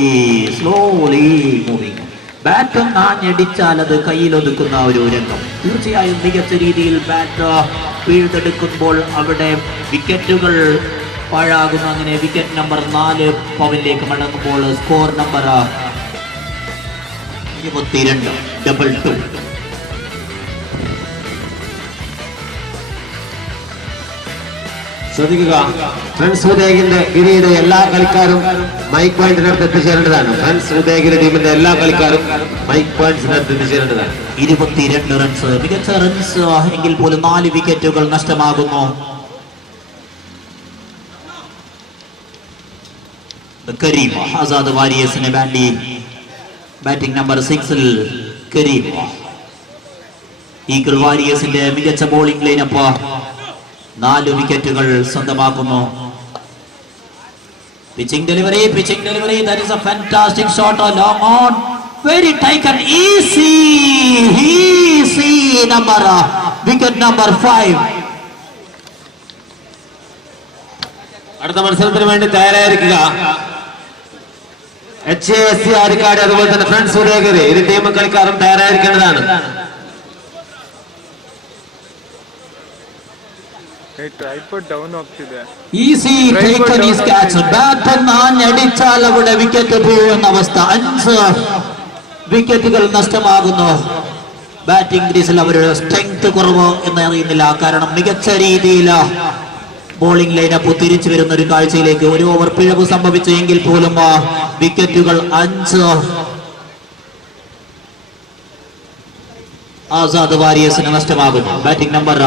moving. ബാറ്റ് നാഞ്ഞടിച്ചാൽ അത് കയ്യിലൊതുക്കുന്ന ഒരു രംഗം. തീർച്ചയായും മികച്ച രീതിയിൽ ബാറ്റ് വീഴ്തെടുക്കുമ്പോൾ അവിടെ വിക്കറ്റുകൾ പാഴാകുന്നു. അങ്ങനെ വിക്കറ്റ് നമ്പർ 4 പവനിലേക്ക് മടങ്ങുമ്പോൾ സ്കോർ നമ്പർ 22 2. ശ്രദ്ധിക്കുക, ഫ്രണ്ട്സ് ഉദയഗിരിന്റെ ഗിരിയുടെ എല്ലാ കളിക്കാരും മൈക്ക് പോയിന്റിനടുത്ത് എത്തിച്ചേരേണ്ടതാണ്. ഫ്രണ്ട്സ് ഉദയഗിരി ടീമിന്റെ എല്ലാ കളിക്കാരും മൈക്ക് പോയിന്റ്സിനടുത്ത് എത്തിച്ചേരേണ്ടതാണ്. 22 റൺസ്, മികച്ച റൺസ് എങ്കിൽ പോലും 4 വിക്കറ്റുകൾ നഷ്ടമാകുന്നു. കരീം ആസാദ് വാരിയേഴ്സിന് വേണ്ടി ബാറ്റിംഗ് നമ്പർ 6 കരീം. ഈഗിൾ വാരിയേഴ്സിന്റെ മികച്ച ബോളിംഗ് ലൈനപ്പ് 4 വിക്കറ്റുകൾ സ്വന്തമാക്കുന്നു. Pitching delivery, that is a fantastic shot, long on, very taken, easy number, wicket number 5. അടുത്ത മത്സരത്തിന് വേണ്ടി തയ്യാറായിരിക്കുക. HASC ആരിക്കാട്, അതുപോലെ തന്നെ ഫ്രണ്ട്സ് ഉദയഗിരി, ഇരു ടീം കളിക്കാരും തയ്യാറായിരിക്കേണ്ടതാണ്. Easy taken is catch. Bat നാഞ്ഞടിച്ചാൽ അവിടെ വിക്കറ്റ് പോകുന്ന അവസ്ഥ. 5 വിക്കറ്റുകൾ നഷ്ടമാകുന്നു. ബാറ്റിംഗ് ക്രീസിൽ അവരുടെ സ്ട്രെങ്ത് കുറവ് എന്ന് അറിയുന്നില്ല. കാരണം മികച്ച രീതിയിൽ ബോളിംഗ് ലൈനപ്പ് തിരിച്ചു വരുന്ന ഒരു കാഴ്ചയിലേക്ക്. 1 ഓവർ പിഴവ് സംഭവിച്ചു എങ്കിൽ പോലും വിക്കറ്റുകൾ 5 ആസാദ് വാരിയേഴ്സിന് നഷ്ടമാകുന്നു. Batting number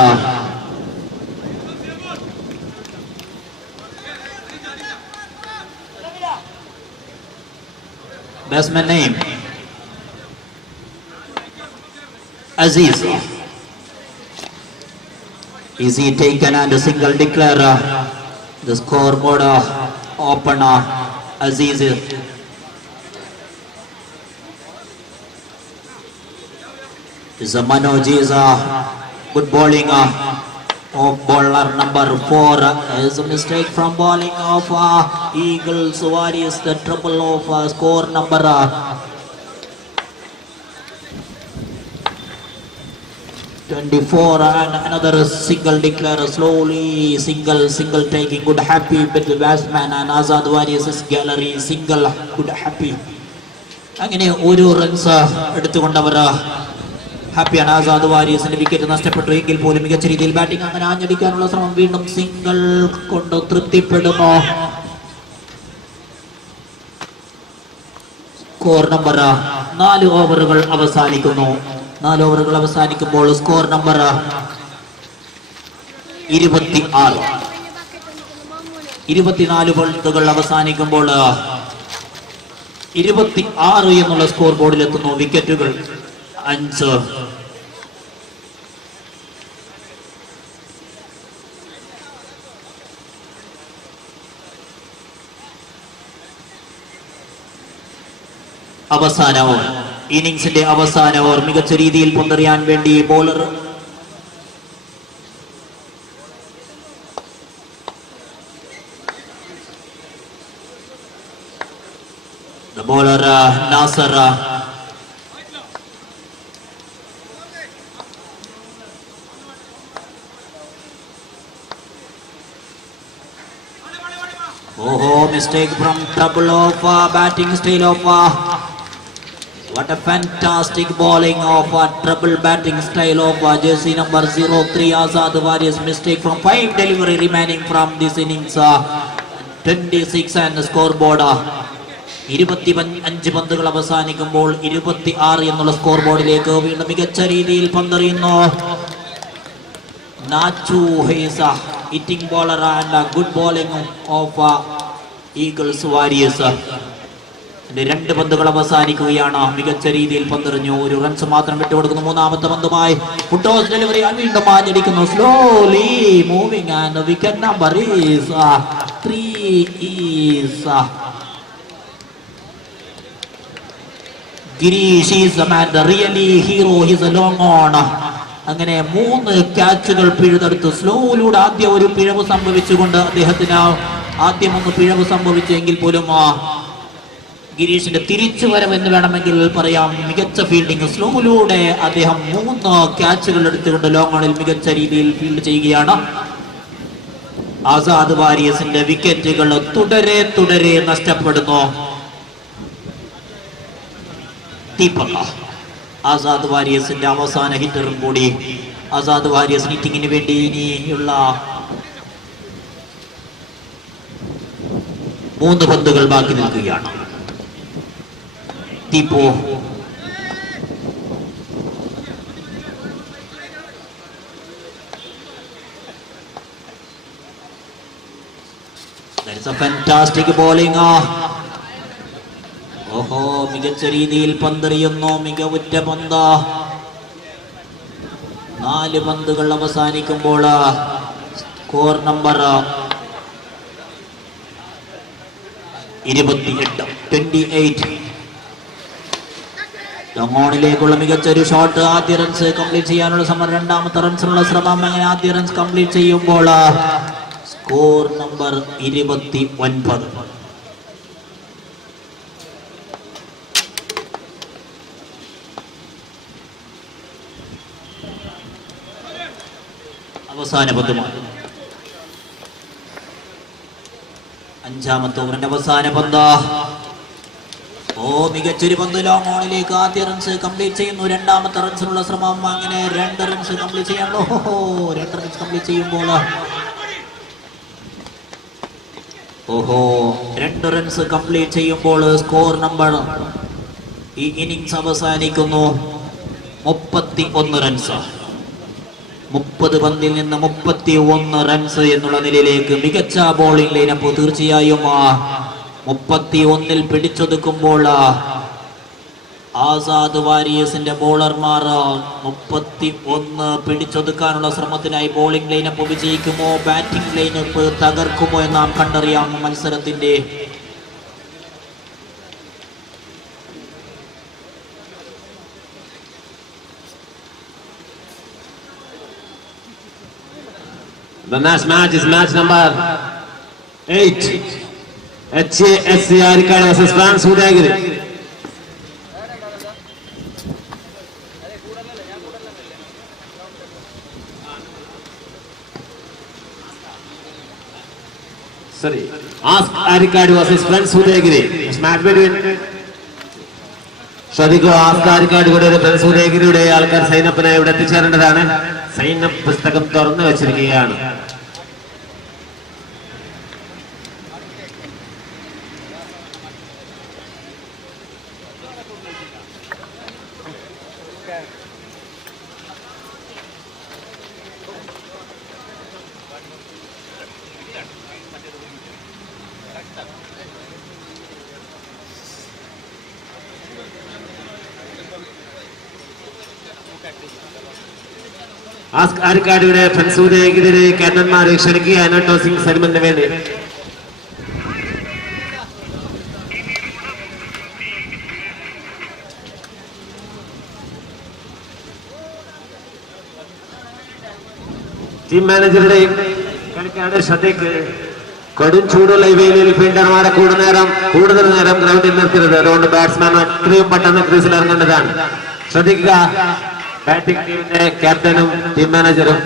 batsman name Aziz. Is he taken and a single declare? The scoreboard opener Aziz. Is a Manoj, is a good bowling of bowler number 4. Is a mistake from bowling of Eagles Warriors. The trouble of score number 24 and another single declare. Slowly single taking good happy with the batsman and Azad Warriors gallery single good happy. അങ്ങനെ 1 റൺസ് എടുത്തുകൊണ്ടവർ ഹാപ്പിയാണ്. ആസാദ് വാരിയേഴ്സിന്റെ വിക്കറ്റ് നഷ്ടപ്പെട്ടു എങ്കിൽ പോലും മികച്ച രീതിയിൽ ബാറ്റിംഗ്. അങ്ങനെ ആഞ്ഞടിക്കാനുള്ള ശ്രമം, വീണ്ടും സിംഗിൾ കൊണ്ട് തൃപ്തിപ്പെടുന്നു. സ്കോർ നമ്പർ 4 ഓവറുകൾ അവസാനിക്കുന്നു. 4 ഓവറുകൾ അവസാനിക്കുമ്പോൾ സ്കോർ നമ്പർ 26. 24 പന്തുകൾ അവസാനിക്കുമ്പോൾ 26 എന്നുള്ള സ്കോർ ബോർഡിലെത്തുന്നു. വിക്കറ്റുകൾ 5. അവസാന ഓവർ, ഇന്നിംഗ്സിന്റെ അവസാന ഓവർ. മികച്ച രീതിയിൽ പന്തെറിയാൻ വേണ്ടി bowler Nasar. Mistake from trouble of batting style of what a fantastic bowling of trouble batting style of jersey number 03 Azad Warriors. Mistake from 5 delivery remaining from this innings. 26 and scoreboard 25 പന്തുകൾ അവസാനിക്കുമ്പോൾ 26 എന്നുള്ള സ്കോർ ബോർഡിലേക്ക് വീണ്ടും മികച്ച രീതിയിൽ പന്തെറിയുന്നു നാച്ചു ഹേസ. hitting bowler and good bowling of Eagles Warriors. രണ്ട് പന്തുകൾ അവസാനിക്കുകയാണ്. മികച്ച രീതിയിൽ പന്തെറിഞ്ഞു. ഒരു റൺസ് മാത്രം വിട്ടുകൊടുക്കുന്നു. മൂന്നാമത്തെ പന്തുമായി ഫുട്ടോസ് ഡെലിവറി വീണ്ടും ആഞ്ഞടിക്കുന്നു. Slowly moving and wicket number is 3 Girish is the man, the really hero. He's a long on. അങ്ങനെ 3 ക്യാച്ചുകൾ പിഴുതെടുത്തു. സ്ലോയിലൂടെ ആദ്യം ഒരു പിഴവ് സംഭവിച്ചുകൊണ്ട് അദ്ദേഹത്തിന് ആദ്യം ഒന്ന് പിഴവ് സംഭവിച്ചെങ്കിൽ പോലും ഗിരീഷിന്റെ തിരിച്ചു വരവെന്ന് വേണമെങ്കിൽ പറയാം. മികച്ച ഫീൽഡിംഗ്. സ്ലോയിലൂടെ അദ്ദേഹം 3 ക്യാച്ചുകൾ എടുത്തുകൊണ്ട് ലോങ് ഓണിൽ മികച്ച രീതിയിൽ ഫീൽഡ് ചെയ്യുകയാണ്. ആസാദ് വാരിയസിന്റെ വിക്കറ്റുകൾ തുടരെ നഷ്ടപ്പെടുന്നു. ദീപക ആസാദ് വാരിയസിന്റെ അവസാന ഹിറ്ററും കൂടി. ആസാദ് വാരിയസ് ഹിറ്റിങ്ങിന് വേണ്ടി ഇനിയുള്ള 3 പന്തുകൾ ബാക്കി നിൽക്കുകയാണ്. ദീപോ ഫാന്റാസ്റ്റിക് ബോളിംഗ്. ഓഹോ, മികച്ച രീതിയിൽ പന്തെറിയുന്നു. മികവുറ്റ പന്ത്. 4 പന്തുകൾ അവസാനിക്കുമ്പോൾ സ്കോർ നമ്പർ 28. ലോങ്ങോണിലേക്കുള്ള മികച്ച ഒരു ഷോട്ട്. ആദ്യ റൺസ് കംപ്ലീറ്റ് ചെയ്യാനുള്ള ശ്രമം. രണ്ടാമത്തെ റൺസിനുള്ള ശ്രമം. അങ്ങനെ ആദ്യ റൺസ് കംപ്ലീറ്റ് ചെയ്യുമ്പോൾ സ്കോർ നമ്പർ 29. അവസാന പന്തുമാണ്. 5ാമത്തെ ഓവറിന്റെ അവസാന പന്ത്. ഓ, മികച്ചൊരു പന്ത്. ലോങ് ഓണിലേക്ക് ആദ്യ റൺസ് കംപ്ലീറ്റ് ചെയ്യുന്നു. രണ്ടാമത്തെ റൺസിനുള്ള ശ്രമം. അങ്ങനെ 2 റൺസ് കംപ്ലീറ്റ് ചെയ്യാമല്ലോ. 2 റൺസ് കംപ്ലീറ്റ് ചെയ്യുമ്പോൾ 2 റൺസ് കംപ്ലീറ്റ് ചെയ്യുമ്പോൾ സ്കോർ നമ്പർ ഈ ഇന്നിംഗ്സ് അവസാനിക്കുന്നു 31 റൺസ്. 30 പന്തിൽ നിന്ന് 31 റൺസ് എന്നുള്ള നിലയിലേക്ക് മികച്ച ബോളിംഗ് ലൈനപ്പ്. തീർച്ചയായും 31 പിടിച്ചൊതുക്കുമ്പോൾ ആസാദ് വാരിയസിന്റെ ബോളർമാർ 31 പിടിച്ചൊതുക്കാനുള്ള ശ്രമത്തിനായി ബോളിംഗ് ലൈനപ്പ് വിജയിക്കുമോ, ബാറ്റിംഗ് ലൈനപ്പ് തകർക്കുമോ എന്ന് നാം കണ്ടറിയാം. മത്സരത്തിന്റെ The next match is match number 8. HASC Arikad versus France Udayagiri. Sorry, Ask Arikad versus France Udayagiri. It's match between ശ്രദ്ധിക്കുക. ആസ്ക് ആരിക്കാട് ഫ്രണ്ട്സ് ഉദയഗിരിയുടെ ആൾക്കാർ സൈനപ്പിനെ ഇവിടെ എത്തിച്ചേരേണ്ടതാണ്. സൈനപ്പ് പുസ്തകം തുറന്നു വെച്ചിരിക്കുകയാണ്. ആസ്ക് ആരിക്കാടിയുടെ ഫ്രണ്ട്സ് ഉദയഗിരി ക്യാപ്റ്റന്മാരെ ക്ഷണിക്കുകയാണ് ടോസിംഗ് സെഗ്മെന്റിന് വേണ്ടി. ടീം മാനേജറുടെയും കളിക്കാരുടെ ശ്രദ്ധയ്ക്ക് കൊടും ചൂടുള്ള ഈ വേലിയിൽ ഫീൽഡർമാരെ കൂടുതൽ നേരം ഗ്രൗണ്ടിൽ നിർത്തരുത്. അതുകൊണ്ട് ബാറ്റ്സ്മാൻ എത്രയും പെട്ടെന്ന് ക്രീസിൽ ഇറങ്ങേണ്ടതാണ്. ശ്രദ്ധിക്കുക, ബാറ്റിംഗ് ടീമിന്റെ ക്യാപ്റ്റനും ടീം മാനേജറും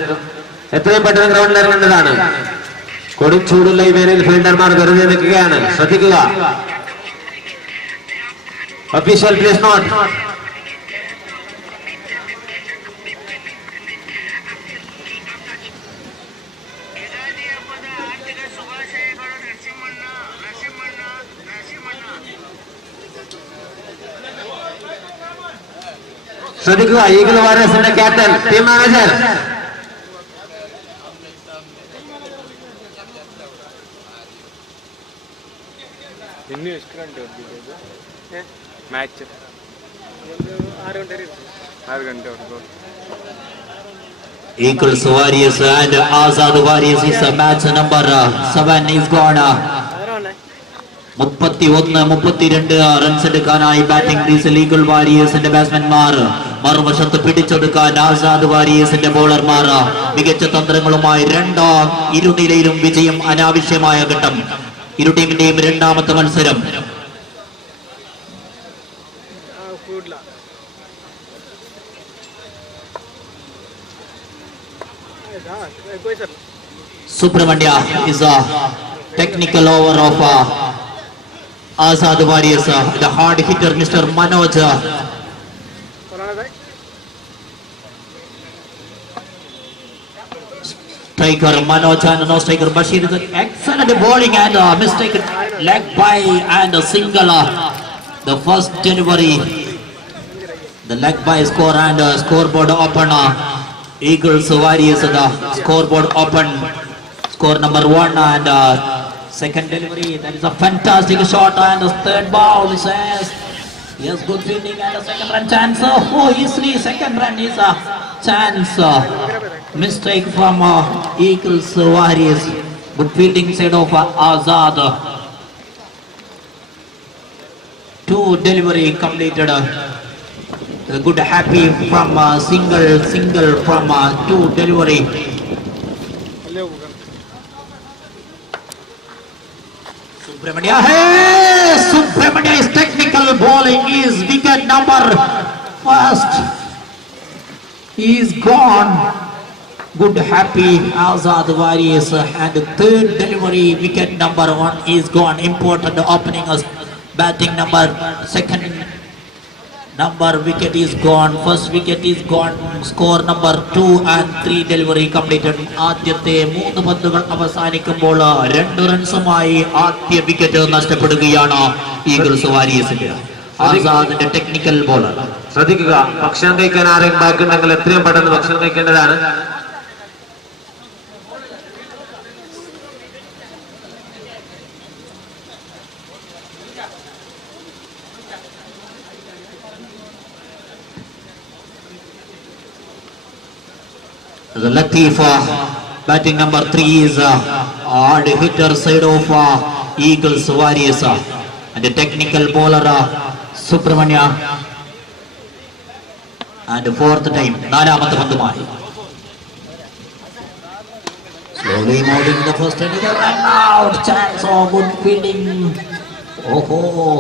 എത്രയും പെട്ടെന്ന് ഗ്രൗണ്ടിൽ ഇറങ്ങേണ്ടതാണ്. കൊടും ചൂടുള്ള ഈ വേനയിൽ ഫീൽഡർമാർ വെറുതെ നിൽക്കുകയാണ്. ശ്രദ്ധിക്കുക. Official please note. ശ്രദ്ധിക്കുക, ഈഗിൾ വാരിയേഴ്സിന്റെ ക്യാപ്റ്റൻ, ടീം മാനേജർ ಇನ್ನೂ ಎಷ್ಟು ಗಂಟೆ ಹೊರಟಿದೆ ಮ್ಯಾಚ್? 6 ಗಂಟೆವರೆಗೂ. Eagles Warriors and Azad Warriors is match number 7 is gone. 31-32 റൺസ് എടുക്കാനായി ബാറ്റിംഗ് ക്രീസിൽ ഈഗിൾ വാരിയേഴ്സിന്റെ ബാറ്റ്സ്മാൻമാർ. മറുവശത്ത് പിടിച്ചെടുക്കാൻ ആസാദ് വാരിയേഴ്സിന്റെ ബോളർമാർ. മികച്ച തന്ത്രങ്ങളുമായി ഇരുനിലയിലും വിജയം അനാവശ്യമായ ഘട്ടം. ഇരു ടീമിന്റെയും രണ്ടാമത്തെ മത്സരം. Subramanya is a technical over of Azad Warriors. The hard hitter Mr. Manoj. Striker Manoj and no striker Bashir is an excellent bowling and mistake leg by and a single. The first delivery. The leg by score and scoreboard open. Eagles Warriors the scoreboard open. Score number 1 and second delivery. That is a fantastic shot and the third ball says yes, good fielding and a second run chance. Oh, easily second run is a chance. Mistake from Eagles Warriors. Good fielding side of Azad. 2 delivery completed. Good happy from single from 2 delivery. Subramanya, hey! Subramania's technical bowling is wicket number first. He is gone. Good happy Azad Warriors and third delivery wicket number 1 is gone. Important opening us batting number second number wicket is gone. First wicket is gone. Score number 2 and 3 delivery completed. ആദ്യത്തെ 3 പന്തുകൾ അവസാനിക്കുമ്പോൾ 2 റൺസുമായി ആദ്യ wicket നഷ്ടപ്പെടുകയാണ് eagles വാരിയേഴ്സിന്റെ. ആസാദിന്റെ technical bowler. ശ്രദ്ധിക്കുക, ഭക്ഷണം കഴിക്കാൻ ആരെങ്കിലും ബാക്കിയുണ്ടെങ്കിൽ എത്രയും പെട്ടെന്ന് ഭക്ഷണം കഴിക്കേണ്ടതാണ്. The Latif batting number 3 is hard hitter side of Eagles Warriors and the technical bowler Subramanya and fourth time നാലാമത്തെ പന്തുമായി slowly moving the first and the run out chance of good fielding. Oh.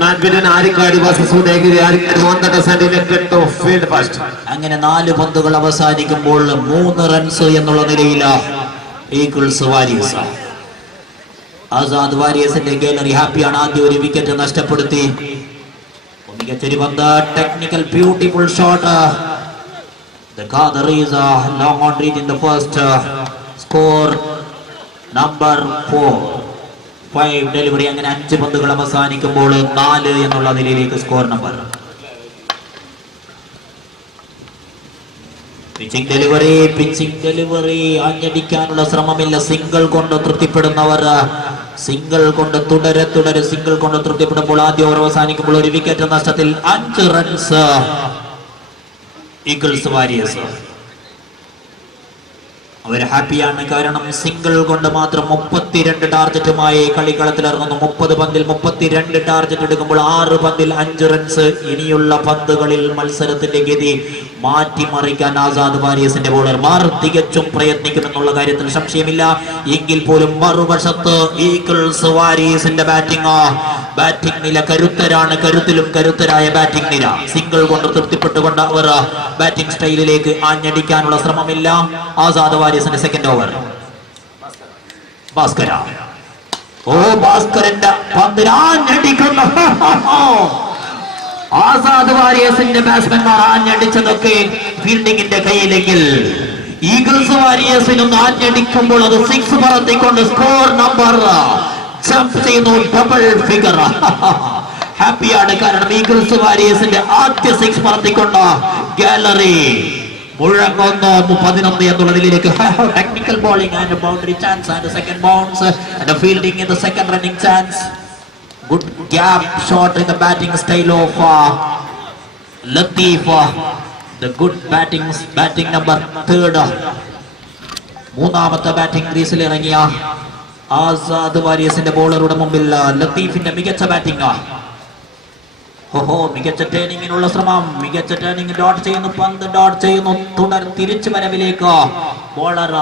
Match between Arikadi versus Udayagiri. Arikadi won the toss and elected to field first. അങ്ങനെ 4 പന്തുകൾ അവസാനിക്കുമ്പോൾ 3 റൺസ് എന്നുള്ള നിലയിൽ Eagles warriors. Azad വാരിയേഴ്സിന്റെ ഗാലറി ഹാപ്പിയാണ്. ആദ്യ ഒരു വിക്കറ്റ് നഷ്ടപ്പെടുത്തി. മികച്ചൊരു പന്ത്, technical beautiful shot. The Qadar is long on reach in the first. Score number 4. 5 delivery. അങ്ങനെ 5 പന്തുകൾ അവസാനിക്കുമ്പോൾ 4 എന്നുള്ള നിലയിലേക്ക് സ്കോർ നമ്പർ. പിച്ചിംഗ് ഡെലിവറി ആഞ്ഞടിക്കാനുള്ള ശ്രമമില്ല. സിംഗിൾ കൊണ്ട് തൃപ്തിപ്പെടുന്നവർ സിംഗിൾ കൊണ്ട് തുടരെ സിംഗിൾ കൊണ്ട് തൃപ്തിപ്പെടുമ്പോൾ ആദ്യ ഓവർ അവസാനിക്കുമ്പോൾ 1 വിക്കറ്റ് നഷ്ടത്തിൽ 5 റൺസ് ഈഗിൾസ് വാരിയേഴ്സ്. അവർ ഹാപ്പിയാണ്. കാരണം സിംഗിൾ കൊണ്ട് മാത്രം 32 ടാർഗറ്റുമായി കളിക്കളത്തിലിറങ്ങുന്നു. 30 പന്തിൽ 32 ടാർഗറ്റ് എടുക്കുമ്പോൾ 6 പന്തിൽ 5 റൺസ്. ഇനിയുള്ള പന്തുകളിൽ മത്സരത്തിന്റെ ഗതി മാറ്റിമറിക്കാൻ ആസാദ് വാരിയേഴ്സിന്റെ ബോളർമാർ തികച്ചും പ്രയത്നിക്കുമെന്നുള്ള കാര്യത്തിൽ സംശയമില്ല. എങ്കിൽ പോലും മറുവശത്ത് ഈഗിൾസ് വാരിയേഴ്സിന്റെ ബാറ്റിംഗ് നില കരുത്തരാണ്. കരുത്തിലും കരുത്തരായ ബാറ്റിംഗ് നില. സിംഗിൾ കൊണ്ട് തൃപ്തിപ്പെട്ടുകൊണ്ട് അവർ ബാറ്റിംഗ് സ്റ്റൈലിലേക്ക് ആഞ്ഞടിക്കാനുള്ള ശ്രമമില്ല. ആസാദ് വാരിയേഴ്സിന്റെ സെക്കൻഡ് ഓവർ. ഭാസ്കര, ഭാസ്കരന്റെ പന്തിൽ ആഞ്ഞടിക്കുന്നു. ആസാദ് വാരിയേഴ്സിന്റെ ബാറ്റ്സ്മാൻമാർ ആഞ്ഞടിച്ചതൊക്കെ ഫീൽഡിങ്ങിന്റെ കയ്യിലെങ്കിൽ ഈഗിൾസ് വാരിയേഴ്സിനും ആഞ്ഞടിക്കുമ്പോൾ അത് 6 പറത്തിക്കൊണ്ട് സ്കോർ നമ്പർ ജംപ് ചെയ്യുന്നു. Double figure. ഹാപ്പിയാണ്. കാരണം ഈഗിൾസ് വാരിയേഴ്സിന്റെ ആദ്യ 6 പറത്തിക്കൊണ്ട് ഗാലറി മുഴങ്ങുന്നു 11 എന്നുള്ള നിലയിലേക്ക്. Technical bowling and boundary chance and second bounce and fielding in the second running chance. Good gap shot in the batting style of Latheef. The good batting number 3. മൂന്നാമത്തെ ബാറ്റിംഗ് ക്രീസിൽ ഇറങ്ങിയ ആസാദ് വാരിയസിന്റെ ബോളറുടെ മുമ്പിൽ ലത്തീഫിന്റെ മികച്ച ബാറ്റിംഗ്. മികച്ച ടേണിങ്ങിനുള്ള ശ്രമം. മികച്ച ടേണിംഗ് ഡോട്ട് ചെയ്യുന്നു. പന്ത് ഡോട്ട് ചെയ്യുന്നു. തുടർ തിരിച്ചു വരവിലേക്ക് ബോളർ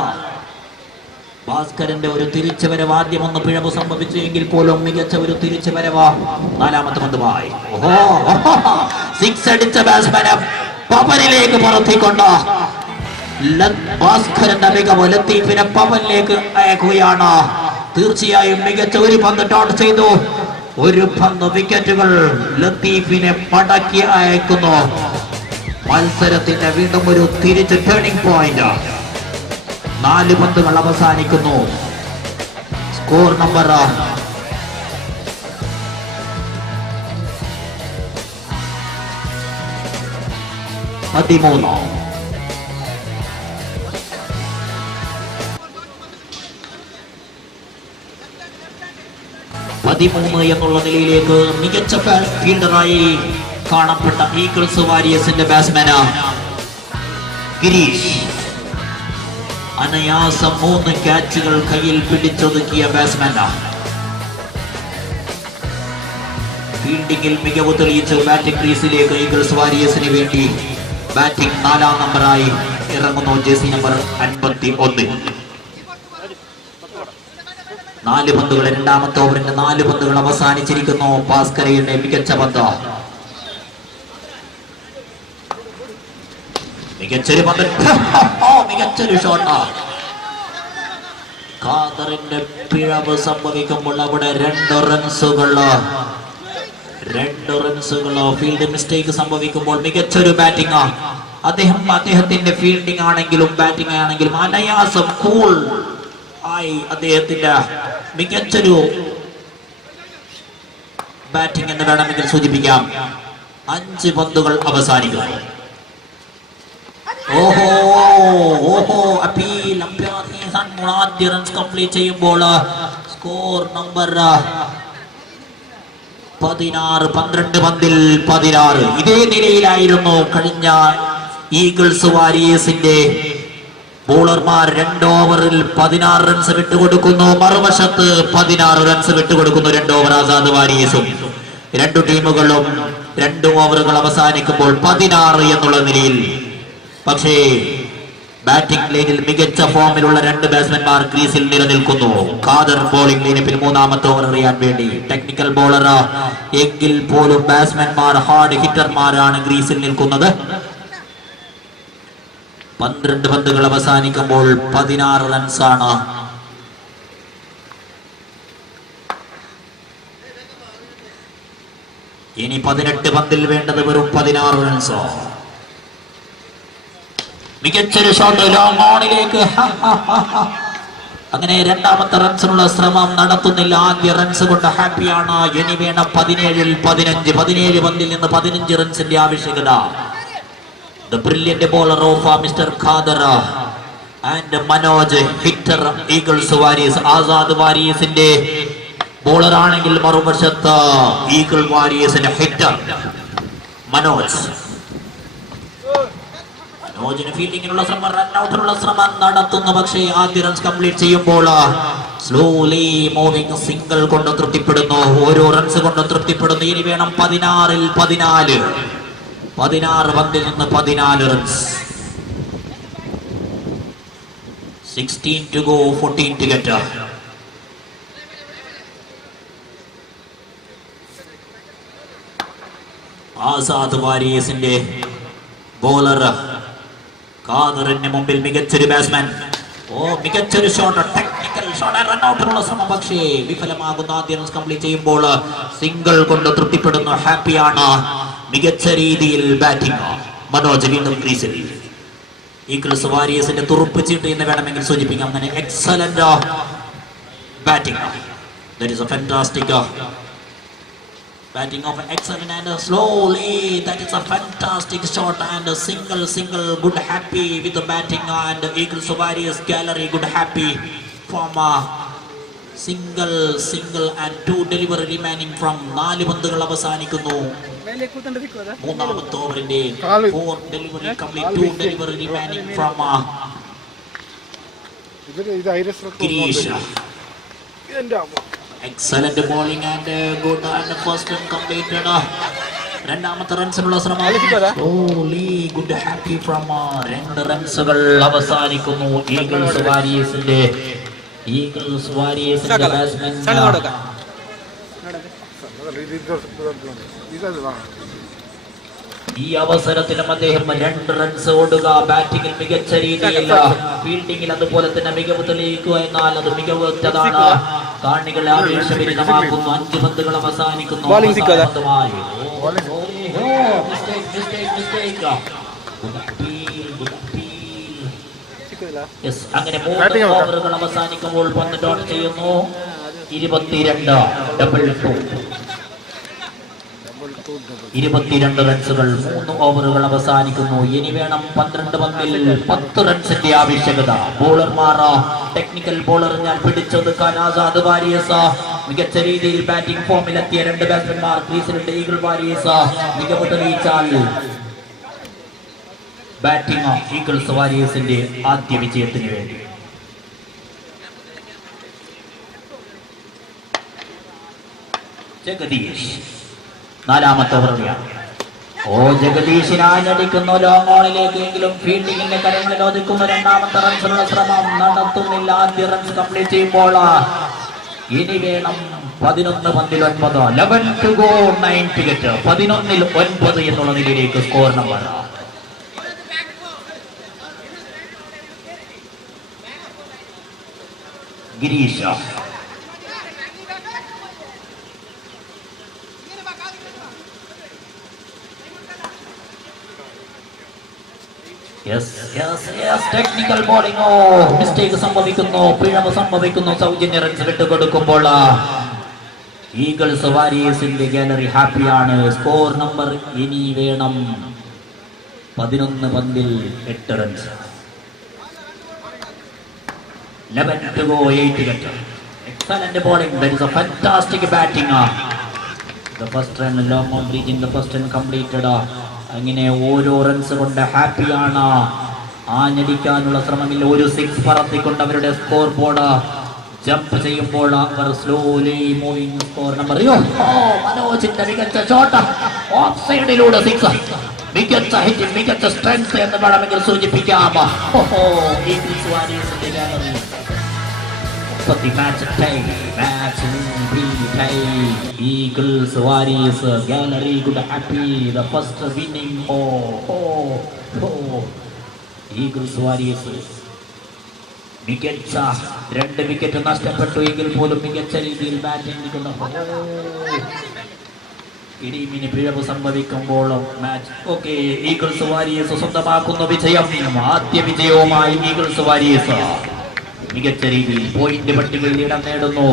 ഭാസ്കരന്റെ ഒരു തിരിച്ചു വരവ്. ആദ്യം ഒന്ന് പിഴവ് സംഭവിച്ചു എങ്കിൽ പോലും മികച്ച ഒരു തിരിച്ചു വരവ്. നാലാമത്തെ പന്തുമായി സിക്സ് അടിച്ച ബാറ്റ്സ്മാനെ പവനിലേക്ക് പുറത്തിക്കൊണ്ട് ഭാസ്കരന്റെ മികവ് ലത്തീഫിനെ പവനിലേക്ക് അയക്കുകയാണ്. തീർച്ചയായും മികച്ച ഒരു പന്ത് ഡോട്ട് ചെയ്തു. ഒരു പന്ത് വിക്കറ്റുകൾ ലത്തീഫിനെ മടക്കി അയക്കുന്നു. മത്സരത്തിന്റെ വീണ്ടും ഒരു തിരിച്ച് ടേണിംഗ് പോയിന്റ്. 4 പന്തുകൾ അവസാനിക്കുന്നു. Score number 13. എന്നുള്ള നിലയിലേക്ക് മികച്ച ഫീൽഡറായി കാണപ്പെട്ട ഈഗിൾസ് വാരിയേഴ്സിന്റെ ബാറ്റ്സ്മാൻ ഗിരീഷ് അനായാസം 3 ക്യാച്ചുകൾ കയ്യിൽ പിടിച്ചൊതുക്കിയ ബാറ്റ്സ്മാൻ. ഫീൽഡിംഗിൽ മികവ് തെളിയിച്ച് ബാറ്റിംഗ് ക്രീസിലേക്ക് ഈഗിൾസ് വാരിയേഴ്സിന് വേണ്ടി ബാറ്റിംഗ് 4ാം നമ്പറായി ഇറങ്ങുന്നു ജേഴ്സി നമ്പർ 51. 4 പന്തുകൾ. രണ്ടാമത്തെ ഓവറിന്റെ 4 പന്തുകൾ അവസാനിച്ചിരിക്കുന്നു. ഭാസ്കരയുടെ മികച്ച പന്ത്. മികച്ചൊരു പന്ത്. മികച്ചൊരു ഷോട്ട്. ഖാദറിന്റെ പിഴവ് സംഭവിക്കുമ്പോൾ അവിടെ 2 റൺസുകൾ ഫീൽഡ് മിസ്റ്റേക്ക് സംഭവിക്കുമ്പോൾ മികച്ചൊരു ബാറ്റിംഗ്. അദ്ദേഹത്തിന്റെ ഫീൽഡിംഗ് ആണെങ്കിലും ബാറ്റിംഗ് ആണെങ്കിലും അനായാസം കൂൾ ആയി അദ്ദേഹത്തിന്റെ മികച്ചൊരു ബാറ്റിംഗ് എന്ന് വേണമെങ്കിൽ സൂചിപ്പിക്കാം. 5 പന്തുകൾ അവസാനിക്കുന്നു. അപ്പീൽ ആദ്യ റൺസ് കംപ്ലീറ്റ് ചെയ്യുമ്പോൾ സ്കോർ നമ്പർ 16. 12 പന്തിൽ 16. ഇതേ നിലയിലായിരുന്നു കഴിഞ്ഞ ഈഗിൾസ് വാരിയേഴ്സിന്റെ ബോളർമാർ. 2 ഓവറിൽ 16 റൺസ് വിട്ടുകൊടുക്കുന്നു. മറുവശത്ത് 16 റൺസ് വിട്ടുകൊടുക്കുന്നു 2 ഓവർ ആസാദ് വാരിയേഴ്സും. 2 ടീമുകളും 2 ഓവറുകൾ അവസാനിക്കുമ്പോൾ 16 എന്നുള്ള നിലയിൽ. പക്ഷേ ബാറ്റിംഗ് ലൈനിൽ മികച്ച ഫോമിലുള്ള 2 ബാറ്റ്സ്മാൻമാർ ക്രീസിൽ നിലനിൽക്കുന്നു. ഖാദർ ബോളിംഗ് ലൈനപ്പിൽ 3ാമത്തെ ഓവർ എറിയാൻ വേണ്ടി. ടെക്നിക്കൽ ബോളർ എങ്കിൽ പോലും ബാറ്റ്സ്മാൻമാർ ഹാർഡ് ഹിറ്റർമാരാണ് ക്രീസിൽ നിൽക്കുന്നത്. 12 പന്തുകൾ അവസാനിക്കുമ്പോൾ 16 റൺസാണ്. ഇനി 18 പന്തിൽ വേണ്ടത് വെറും 16 റൺസോ. മികച്ചൊരു ഷോട്ട് ലോങ് ഓണിലേക്ക്. അങ്ങനെ 2ാമത്തെ റൺസിനുള്ള ശ്രമം നടത്തുന്നില്ല. ആദ്യ റൺസ് കൊണ്ട് ഹാപ്പിയാണ്. ഇനി വേണം 17ൽ 15. 17 പന്തിൽ നിന്ന് 15 റൺസിന്റെ ആവശ്യകത. The brilliant bowler of Mr. Khader and Manoj, hitter Eagles Warriors. Azad Warriors inde bowler ആണെങ്കിൽ മറുവശത്ത് ഈഗിൾ വാരിയേഴ്സിന്റെ ഹിറ്റർ മനോജിന് ഫീൽഡിങ്ങിനുള്ള ശ്രമം, റൺഔട്ടിനുള്ള ശ്രമം നടത്തുന്നു. പക്ഷേ ആദ്യ റൺസ് കംപ്ലീറ്റ് ചെയ്യുമ്പോൾ സ്ലോലി മൂവിംഗ് സിംഗിൾ കൊണ്ട് തൃപ്തിപ്പെടുന്നു. ഓരോ റൺസ് കൊണ്ട് തൃപ്തിപ്പെടുന്നു. ഇനി വേണം 16ൽ 14. 16 പന്തിൽ നിന്ന് 14 runs. 16 to go, 14 to get. Azad വാരിയേഴ്സിന്റെ ബോളർ ഖാദറിന് മുമ്പിൽ മികച്ചൊരു ബാറ്റ്സ്മാൻ. മികച്ചൊരു ഷോട്ട്, ടെക്നിക്കൽ ഷോട്ട്, റൺഔട്ടിനുള്ള ശ്രമം പക്ഷേ വിഫലമാകുന്നു. ആദ്യ റൺസ് കംപ്ലീറ്റ് ചെയ്യുമ്പോൾ സിംഗിൾ കൊണ്ട് തൃപ്തിപ്പെടുന്നു. ഹാപ്പിയാണ്. മികച്ച രീതിയിൽ ബാറ്റിംഗ്. മനോജ് വീണ്ടും ക്രീസിൽ. ഈഗിൾസ് വാരിയേഴ്സിന്റെ തുറുപ്പിച്ചിട്ട് എന്ന് വേണമെങ്കിൽ സൂചിപ്പിക്കാം. അങ്ങനെ excellent batting. That is A fantastic Batting of an excellent and slowly. That is a fantastic shot and a single good happy with the batting and Eagles Warriors gallery good happy from single and 2 delivery remaining from 4 പന്തുകൾ അവസാനിക്കുന്നു. മൂന്നാമത്തെ ഓവറിന്റെ 4 delivery complete, 2 delivery remaining from Girish. Excellent bowling and good and first run completed. രണ്ടാമത്തെ റൺസിനുള്ള ശ്രമം slowly good happy from 2 റൺസുകൾ അവസാനിക്കുന്നു. ഈഗിൾസ് വാരിയേഴ്സിന്റെ ബാറ്റ്സ്മാൻ ഈ അവസരത്തിലും അദ്ദേഹം 2 റൺസ് ഓടുക. ബാറ്റിംഗിൽ മികച്ച രീതിയിൽ, ഫീൽഡിംഗിൽ അതുപോലെ തന്നെ മികവ് തെളിയിക്കുക. എന്നാൽ അത് മികവുറ്റതാണ്. കാണികളെ ആവേശഭരിതമാക്കുന്നു. 5 പന്തുകൾ അവസാനിക്കുന്നു. അങ്ങനെ 3 ഓവറുകൾ അവസാനിക്കുമ്പോൾ 1 ഡോട്ട് ചെയ്യുന്നു. 22 22 റൺസുകൾ, 3 ഓവറുകൾ അവസാനിക്കുന്നു. ഇനി വേണം 12 പന്തിൽ 10 റൺസിന്റെ ആവശ്യകത. ബോളർമാർ ടെക്നിക്കൽ ബോളർ ഞാൻ പിടിച്ചൊതുക്കാൻ ആസാദ് വാരിയേഴ്സ്, മികച്ച രീതിയിൽ ബാറ്റിംഗ് ഫോമിലെത്തിയ 2 ബാറ്റ്സ്മാൻമാർ ക്രീസിലുണ്ട്. ഈഗിൾ വാരിയേഴ്സ് മികവ് തെളിയിച്ചാൽ ബാറ്റിംഗ് ഈഗിൾസ് വാരിയേഴ്സിന്റെ ആദ്യ വിജയത്തിന് വേണ്ടി. ജഗദീഷ് 4ാമത്തെ ഓവറിലാണ്. ജഗദീഷിനാഞ്ഞടിക്കുന്നു ലോങ് ഓണിലേക്കെങ്കിലും ഫീൽഡിങ്ങിന്റെ കരങ്ങളിൽ ഒതുക്കുന്ന 2ാമത്തെ റൺസിനുള്ള ശ്രമം നടത്തുന്നില്ല. ആദ്യ റൺസ് കംപ്ലീറ്റ് ചെയ്യുമ്പോൾ ഇനി വേണം 11 പന്തിൽ 9. 11 to go 9 വിക്കറ്റ്. 11ൽ 9 എന്നുള്ള നിലയിലേക്ക് score number. Girish technical bowling. Mistake സംഭവിക്കുന്നു, പിഴവ് സംഭവിക്കുന്നു. സൗജന്യ റൺസ് വിട്ടുകൊടുക്കുമ്പോൾ ഈഗിൾസ് വാരിയേഴ്സിന്റെ ഗാലറി ഹാപ്പിയാണ്. സ്കോർ നമ്പർ ഇനി വേണം 11 പന്തിൽ 8 റൺസ്. 11 to go 8 wicket. Excellent bowling. That is a fantastic batting. The first run long on reaching the first run completed. അങ്ങനെ ഓരോ റൺസ് കൊണ്ട് ഹാപ്പിയാണ്. ആഞ്ഞടിക്കാനുള്ള ശ്രമമില്ല. ഒരു 6 പറത്തിക്കൊണ്ട് അവരുടെ സ്കോർ ബോർഡ് ജമ്പ് ചെയ്യുമ്പോൾ അവർ സ്ലോലി മൂവിംഗ് സ്കോർ നമ്പർ. മനോജിന്റെ മികച്ച ഷോട്ട് ഓഫ് സൈഡിലൂടെ 6. മികച്ച ഹിറ്റ്, മികച്ച സ്ട്രെങ്ത് എന്ന് വേണമെങ്കിൽ സൂചിപ്പിക്കാം. Match Eagles Warriors gallery good happy. The first winning. Eagles Warriors മികച്ച 2 വിക്കറ്റ് നഷ്ടപ്പെട്ടു എങ്കിൽ പോലും മികച്ച രീതിയിൽ ബാറ്റിംഗ് ടീമിന് പിഴവ് സംഭവിക്കുമ്പോഴും മാച്ച് ഈഗിൾസ് വാരിയേഴ്സ് സ്വന്തമാക്കുന്ന വിജയം. ആദ്യ വിജയവുമായി ഈഗിൾസ് വാരിയേഴ്സ് മികച്ച രീതിയിൽ പോയിന്റ് പട്ടികയിൽ ഇടം നേടുന്നു.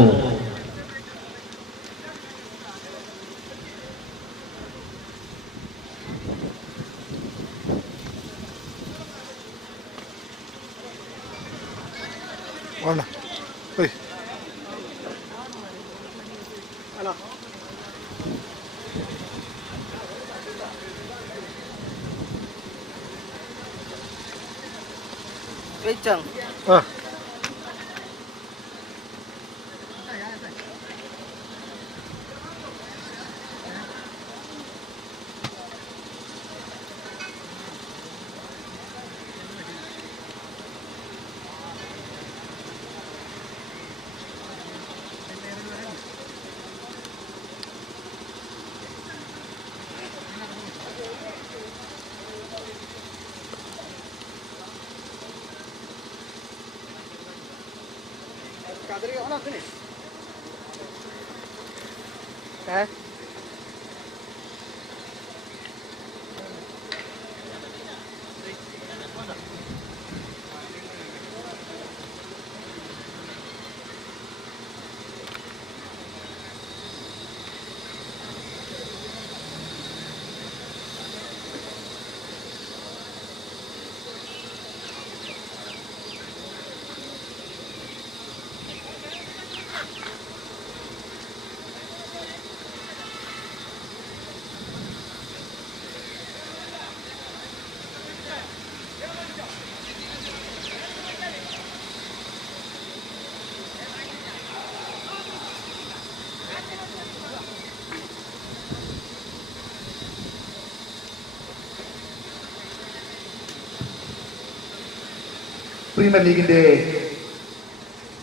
പ്രീമിയർ ലീഗിന്റെ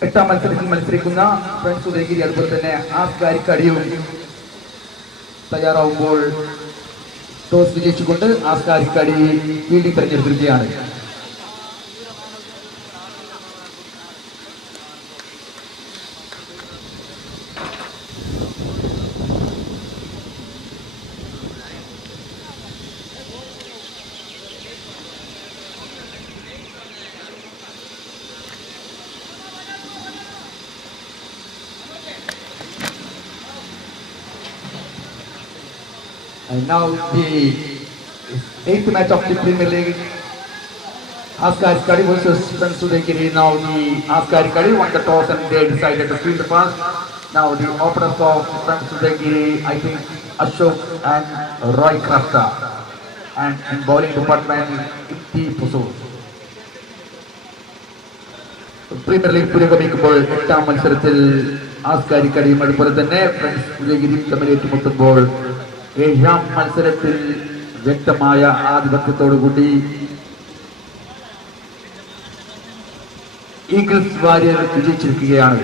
8ാം മത്സരത്തിൽ മത്സരിക്കുന്ന ഫ്രണ്ട്സ് ഉദയഗിരി അതുപോലെ തന്നെ ആസ്കാരിക്കടിയും തയ്യാറാവുമ്പോൾ ടോസ് വിജയിച്ചുകൊണ്ട് ആസ്കാരിക്കടി ഫീൽഡിംഗ് തെരഞ്ഞെടുത്തിരിക്കുകയാണ്. And now the 8th match of the Premier League, Askarikadi versus Friends Udayagiri. Now the Askarikadi won the toss and they decided to field the pass. Now the openers of Friends Udayagiri, I think Ashok and Roy Krafta, and in bowling department Ipti Pusu. Premier league പുരോഗമിക്കുമ്പോൾ 8ാം മത്സരത്തിൽ ആസ്കാരിക്കടിയും അതുപോലെ തന്നെ ഫ്രണ്ട്സ് ഉദയഗിരിയും തമ്മിൽ ഏറ്റുമുട്ടുമ്പോൾ 7ാം മത്സരത്തിൽ വ്യക്തമായ ആധിപത്യത്തോടുകൂടി ഈഗിൾസ് വാരിയർ വിജയിച്ചിരിക്കുകയാണ്.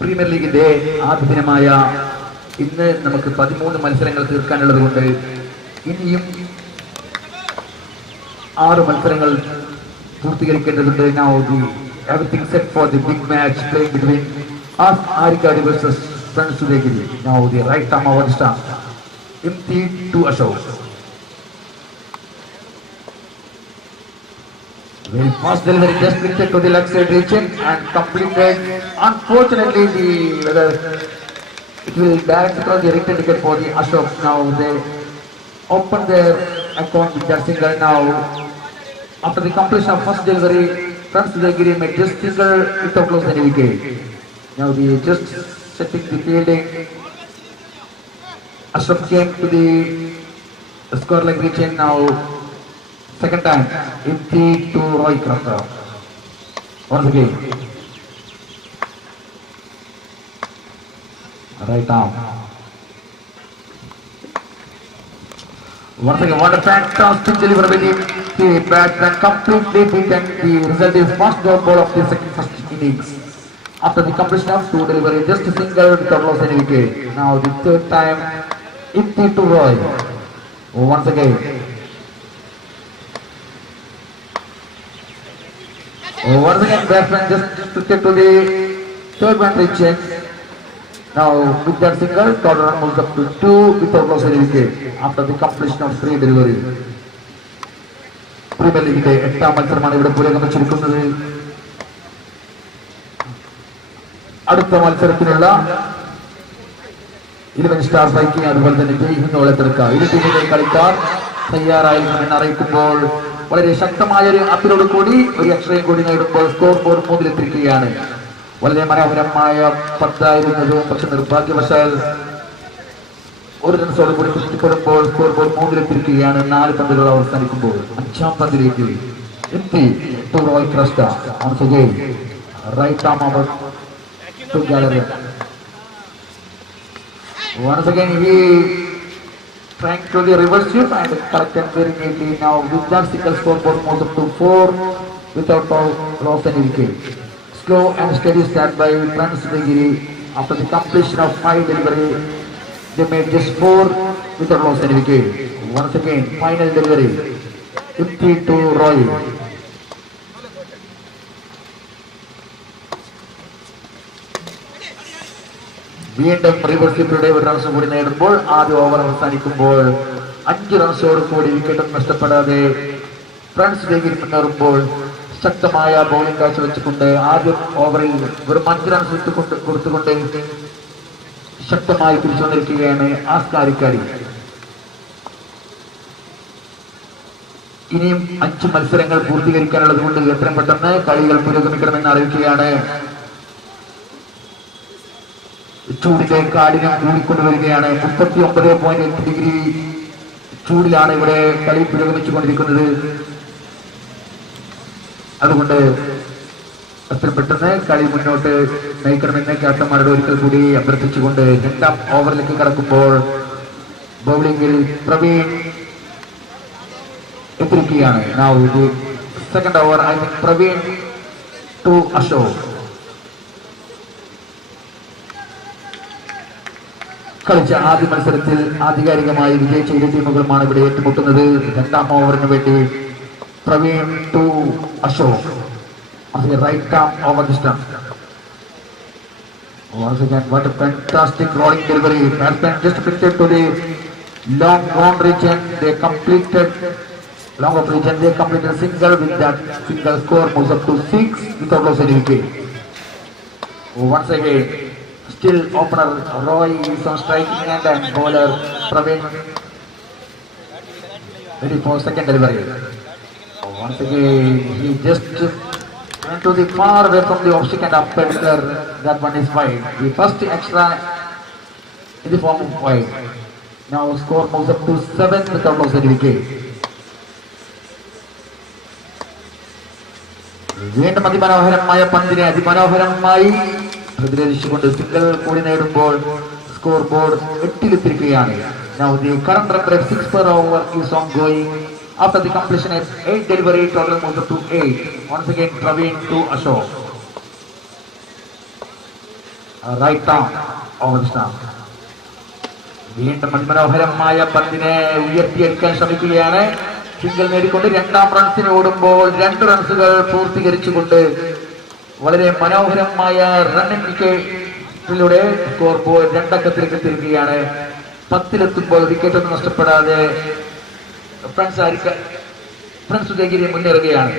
പ്രീമിയർ ലീഗിന്റെ ആദ്യ ദിനമായ ഇന്ന് നമുക്ക് 13 മത്സരങ്ങൾ തീർക്കാനുള്ളത് കൊണ്ട് ഇനിയും 6 മത്സരങ്ങൾ പൂർത്തീകരിക്കേണ്ടതുണ്ട്. Now everything set for the big match playing between Askarikadi versus Friends Udayagiri. Now the right arm over the stump, Imti to Ashok. Very fast delivery, just lifted to the left side region and completed. Unfortunately, whether it will direct across the written ticket for the Ashok. Now they open their account with that single. Now after the completion of first delivery, Friends Udayagiri made just single without losing any wicket. Now they just setting the fielding. Ashok came to the score line region. Now second time, Imti to Roy Krafta. Once again, right arm. Once again, what a fantastic delivery by the batsman, completely beaten. The result is first door ball of the first innings. After the completion of 2 delivery, just a single without loss any wicket. Now the third time, Imti to Roy. Once again. Once again, batsman just took it to the third man region. Now with that single, total run moves up to 2 without loss any wicket after the completion of 3 delivery. Premier ലീഗിന്റെ 8ാം മത്സരമാണ് ഇവിടെ പുരോഗമിച്ചിരിക്കുന്നത്. അടുത്ത മത്സരത്തിനുള്ള 11 star biking അതുപോലെ തന്നെ ജയിക്കുന്നോളെടുക്കുക. ഇരു ടീമിലെ കളിക്കാർ തയ്യാറായിരിക്കുമെന്ന് അറിയിക്കുമ്പോൾ വളരെ ശക്തമായ ഒരു അപ്പിലോട് കൂടി ഒരു അക്ഷരം കൂടി നേടുമ്പോൾ സ്കോർ ബോർഡ് മുന്നിലെത്തിരിക്കുകയാണ്. വളരെ മനോഹരമായ പത്തായിരുന്നത്, പക്ഷെ നിർഭാഗ്യവശാൽ ഒരു റൺസോട് കൂടി തൃപ്തിപ്പെടുമ്പോൾ സ്കോർ ബോർഡ് മുന്നിലെത്തിരിക്കുകയാണ്. 4 പന്തുകൾ അവസാനിക്കുമ്പോൾ 5ാം പന്തിലേക്ക് Imti to Roy Krafta. Once again, right arm over to Gallery. Once again, he trying to the reverse sweep and corrected very neatly. Now with that single scoreboard moves up to 4 without loss any wicket. Slow and steady start by Friends Udayagiri. After the completion of 5 delivery, they made just 4 without loss any wicket. Once again, final delivery, Imti to Roy. വീണ്ടും റിവേഴ്സ് സ്വീപ്പിലൂടെ 1 runs കൂടി നേടുമ്പോൾ ആദ്യ ഓവർ അവസാനിക്കുമ്പോൾ 5 റൺസോട് കൂടി വിക്കറ്റും നഷ്ടപ്പെടാതെ ഫ്രണ്ട്സ് ഉദയഗിരി മുന്നേറുമ്പോൾ ശക്തമായ ബൗളിംഗ് കാഴ്ചവെച്ചുകൊണ്ട് ആദ്യ ഓവറിൽ വെറും 5 റൺസ് കൊടുത്തുകൊണ്ട് ശക്തമായി തിരിച്ചു വന്നിരിക്കുകയാണ് ആസ്കാരിക്കാരി. ഇനിയും 5 മത്സരങ്ങൾ പൂർത്തീകരിക്കാനുള്ളത് കൊണ്ട് എത്രയും പെട്ടെന്ന് കളികൾ പുരോഗമിക്കണമെന്ന് അറിയിക്കുകയാണ്. ചൂടിന്റെ കാഠിന്യം കൂടിക്കൊണ്ടുവരികയാണ്. 39.8 ഡിഗ്രി ചൂടിലാണ് ഇവിടെ കളി പുരോഗമിച്ചുകൊണ്ടിരിക്കുന്നത്. അതുകൊണ്ട് അത്ര പെട്ടെന്ന് കളി മുന്നോട്ട് നയിക്കണമെന്ന് ക്യാപ്റ്റന്മാരോട് ഒരിക്കൽ കൂടി അഭ്യർത്ഥിച്ചുകൊണ്ട് രണ്ടാം ഓവറിലേക്ക് കടക്കുമ്പോൾ ബൗളിംഗിൽ പ്രവീൺ എത്തിരിക്കുകയാണ്. Now the second over, I think Praveen to Ashok. കളിച്ച ആദ്യ മത്സരത്തിൽ ആധികാരികമായി വിജയിച്ച ഇരു ടീമുകളുമാണ് ഇവിടെ ഏറ്റുമുട്ടുന്നത്. രണ്ടാം ഓവറിന് വേണ്ടി Praveen to Ashok. Right arm over the stump. Once again, what a fantastic rolling delivery. Batsman just pitched to the long region. They completed single. With that single score moves up to 6 without loss any wicket. Once again, still opener Roy is on striking end and bowler Praveen ready for second delivery. Once again, he just went to the far away from the off stick and up pedal. That one is wide. The first extra in the form of wide. Now score moves up to 7 without loss any wicket. വീണ്ടും അതിമനോഹരമായ പന്തിനെ അതിമനോഹരമായി പ്രതിരോധിച്ചുകൊണ്ട് single കൂടി നേടുമ്പോൾ score board 8-ലെത്തിരിക്കുകയാണ്. Now the current run rate 6 per over is ongoing. After the completion of 8 delivery, total moves up to 8. Once again, Praveen to Ashok. Right arm over the stump. വീണ്ടും അതിമനോഹരമായ പന്തിനെ ഉയർത്തിയെടുക്കാൻ ശ്രമിക്കുകയാണ്. സിംഗിൾ നേടിക്കൊണ്ട് രണ്ടാം റൺസിന് ഓടുമ്പോൾ 2 റൺസുകൾ പൂർത്തീകരിച്ചുകൊണ്ട് വളരെ മനോഹരമായ റണ്ണിംഗ് വിക്കറ്റിലൂടെ സ്കോർ ബോർഡ് 2 അക്കത്തിലേക്ക് എത്തിയിരിക്കുകയാണ്. 10-ലെത്തുമ്പോൾ വിക്കറ്റ് ഒന്നും നഷ്ടപ്പെടാതെ ഫ്രണ്ട്സ് ഉദയഗിരി മുന്നേറുകയാണ്.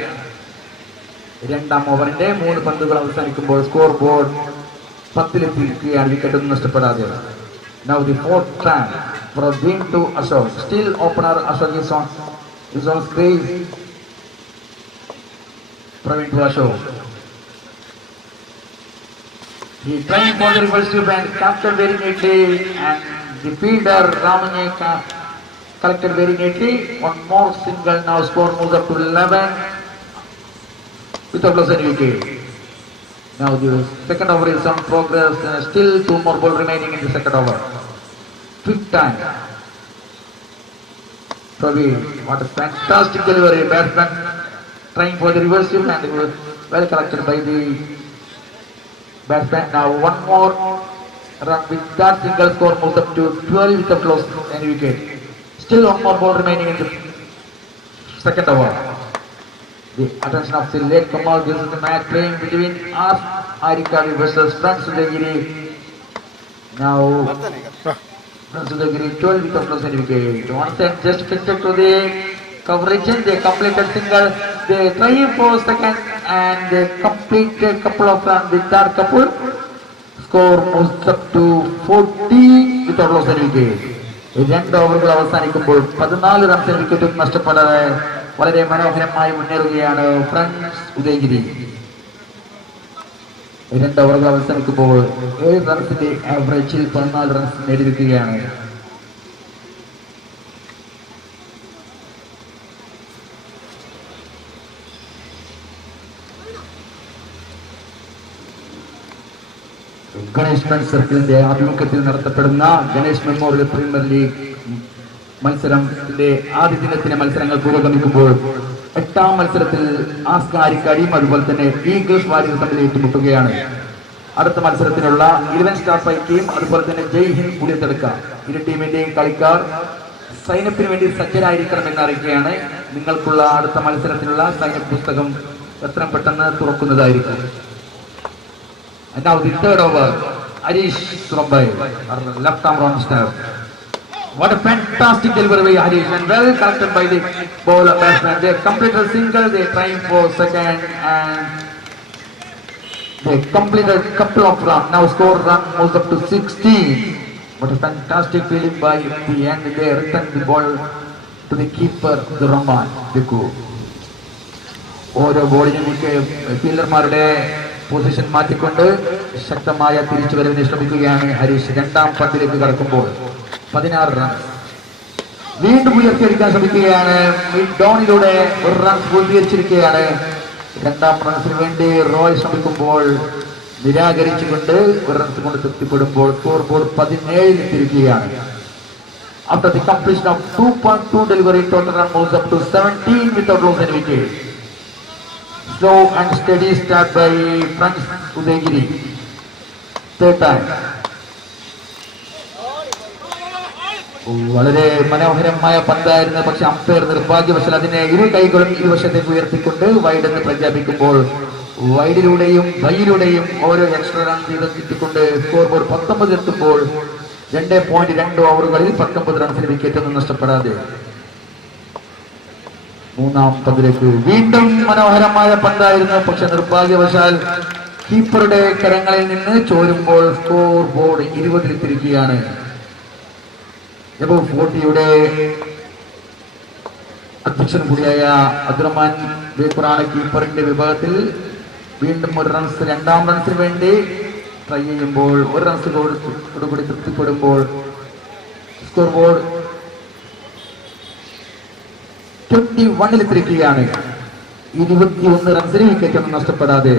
രണ്ടാം ഓവറിന്റെ 3 പന്തുകൾ അവസാനിക്കുമ്പോൾ സ്കോർ ബോർഡ് 10-ലെത്തിയിരിക്കുകയാണ്, വിക്കറ്റ് ഒന്നും നഷ്ടപ്പെടാതെ. Now the fourth time Praveen to Ashok. Still opener Ashok is on screen. Praveen to Ashok. He trying for the reverse sweep and captured very neatly, and the fielder Ramanye collected very neatly. One more single. Now score moves up to 11 without loss any wicket. Now the second over is on progress. Still 2 more balls remaining in the second over. Fifth time. Praveen, what a fantastic delivery. Batsman trying for the reverse sweep and it was well collected by the batsman. Now one more run with that single, score moves up to 12 without loss any wicket. Still 1 more ball remaining in the second over. The attention of the late Kamal. This is the match playing between us, Arikari versus Frank Sudhagiri. Now Frank Sudhagiri 12 without loss any wicket. Once and just fitted to the coverage and they completed single. They try for second and they completed couple of runs with that couple. Score moves up to 14 without loss any wicket. 2 ഓവറുകൾ അവസാനിക്കുമ്പോൾ 14 റൺസിന് വിക്കറ്റ് നഷ്ടപ്പെടാതെ വളരെ മനോഹരമായി മുന്നേറുകയാണ് ഫ്രണ്ട്സ് ഉദയഗിരി. 2 ഓവറുകൾ അവസാനിക്കുമ്പോൾ 7 റൺസിന്റെ ആവറേജിൽ 14 റൺസ് നേടിയിരിക്കുകയാണ്. ഗണേഷ് ഫ്രണ്ട്സ് സർക്കിളിന്റെ ആഭിമുഖ്യത്തിൽ നടത്തപ്പെടുന്ന ഗണേഷ് മെമ്മോറിയൽ പ്രീമിയർ ലീഗ് മത്സരത്തിന്റെ ആദ്യ ദിനത്തിലെ മത്സരങ്ങൾ പുരോഗമിക്കുമ്പോൾ 8ാം മത്സരത്തിൽ ആസ്കാരിക്കാരിയും അതുപോലെ തന്നെ ഈഗിൾസ് വാരിയർ തമ്മിൽ ഏറ്റുമുട്ടുകയാണ്. അടുത്ത മത്സരത്തിനുള്ള 11 സ്റ്റാർ പൈക്കിയും അതുപോലെ തന്നെ ജയ് ഹിന്ദ് പുതിയതെടുക്കാം. ഇരു ടീമിന്റെയും കളിക്കാർ സൈനപ്പിന് വേണ്ടി സജ്ജരായിരിക്കണമെന്ന് അറിയിക്കുകയാണ്. നിങ്ങൾക്കുള്ള അടുത്ത മത്സരത്തിനുള്ള സൈനപ്പ് പുസ്തകം എത്രയും പെട്ടെന്ന് തുറക്കുന്നതായിരിക്കും. And now the third over, Harish Surabhai, left arm round snap. What a fantastic delivery by Harish and well collected by the bowler batsman. They completed single, they trying for second and they completed couple of runs. Now score run moves up to 16. What a fantastic fielding by the end. They returned the ball to the keeper, the Rahman Biku. ഓരോ ബോളിംഗ് ഫീൽഡർമാരുടെ പൊസിഷൻ മാറ്റിക്കൊണ്ട് ശക്തമായ തിരിച്ചുവരവിന് ശ്രമിക്കുകയാണ് ഹരീഷ്. 2ാം പന്തിലേക്ക് കടക്കുമ്പോൾ 16 റൺസ് വീണ്ടും ഉയർത്തിയെടുക്കാൻ ശ്രമിക്കുകയാണ്. മിഡ് ഡൗണിലൂടെ 1 റൺ പൂർത്തീകരിച്ചിരിക്കുകയാണ്. രണ്ടാം റൺസിന് വേണ്ടി റോയ് ശ്രമിക്കുമ്പോൾ നിരാകരിച്ചുകൊണ്ട് ഒരു റൺസ് കൊണ്ട് തൃപ്തിപ്പെടുമ്പോൾ സ്കോർ ബോർഡ് 17 തിരിക്കുകയാണ്. After the completion of 2.2 delivery, total run moves up to 17 without losing any wicket. Slow and steady start by Prince Udayagiri. Third time. വളരെ മനോഹരമായ പന്തായിരുന്നു. പക്ഷെ അമ്പയർ നിർഭാഗ്യവശാൽ അതിനെ ഇരു കൈകളും ഇരുവശത്തേക്ക് ഉയർത്തിക്കൊണ്ട് വൈഡ് എന്ന് പ്രഖ്യാപിക്കുമ്പോൾ വൈഡിലൂടെയും വൈയിലൂടെയും ഓരോ എക്സ്ട്രാ റൺ വീതം കിട്ടിക്കൊണ്ട് സ്കോർ ബോർഡ് 19 എത്തുമ്പോൾ 2.2 ഓവറുകളിൽ 19 റൺസിന് വിക്കറ്റ് ഒന്നും നഷ്ടപ്പെടാതെ മൂന്നാം പന്തിലേക്ക് വീണ്ടും മനോഹരമായ പന്തായിരുന്നു. പക്ഷെ നിർഭാഗ്യവശാൽ കീപ്പറുടെ കരങ്ങളിൽ നിന്ന് ചോരുമ്പോൾ സ്കോർ ബോർഡ് 20 തിരിക്കുകയാണ്. എബോ 40യുടെ അധ്യക്ഷൻ കൂടിയായ അബ്ദുറഹ്മാൻ ബേഖുറാണ് കീപ്പറിന്റെ വിഭാഗത്തിൽ വീണ്ടും ഒരു റൺസ് രണ്ടാം റൺസിന് വേണ്ടി ട്രൈ ചെയ്യുമ്പോൾ ഒരു റൺസ് കൂടി തൃപ്തിപ്പെടുമ്പോൾ സ്കോർ ബോർഡ് 21 തിരിക്കുകയാണ്. 21 റൺസിന് വിക്കറ്റ് ഒന്നും നഷ്ടപ്പെടാതെ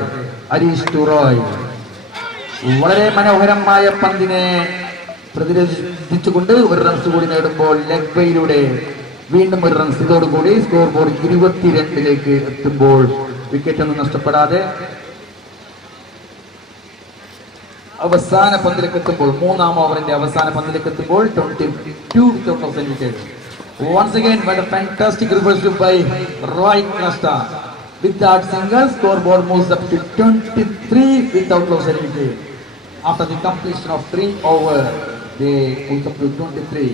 ഹരീഷ് ടൂറോയ് വളരെ മനോഹരമായ പന്തിനെ പ്രതിരോധിച്ചുകൊണ്ട് ഒരു റൺസ് കൂടി നേടുമ്പോൾ ലെഗ് ബൈയിലൂടെ വീണ്ടും ഒരു റൺസ്. ഇതോടുകൂടി സ്കോർ ബോർഡ് 22 എത്തുമ്പോൾ വിക്കറ്റ് ഒന്നും നഷ്ടപ്പെടാതെ അവസാന പന്തിലേക്ക് എത്തുമ്പോൾ മൂന്നാം ഓവറിന്റെ അവസാന പന്തിലേക്ക് എത്തുമ്പോൾ 22 without losing wicket. Once again, what a fantastic reversal by Roy Costa. With that single, scoreboard moves up to 23 without losing wicket. After the completion of 3 overs, they move up to 23.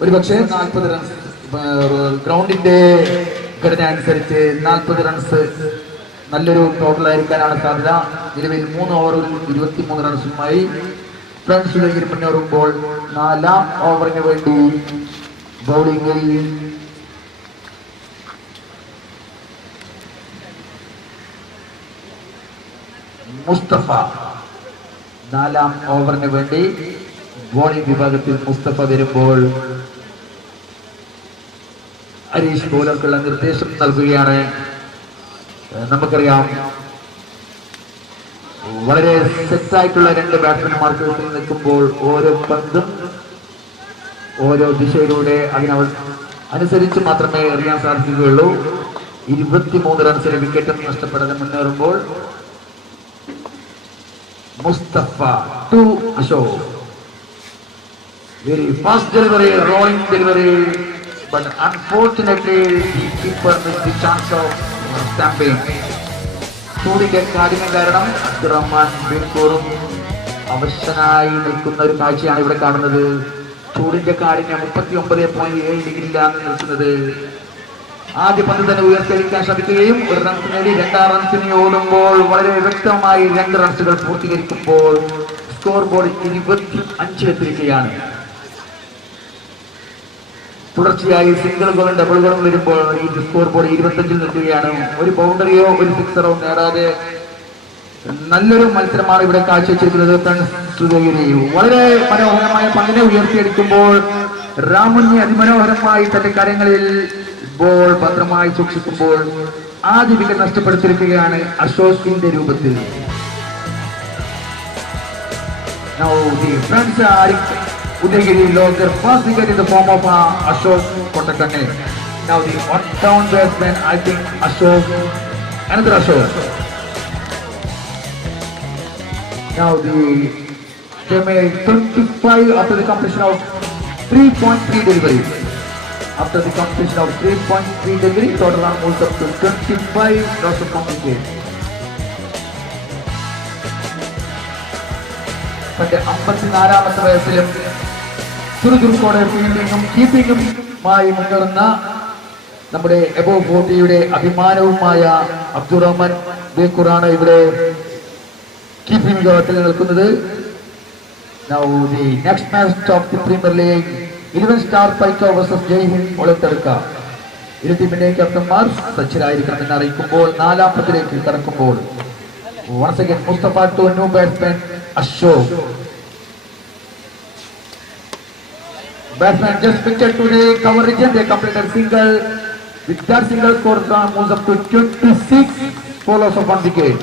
ഒരു പക്ഷേ 40 റൺസ് ഗ്രൗണ്ടിന്റെ ഘടന അനുസരിച്ച് 40 റൺസ് നല്ലൊരു ടോട്ടൽ ആയിരിക്കാനാണ് സാധ്യത. നിലവിൽ 3 ഓവറുകളിൽ 23 റൺസുമായി ഫ്രണ്ട്സ് മുന്നേറുമ്പോൾ 4ാം ഓവറിന് വേണ്ടി ബൗളിംഗിൽ മുസ്തഫ 4ാം ഓവറിന് വേണ്ടി ബോളിംഗ് വിഭാഗത്തിൽ മുസ്തഫ വരുമ്പോൾ ഹരീഷ് ബോളർക്കുള്ള നിർദ്ദേശം നൽകുകയാണ്. നമുക്കറിയാം വളരെ സെറ്റായിട്ടുള്ള 2 ബാറ്റ്സ്മാൻമാർക്ക് നിൽക്കുമ്പോൾ ഓരോ പന്തും ഓരോ ദിശയിലൂടെ അനുസരിച്ച് മാത്രമേ എറിയാൻ സാധിക്കുകയുള്ളൂ. 23 റൺസിന് വിക്കറ്റ് നഷ്ടപ്പെടാതെ മുന്നേറുമ്പോൾ Mustafa to Ashok. Very fast delivery, rolling delivery, but unfortunately the keeper missed the chance of stamping. ചൂടിന്റെ കാഠിന്യം കാരണം അബ്ദുറഹ്മാൻ ബേഖൂറും അവശനായി നിൽക്കുന്ന ഒരു കാഴ്ചയാണ് ഇവിടെ കാണുന്നത്. ചൂടിന്റെ കാഠിന്യം 39.7 ഡിഗ്രിയിലാണ് നിൽക്കുന്നത്. ആദ്യ പന്ത് തന്നെ ഉയർത്തിയടിക്കാൻ ശ്രമിക്കുകയും ഒരു റൺസ് നേടി 2ാം റൺസിന് ഓടുമ്പോൾ വളരെ വ്യക്തമായി 2 റൺസുകൾ പൂർത്തീകരിക്കുമ്പോൾ സ്കോർ ബോർഡ് 25 എത്തിയിരിക്കുകയാണ്. തുടർച്ചയായി സിംഗിളുകളും ഡബിളുകളും വരുമ്പോൾ ഈ സ്കോർ ബോർഡ് 25 നിൽക്കുകയാണ്. ഒരു ബൗണ്ടറിയോ ഒരു സിക്സറോ നേടാതെ നല്ലൊരു മത്സരമാണ് ഇവിടെ കാഴ്ചവെച്ചിരിക്കുന്നത്. വളരെ മനോഹരമായ പന്തിനെ ഉയർത്തിയെടുക്കുമ്പോൾ രാമുഞ്ഞി അതിമനോഹരമായി തന്റെ കരങ്ങളിൽ ബോൾ ഭദ്രമായി സൂക്ഷിക്കുമ്പോൾ ആദ്യ വിക്കറ്റ് നഷ്ടപ്പെടുത്തിയിരിക്കുകയാണ് അശോകിന്റെ രൂപത്തിൽ. Now the friends are Udayagiri lost their first wicket in the form of Ashok Kottakanne. Now the on-down batsman, I think Ashok, another Ashok. Now they made 25 after the completion of 3.3 delivery. After the completion of 3.3 delivery, total run moves up to 25 loss of wicket. തന്റെ 54ാമത്തെ വയസ്സിലും ചുറുചുറുക്കോടെ ഫീൽഡിങ്ങും കീപ്പിങ്ങുമായി മുന്നേറുന്ന നമ്മുടെ എബോ 40യുടെ അഭിമാനവുമായ അബ്ദുറഹ്മാൻ ബേഖൂറാണ് ഇവിടെ കീപ്പിംഗ് വിഭാഗത്തിൽ നിൽക്കുന്നത്. Now the next match of the Premier League 11 Star Paika vs Jaihind ഒളിത്തെടുക്ക. ഇരു ടീമിന്റെ ക്യാപ്റ്റന്മാർ സജ്ജരായിരിക്കണമെന്ന് അറിയിക്കുമ്പോൾ 4ാം പന്തിലേക്ക് കടക്കുമ്പോൾ once again Mustafa to new batsman Ashok. Batsman just pictured to the cover region. They completed single. With that single, score moves up to 26 4 loss of 1 wicket.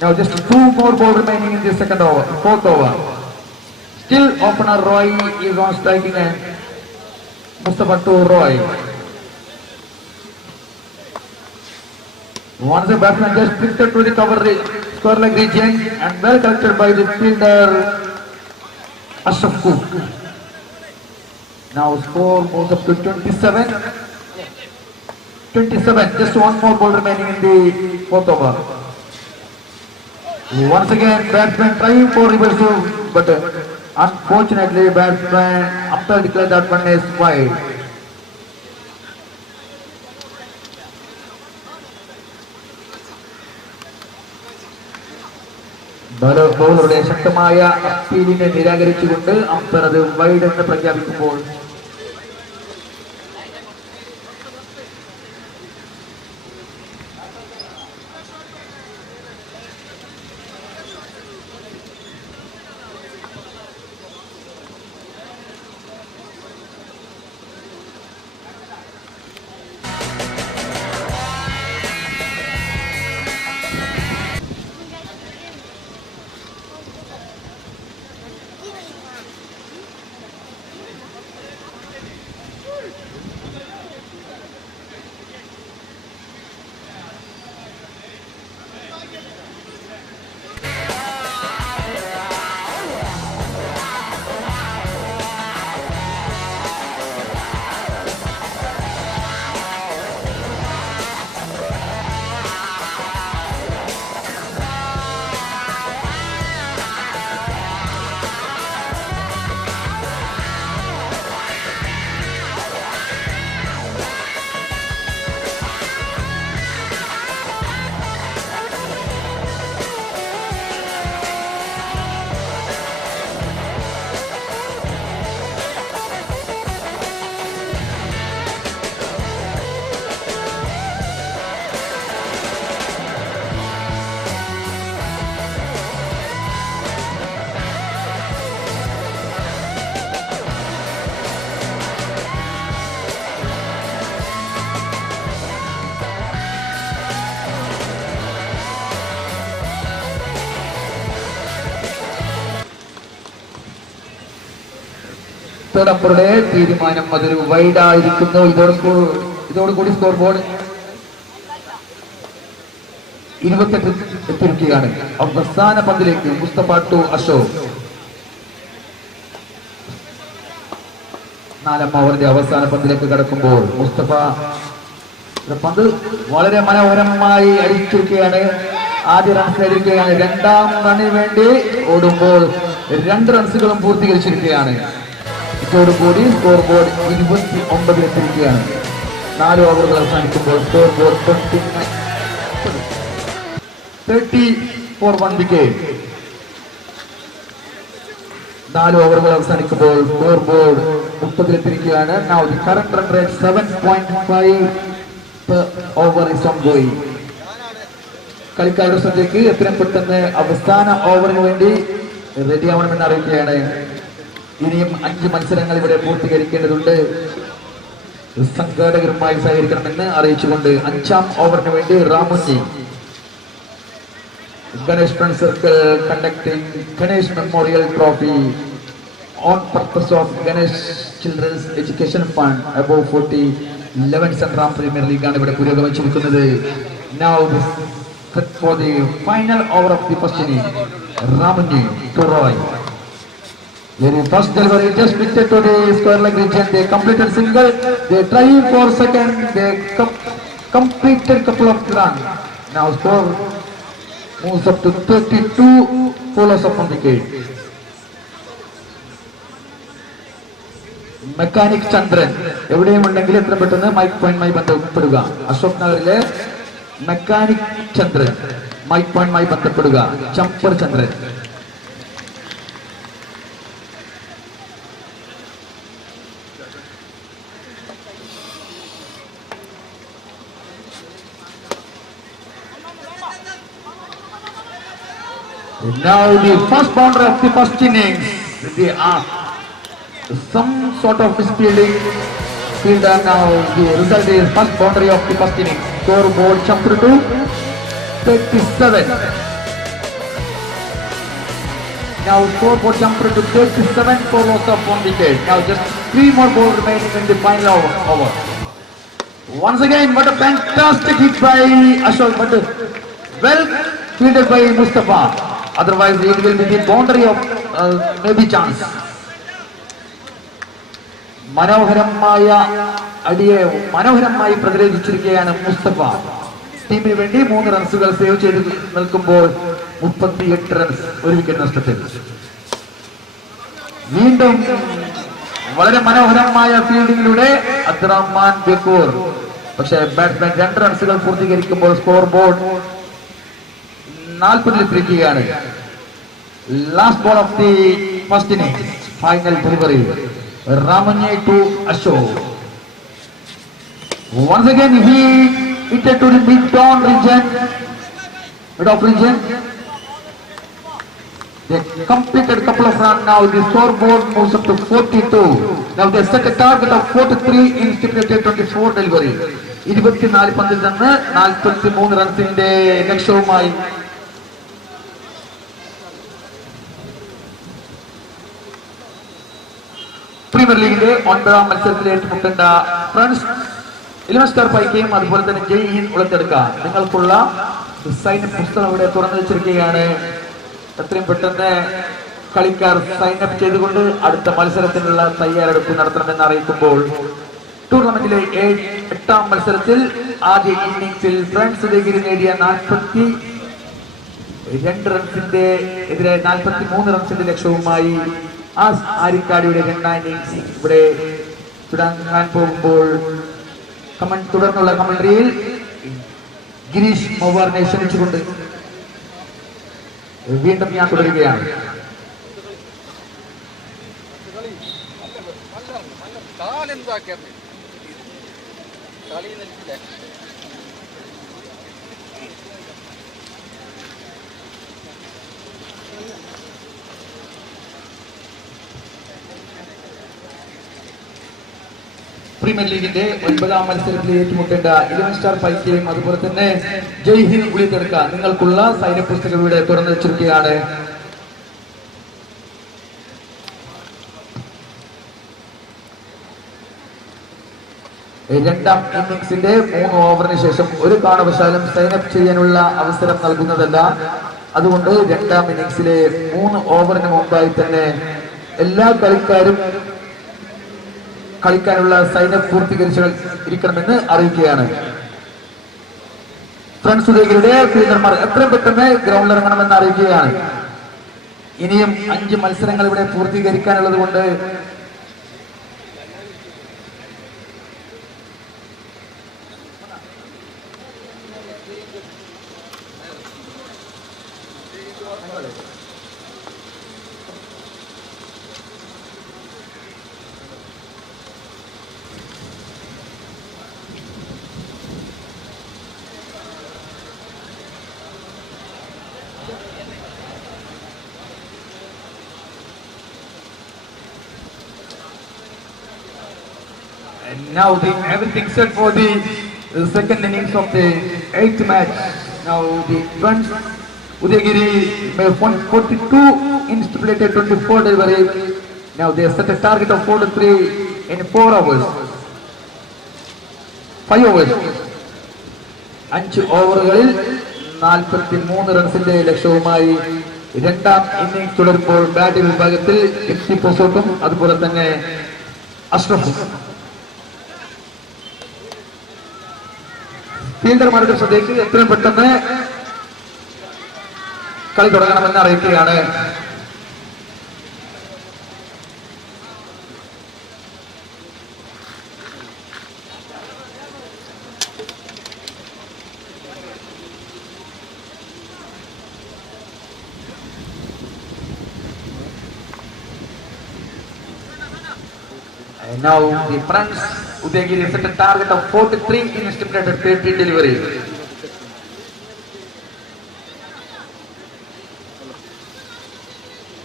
Now just 2 more balls remaining in the second over, fourth over. Still opener Roy is on striking end. Mustafa to Roy. Once the batsman just drifted to the cover square leg region and well collected by the fielder Ashraf Cook. Now score moves up to 27. 27, just 1 more ball remaining in the fourth over. Once again, batsman trying for reversal, but unfortunately, batsman umpire declared that one is wide. ബൗളറുടെ ശക്തമായ അപ്പീലിനെ നിരാകരിച്ചുകൊണ്ട് അമ്പയർ അത് വൈഡ് എന്ന് പ്രഖ്യാപിക്കുമ്പോൾ യുടെ തീരുമാനം അതൊരു വൈഡ് ആയിരിക്കുന്നു. ഇതോടുകൂടി സ്കോർ ബോർഡ് 28 എത്തിയിരിക്കുകയാണ്. അവസാന പന്തിലേക്ക് മുസ്തഫ ടു അശോക്. 4ാം ഓവറിന്റെ അവസാന പന്തിലേക്ക് കടക്കുമ്പോൾ മുസ്തഫ പന്ത് വളരെ മനോഹരമായി അടിച്ചിരിക്കുകയാണ്. ആദ്യ റൺസ് നേടിയിരിക്കുകയാണ്. 2ാം റണ്ണിന് വേണ്ടി ഓടുമ്പോൾ 2 റൺസുകളും പൂർത്തീകരിച്ചിരിക്കുകയാണ്. ഇതോടുകൂടി സ്കോർ ബോർഡ് 29 എത്തിയിരിക്കുകയാണ്. 4 ഓവറുകൾ അവസാനിക്കുമ്പോൾ സ്കോർ ബോർഡ് 30 for 1 wicket. 4 ഓവറുകൾ അവസാനിക്കുമ്പോൾ സ്കോർ ബോർഡ് 30 എത്തിയിരിക്കുകയാണ്. Now the current run rate 7.5 per over is ongoing. കളിക്കാരുടെ ശ്രദ്ധയ്ക്ക് എത്രയും പെട്ടെന്ന് അവസാന ഓവറിന് വേണ്ടി റെഡിയാവണമെന്ന് അറിയിക്കുകയാണ്. ഇനിയും 5 മത്സരങ്ങൾ ഇവിടെ പൂർത്തീകരിക്കേണ്ടതുണ്ട്. സംഘാടകരുമായി സഹകരിക്കണമെന്ന് അറിയിച്ചുകൊണ്ട് 5ാം ഓവറിന് വേണ്ടി Ramuji Ganesh friend circle conducting Ganesh memorial trophy on purpose of Ganesh children's education fund above 40 11th and Ram Premier League ആണ് ഇവിടെ പുരോഗമിച്ചിരിക്കുന്നത്. Now for the final over of the first inning, Ramuji to Roy. Very first delivery just pitched to the square leg region. They completed single. They try for second. They completed couple of runs. Now score moves up to 32. 4 loss of 1 wicket. Mechanic ചന്ദ്രൻ എവിടെയും ഉണ്ടെങ്കിൽ എത്ര പെട്ടെന്ന് മൈക്ക് പോയിന്റുമായി ബന്ധപ്പെടുക. അശോക് നഗറിലെ മെക്കാനിക് ചന്ദ്രൻ മൈക്ക് പോയിന്റുമായി ബന്ധപ്പെടുക. ചമ്പർ ചന്ദ്രൻ. Now the first boundary of the first innings, some sort of misfielding fielder. Now the result is first boundary of the first innings. Scoreboard jumped to 37. Now scoreboard jumped to 37 for loss of 1 wicket. Now just 3 more balls remaining in the final over. Once again, what a fantastic hit by Ashok, but well fielded by Mustafa. Otherwise, it will be the boundary of maybe chance. മനോഹരമായി പ്രതിരോധിച്ചിരിക്കുകയാണ് മുസ്തഫ. ടീമിന് വേണ്ടി 3 റൺസുകൾ സേവ് ചെയ്ത് നിൽക്കുമ്പോൾ 38 റൺസ്, 1 വിക്കറ്റ് നഷ്ടത്തിൽ. വീണ്ടും വളരെ മനോഹരമായ ഫീൽഡിങ്ങിലൂടെ അബ്ദുറഹ്മാൻ ബക്കൂർ. പക്ഷേ ബാറ്റ്സ്മാൻ 2 റൺസുകൾ പൂർത്തീകരിക്കുമ്പോൾ സ്കോർ ബോർഡ് 40-ലെത്തിയിരിക്കുകയാണ്. Last ball of the first innings, final delivery. Ramanye to Ashok. Once again he hit it to the mid-off region. They completed a couple of runs. Now the scoreboard moves up to 42. Now they set a target of 43 in stipulated 24 delivery. 24 പന്തിൽ നിന്ന് 43 റൺസിന്റെ ലക്ഷ്യവുമായി പ്രീമിയർ ലീഗിന്റെ 9ാം മത്സരത്തിൽ ഏറ്റുമുട്ടേണ്ട ഫ്രണ്ട്സ് 11 സ്റ്റാർ പൈക്കയും അതുപോലെ തന്നെ ജയ് ഹിന്ദ് ഉളത്തെടുക്കാം. നിങ്ങൾക്കുള്ള സൈൻ പുസ്തകം ഇവിടെ തുറന്നു വെച്ചിരിക്കുകയാണ്. എത്രയും പെട്ടെന്ന് കളിക്കാർ സൈൻ അപ്പ് ചെയ്തുകൊണ്ട് അടുത്ത മത്സരത്തിനുള്ള തയ്യാറെടുപ്പ് നടത്തണമെന്ന് അറിയിക്കുമ്പോൾ ടൂർണമെന്റിലെ 8ാം മത്സരത്തിൽ ആദ്യ ഇന്നിംഗ്സിൽ ഫ്രണ്ട്സ് ഉദയഗിരി നേടിയ 42 റൺസിന്റെ എതിരെ 43 റൺസിന്റെ ലക്ഷ്യവുമായി ആരിക്കാടിയുടെ 2ാം ഇന്നിംഗ്സ് ഇവിടെ തുടങ്ങാൻ പോകുമ്പോൾ തുടർന്നുള്ള കമന്ററിയിൽ ഗിരീഷ് മൊവാറിനെ ക്ഷണിച്ചുകൊണ്ട് വീണ്ടും ഞാൻ തുടരുകയാണ്. പ്രീമിയർ ലീഗിന്റെ 9ാം മത്സരത്തിൽ ഏറ്റുമുട്ടേണ്ട 11 സ്റ്റാർ പൈക്കയും അതുപോലെ തന്നെ ജയ് ഹിന്ദ് ഉളിത്തെടുക്കാൻ നിങ്ങൾക്കുള്ള സൈന്യ പുസ്തകം ഇവിടെ തുറന്നു വെച്ചിരിക്കുകയാണ്. രണ്ടാം ഇന്നിംഗ്സിന്റെ 3 ഓവറിന് ശേഷം ഒരു കാരണവശാലും സൈനപ്പ് ചെയ്യാനുള്ള അവസരം നൽകുന്നതല്ല. അതുകൊണ്ട് 2ാം ഇന്നിംഗ്സിലെ 3 ഓവറിന് മുമ്പായി തന്നെ എല്ലാ കളിക്കാരും കളിക്കാനുള്ള സൈനപ്പ് പൂർത്തീകരിച്ചിരിക്കണമെന്ന് അറിയിക്കുകയാണ്. ഫ്രണ്ട്സ് ഉദയഗിരിയുടെ ഫീൽഡർമാർ എത്രയും പെട്ടെന്ന് ഗ്രൗണ്ടിൽ ഇറങ്ങണമെന്ന് അറിയിക്കുകയാണ്. ഇനിയും 5 മത്സരങ്ങൾ ഇവിടെ പൂർത്തീകരിക്കാനുള്ളത് കൊണ്ട് now everything set for the second innings of the 8th match. Now the Friends Udayagiri made 42 in stipulated 24 delivery. Now they set a target of 43 in 4 hours. 5 overs. 5 ഓവറുകളിൽ 43 റൺസിന്റെ ലക്ഷ്യവുമായി 2ാം ഇന്നിംഗ്സ് തുടരുമ്പോൾ ബാറ്റിംഗ് വിഭാഗത്തിൽ എക്സി പൊസോട്ടും അതുപോലെ തന്നെ അഷ്റഫും. ഫീൽഡർമാരുടെ ശ്രദ്ധയ്ക്ക് എത്രയും പെട്ടെന്ന് കളി തുടങ്ങണമെന്ന് അറിയിക്കുകയാണ്. Now the Friends Udayagiri set a target of 43 in stipulated 30 delivery.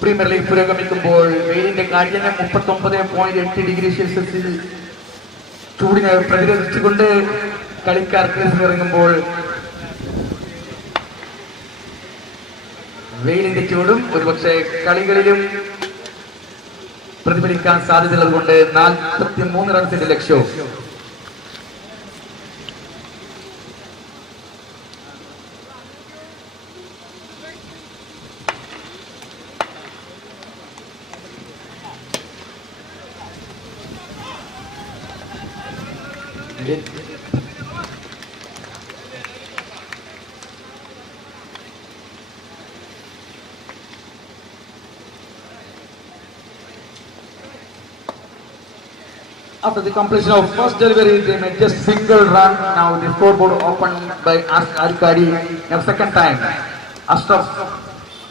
Premier league പുരോഗമിക്കുമ്പോൾ വെയിലിന്റെ കാഠിന്യം 39.8 ഡിഗ്രി സെൽഷ്യസിൽ ചൂടിനെ പ്രതിരോധിച്ചുകൊണ്ട് കളിക്കാർ ക്രീസിലിറങ്ങുമ്പോൾ വെയിലിന്റെ ചൂടും ഒരുപക്ഷെ കളികളിലും പ്രതിഫലിക്കാൻ സാധ്യതയുള്ളത് കൊണ്ട് 43 റൺസിന്റെ ലക്ഷ്യവും. After the completion of first delivery, they made just single run. Now the scoreboard opened by Arkadi. Now second time, Ashraf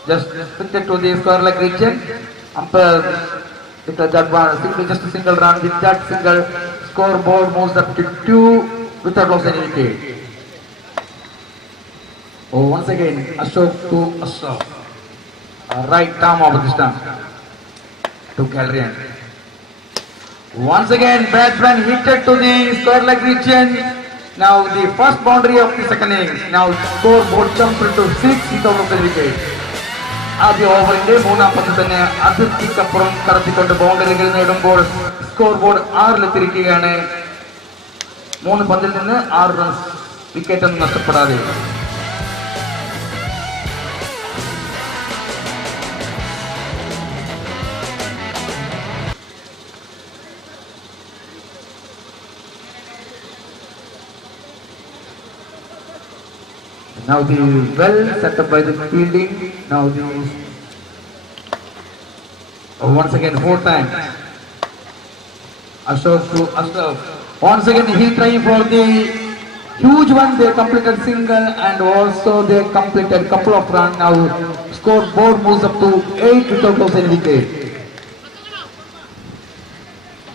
just fitted to the square leg region. Umpire declared that one just a single run. With that single, scoreboard moves up to 2 without loss any wicket. Oh, once again, Ashok to Ashraf. Right arm over the stump to Galrian. Once again, batsman hit to the square leg region. Now the first boundary of the second innings. Now scoreboard jumps to 6 without loss any wicket. ആദ്യ ഓവറിന്റെ 3-ാം പന്തിൽ തന്നെ അതിർത്തിക്കപ്പുറം കടത്തിക്കൊണ്ട് ബൗണ്ടറികൾ നേടുമ്പോൾ score board 6-ലെത്തിരിക്കുകയാണ്. 3 പന്തിൽ നിന്ന് 6 റൺസ്, വിക്കറ്റ് ഒന്നും നഷ്ടപ്പെടാതെ. Now the well set up by the fielding. Now the once again 4 times. Ashok to Ashraf. Once again he trying for the huge one. They completed single and also they completed couple of runs. Now scoreboard moves up to 8 without loss any wicket.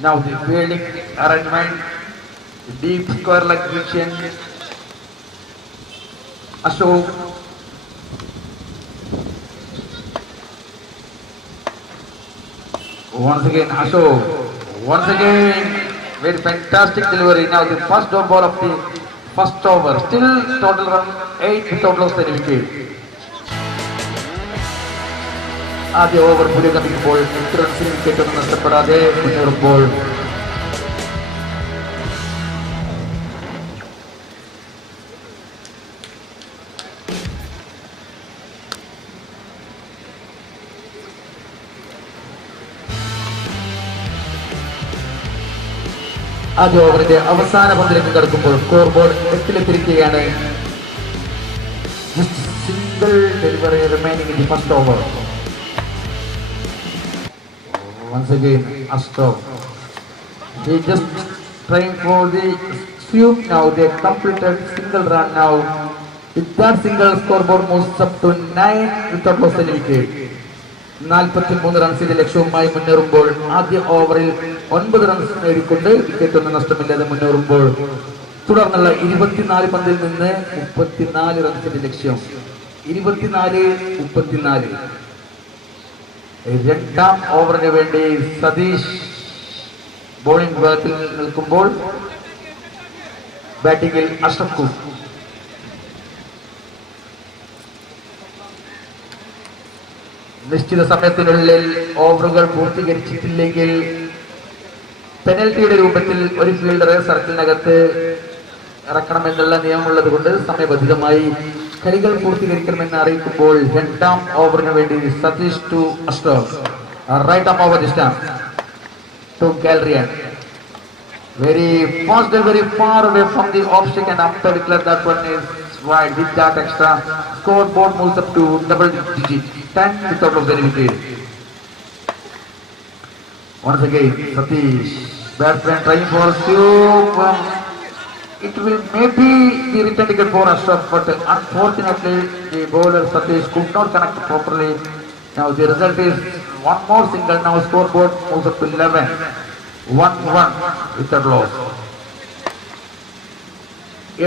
Now the fielding arrangement, deep square leg region. Ashok once again Ashok once again very fantastic delivery. Now the first door ball of the first over, still total run 8 without loss any wicket. ആദ്യ ഓവർ പുരോഗമിക്കുമ്പോൾ 8 റൺസിന് വിക്കറ്റ് ഒന്നും നഷ്ടപ്പെടാതെ മുന്നേറുമ്പോൾ ആദ്യ ഓവറിന്റെ അവസാന പന്തിലേക്ക് കടക്കുമ്പോൾ സ്കോർ ബോർഡ് 8-ലെത്തിരിക്കുകയാണ്. Single delivery remaining in the first over. Once again, Ashraf. He just trying for the sweep. Now they completed single run. Now with that single, scoreboard moves up to 9 without loss any wicket. 43 റൺസിന്റെ ലക്ഷ്യവുമായി മുന്നേറുമ്പോൾ ആദ്യ ഓവറിൽ 9 റൺസ് നേടിക്കൊണ്ട് വിക്കറ്റ് ഒന്നും നഷ്ടമില്ലാതെ മുന്നേറുമ്പോൾ തുടർന്നുള്ള 24 പന്തിൽ നിന്ന് 34 റൺസിന്റെ ലക്ഷ്യം. 24-34. രണ്ടാം ഓവറിന് വേണ്ടി സതീഷ് ബോളിംഗ് വിഭാഗത്തിൽ നിൽക്കുമ്പോൾ ബാറ്റിംഗിൽ അഷ്റഫ് ഖുർ. നിശ്ചിത സമയത്തിനുള്ളിൽ ഓവറുകൾ പൂർത്തീകരിച്ചിട്ടില്ലെങ്കിൽ പെനൽറ്റിയുടെ രൂപത്തിൽ ഒരു ഫീൽഡറെ സർക്കിളിനകത്ത് ഇറക്കണമെന്നുള്ള നിയമമുള്ളത് കൊണ്ട് സമയബന്ധിതമായി കളികൾ പൂർത്തീകരിക്കണമെന്ന് അറിയിക്കുമ്പോൾ രണ്ടാം ഓവറിന് വേണ്ടി Satish to Ashraf. Right arm over this time to Galrian. Very fast delivery far away from the off stick and umpire declared that one is wide. With that extra, scoreboard moves up to double digit 10 without loss any wicket. Once again, Satish batsman trying for scoop. It will maybe be return ticket for Ashraf, but unfortunately the bowler Satish could not connect properly. Now the result is one more single. Now scoreboard moves up to 11. 1-1 without loss.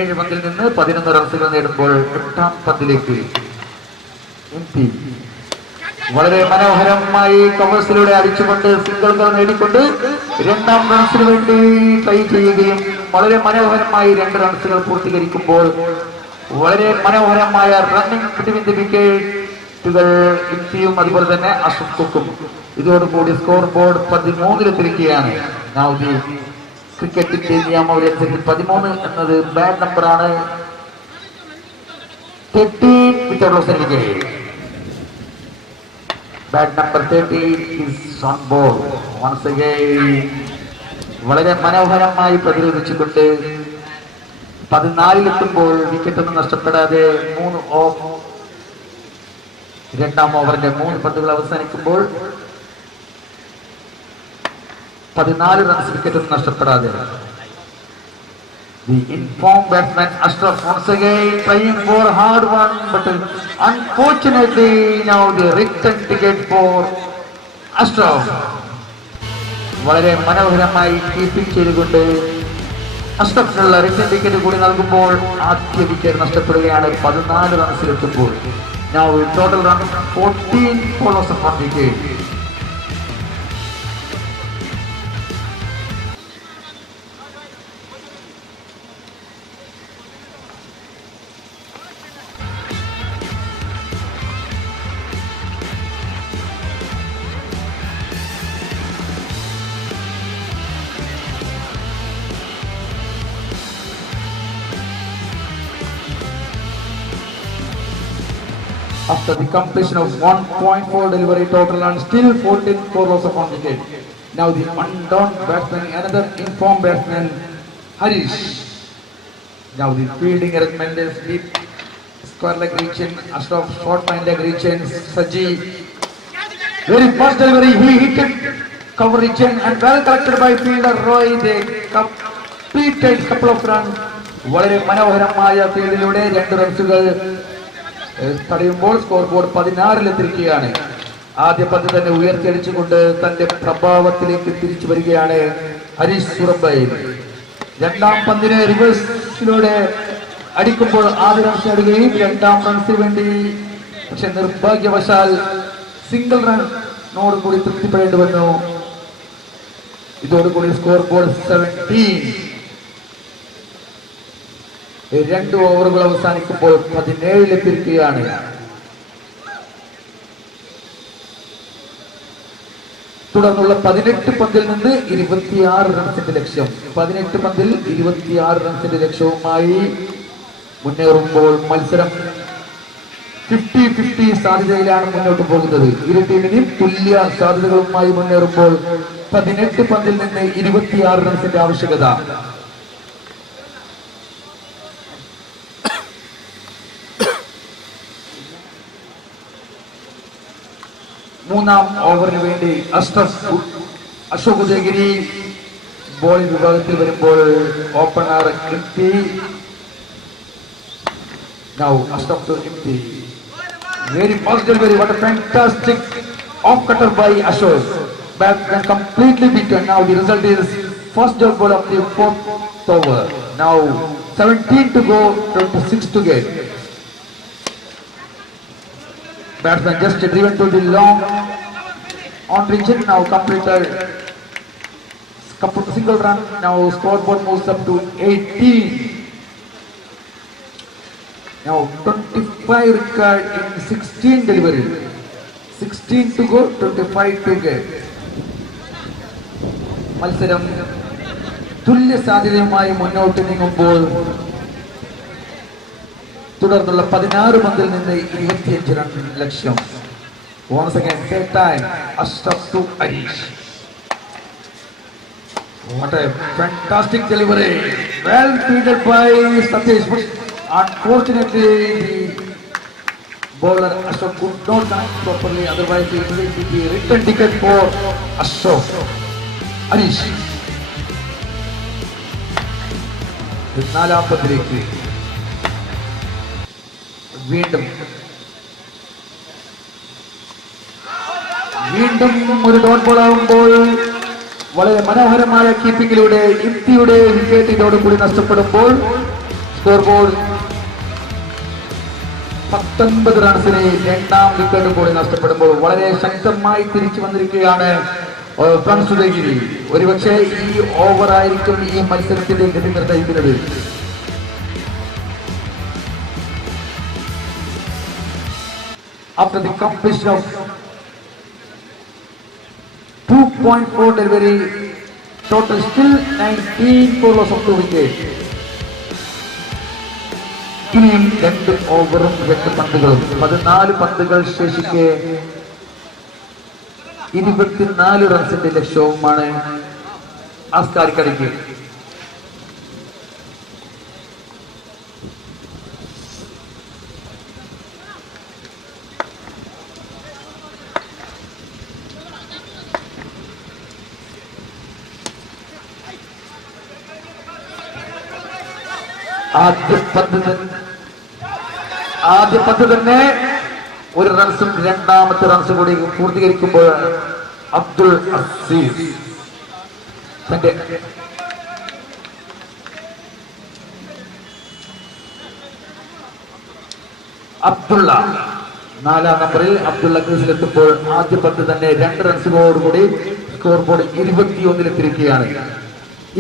7 പന്തിൽ നിന്ന് 11 റൺസുകൾ നേടുമ്പോൾ 8ാം പന്തിലേക്ക് വളരെ മനോഹരമായി കവേഴ്സിലൂടെ അടിച്ചുകൊണ്ട് സിംഗിളുകൾ നേടിക്കൊണ്ട് 2ാം റൺസിന് വേണ്ടി ട്രൈ ചെയ്യുകയും വളരെ മനോഹരമായി 2 റൺസുകൾ പൂർത്തീകരിക്കുമ്പോൾ വളരെ മനോഹരമായ റണ്ണിംഗ് ബിറ്റ്വീൻ ദി വിക്കറ്റ് വിക്കറ്റുകൾ ഇത്തിയും അതുപോലെ തന്നെ അഷ്റഫ് കുക്കും. ഇതോടുകൂടി സ്കോർ ബോർഡ് 13-ലെത്തിരിക്കുകയാണ്. ക്രിക്കറ്റിന്റെ നിയമമനുസരിച്ച് 13 എന്നത് ബാഡ് നമ്പറാണ്. 13 വിക്കറ്റ് ലോസ് എനിക്ക്. Bad number 13 is on board. Once again വളരെ മനോഹരമായി പ്രതിരോധിച്ചുകൊണ്ട് 14-ലെത്തുമ്പോൾ വിക്കറ്റൊന്നും നഷ്ടപ്പെടാതെ 3 ഓഫ് രണ്ടാം ഓവറിന്റെ 3 പന്തുകൾ അവസാനിക്കുമ്പോൾ 14 റൺസ് വിക്കറ്റൊന്നും നഷ്ടപ്പെടാതെ. The informed batsman Ashraf once again trying for hard one, but unfortunately now the return ticket for Ashraf. വളരെ മനോഹരമായി കീപ്പിംഗ് ചെയ്തുകൊണ്ട് അഷ്റഫിനുള്ള റിട്ടേൺ ടിക്കറ്റ് കൂടി നൽകുമ്പോൾ ആദ്യ വിക്കറ്റ് നഷ്ടപ്പെടുകയാണ് 14 റൺസിലെത്തുമ്പോൾ. Now total run 14 for loss of 1 wicket. After the completion of 1.4 delivery, total and still 14 for loss of 1 wicket. Now the undaunted batsman, another informed batsman, Harish. Now the fielding arrangement is deep square leg region, Ashraf short fine leg region, Saji. Very fast delivery, he hit it, cover region and well collected by fielder Roy. They completed couple of runs. വളരെ മനോഹരമായ ഫീൽഡിലൂടെ 2 റൺസുകൾ തടയുമ്പോൾ score board 16-ലെത്തിരിക്കുകയാണ്. ആദ്യ പന്ത് തന്നെ ഉയർത്തിയടിച്ചുകൊണ്ട് തന്റെ പ്രഭാവത്തിലേക്ക് തിരിച്ചു വരികയാണ് ഹരീഷ് സുറബൈ. രണ്ടാം പന്തിന് റിവേഴ്സിലൂടെ അടിക്കുമ്പോൾ ആദ്യ റൺസ് നേടുകയും 2ാം റൺസിന് വേണ്ടി പക്ഷെ നിർഭാഗ്യവശാൽ സിംഗിൾ റണ്ണോട് കൂടി തൃപ്തിപ്പെടേണ്ടി വന്നു. ഇതോടുകൂടി സ്കോർ ബോർഡ് 17. 2 ഓവറുകൾ അവസാനിക്കുമ്പോൾ 17-ലെത്തിരിക്കുകയാണ്. തുടർന്നുള്ള 18 പന്തിൽ നിന്ന് 26 റൺസിന്റെ ലക്ഷ്യം. 18 പന്തിൽ 26 റൺസിന്റെ ലക്ഷ്യവുമായി മുന്നേറുമ്പോൾ മത്സരം 50-50 സാധ്യതയിലാണ് മുന്നോട്ട് പോകുന്നത്. ഇരു ടീമിനും തുല്യ സാധ്യതകളുമായി മുന്നേറുമ്പോൾ 18 പന്തിൽ നിന്ന് 26 റൺസിന്റെ ആവശ്യകത. മൂന്നാം ഓവറിന് വേണ്ടി അശോക് ഉദയഗിരി ബോളിംഗ് വിഭാഗത്തിൽ വരുമ്പോൾ ഓപ്പണർ ഇംതി. Now Ashraf to Imti. Very fast delivery. What a fantastic off cutter by Ashok. Batsman completely beaten. Now the result is first jump ball of the 4th over. Now 17 to go, 26 to get. Batsman just driven to the long on region. Now completed single run. Now scoreboard moves up to 18. Now 25 required in 16 delivery. 16 to go, 25 to get. മത്സരം തുല്യ സാധ്യതയുമായി മുന്നോട്ട് നീങ്ങുമ്പോൾ തുടർന്നുള്ള 16 പന്തിൽ നിന്ന് 25 റൺ ലക്ഷ്യം. Once again, third time, Ashraf to Harish. What a fantastic delivery. Well fielded by Satish. Unfortunately, the bowler Ashraf could not connect properly. Otherwise, it will be the return ticket for Ashraf. Harish. നാലാം പന്തിലേക്ക് വീണ്ടും ഒരു dot ball ആവുമ്പോൾ വളരെ മനോഹരമായ കീപ്പിംഗിലൂടെ ഇംതിയുടെ വിക്കറ്റ് ഇതോടുകൂടി നഷ്ടപ്പെടുമ്പോൾ സ്കോർ ബോർഡ് 19 റൺസിന് 2ാം വിക്കറ്റ് കൂടി നഷ്ടപ്പെടുമ്പോൾ വളരെ ശക്തമായി തിരിച്ചു വന്നിരിക്കുകയാണ് ഫ്രാൻസ് ഉദയഗിരി. ഒരുപക്ഷെ ഈ ഓവർ ആയിരിക്കും ഈ മത്സരത്തിന്റെ ഗതി നിർണ്ണയിക്കുന്നത്. after the completion of 2.4 delivery, total still 19 for loss of 2 wickets. ഇനിയും 2 ഓവറും 2 പന്തുകളും 14 പന്തുകൾ ശേഷിക്കെ 24 റൺസിന്റെ ലക്ഷ്യവുമാണ് ആസ്കാരിക്കടിക്ക്. ആദ്യ പന്ത് തന്നെ ഒരു റൺസും രണ്ടാമത്തെ റൺസ് കൂടി പൂർത്തീകരിക്കുമ്പോൾ അബ്ദുൾ അസീസ് തന്റെ അബ്ദുള്ള 4-ാം നമ്പറിൽ അബ്ദുള്ള ക്രീസിലെത്തുമ്പോൾ ആദ്യ പന്ത് തന്നെ 2 റൺസുകളോടുകൂടി സ്കോർ ബോർഡ് 21-ലെത്തിരിക്കുകയാണ്.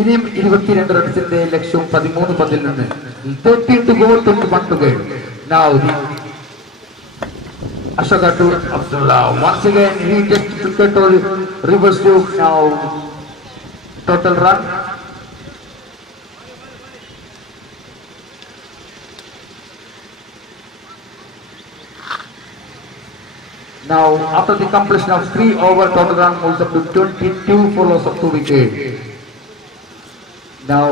ഇനിയും 22 റൺസിന്റെ ലക്ഷ്യവും 13 പന്തിൽ നിന്ന് 13 to go, 21 to go. Now the Ashoka to Abdullah. Once again he just took it to reverse loop. Now total run. Now after the completion of 3 over, total run moves up to 22 for loss of 2 wickets. Now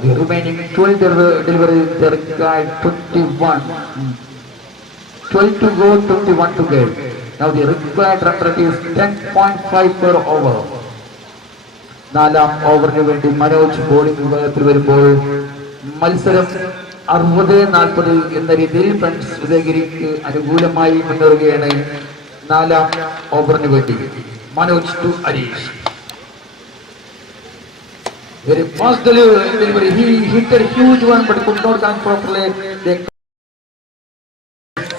the remaining 12 deliveries are required 21. 12 to go, 21 to get. Now the required run rate is 10.5 per over. 4-ാം ഓവറിന് വേണ്ടി മനോജ് ബോളിംഗ് വിഭാഗത്തിൽ വരുമ്പോൾ മത്സരം 60-40 എന്ന രീതിയിൽ ഫ്രണ്ട്സ് ഉദയഗിരിക്ക് അനുകൂലമായി മുന്നേറുകയാണ്. 4-ാം ഓവറിന് വേണ്ടി Manoj to Arish. Very fast delivery. He hit a huge one but could not come properly. They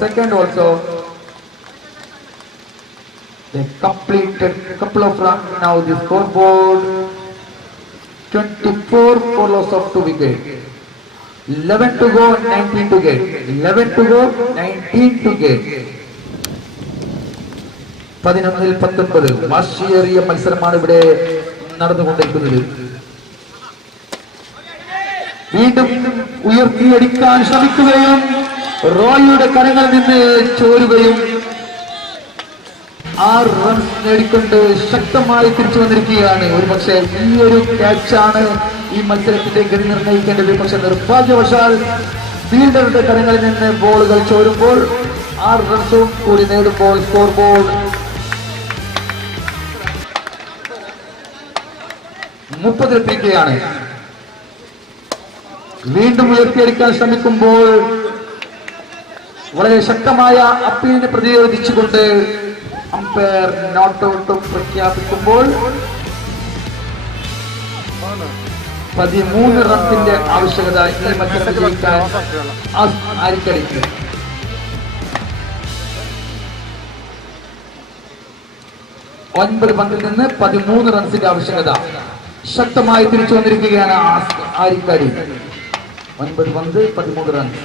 second also. They completed a couple of runs. Now the scoreboard 24 for loss of 2 wickets. 11 to go, 19 to get. 11 to go, 19 to get. 11-19 വാശിയേറിയ മത്സരമാണ് ഇവിടെ നടന്നുകൊണ്ടിരിക്കുന്നത്. വീണ്ടും ഉയർത്തിയടിക്കാൻ ശ്രമിക്കുകയും റോയിയുടെ കരങ്ങളിൽ നിന്ന് ചോരുകയും 6 റൺസ് നേടിക്കൊണ്ട് ശക്തമായി തിരിച്ചു വന്നിരിക്കുകയാണ്. ഒരു പക്ഷേ ഈ ഒരു ക്യാച്ചാണ് ഈ മത്സരത്തിന്റെ ഗതി നിർണ്ണയിക്കേണ്ടത്. പക്ഷെ നിർഭാഗ്യവശാൽ ഫീൽഡറുടെ കരങ്ങളിൽ നിന്ന് ബോളുകൾ ചോരുമ്പോൾ 6 റൺസും കൂടി നേടുമ്പോൾ സ്കോർ ബോർഡ് 30-ലെത്തിക്കുകയാണ്. വീണ്ടും ഉയർത്തിയെടുക്കാൻ ശ്രമിക്കുമ്പോൾ വളരെ ശക്തമായ അപ്പീലിനെ പ്രതിരോധിച്ചുകൊണ്ട് അമ്പയർ നോട്ട് ഔട്ടും പ്രഖ്യാപിക്കുമ്പോൾ 13 റൺസിന്റെ ആവശ്യകത ഈ മത്സരം ജയിക്കാൻ ആരിക്കടിക്ക്. 9 പന്തിൽ നിന്ന് 13 റൺസിന്റെ ആവശ്യകത. ശക്തമായി തിരിച്ചു വന്നിരിക്കുകയാണ് ആരിക്കാടി. 9 പന്ത് 13 റൺസ്.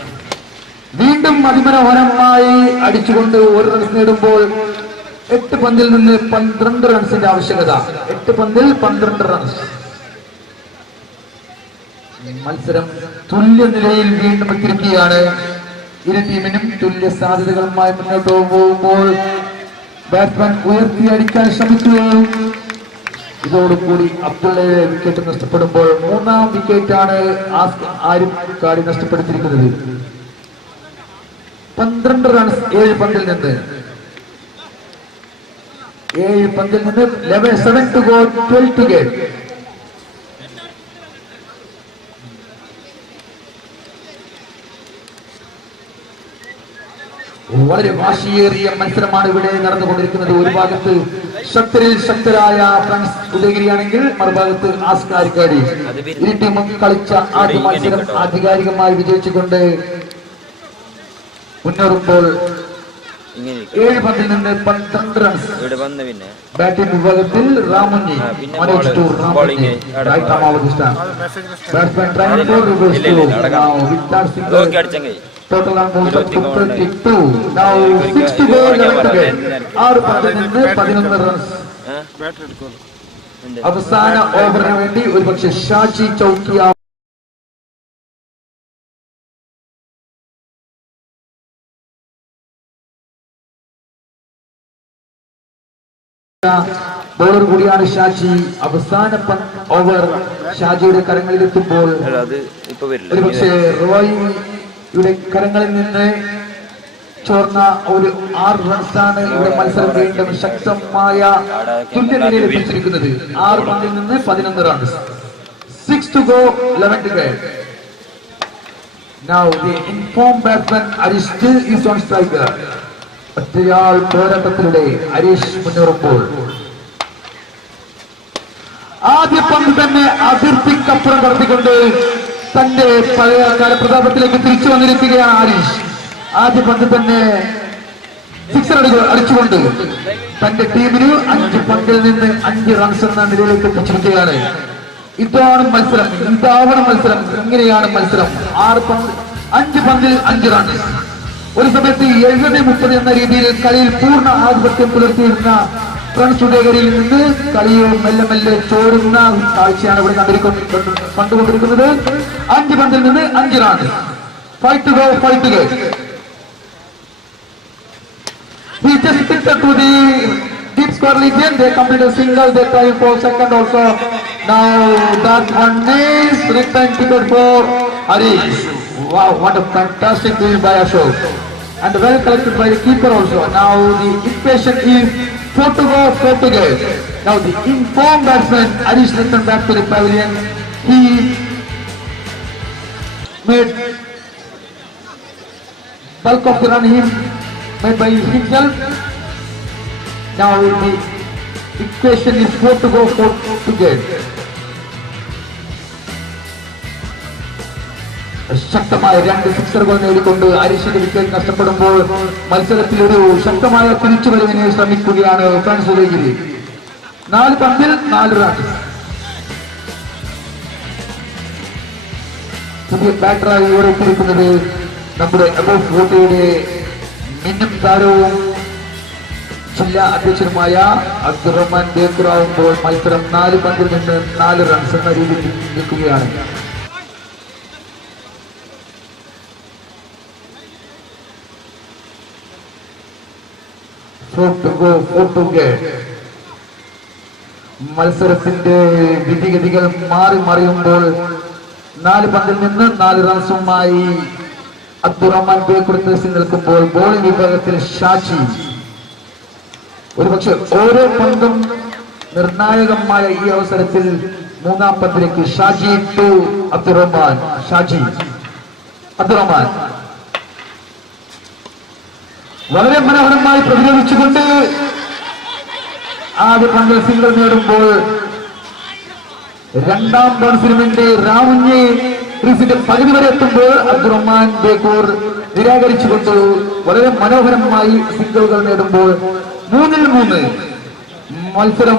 വീണ്ടും അതിമനോഹരമായി അടിച്ചുകൊണ്ട് 1 റൺസ് നേടുമ്പോൾ 8 പന്തിൽ നിന്ന് 12 റൺസിന്റെ ആവശ്യകത. 8 പന്തിൽ 12 റൺസ്. മത്സരം തുല്യ നിലയിൽ വീണ്ടും എത്തിയിരിക്കുകയാണ്. ഇരു ടീമിനും തുല്യ സാധ്യതകളുമായി മുന്നോട്ട് പോകുമ്പോൾ ബാറ്റ്സ്മാൻ ഉയർത്തിയടിക്കാൻ ശ്രമിക്കുകയും ഇതോടുകൂടി അബ്ദുള്ളയെ വിക്കറ്റ് നഷ്ടപ്പെടുമ്പോൾ 3-ാം വിക്കറ്റാണ് ആരിഫ് കാടി നഷ്ടപ്പെടുത്തിയിരിക്കുന്നത്. 12 റൺസ് 7 പന്തിൽ നിന്ന് 7 to go, 12 to get. വളരെ വാശിയേറിയ മത്സരമാണ് ഇവിടെ നടന്നുകൊണ്ടിരിക്കുന്നത്. ഒരു ഭാഗത്ത് ശക്തരിൽ ശക്തരായ ഫ്രണ്ട്സ് ഉദയഗിരിയാണെങ്കിൽ മറുഭാഗത്ത് ആസ്കാരിക്കാടി. ഇരു ടീമും കളിച്ച ആദ്യ മത്സരം ആധികാരികമായി വിജയിച്ചുകൊണ്ട് മുന്നേറുമ്പോൾ 7 പന്തിൽ നിന്ന് 12 റൺസ്. ബാറ്റിംഗ് വിഭാഗത്തിൽ Ramunji Manoj to Ramunji batsman Total amount of 32. Now 6 to go, 11 to get. 6 പന്തിൽ നിന്ന് 11 റൺസ്. അവസാന ഓവറിന് വേണ്ടി ഒരുപക്ഷെ ഷാജി ചൗക്കിയ ബോളർ കൂടിയാണ് ഷാജി. അവസാന ഓവർ ഷാജിയുടെ കരങ്ങളിലെത്തുമ്പോൾ ഒരുപക്ഷെ റോയിയുടെ കരങ്ങളിൽ നിന്ന് ചോർന്ന ഒരു 6 റൺസാണ് ഇവിടെ മത്സരം വീണ്ടും ശക്തമായ തുല്യനിലയിൽ എത്തിച്ചിരിക്കുന്നത്. 6 പന്തിൽ നിന്ന് 11 റൺസ്. 6 to go, 11 to get. Now the informed batsman Arish still is on striker. ഒറ്റയാൾ പോരാട്ടത്തിലൂടെ ഹരീഷ് മുന്നേറുമ്പോൾ ആദ്യ പന്ത് തന്നെ അതിർത്തിക്കപ്പുറം കടത്തിക്കൊണ്ട് തന്റെ പഴയ പ്രതാപത്തിലേക്ക് തിരിച്ചു വന്നിരിക്കുകയാണ് ഹരീഷ്. ആദ്യ പന്ത് തന്നെ സിക്സർ അടിച്ചുകൊണ്ട് തന്റെ ടീമിന് 5 പന്തിൽ നിന്ന് 5 റൺസ് എന്ന നിലയിലേക്ക് എത്തിച്ചിരിക്കുകയാണ്. ഇതാണ് മത്സരം, ഇതാവണം മത്സരം, ഇങ്ങനെയാണ് മത്സരം. 5 പന്തിൽ 5 റൺസ്. ഒരു സമയത്ത് 70-30 എന്ന രീതിയിൽ കളിയിൽ പൂർണ്ണ ആധിപത്യം പുലർത്തിയിരുന്ന ഫ്രണ്ട്സ് ഉടേകരിയിൽ നിന്ന് കളിയോ മെല്ലെ മെല്ലെ ചോരുന്ന കാഴ്ചയാണ് ഇവിടെ കണ്ടുകൊണ്ടിരിക്കുന്നത്. 5 പന്തിൽ നിന്ന് 5 റൺസ്. 5 to go, 5 to get. He just picked up to the deep square region. They completed a single. They tried for second also. Now that one is return ticket for Harish. Wow, what a fantastic win by Ashok. And well collected by the keeper also. Now the equation is 4 to go, 4 to get. Now the informed batsman Harish returned back to the pavilion. He made bulk of the run made by himself. Now the equation is 4 to go, 4 to get. ശക്തമായ 2 സിക്സറുകൾ നേടിക്കൊണ്ട് ഹരീഷിന്റെ വിക്കറ്റ് നഷ്ടപ്പെടുമ്പോൾ മത്സരത്തിൽ ഒരു ശക്തമായ തിരിച്ചുവരവിനെ ശ്രമിക്കുകയാണ് ഫ്രണ്ട്സ് ഉദയഗിരി. 4 പന്തിൽ 4 റൺസ്. പുതിയ ബാറ്ററായി ഇവിടെ എത്തിയിരിക്കുന്നത് നമ്മുടെ അബോവ് 40യുടെ മിന്നും താരവും ജില്ലാ അധ്യക്ഷനുമായ അബ്ദുറഹ്മാൻ ബേക്കറാവുമ്പോൾ മത്സരം 4 പന്തിൽ നിന്ന് 4 റൺസ് എന്ന രീതിയിൽ നിൽക്കുകയാണ്. മത്സരത്തിന്റെ വിധിഗതികൾ മാറി മറിയുമ്പോൾ 4 പന്തിൽ നിന്ന് 4 റൺസുമായി അബ്ദുറഹ്മാൻ ബേക്കുറത്ത് നിൽക്കുമ്പോൾ ബോളിംഗ് വിഭാഗത്തിൽ ഷാജി. ഒരുപക്ഷെ ഓരോ പന്തും നിർണായകമായ ഈ അവസരത്തിൽ 3-ാം പന്തിലേക്ക് ഷാജി ടു അബ്ദുറഹ്മാൻ. ഷാജി അബ്ദുറഹ്മാൻ വളരെ മനോഹരമായി പ്രതിരോധിച്ചുകൊണ്ട് ആദ്യ പന്തിൽ സിംഗിൾ നേടുമ്പോൾ 2-ാം റൺസിന് വേണ്ടി രാമുഞ്ഞി ക്രീസിന്റെ പകുതി വരെ എത്തുമ്പോൾ അബ്ദുറഹ്മാൻ ബേക്കൂർ നിരാകരിച്ചുകൊണ്ട് വളരെ മനോഹരമായി സിംഗിളുകൾ നേടുമ്പോൾ 3-3 മത്സരം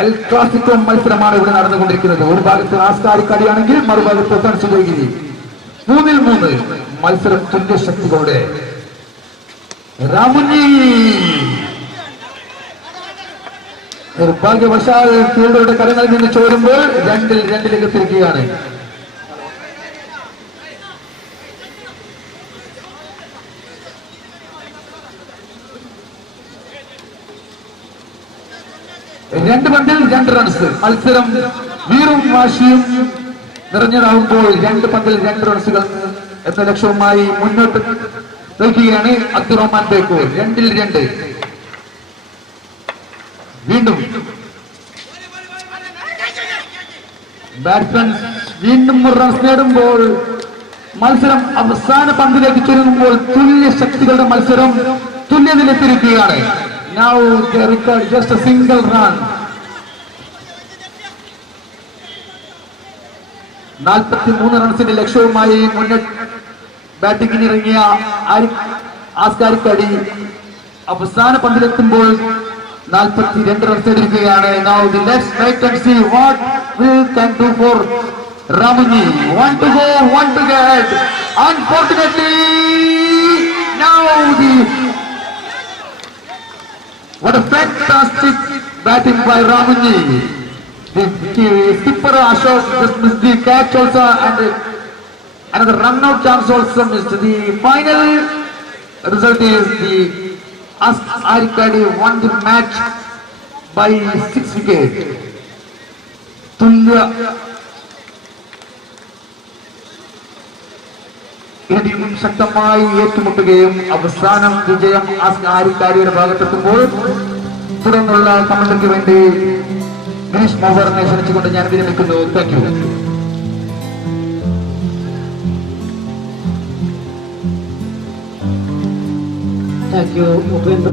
എൽ ക്ലാസിക്കോ മത്സരമാണ് ഇവിടെ നടന്നുകൊണ്ടിരിക്കുന്നത്. ഒരു ഭാഗത്ത് ആസ്കാരിക്കാടിയാണെങ്കിൽ മറുഭാഗത്ത് ഫ്രണ്ട്സ് ഉദയഗിരി. 3-3 മത്സരം തുല്യ ശക്തികളുടെ. രാമുഞ്ഞി നിർഭാഗ്യവശാൽ ഫീൽഡറുടെ കരങ്ങളിൽ നിന്ന് ചോരുമ്പോൾ 2-2 എത്തിയിരിക്കുകയാണ്. രണ്ട് പന്തിൽ 2 റൺസ്. മത്സരം വീറും വാശിയും നിറഞ്ഞതാവുമ്പോൾ 2 പന്തിൽ 2 റൺസുകൾ എന്ന ലക്ഷ്യവുമായി മുന്നോട്ട് നയിക്കുകയാണ് അബ്ദുറഹ്മാൻ ബേക്കൂർ. 2-2. വീണ്ടും ബാറ്റ്സ്മാൻ വീണ്ടും 1 റൺസ് നേടുമ്പോൾ മത്സരം അവസാന പന്തിലേക്ക് ചുരുങ്ങുമ്പോൾ തുല്യ ശക്തികളുടെ മത്സരം തുല്യതയിലെത്തിയിരിക്കുകയാണ്. Now they record just a single run. 43 റൺസിന്റെ ലക്ഷ്യവുമായി മുന്നോട്ട് ബാറ്റിംഗിന് ഇറങ്ങിയ ആസ്കാരിക്കടി അവസാന പന്തിലെത്തുമ്പോൾ 42 റൺസ് എടുക്കുകയാണ്. Now the let's wait and see what we can do for Ramunji, one to go, one to get. Unfortunately, now what a fantastic batting by Ramunji. The skipper Ashok just missed the catch also, and another run-out chance also missed. The final result is the Arikadi won the match by 6 wickets. Tulya ടീമും ശക്തമായി ഏറ്റുമുട്ടുകയും അവസാനം വിജയം ആരിക്കാരിയുടെ ഭാഗത്തെത്തുമ്പോൾ തുടർന്നുള്ള സമയത്തിന് വേണ്ടി ഗിരീഷ് മൗവറിനെ ക്ഷണിച്ചുകൊണ്ട് ഞാൻ വിരമിക്കുന്നു. Thank you. Thank you Upendra.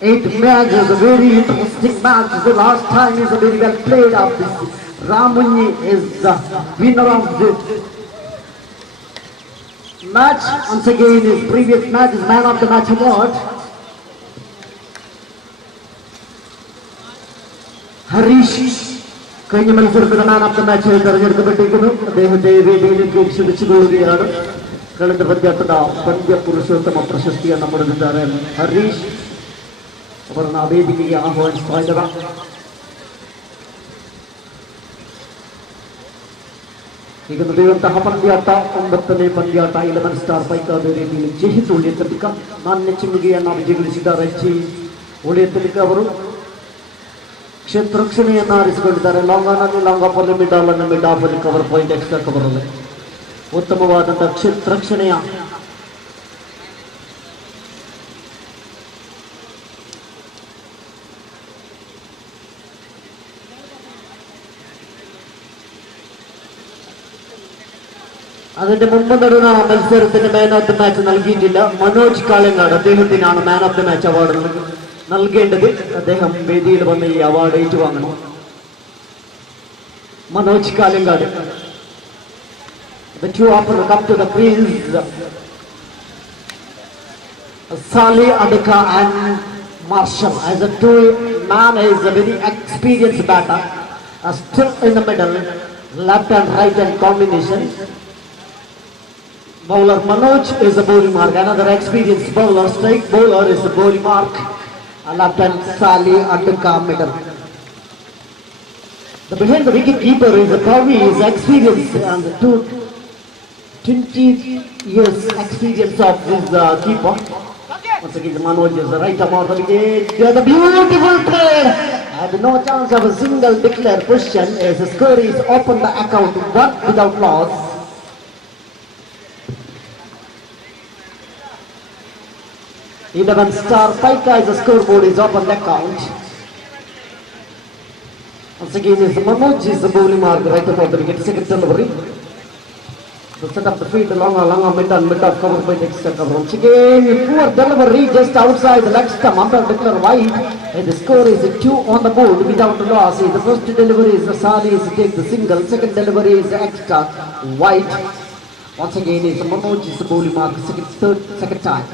Eighth match is a very interesting match. The last time is a very well played of this. Ramunji is the winner of the match. Once again, his previous match is man of the match award. Harish കഴിഞ്ഞ മത്സരത്തിൽ മാൻ of the match തെരഞ്ഞെടുക്കപ്പെട്ടിരിക്കുന്നു. അദ്ദേഹത്തെ വേദിയിലേക്ക് ക്ഷണിച്ചുകൊള്ളുകയാണ്. കളിന്റെ പന്ത്യപുരുഷോത്തമ പ്രശസ്തിയാണ് നമ്മുടെ താരം ഹരീഷ്. ಅವರನ್ನು ಆ ವೇದಿಕೆಗೆ ಆಹ್ವಾನಿಸ್ತಾ ಇದ್ದಾರೆ. ಈಗ ನಡೆಯುವಂತಹ ಪಂದ್ಯಾಟ 9ನೇ ಪಂದ್ಯಾಟ 11 ಸ್ಟಾರ್ ಪೈಕಾದ ರೀತಿಯಲ್ಲಿ ಜಹಿತ್ ಉಳಿಯತಲಿಕ ನಾಣ್ಯ ಚಿಮ್ಮಿಗೆಯನ್ನು ವಿಜಯಗೊಳಿಸಿದ್ದಾರೆ. ಉಳಿಯತಲಿಕ ಅವರು ಕ್ಷೇತ್ರ ರಕ್ಷಣೆಯನ್ನು ಆರಿಸಿಕೊಂಡಿದ್ದಾರೆ. ಲಾಂಗಾನಲ್ಲಿ ಲಾಂಗಾಪಲ್ಲಿ ಮಿಡಾಲನ್ನು ಮಿಡಾಪಲ್ಲಿ ಕವರ್ ಪಾಯಿಂಟ್ ಎಕ್ಸ್ಟ್ರಾ ಕವರಲ್ಲಿ ಉತ್ತಮವಾದಂತಹ ಕ್ಷೇತ್ರ ರಕ್ಷಣೆಯ അതിന്റെ മുമ്പ് നടന്ന മത്സരത്തിന് മാൻ ഓഫ് ദ മാച്ച് നൽകിയിട്ടില്ല. മനോജ് കാളങ്ങാട് അദ്ദേഹത്തിനാണ് man of the match award നൽകേണ്ടത്. അദ്ദേഹം വേദിയിൽ വന്ന് ഈ അവാർഡ് ഏറ്റുവാങ്ങണം. Manoj Kalangad. The two offer come to the crease. Sali Adika and Marshall as a two man is a very experienced batter. Still in the middle, left and right hand combination. Bowler Manoj is a bowling mark. Another experienced bowler, strike bowler is a bowling mark. Left hand Sali Adika middle. The behind the wicket keeper is a Kavi, is experienced and 20 years experience of this keeper. Once again, Manoj is the right arm of the wicket. The beautiful play. And no chance of a single declare question as the score is open the account one without loss. Eleven star Paika is the scoreboard is open the account. Once again, is Manoj is the bowling mark right above the wicket. Second delivery. to set up the field along mid off covered by the extra cover. Once again, poor delivery just outside the leg stump. Umpire declare wide. And the score is 2 on the board without a loss. The first delivery is Sali is to take the single. Second delivery is extra wide. Once again, is Manoj is the bowling mark. Second time.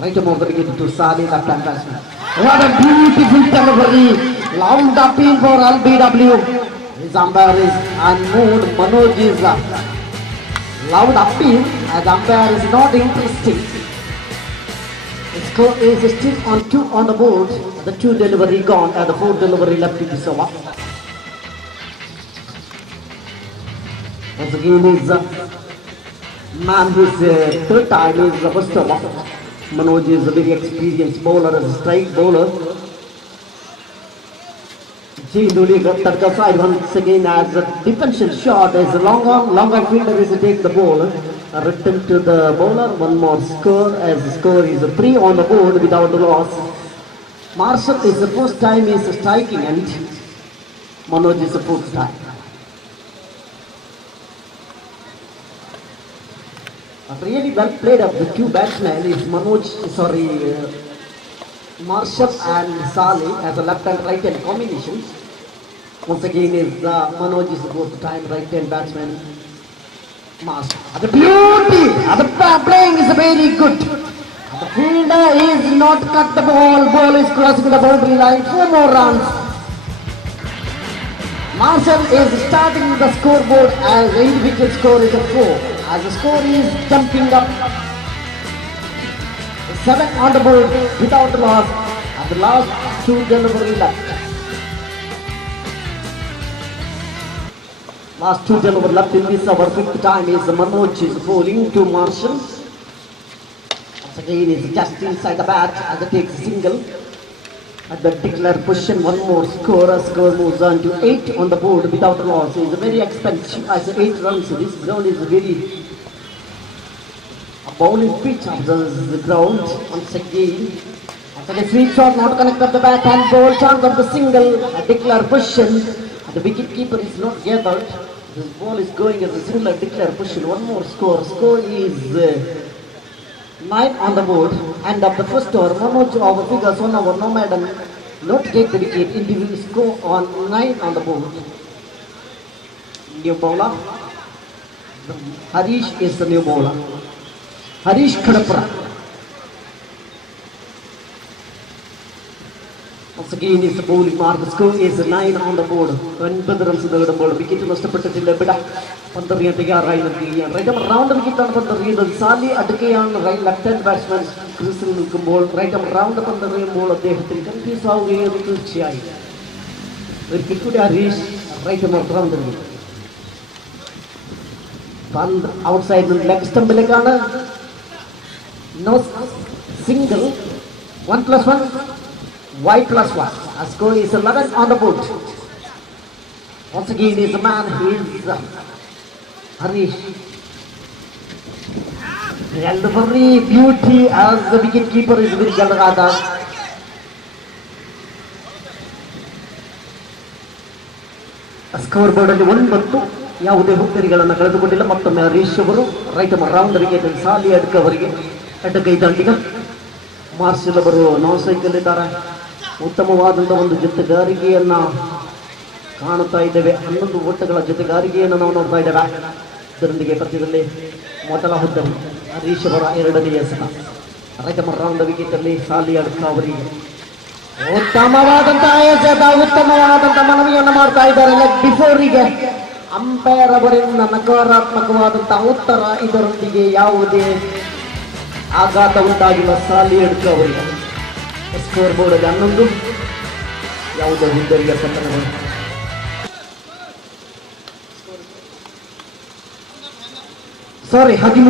Right above the wicket to Sali, left hand batsman. What a beautiful delivery. Loud appeal for LBW. His umpire is unmoved. Manoj is loud appeal as umpire is not interested. The score is still on 2 on the board. The 2 delivery gone and the 4 delivery left in this over. Once again is man whose third time is the first over. Manoj is a very experienced bowler as a strike bowler. Jinduli got that side once again as a defensive shot as a longer fielder is to take the ball. Return to the bowler, one more score as the score is 3 on the board without a loss. Marshall is the first time he is striking and Manoj is the fourth time. Really well played of the 2 batsmen is Marshall and Sali as a left and right hand combination. Once again is Manoj is the fourth time right hand batsman. Marshall. The beauty of the playing is very good. The fielder is not cut the ball. Ball is crossing the boundary line. 4 more runs. Marshall is starting the scoreboard as the individual score is 4. As the score is jumping up. 7 on the board without loss. And the last 2 delivery left. Last 2 delivery left in this our 5th time is Manoj is bowling to Marshall. Once again is just inside the bat as it takes a single. At the declared position, 1 more score. A score moves on to 8 on the board without a loss. It's a very expensive as 8 runs. This ground is very bowling pitch of the ground. Once again, after the sweep shot not connected the bat and ball chance of the single. A declared position. The wicket keeper is not gathered. This ball is going as a single declared position. 1 more score. Score is 9 on the board. End of the first over. Manoj over figures 1 over. No madam. Not take the wicket. Individual score on 9 on the board. New bowler. Harish is the new bowler. Harish Khadapura. Once again is the bowling mark. The score is 9 on the board. 9 runs the ball. Wicket നഷ്ടപ്പെട്ടിട്ടില്ല ബിട പന്തറിയാൻ തയ്യാറായി നിൽക്കുകയാണ്. Right round വിക്കറ്റാണ് പന്തറിയുന്നത്. സാലി അടുക്കുകയാണ് left hand batsman ക്രീസിൽ നിൽക്കുമ്പോൾ റൈറ്റ് റൗണ്ട് പന്തറിയുമ്പോൾ അദ്ദേഹത്തിന് കൺഫ്യൂസ് ആവുകയാണ് തീർച്ചയായും. ഒരിക്കൽ കൂടി ഹരീഷ് റൈറ്റ് റൗണ്ട് പന്ത് ഔട്ട് സൈഡിൽ ലെഗ് സ്റ്റമ്പിലേക്കാണ്. No single. 1+1. Y+1. A score is 11 on the board. Once again is the man who is Harish. And the very beauty as the wicket keeper is Vir Galrada. Scoreboard ಅಲ್ಲಿ 9 ಯಾವುದೇ ಹುದ್ದೆಗಳನ್ನು ಕಳೆದುಕೊಂಡಿಲ್ಲ. ಮತ್ತೊಮ್ಮೆ ಹರೀಶ್ ಅವರು right round wicket ಸಾಲಿ ಅಡ್ಕವರಿಗೆ ಅಡ್ಡಗೈ ದಾಂಡಿಗ. ಮಾರ್ಷಲ್ ಅವರು ನಾನ್ ಸೈಕಲ್ ಇದ್ದಾರೆ. ಉತ್ತಮವಾದಂತಹ ಒಂದು ಜೊತೆಗಾರಿಕೆಯನ್ನ ಕಾಣುತ್ತಾ ಇದ್ದೇವೆ. 11 ಓಟಗಳ ಜೊತೆಗಾರಿಕೆಯನ್ನು ನಾವು ನೋಡ್ತಾ ಇದ್ದೇವೆ. ಇದರೊಂದಿಗೆ ಪಂದ್ಯದಲ್ಲಿ ಮೊದಲ ಹುದ್ದೆ ಹರೀಶ್ ಅವರ 2ನೇ ಎಸೆತ. ರೈಟ್ ರೌಂಡ್ ವಿಕೆಟ್ ಅಲ್ಲಿ ಸಾಲಿ ಅಡ್ಕ ಅವರಿಗೆ ಉತ್ತಮವಾದಂತಹ ಎಸೆತ, ಉತ್ತಮವಾದಂತಹ ಮನವಿಯನ್ನು ಮಾಡ್ತಾ ಇದ್ದಾರೆ. ಲೆಗ್ ಬಿಫೋರಿಗೆ ಅಂಪೈರ್ ಅವರಿಂದ ನಕಾರಾತ್ಮಕವಾದಂತಹ ಉತ್ತರ. ಇದರೊಂದಿಗೆ ಯಾವುದೇ ಆಘಾತ ಉಂಟಾಗಿಲ್ಲ ಸಾಲಿ ಅಡ್ಕ ಅವರಿಗೆ. ಸ್ಕೋರ್ ಬೋರ್ಡ್ ಅಲ್ಲಿ 11 ಯಾವುದೇ ಹುದ್ದೆಗೆ ಪತನಗಳು. ಸಾರಿ 13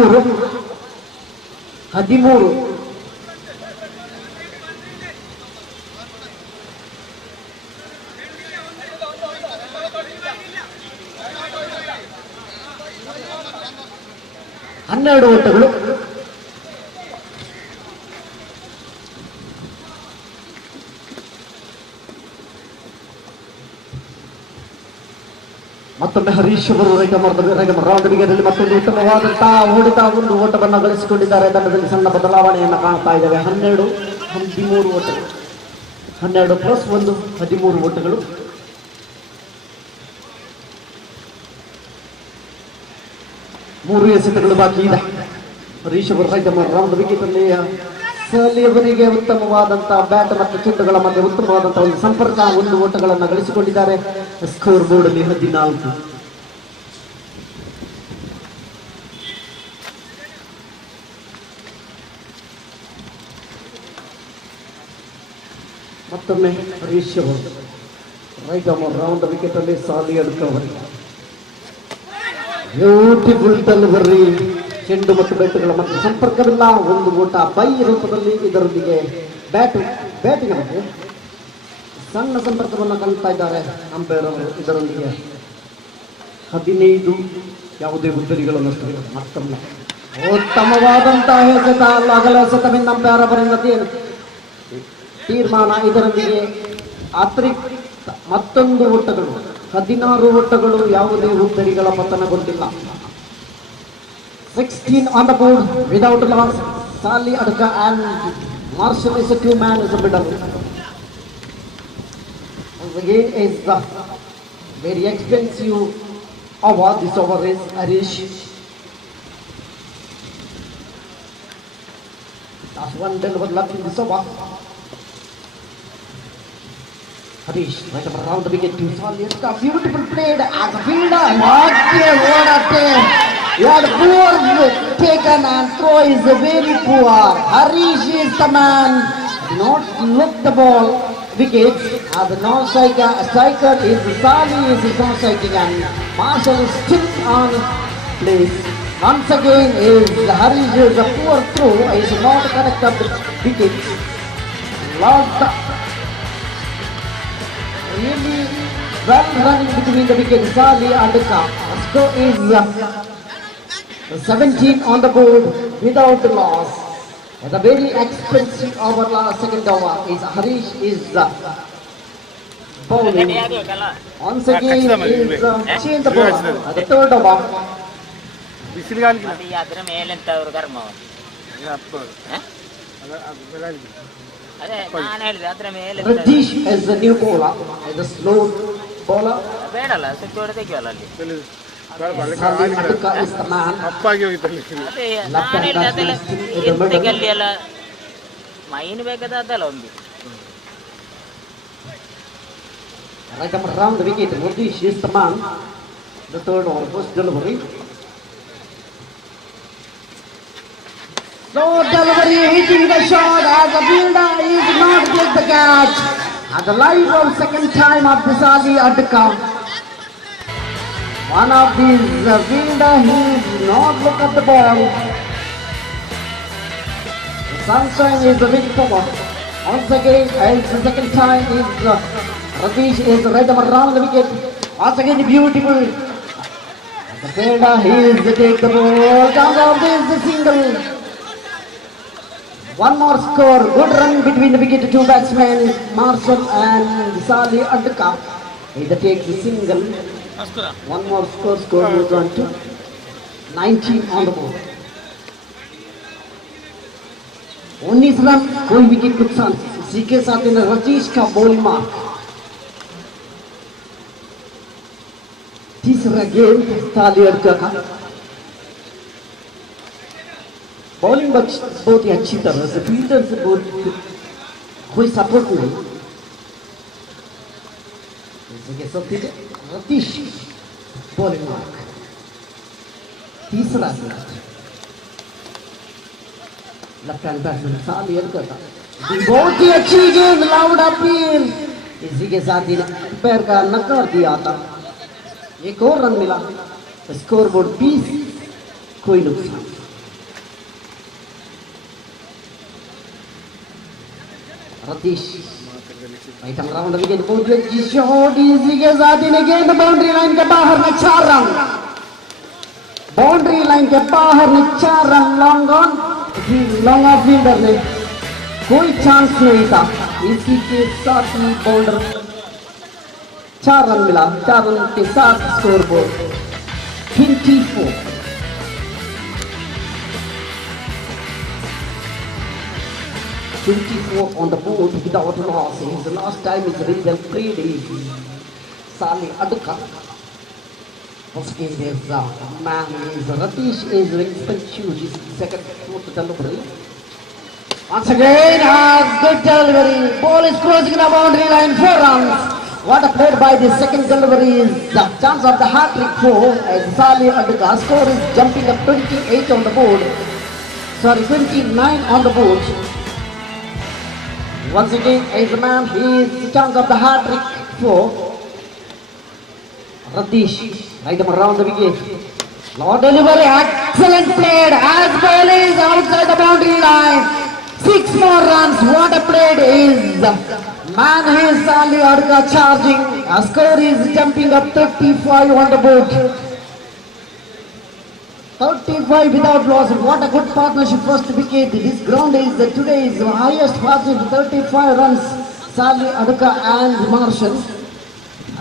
12 ಓಟಗಳು. ಮತ್ತೊಮ್ಮೆ ಹರೀಶ್ ಅವರು ರೌಂಡ್ ವಿಕೆಟಲ್ಲಿ ಮತ್ತೊಂದು ಉತ್ತಮವಾದಂತಹ ಹೊಡೆತ ಒಂದು ಓಟವನ್ನು ಗಳಿಸಿಕೊಂಡಿದ್ದಾರೆ. ತಂಡದಲ್ಲಿ ಸಣ್ಣ ಬದಲಾವಣೆಯನ್ನು ಕಾಣ್ತಾ ಇದ್ದೇವೆ. 13 ಓಟಗಳು, 12 ಪ್ಲಸ್ 1 13 ಓಟಗಳು. ಮೂರು ಎಸೆತಗಳು ಬಾಕಿ ಇದೆ. ಹರೀಶ್ ಅವರು ರೌಂಡ್ ವಿಕೆಟ್ ಅಲ್ಲಿ ಅವರಿಗೆ ಉತ್ತಮವಾದಂತಹ ಬ್ಯಾಟ್ ಮತ್ತು ಚೆಂಡುಗಳ ಮಧ್ಯೆ ಉತ್ತಮವಾದಂತಹ ಒಂದು ಸಂಪರ್ಕ, ಒಂದು ಓಟಗಳನ್ನು ಗಳಿಸಿಕೊಂಡಿದ್ದಾರೆ. ಸ್ಕೋರ್ ಬೋರ್ಡ್ ಅಲ್ಲಿ 14. ಮತ್ತೊಮ್ಮೆ ಹರೀಶ್ ಅವರು ರೌಂಡ್ ವಿಕೆಟ್ ಅಲ್ಲಿ ಸಾಲಿ ಅಡ್ಕವರಿಗೆ ಬ್ಯೂಟಿಫುಲ್ ಡೆಲಿವರಿ, ಚೆಂಡು ಮತ್ತು ಬ್ಯಾಟುಗಳ ಮಧ್ಯೆ ಸಂಪರ್ಕವಿಲ್ಲ, ಒಂದು ಓಟ ಬೈ ರೂಪದಲ್ಲಿ. ಇದರೊಂದಿಗೆ ಬ್ಯಾಟಿನ ಬಗ್ಗೆ ಸಣ್ಣ ಸಂಪರ್ಕವನ್ನು ಕಾಣ್ತಾ ಇದ್ದಾರೆ ಅಂಪೈರ್ ಅವರು. ಇದರೊಂದಿಗೆ 15 ಯಾವುದೇ ಉದ್ದರಿಗಳು ನಷ್ಟವಿಲ್ಲ. ಮತ್ತೊಮ್ಮೆ ಉತ್ತಮವಾದಂತಹ ಎಸೆತ, ಅಗಲ ಎಸೆತವಿಂದ ಅಂಪೈರ್ ಅವರಿಂದ ತೀರ್ಮಾನ. ಇದರೊಂದಿಗೆ ಅತಿರಿಕ್ತ ಮತ್ತೊಂದು ಓಟಗಳು, 16 ಓಟಗಳು, ಯಾವುದೇ ಉದ್ದರಿಗಳ ಪತನಗೊಂಡಿಲ್ಲ. 16 on the board without loss. Sali Adka and Marshall is a 2-man is a middle. Again is the very expensive award. This over is Harish. That's one deliver left in this over. Harish right around the wicket to Sali Adka. Beautiful played as a fielder. What a take! Your poor taken and throw is very poor. Harish is the man. Not look the ball. Wickets. As the striker is Sali is not striking and Marshall is still on place. Once again is Harish is a poor throw. Is not connect up the wickets. Lost really well running between the wickets. Sali and the cup. Score is 17 on the board without the loss. The very expensive over last second over is Harish is bowling. Once again is change the ball. The third over. Radish is the new bowler. Is the slow bowler. ಅಪ್ಪಾಗಿ ಹೋಗಿದ್ದಲ್ಲಿ ಮೈನ್ ಬೇಕಾದಲ್ಲ ಒಂದು right around the wicket. Radish is the man. The third over, first delivery. No delivery, hitting the shot as a fielder is not get the catch. At the live of second time of the Sali Adka. One of these fielder, he did not look at the ball. The sunshine is the big power. Once again, as the second time is Radish is right around the wicket. Once again, beautiful. The fielder, he is to take the ball. Down off this the single. One more score. Good run between the wicket. Two batsmen, Marshall and Sali Adka. He takes the single. One more score moves on to 19 on the board. 19 रन, कोई विकेट नुकसान. इसी के साथ इन रजीश का bowling mark. तीसरा गेम साली अडका का. बॉलिंग बहुत ही अच्छी तरह से, फील्डर से बहुत कोई सपोर्ट नहीं. इसी के साथ रतीश बॉलिंग मार्क. तीसरा लेफ्ट हैंड बैट्समैन साली अडका का. बहुत ही अच्छी गेंद, लाउड अपील. इसी के साथ ही पैर का नकार दिया था. एक और रन मिला. स्कोर बोर्ड 20, कोई नुकसान. Ratheesh right around the wicket, बहुत ही अच्छी शॉट. इसी के साथ ही गेंद बाउंड्री लाइन के बाहर में 4 रन. बाउंड्री लाइन के बाहर में 4 run. Long on long off fielder ने कोई चांस नहीं था. इसी के साथ ही बाउंडर 4 रन मिला, 4 रन के साथ score board 24. On the board without a loss. His last time is Rizal played is Salih Adka. First game is man is Ratish is Ringspenshu. His second fourth delivery. Once again has good delivery. Ball is crossing the boundary line. 4 runs. What a play by the second delivery is the chance of the hat-trick for as Salih Adka. Score is jumping up 28 on the board. Sorry, 29 on the board. Once again, as a man, he is the chance of the hat-trick for Ratish. Right around the wicket. Long delivery, excellent played as ball is outside the boundary line. 6 more runs. What a play is man, he is Salih Adka charging. A score is jumping up 35 on the board. 35 without loss. What a good partnership. First wicket. This ground is today's highest partnership. 35 runs. Salih Adka and Marshall.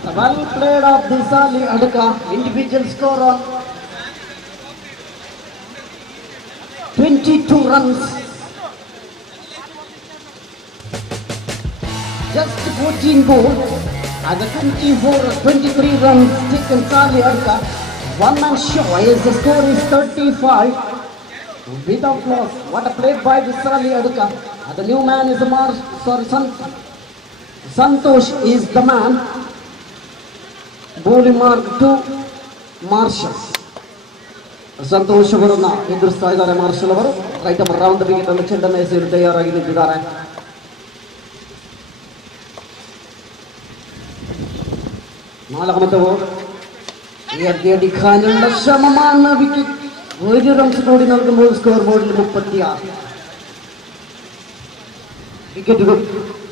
The well played of the Salih Adka. Individual score on 22 runs. Just 14 goals. And the 23 runs taken Salih Adka. One man show as the score is 35 without loss. What a play by the Salih Adka. And the new man is Santosh is the man. Bowling mark to Marshall. Santosh Varuna ಎದುರಿಸ್ತಾ ಇದ್ದಾರೆ ಮಾರ್ಷಲ್ ಅವರು. Right around the wicket ಅನ್ನು ಚೆಂಡನ್ನು ಎಸೆಯಲು ತಯಾರಾಗಿ ನಿಂತಿದ್ದಾರೆ. നാലാമത്തെ ഓവർ അടിക്കാനുള്ള ശ്രമമാണ്. വിക്കറ്റ് 1 റൺസ് കൂടി നൽകുമ്പോൾ സ്കോർ ബോർഡിൽ 36. വിക്കറ്റുകൾ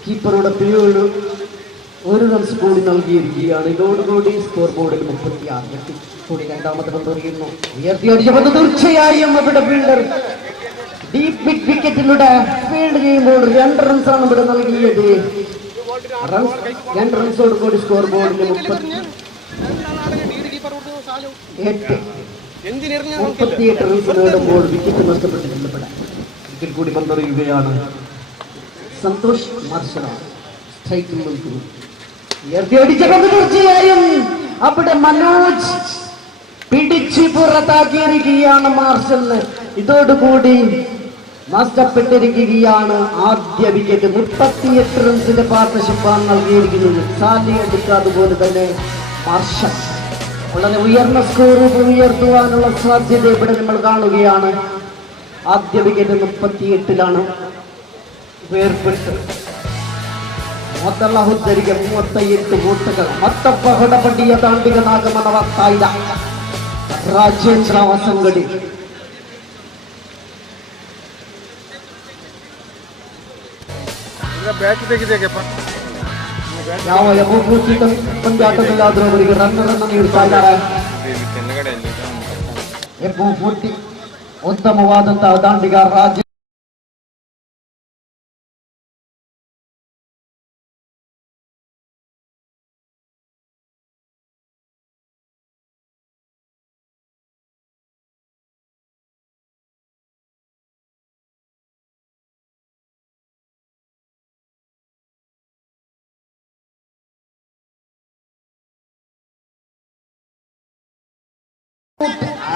കീപ്പറുടെ പിഴവുകൾ 1 റൺസ് കൂടി നൽകിയിരിക്കുകയാണ്. ഇതോടുകൂടി സ്കോർ ബോർഡിൽ 36. വിക്കറ്റ് കൂടി രണ്ടാമത്തെ പന്ത് എറിയുന്നു. അടിച്ച പന്ത് തീർച്ചയായും അവിടെ ഫീൽഡർ ഡീപ് മിഡ് വിക്കറ്റിലൂടെ ഫീൽഡ് ചെയ്യുമ്പോൾ 2 റൺസാണ് ഇവിടെ നൽകിയത്. 2 റൺസോട് കൂടി സ്കോർ ബോർഡിൽ 38 റൺസ് നേടുമ്പോൾ വിക്കറ്റ് നഷ്ടപ്പെട്ടിട്ടുണ്ട്. വിക്കറ്റ് കൂടി പന്തെറിയുകയാണ്. സന്തോഷ് മാർഷലാണ് സ്ട്രൈക്കിൽ നിൽക്കുന്നു. അടിച്ച പന്ത് തീർച്ചയായും അവിടെ മനോജ് പിടിച്ച് പുറത്താക്കിയിരിക്കുകയാണ് മാർഷലിന്. ഇതോടുകൂടി നഷ്ടപ്പെട്ടിരിക്കുകയാണ് ആദ്യ വിക്കറ്റ്. 38 റൺസിന്റെ പാർട്ണർഷിപ്പാണ് നൽകിയിരിക്കുന്നത്. സാലിഹ് അഡ്ക അതുപോലെ തന്നെ മാർഷൽ. വളരെ ഉയർന്ന സ്കോർ ഉയർത്തുവാനുള്ള സാധ്യത ഇവിടെ നമ്മൾ കാണുകയാണ്. ആദ്യ വിക്കറ്റ് 38ലാണ് വേർപെട്ട്. ಮೊದಲ ಹುದ್ದರಿಗೆ 38 ಓಟಗಳು. ಮತ್ತೊಬ್ಬ ಹೊಡಬಡಿಯ ದಾಂಡಿಗ ನಾಗಮನವಾಗ್ತಾ ಇದ್ದ ರಾಜೇಂದ್ರ ವಸಂಗಡಿ. ಯಾವ ಯಮೂರ್ತಿ ಪಂದ್ಯಾಟದಲ್ಲಾದರೂ ಅವರಿಗೆ ರನ್ನರನ್ನು ನೀಡ್ತಾ ಇದ್ದಾರೆ. ಯಮೂರ್ತಿ ಉತ್ತಮವಾದಂತಹ ದಾಂಡಿಗ ರಾಜ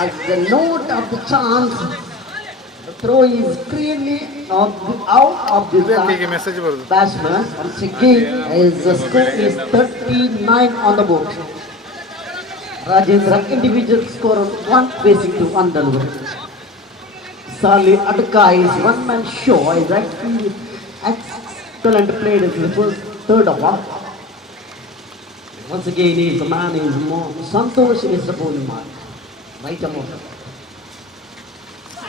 as the note of the chance. The throw is clearly out of the batsman. Once again, as the score is 39 on the board. Rajendra individual score of 1 facing to undelivered. Salih Adka is one man show. Is actually excellent played as the first third over. Once again, he is the man is more. Santosh is the bowling mark. Right among them.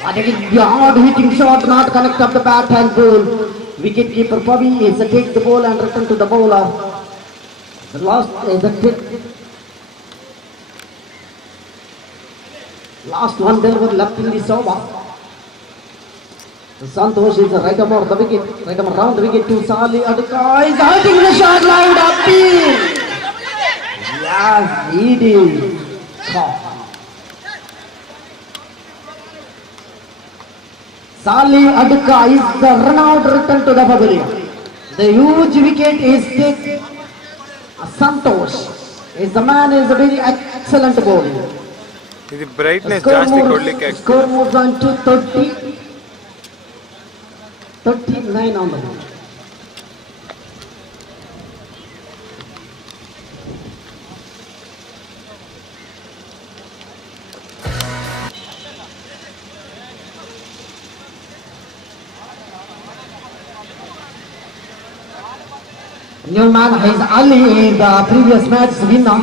What a hard hitting shot, not connect up the bat and ball. Wicket keeper Pavi is to take the ball and return to the bowler. The last one deliver left in this over. Santosh is right around the wicket, right around the wicket to Salih Adka is hitting the shot loud appeal. as it is caught. Salih Adka is the run-out return to the pavilion. The huge wicket is taken. Santosh is the man, is a very excellent bowler. ಇದು ಬ್ರೈಟ್ನೆಸ್ ಜಾಸ್ತಿ ಕೊಡ್ಲಿಕ್ಕೆ Score moves on to 39 on the board. New man is Ali, the previous match winner.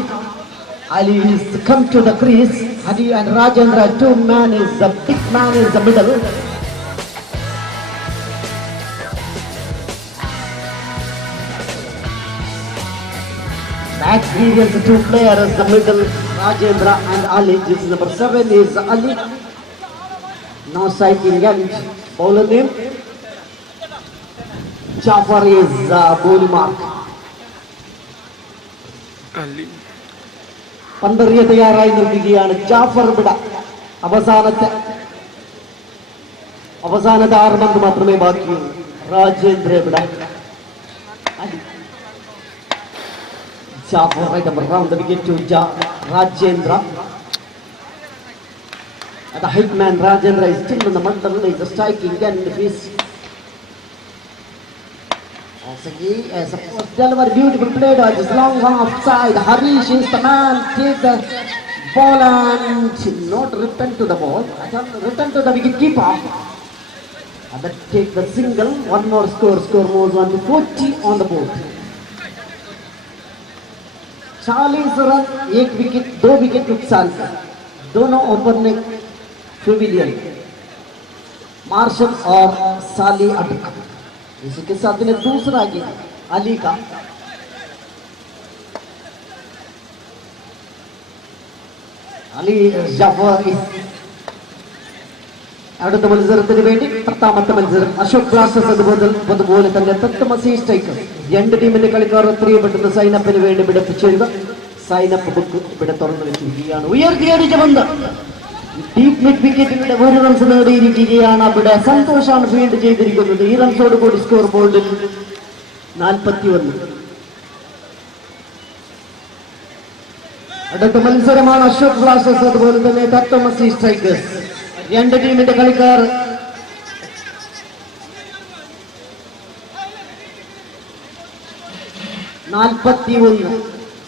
Ali is come to the crease. Ali and Rajendra, two man is the big man is the middle. That previous two players, the middle, Rajendra and Ali. This is number 7 is Ali. Now striking end. Bowler name Jafar is bowling mark. ಅಲ್ಲಿ പന്തറിയ തയ്യാറായി നിൽക്കുകയാണ് ജാഫർ ബിഡ. അവസാനത്തെ 6 പന്ത് മാത്രമേ ബാക്കിയുള്ളൂ. രാജേന്ദ്ര ബിഡ. Jafar right number round the wicket to Rajendra. The hitman Rajendra is still in the middle. Is striking and is as a first delivery, beautiful play to this long off side. Harish is the man, take the ball and not return to the ball, return to the wicket keeper. And that take the single, one more score moves on to 40 on the board. 40 रन, 1 विकेट, 2 विकेट नुकसान, दोनों opening pavilion martial और साली अटक. इसके साथ में दूसरा गेम अली का. अली ജാഫർ അടുത്ത മത്സരത്തിന് വേണ്ടി 10ാമത്തെ മത്സരം അശോക് ബ്ലാസ്റ്റേഴ്സ് അതുപോലെ തന്നെ തത്മസി സ്ട്രൈക്കർ. രണ്ട് ടീമിന്റെ കളിക്കാർ എത്രയും പെട്ടെന്ന് സൈനപ്പിന് വേണ്ടി വിടപ്പിച്ചെഴുത. സൈനപ്പ് ബുക്ക് ഇവിടെ തുറന്നു വെച്ചിരിക്കുകയാണ്. ഉയർത്തിയടിച്ച പന്ത് ഡീപ് മിഡ് വിക്കറ്റിലൂടെ 1 റൺസ് നേടിയിരിക്കുകയാണ്. അവിടെ സന്തോഷാണ് ഫീൽഡ് ചെയ്തിരിക്കുന്നത്. ഈ റൺസോട് കൂടി സ്കോർ ബോർഡിൽ 41. അടുത്ത മത്സരമാണ് അശോക് ബ്ലാസ്റ്റേഴ്സ് അതുപോലെ തന്നെ തത്മസി സ്ട്രൈക്കേഴ്സ്. രണ്ട് ടീമിന്റെ കളിക്കാർ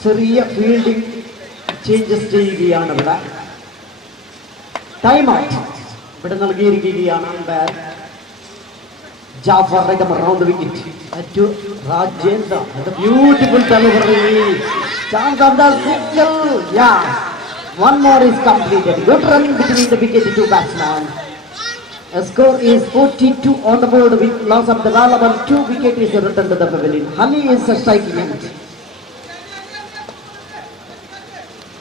ചെറിയ ഫീൽഡിംഗ് ചേഞ്ചസ് ചെയ്യുകയാണ് ഇവിടെ. ടൈം ഔട്ട് ഇവിടെ നൽകിയിരിക്കുകയാണ് umpire. Jafar right around the wicket to Rajendra. The beautiful delivery. Chance of the single. Yeah. One more is completed. Good run between the wicket to batsman. A score is 42 on the board with loss of the ball. 2 wicket is returned to the pavilion. Ali is a striking end.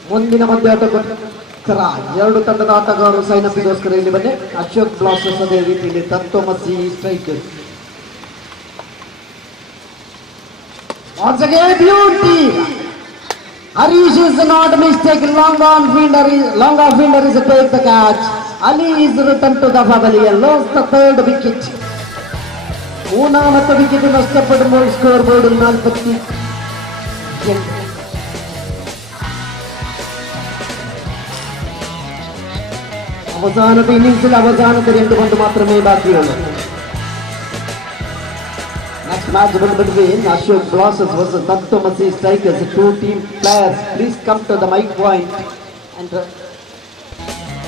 ಮುಂದಿನ ಪಂದ್ಯಾಟಕ್ಕೋಸ್ಕರ 2 ತಂಡದ ಆಟಗಾರರು ಸೈನಪ್ಪಿಗೋಸ್ಕರ ಇಲ್ಲಿ ಬಂದೆ. ಅಶೋಕ್ ಬ್ಲಾಸ್ಟರ್ಸ್ ಅದೇ ರೀತಿಯಲ್ಲಿ ತತ್ವಮಸಿ strikers. Once again beauty. Harish is not mistaken. Long on fielder is to take the catch. Ali is returned to the pavilion. Lost the 3rd wicket. മൂന്നാമത്തെ വിക്കറ്റ് നഷ്ടപ്പെടുമ്പോൾ സ്കോർ ബോർഡിൽ 48. അവസാനത്തെ ഇന്നിംഗ്സിൽ അവസാനത്തെ 2 പന്ത് മാത്രമേ ബാക്കിയുള്ളൂ. Next match between Ashok Blasters versus Tattomasi Strikers. 2 team players, please come to the mic point and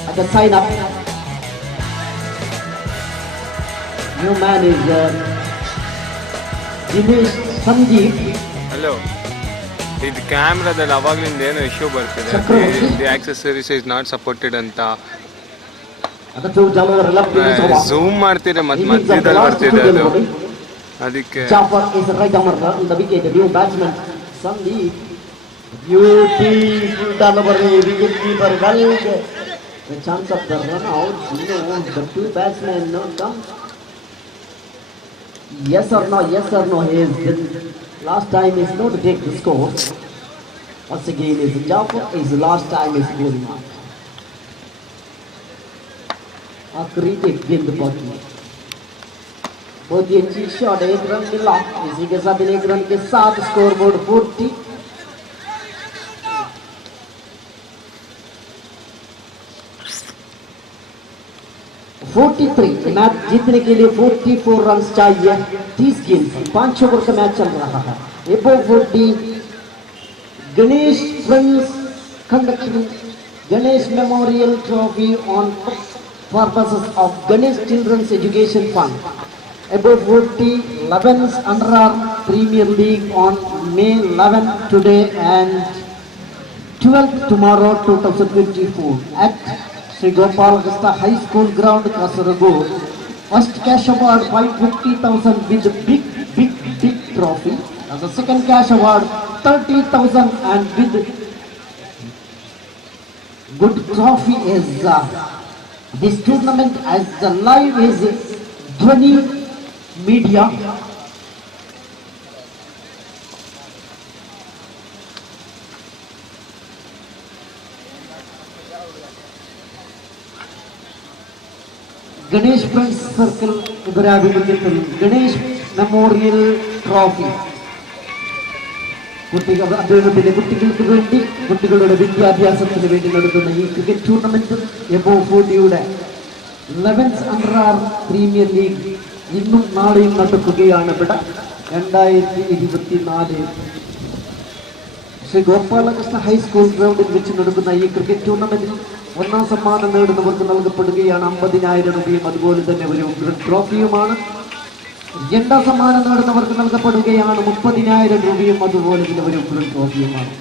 at the sign up. New man is Dinesh Sanjeev. Hello, ಇದು ಕ್ಯಾಮ್ರಾದಲ್ಲಿ ಅವಾಗ್ಲಿಂದ ಏನೋ ಇಶ್ಯೂ ಬರ್ತಿದೆ. The accessories is not supported ಅಂತ ಝೂಮ್ ಮಾಡ್ತಿದ್ರೆ ಮತ್ತೆ ಮಧ್ಯದಲ್ಲಿ ಬರ್ತಿದೆ ಅದು. ಅದಕ್ಕೆ Jafar is right on the wicket. New batsman Sandeep. Beautiful delivery. Wicket keeper well. The chance of the run out. The 2 batsmen no come. Yes or no. He is last time is not to take the score. Once again, is Jafar is the last time is goal mark. आखिरी एक गेंद बाकी है, बहुत ही अच्छी शॉट, 1 रन मिला। इसी के साथ 1 रन के साथ स्कोर बोर्ड 43। मैच जीतने के लिए 44 रन चाहिए। 30 गेंद, 5 ओवर का मैच चल रहा है। एबो 40 Ganesh friends conducting Ganesh Memorial Trophy on purposes of Ganesh Children's Education Fund. Above 40 11th Under-Arm Premier League on May 11 today and 12th tomorrow 2024 at Sri Gopal Krishna High School Ground, Kasaragod. First cash award 550,000 with big trophy. As the second cash award 30,000 and with good trophy is this tournament as the live is Dhwani Media. Ganesh Friends Circle ഇവരാഭിമുഖ്യത്തിൽ Ganesh Memorial Trophy അദ്ദേഹത്തിന്റെ കുട്ടികൾക്ക് വേണ്ടി, കുട്ടികളുടെ വിദ്യാഭ്യാസത്തിന് വേണ്ടി നടത്തുന്ന ഈ cricket tournament above 40യുടെ 11th Under-Arm പ്രീമിയർ ലീഗ് ഇന്നും നാളെയും നടക്കുകയാണ്. ഇവിടെ 2024 ശ്രീ ഗോപാലകൃഷ്ണ ഹൈസ്കൂൾ ഗ്രൗണ്ടിൽ വെച്ച് നടക്കുന്ന ഈ ക്രിക്കറ്റ് ടൂർണമെന്റിൽ 1ാം സമ്മാനം നേടുന്നവർക്ക് നൽകപ്പെടുകയാണ് 50,000 രൂപയും അതുപോലെ തന്നെ ഒരു ട്രോഫിയുമാണ്. 2ാം സമ്മാനം നേടുന്നവർക്ക് നൽകപ്പെടുകയാണ് 30,000 രൂപയും അതുപോലെ തന്നെ ഒരു ട്രോഫിയുമാണ്.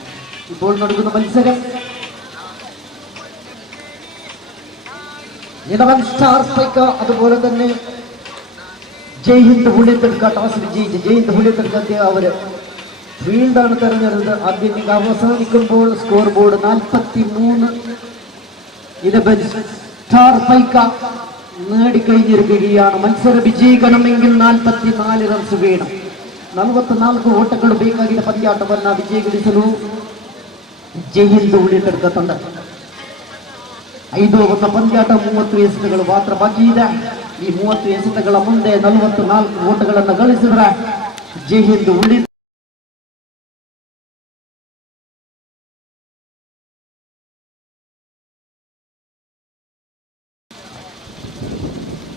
ഇപ്പോൾ നടക്കുന്ന മത്സരം ഇടവൻ സ്റ്റാർ സ്ട്രൈക്കർ അതുപോലെ തന്നെ ജയ്ഹിന്ദ് ഹുള്ളിത്തെടുക്ക ടോസ് വിജയിച്ച് ജയ്ഹിന്ദ് ഹുള്ളിത്തെടുക്കത്തെ അവര് ഫീൽഡാണ് തെരഞ്ഞെടുത്തത്. ആദ്യം അവസാനിക്കുമ്പോൾ സ്കോർ ബോർഡ് 43 11 സ്റ്റാർ പൈക്ക നേടിക്കഴിഞ്ഞിരിക്കുകയാണ്. മത്സരം വിജയിക്കണമെങ്കിൽ 44 റൺസ് വേണം. 44 ಓಟಗಳು ಬೇಕಾಗಿದ್ದ ಪಂದ್ಯಾಟವನ್ನು ವಿಜಯಗೊಳಿಸಲು ಜೈಹಿಂದ್ ಉಳಿತಕ್ಕ ತಂಡ 5 ಓವರ್ನ ಪಂದ್ಯಾಟ 30 ಎಸೆತಗಳು ಮಾತ್ರ ಬಾಕಿ ಇದೆ. ಈ 30 ಎಸೆತಗಳ ಮುಂದೆ 44 ಓಟಗಳನ್ನು ಗಳಿಸಿದ್ರೆ ಜೈಹಿಂದ್ ಉಳಿ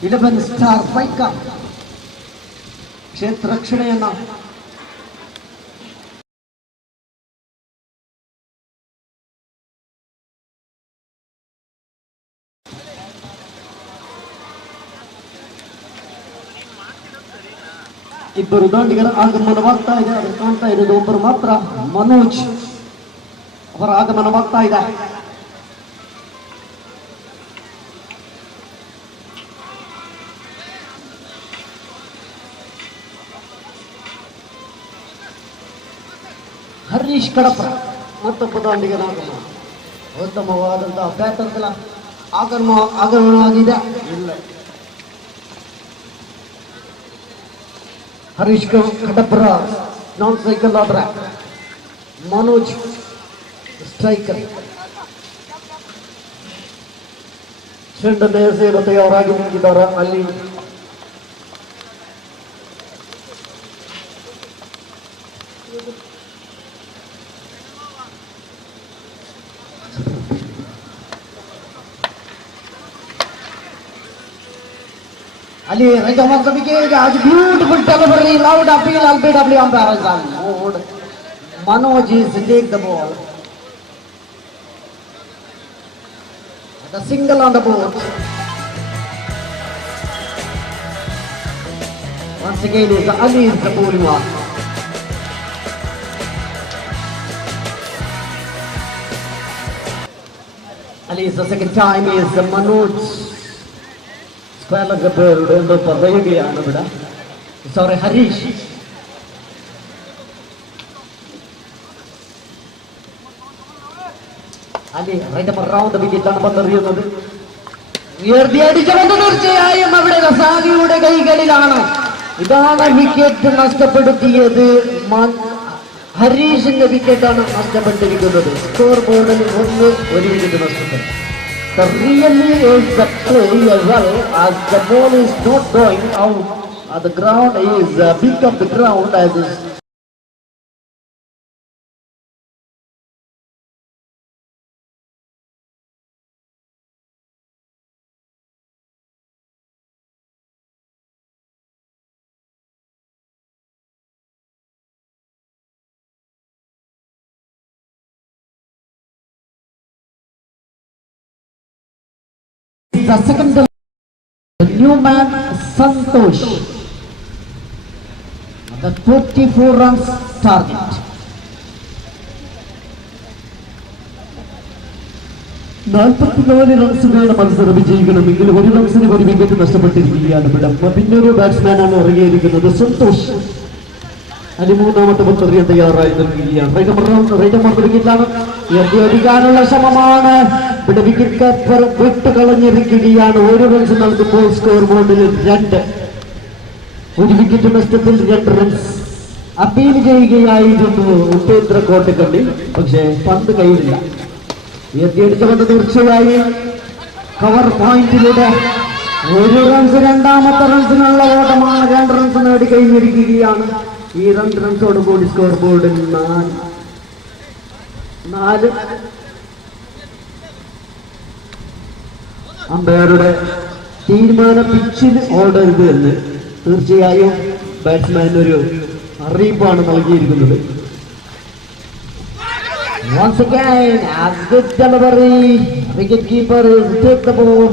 11 ಸ್ಟಾರ್ ಪೈಕ ಕ್ಷೇತ್ರ ರಕ್ಷಣೆಯನ್ನ ಇಬ್ಬರು ದಾಂಡಿಗರ ಆಗಮನವಾಗ್ತಾ ಇದೆ. ಅದು ಕಾಣ್ತಾ ಇರೋದು ಒಬ್ಬರು ಮಾತ್ರ, ಮನೋಜ್ ಅವರ ಆಗಮನವಾಗ್ತಾ ಇದೆ. ಹರೀಶ್ ಕಡಪ ಮತ್ತೊಬ್ಬ ದಾಂಡಿಗರ ಆಗಮನ, ಉತ್ತಮವಾದಂತಹ ಬ್ಯಾಟರ್ಗಳ ಆಗಮನವಾಗಿದೆ. ಇಲ್ಲ, ಹರೀಶ್ ಕಡಪರ ನಾನ್ ಸ್ಟ್ರೈಕರ್ ಆದ್ರೆ ಮನೋಜ್ ಸ್ಟ್ರೈಕರ್. ಚೆಂಡನ್ನು ಎಸೆಯಲು ತಯಾರಾಗಿ ನಿಂತಿದ್ದಾರೆ. ಅಲ್ಲಿ Ali right off the wicket, beautiful delivery, loud appeal, LBW umpire is on board. Manoj is to take the ball. The single on the board. Once again is Ali is the bowling one. Ali is the second time is the Manoj. സ്ക്വയറിലൊക്കെ പേരുടെ പറയുകയാണ് ഇവിടെ. സോറി, ഹരീഷ്. അല്ലെ right round വിക്കറ്റാണ് പന്തെറിയുന്നത്. ഉയർത്തി അടിച്ച പന്ത് തീർച്ചയായും അവിടെ റസാഖിയുടെ കൈകളിലാണ്. ഇതാണ് വിക്കറ്റ് നഷ്ടപ്പെടുത്തിയത് ഹരീഷിന്റെ വിക്കറ്റാണ് നഷ്ടപ്പെട്ടിരിക്കുന്നത്. സ്കോർ ബോർഡിൽ 1 വിക്കറ്റ് നഷ്ടപ്പെട്ടു. Really is the play as well as the ball is not going out. The ground is big of the ground as is. The second, the new man Santosh, the 24 runs target. 44 റൺസ് വേണം മത്സരം വിജയിക്കണമെങ്കിൽ 1 റൺസിന് 1 വിക്കറ്റ് നഷ്ടപ്പെട്ടിരിക്കുകയാണ് ഇവിടെ. പിന്നെ ഒരു ബാറ്റ്സ്മാനാണ് ഇറങ്ങിയിരിക്കുന്നത് സന്തോഷ്. 13ാമത്തെ പന്ത് എറിയാൻ തയ്യാറായി നിൽക്കുകയാണ്. റൈറ്റ് വിക്കറ്റിലാണ് എറിയാനുള്ള ശ്രമമാണ്. ഇവിടെ വിക്കറ്റ് കീപ്പർ വിട്ട് കളഞ്ഞിരിക്കുകയാണ്. 1 റൺസ് നൽകുമ്പോൾ സ്കോർ ബോർഡിൽ 2. 1 വിക്കറ്റ് നഷ്ടത്തിൽ 2 റൺസ്. അപ്പീൽ ചെയ്യുകയായിരുന്നു ഉപേന്ദ്ര കോട്ടക്കണ്ടി, പക്ഷേ പന്ത് കയ്യിലില്ല. എത്തിയടിച്ച പന്ത് തീർച്ചയായും കവർ പോയിന്റിലൂടെ 1 റൺസ്. രണ്ടാമത്തെ റൺസിനുള്ള ഓട്ടമാണ്. 2 റൺസ് നേടി കഴിഞ്ഞിരിക്കുകയാണ്. ഈ 2 റൺസോട് കൂടി സ്കോർ ബോർഡിൽ 4. അമ്പയറുടെ തീരുമാന പിച്ചിൽ ഓടരുത് എന്ന് തീർച്ചയായും ബാറ്റ്സ്മാൻ ഒരു അറിയിപ്പാണ് നൽകിയിരിക്കുന്നത്. Once again, as good delivery, wicket keeper is take the ball.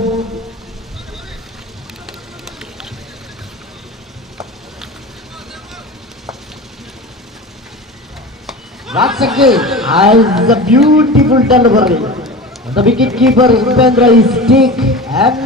Once again, as a beautiful delivery. The wicket keeper Upendra is take and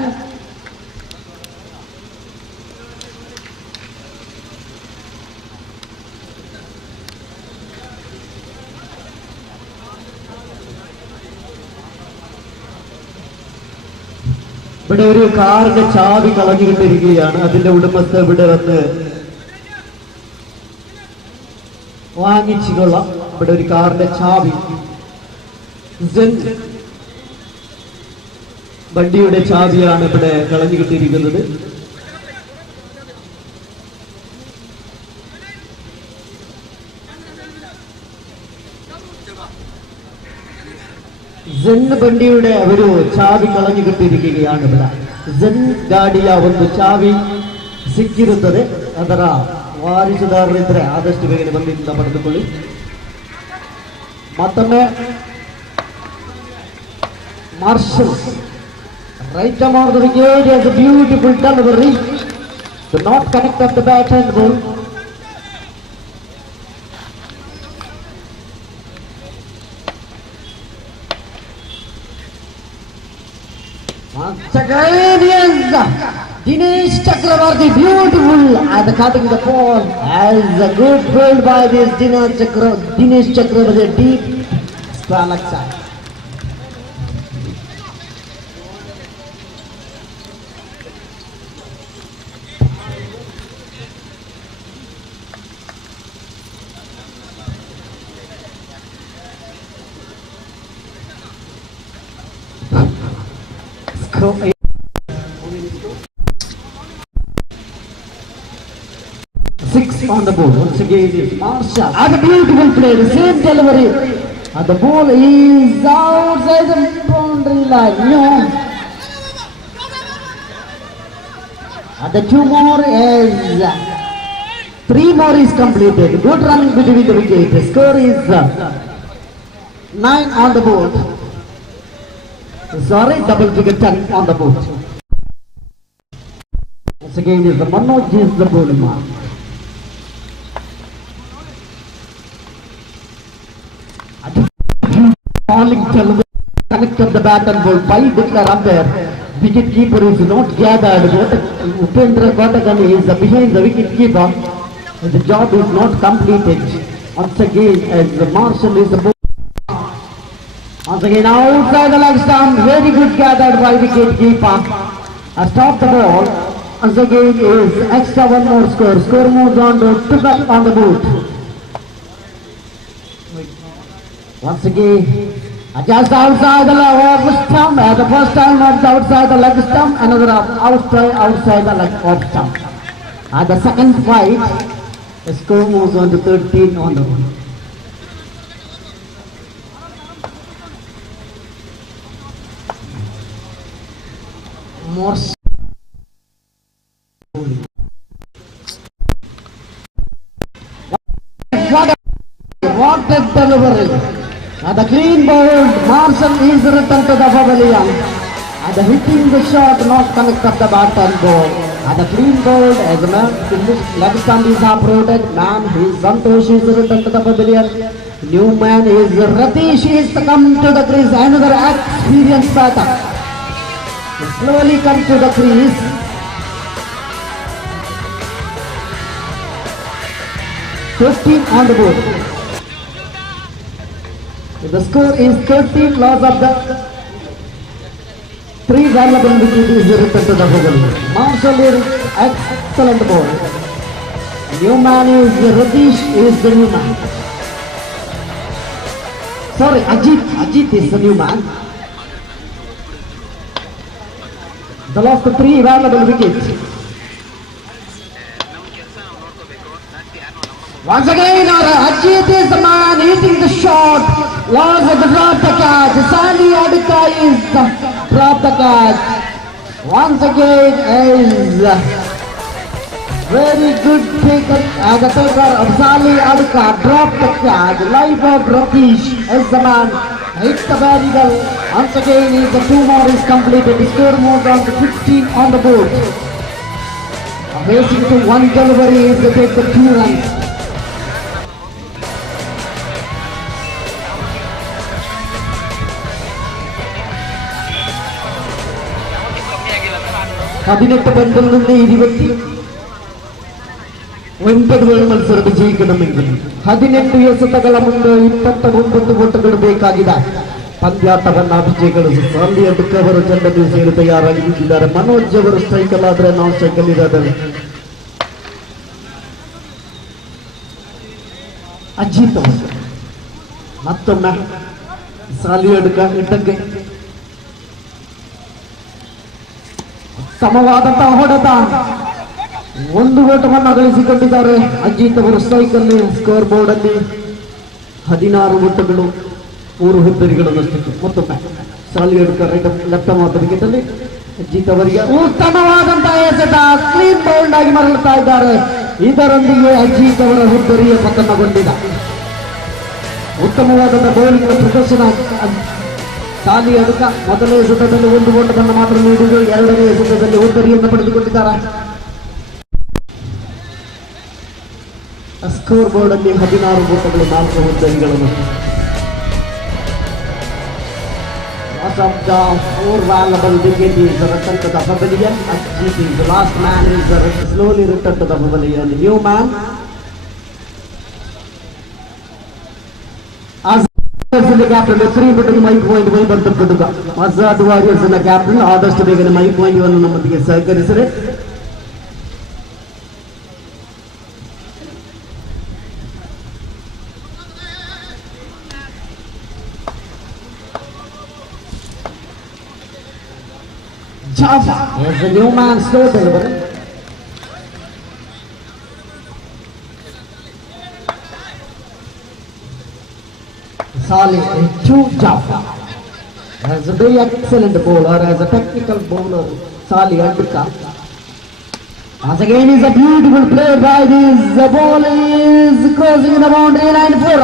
ഇവിടെ ഒരു കാറിന്റെ ചാവി കളഞ്ഞുകൊണ്ടിരിക്കുകയാണ്. അതിന്റെ ഉടമസ്ഥ ഇവിടെ വന്ന് വാങ്ങിച്ചു കൊള്ളാം. ഇവിടെ ഒരു കാറിന്റെ ചാവി, വണ്ടിയുടെ ചാവിയാണ് ഇവിടെ കളഞ്ഞു കിട്ടിയിരിക്കുന്നത്. ವண்டிയുടെ ഒരു ചാവി കളഞ്ഞു കിട്ടിയിരിക്കുകയാണ് ഇവിടെ. ಗಾಡಿಯ ಒಂದು ಚಾವಿ ಸಿಕ್ಕಿರುತ್ತದೆ. ಅದರ ವಾರಿಸುದಾರರಿದ್ರೆ ಆದಷ್ಟು ಬೇಗನೆ ಬಂದಿಂದ ಪಡೆದುಕೊಳ್ಳಿ. ಮತ್ತೊಮ್ಮೆ marshal right arm of the wicket has a beautiful delivery. Do not connect up the bat and ball. Once again, yes, Dinesh Chakravarti, beautiful at the cutting the ball. As a good field by this Dinesh Chakravarti, deep square side. Six on the ball. Once again, is Marshall. And a beautiful play. The same delivery. And the ball is outside the boundary line. No. And the 2 more is 3 more is completed. Good running between the wicket. The score is 9 on the board. Sorry, double wicket 10 on the board. Once again, is the Manoj is the bowling mark. Falling connected the bat and ball by declare umpire. Wicket keeper is not gathered. Upendra Kotakani is behind the wicket keeper. The job is not completed. Once again, as the Marshall is the ball. Once again, outside the leg stump, very good gathered by wicket keeper. Stop the ball. Once again is extra 1 more score. Score moves on to 12 on the board. Once again, just outside the leg stump, the first time outside the leg stump, another outside the leg off stump. The second fight, the score moves on to 13 on the one. More what a delivery. The clean bowled Marshall is returned to the pavilion. The hitting the shot not connected the bat and ball. The clean bowled as a man leg stump is uprooted. Man is Santosh is returned to the pavilion. New man is Ratish is come to the crease. Another experienced batter. Slowly come to the crease. "15 on the board. The score is 13 loss of the 3 valuable wickets is returned to the pavilion. Marshall is excellent ball. New man is Ratish is the new man. Sorry, Ajit is the new man. The lost 3 valuable wickets. Once again, Ajit is the man hitting the shot. Lost the drop the catch. Sally Adika is drop the catch. Once again is very good taker. The taker of Sally Adika drop the catch. Life of Ratish is the man. Hit the very well. Once again is the 2 more is completed. The score moves on to 15 on the board. Racing to 1 delivery is to take the 2 runs. പതിനെട്ട് പന്തിൽ നിന്ന് 29 മത്സരം വിജയിക്കണമെങ്കിൽ 18 ಎಸೆತಗಳ ಮುಂದೆ 29 ಓಟಗಳು ಬೇಕಾಗಿದೆ. ಪಂದ್ಯಾಟವನ್ನ ವಿಜಯಗಳು ಸಾಲಿ ಅಡ್ಕವರು ಚೆಂಡನ್ನು ಸೇರಿ ತಯಾರಾಗಿದ್ದಾರೆ. ಮನೋಜ್ ಅವರು ಸ್ಟ್ರೈಕಲ್ ಆದ್ರೆ ನಾವು ಸ್ಟ್ರೈಕಲ್ ಇರೋದ್ರೆ ಅಜಿತ್ ಅವರು ಮತ್ತೊಮ್ಮೆ ಸಾಲಿ ಅಡ್ಕ ಇಟ್ಟಕ್ಕೆ ಸಮವಾದಂತಹ ಹೊಡೆತ 1 ಓಟವನ್ನು ಗಳಿಸಿಕೊಂಡಿದ್ದಾರೆ. ಅಜಿತ್ ಅವರು ಸ್ಟ್ರೈಕಲ್ಲಿ ಸ್ಕೋರ್ ಬೋರ್ಡ್ ಅಲ್ಲಿ 16 ಓಟಗಳು 3 ಹುದ್ದರಿಗಳು ನಷ್ಟಿತ್ತು. ಮತ್ತೊಮ್ಮೆ ಸಾಲಿ ಅಡ್ಕ ಲೆಫ್ಟ್ ಮಾತ್ರ ವಿಕೆಟ್ ಅಲ್ಲಿ ಅಜಿತ್ ಅವರಿಗೆ ಉತ್ತಮವಾದಂತಹ ಎಸೆತ ಕ್ಲೀನ್ ಬೌಲ್ಡ್ ಆಗಿ ಮರಳುತ್ತಾ ಇದ್ದಾರೆ. ಇದರೊಂದಿಗೆ ಅಜಿತ್ ಅವರ ಹುದ್ದರಿಯ ಪತನಗೊಂಡಿದೆ. ಉತ್ತಮವಾದಂತಹ ಬೌಲಿಂಗ್ ಪ್ರದರ್ಶನ ಸಾಲಿ ಅಡ್ಕ ಮೊದಲ ಎಸೆತದಲ್ಲಿ 1 ಓಟವನ್ನು ಮಾತ್ರ ನೀಡಿದ್ದು, 2ನೇ ಎಸೆತದಲ್ಲಿ ಹುದ್ದರಿಯನ್ನು ಪಡೆದುಕೊಂಡಿದ್ದಾರೆ. ಸ್ಕೋರ್ ಬೋರ್ಡ್ ಅಲ್ಲಿ 16 ಓಟಗಳು 4 ಹುದ್ದರಿಗಳನ್ನು. Loss of the 4 valuable wicket is returned to the pavilion. Ajit is the last man is slowly returned to the pavilion. New man the captain 3 ಬಿಟ್ಟು ಮೈ ಪಾಯಿಂಟ್ ಬೈ ಬರ್ತಕ್ಕಂಥ ಆಜಾದ್ ವಾರಿಯರ್ಸ್ ನ ಕ್ಯಾಪ್ಟನ್ ಆದಷ್ಟು ಬೇಗನೆ ಮೈ ಪಾಯಿಂಟ್ ಅನ್ನು ನಮ್ಮೊಂದಿಗೆ ಸಹಕರಿಸಿದರೆ Java is the new man slow delivery. Salih to Jaffa as a very excellent bowler, as a technical bowler. Salih Adika as again is a beautiful play by this. The ball is crossing the boundary line for.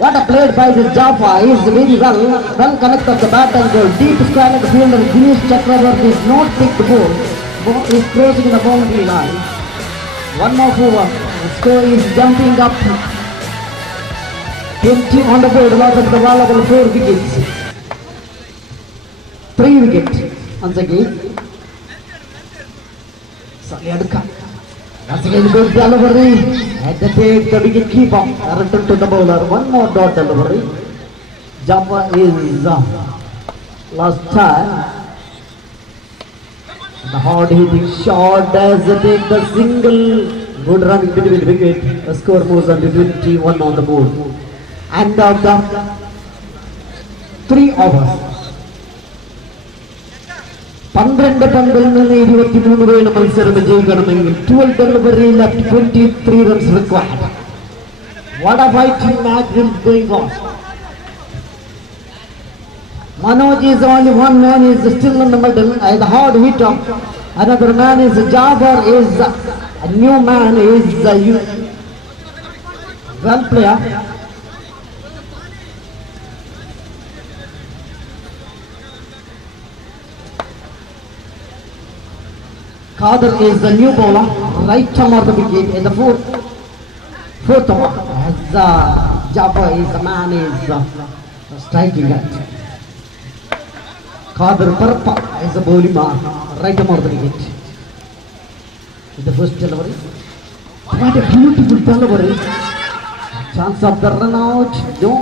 What a play by this Jaffa is very well connected the bat and goal. Deep square fielder Dinesh Chakravarti is not pick the ball. Ball is crossing the boundary line. 1 more over. The score is jumping up. 20 on the board. Loss of the valuable 4 wickets. 3 wickets. Once again. Salih Adika. Once again good delivery. At the take the wicket keeper. Return to the bowler. 1 more dot delivery. Jaffa is last time. The hard hitting shot as they take the single. Good run between wicket. The score moves on to 21 on the board. end of the 3 overs. 12 പന്തിൽ നിന്ന് 23 വേണം മത്സരം വിജയിക്കണമെങ്കിൽ. 12 delivery left, 23 runs required. What a fighting match is going on. Manoj is only one man is still in the middle. The hard hit of another man is Jafar is a new man is well player. Kader is the new bowler, right arm of the wicket in the fourth over. As Jafar is the man is striking at. Kader Parpa is the bowling man, right arm of the wicket. In the first delivery. What a beautiful delivery. Chance of the run out. No.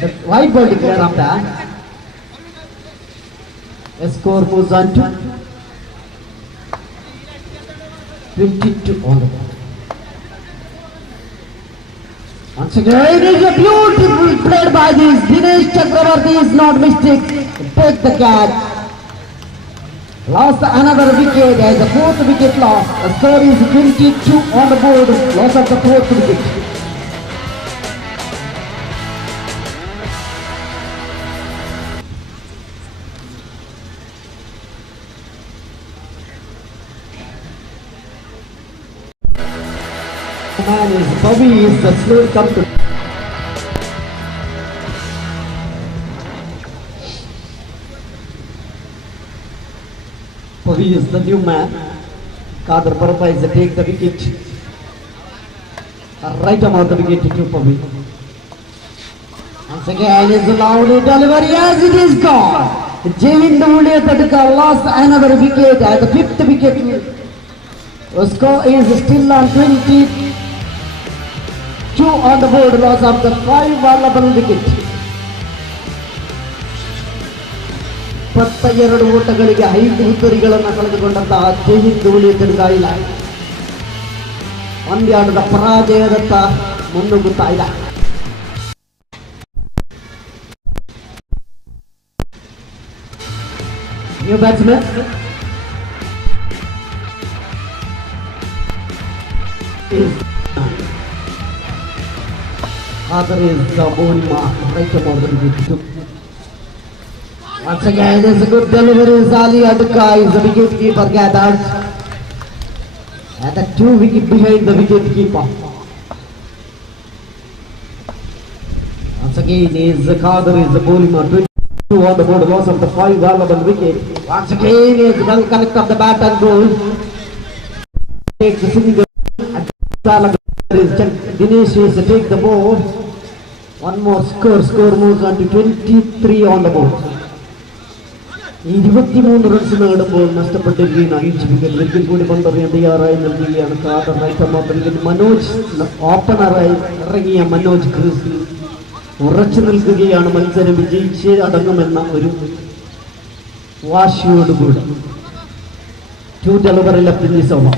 The wide ball declared on that. A score moves on to 22 on the ball. Once again, it is a beautiful play by this. Dinesh Chakravarti is not mistake. Take the catch. Lost another wicket as the fourth wicket lost. The score is 22 on the board. Loss of the fourth wicket. Man is Bobby is the slow captain. Bobby is the new man. Kader Parpa is to take the wicket. Right arm of the wicket to Bobby. Once again is the loud delivery as it is gone. Jevinder Tadka lost another wicket at the fifth wicket. The score is still on 22 on the board, loss of the 5 valuable wicket. 22 ಓಟಗಳಿಗೆ 5 ಹುತ್ತರಿಗಳನ್ನು ಕಳೆದುಕೊಂಡಂತಹ ಜೈಹಿಂದ್ ಉಳಿಯತಿರುಗಾಯಿಲ್ಲ ಪಂದ್ಯಾಟದ ಪರಾಜಯದತ್ತ ಮುನ್ನುಗ್ಗುತ್ತಾ ಇದೆ. New batsman. Kader is the bowling mark, right above the wicket. Once again, there's a good delivery. Zali Adka is the wicket keeper gathered. And the 2 wicket behind the wicket keeper. Once again, Kader is the bowling mark. 22 on the board, loss of the 5 valuable wicket. Once again, is well connect of the bat and ball. Takes the single. Dinesh is to take the board. One more score moves on to 23 on the board. 23 runs നേടുമ്പോൾ നഷ്ടപ്പെട്ടിരിക്കുന്ന 5 വിക്കറ്റ് ഒരിക്കൽ കൂടി പന്തറിയാൻ തയ്യാറായി നൽകുകയാണ് കാദർ. മനോജ് ഓപ്പണറായി ഇറങ്ങിയ മനോജ് ക്രീസിൽ ഉറച്ചു നിൽക്കുകയാണ്. മത്സരം വിജയിച്ചേ അടങ്ങുമെന്ന ഒരു വാശിയോടുകൂടി. 2 delivery left in this over.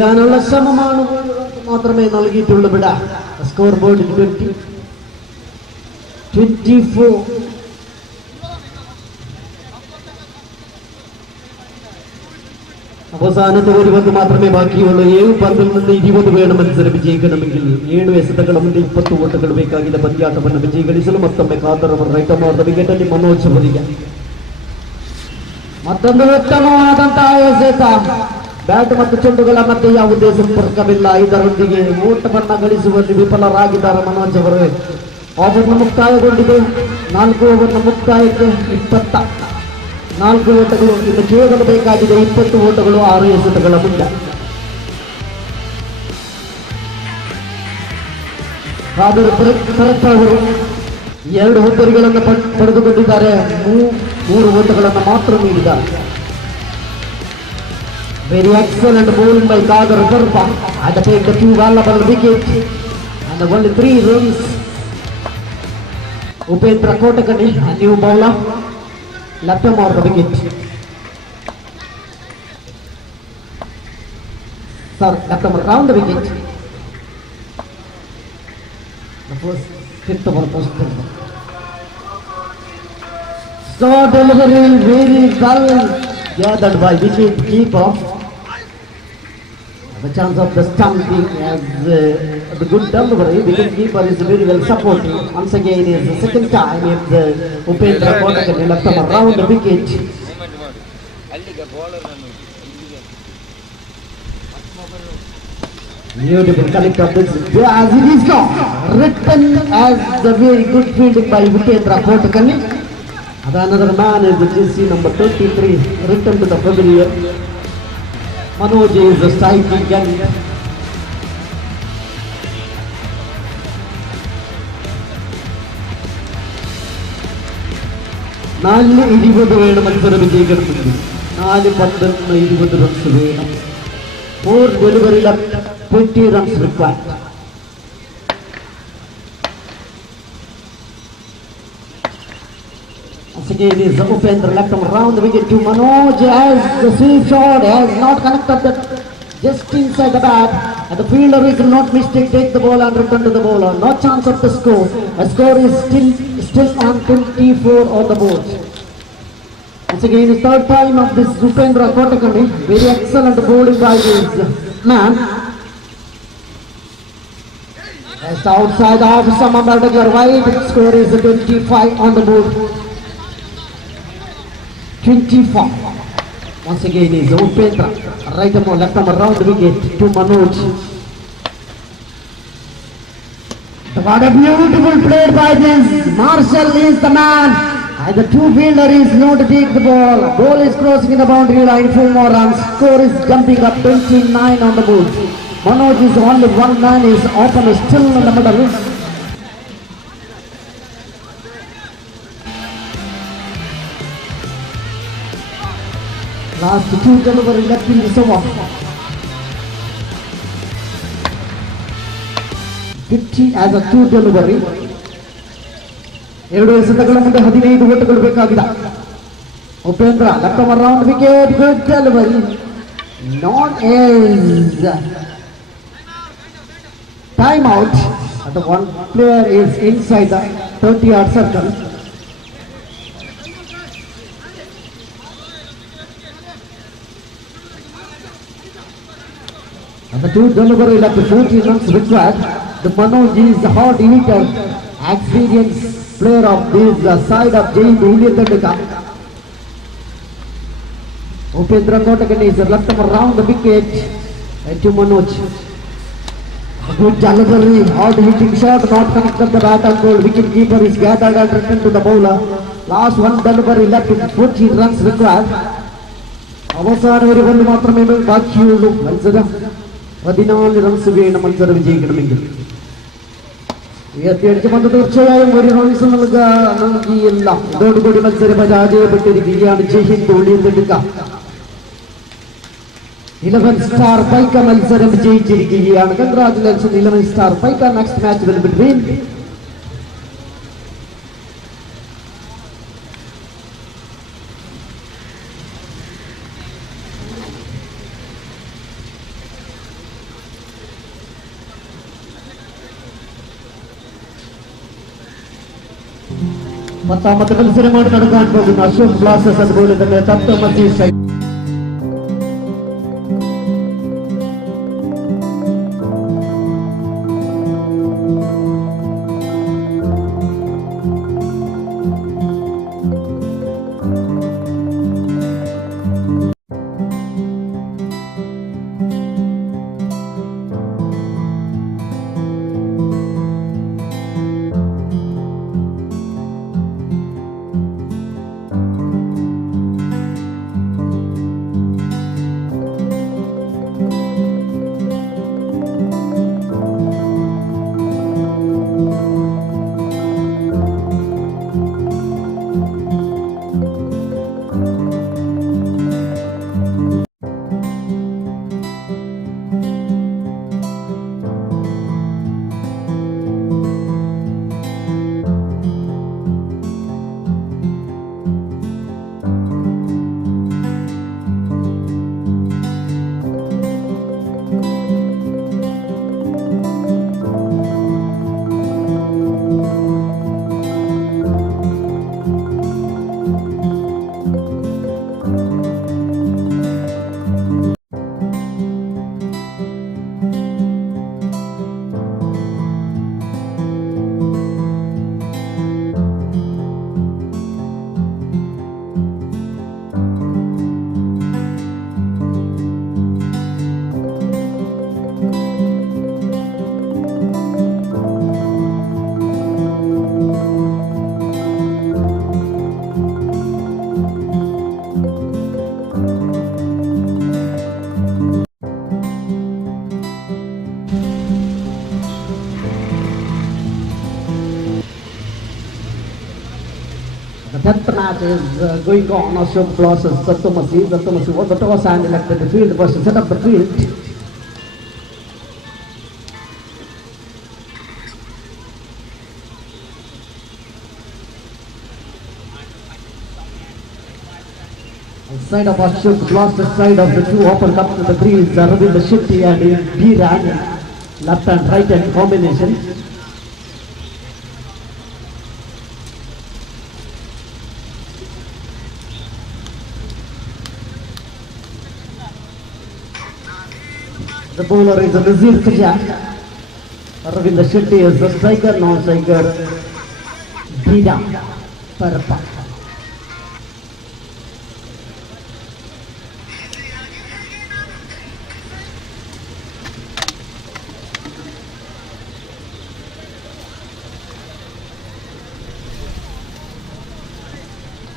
ാനുള്ള ശ്രമമാണ് മാത്രമേ നൽകിയിട്ടുള്ളൂ. വിട സ്കോർ ബോർഡിൽ 24. അവസാനത്തെ 1 പന്ത് മാത്രമേ ബാക്കിയുള്ളൂ. 7 പന്തിൽ നിന്ന് 20 വേണം മത്സരം ವಿಜಯಿಸണമെങ്കിൽ. 7 ಎಸೆತಗಳ ಮುಂದೆ 20 ಓಟಗಳು ಬೇಕಾಗಿದೆ ಪಂದ್ಯಾಟವನ್ನು ವಿಜಯಗಳಿಸಲು. ಮತ್ತೊಮ್ಮೆ ಕಾದರ್ ಅವರು right arm of the wicket ಅಲ್ಲಿ ಮನೋಜ್ ಅವರಿಗೆ ಮತ್ತೊಂದು ಉತ್ತಮವಾದಂತಹ ಎಸೆತ. ಬ್ಯಾಟ್ ಮತ್ತು ಚೆಂಡುಗಳ ಮಧ್ಯೆ ಯಾವುದೇ ಸಂಪರ್ಕವಿಲ್ಲ. ಇದರೊಂದಿಗೆ ಓಟವನ್ನು ಗಳಿಸುವಲ್ಲಿ ವಿಫಲರಾಗಿದ್ದಾರೆ ಮನೋಜ್ ಅವರು. ಓವರ್ನ ಮುಕ್ತಾಯಗೊಂಡಿದೆ. 4 ಓವರ್ನ ಮುಕ್ತಾಯಕ್ಕೆ 24 ಓಟಗಳು. ಇನ್ನು ಕೇವಲ ಬೇಕಾಗಿದೆ 20 ಓಟಗಳು 6 ಎಸೆತಗಳ ಮುಂದೆ. ಕಾದರ್ ಭರತ್ ಅವರು 2 ಹುದ್ದರಿಗಳನ್ನು ಪಡೆದುಕೊಂಡಿದ್ದಾರೆ. 3 ಓಟಗಳನ್ನು ಮಾತ್ರ ನೀಡಿದ್ದಾರೆ. Very excellent bowling by Kader Parpa and take the 2 valuable wickets and only 3 runs. Upendra Kotakani, a new bowler, left arm of the wicket. Sorry, left arm around the wicket. The first hit the ball post. So delivery very well gathered by wicket keeper. The chance of the stumping as the good delivery, wicket keeper is very well supporting. Once again is the second time if the Upendra Kotakane left arm around the wicket. Beautiful collect of this as it is gone. Written as the very good fielding by Upendra Kotakane. Another man is the GC number 33 written to the pavilion. Manoj is the striking gun. നാലിന് 20 വേണം മത്സരം വിജയിക്കണമെങ്കിൽ 4-11 runs വേണം. 4 delivery left, 20 runs required. Once again is Upendra left him around the wicket to Manoj as the sweep shot has not connected that just inside the bat, and the fielder is not mistake, take the ball and return to the bowler. No chance of the score. The score is still on 24 on the board. Once again the third time of this Upendra Kotakane. Very excellent bowling by this man. As outside off some umpire wide, score is 25 on the board. 25. Once again is Upendra. Right arm, left arm around the wicket to Manoj. What a beautiful play by this. Marshall is the man. And the two fielder is not to take the ball. Ball is crossing in the boundary line. 4 more runs. Score is jumping up 29 on the board. Manoj is only one man. Is open still in the middle. Last 2 delivery left in this over. 50 as a 2 delivery. 2 ಎಸೆತಗಳ ಮುಂದೆ 15 ಓಟಗಳು ಬೇಕಾಗಿದೆ. Upendra left arm around wicket, good delivery. Not as time out. The one player is inside the 30-yard circle. And the 2 delivery left 40 runs required. The Manoj is the hard hitter, experienced player of this side of Jai Uliyatandika. Upendra Kotakane is left arm around the wicket to Manoj. Good delivery, hard hitting shot, not connected the bat and goal. Wicket keeper is gathered and returned to the bowler. Last 1 delivery left 14 runs required. അവസാനം ഒരു പന്ത് മാത്രമേ ബാക്കിയുള്ളൂ. മത്സരം 14 റൺസ് വേണം മത്സരം വിജയിക്കണമെങ്കിൽ. ഉയർത്തിയടിച്ച പന്ത് തീർച്ചയായും 1 റൺസ് നൽകിയില്ല. ഇതോടുകൂടി മത്സരം പരാജയപ്പെട്ടിരിക്കുകയാണ് ജയ് ഹിന്ദ് ഉള്ളിയെടുക്ക. 11 സ്റ്റാർ പൈക്ക മത്സരം വിജയിച്ചിരിക്കുകയാണ്. Congratulation 11 star Paika. Next match will between പത്താമത്തെ മത്സരമാണ് നടക്കാൻ പോകുന്ന അശോക് ബ്ലാസ്റ്റേഴ്സ് അതുപോലെ തന്നെ തപ്ത മസീദ്. match is going on. Ashok versus Sattomasi. Sattomasi won the toss and elected the field versus set up the field. Side of Ashok lost the side of the two open up to the greens. Ravinder Shetty and Biran, left and right hand combination. The bowler is Nazir Khaja. Ravinder Shetty is the striker, non-striker Biran Parappa.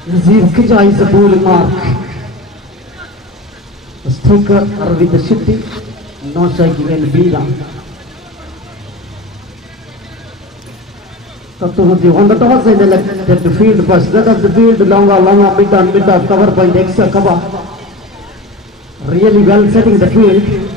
Nazir Khaja is the bowling mark. The striker Ravinder Shetty, not striking and Biran. Sattomasi on the toss and elected the field first. That of the field longer, mid on cover point, extra cover. Really well setting the field.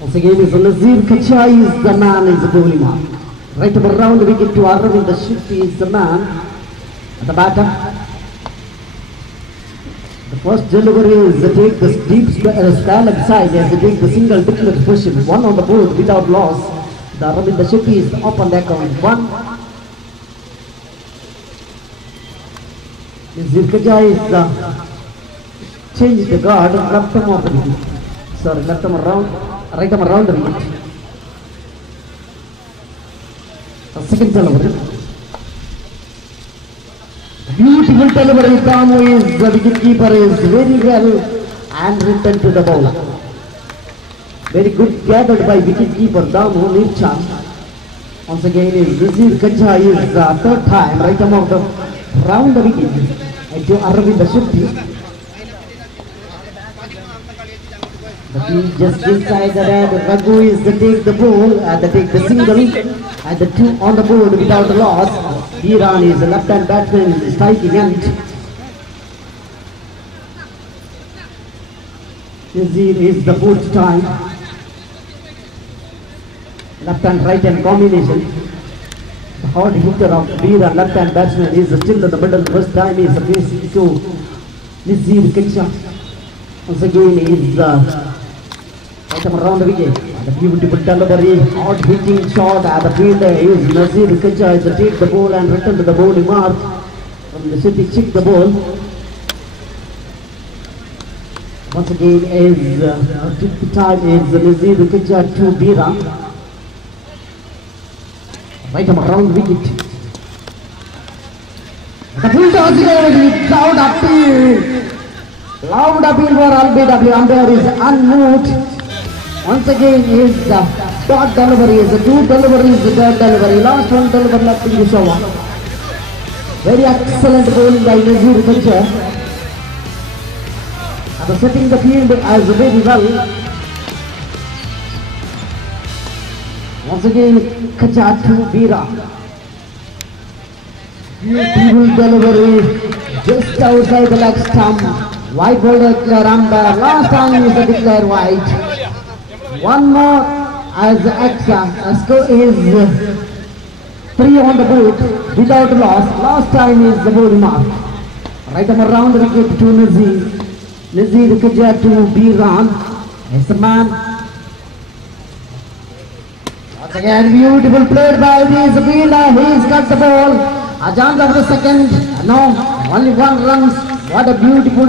Once again, is Nazir Khaja is the man, is the bowling mark. Right up around the wicket to Aravind Shetty is the man at the batter. The first delivery is to take the deep scallop side as they take the single declared position. One on the board without loss. The Aravind Shetty is up on the account. One. Nazir Khaja is the change the guard, left arm of the wicket. Sorry, left arm around. Right arm around the wicket. The second delivery. Beautiful delivery. Damu is the wicket keeper is very well and returned to the bowler. Very good gathered by wicket keeper Damu Nirchan. Once again is Nazir Khaja is the third time right arm of the round the wicket to Aravind Shetty. The team just inside the red. Raghu is to take the ball and they take the single and the two on the board without a loss. Biran is the left-hand batsman striking end. Nazir is the fourth time. Left and right hand combination. The hard hitter of Biran, left-hand batsman, is still in the middle. First time he is facing to Nazir Khaja. Once again is right around the wicket. The beautiful delivery, hard hitting shot at the fielder is Nazir Khaja is to take the ball and return to the bowling mark. From the city, check the ball. Once again is the time is Nazir Khaja to Biran. Right around the wicket. The fielder is loud appeal. Loud appeal for LBW. Umpire is unmoved. Once again is the dot delivery, is the two deliveries, the third delivery, last one delivery left in this over. Very excellent bowling by Nazir Khaja. And setting the field as very well. Once again Khaja to Biran. Beautiful delivery just outside the leg stump. White ball declare umpire. Last time is the declare white. One more as extra. Score is 3 on the board without loss. Last time is the bowling mark. Right arm around the wicket to Nazir. Nazir Khaja to Biran. It's the man. Once again beautiful played by this fielder. He's got the ball. A chance of the second. No, only one runs. What a beautiful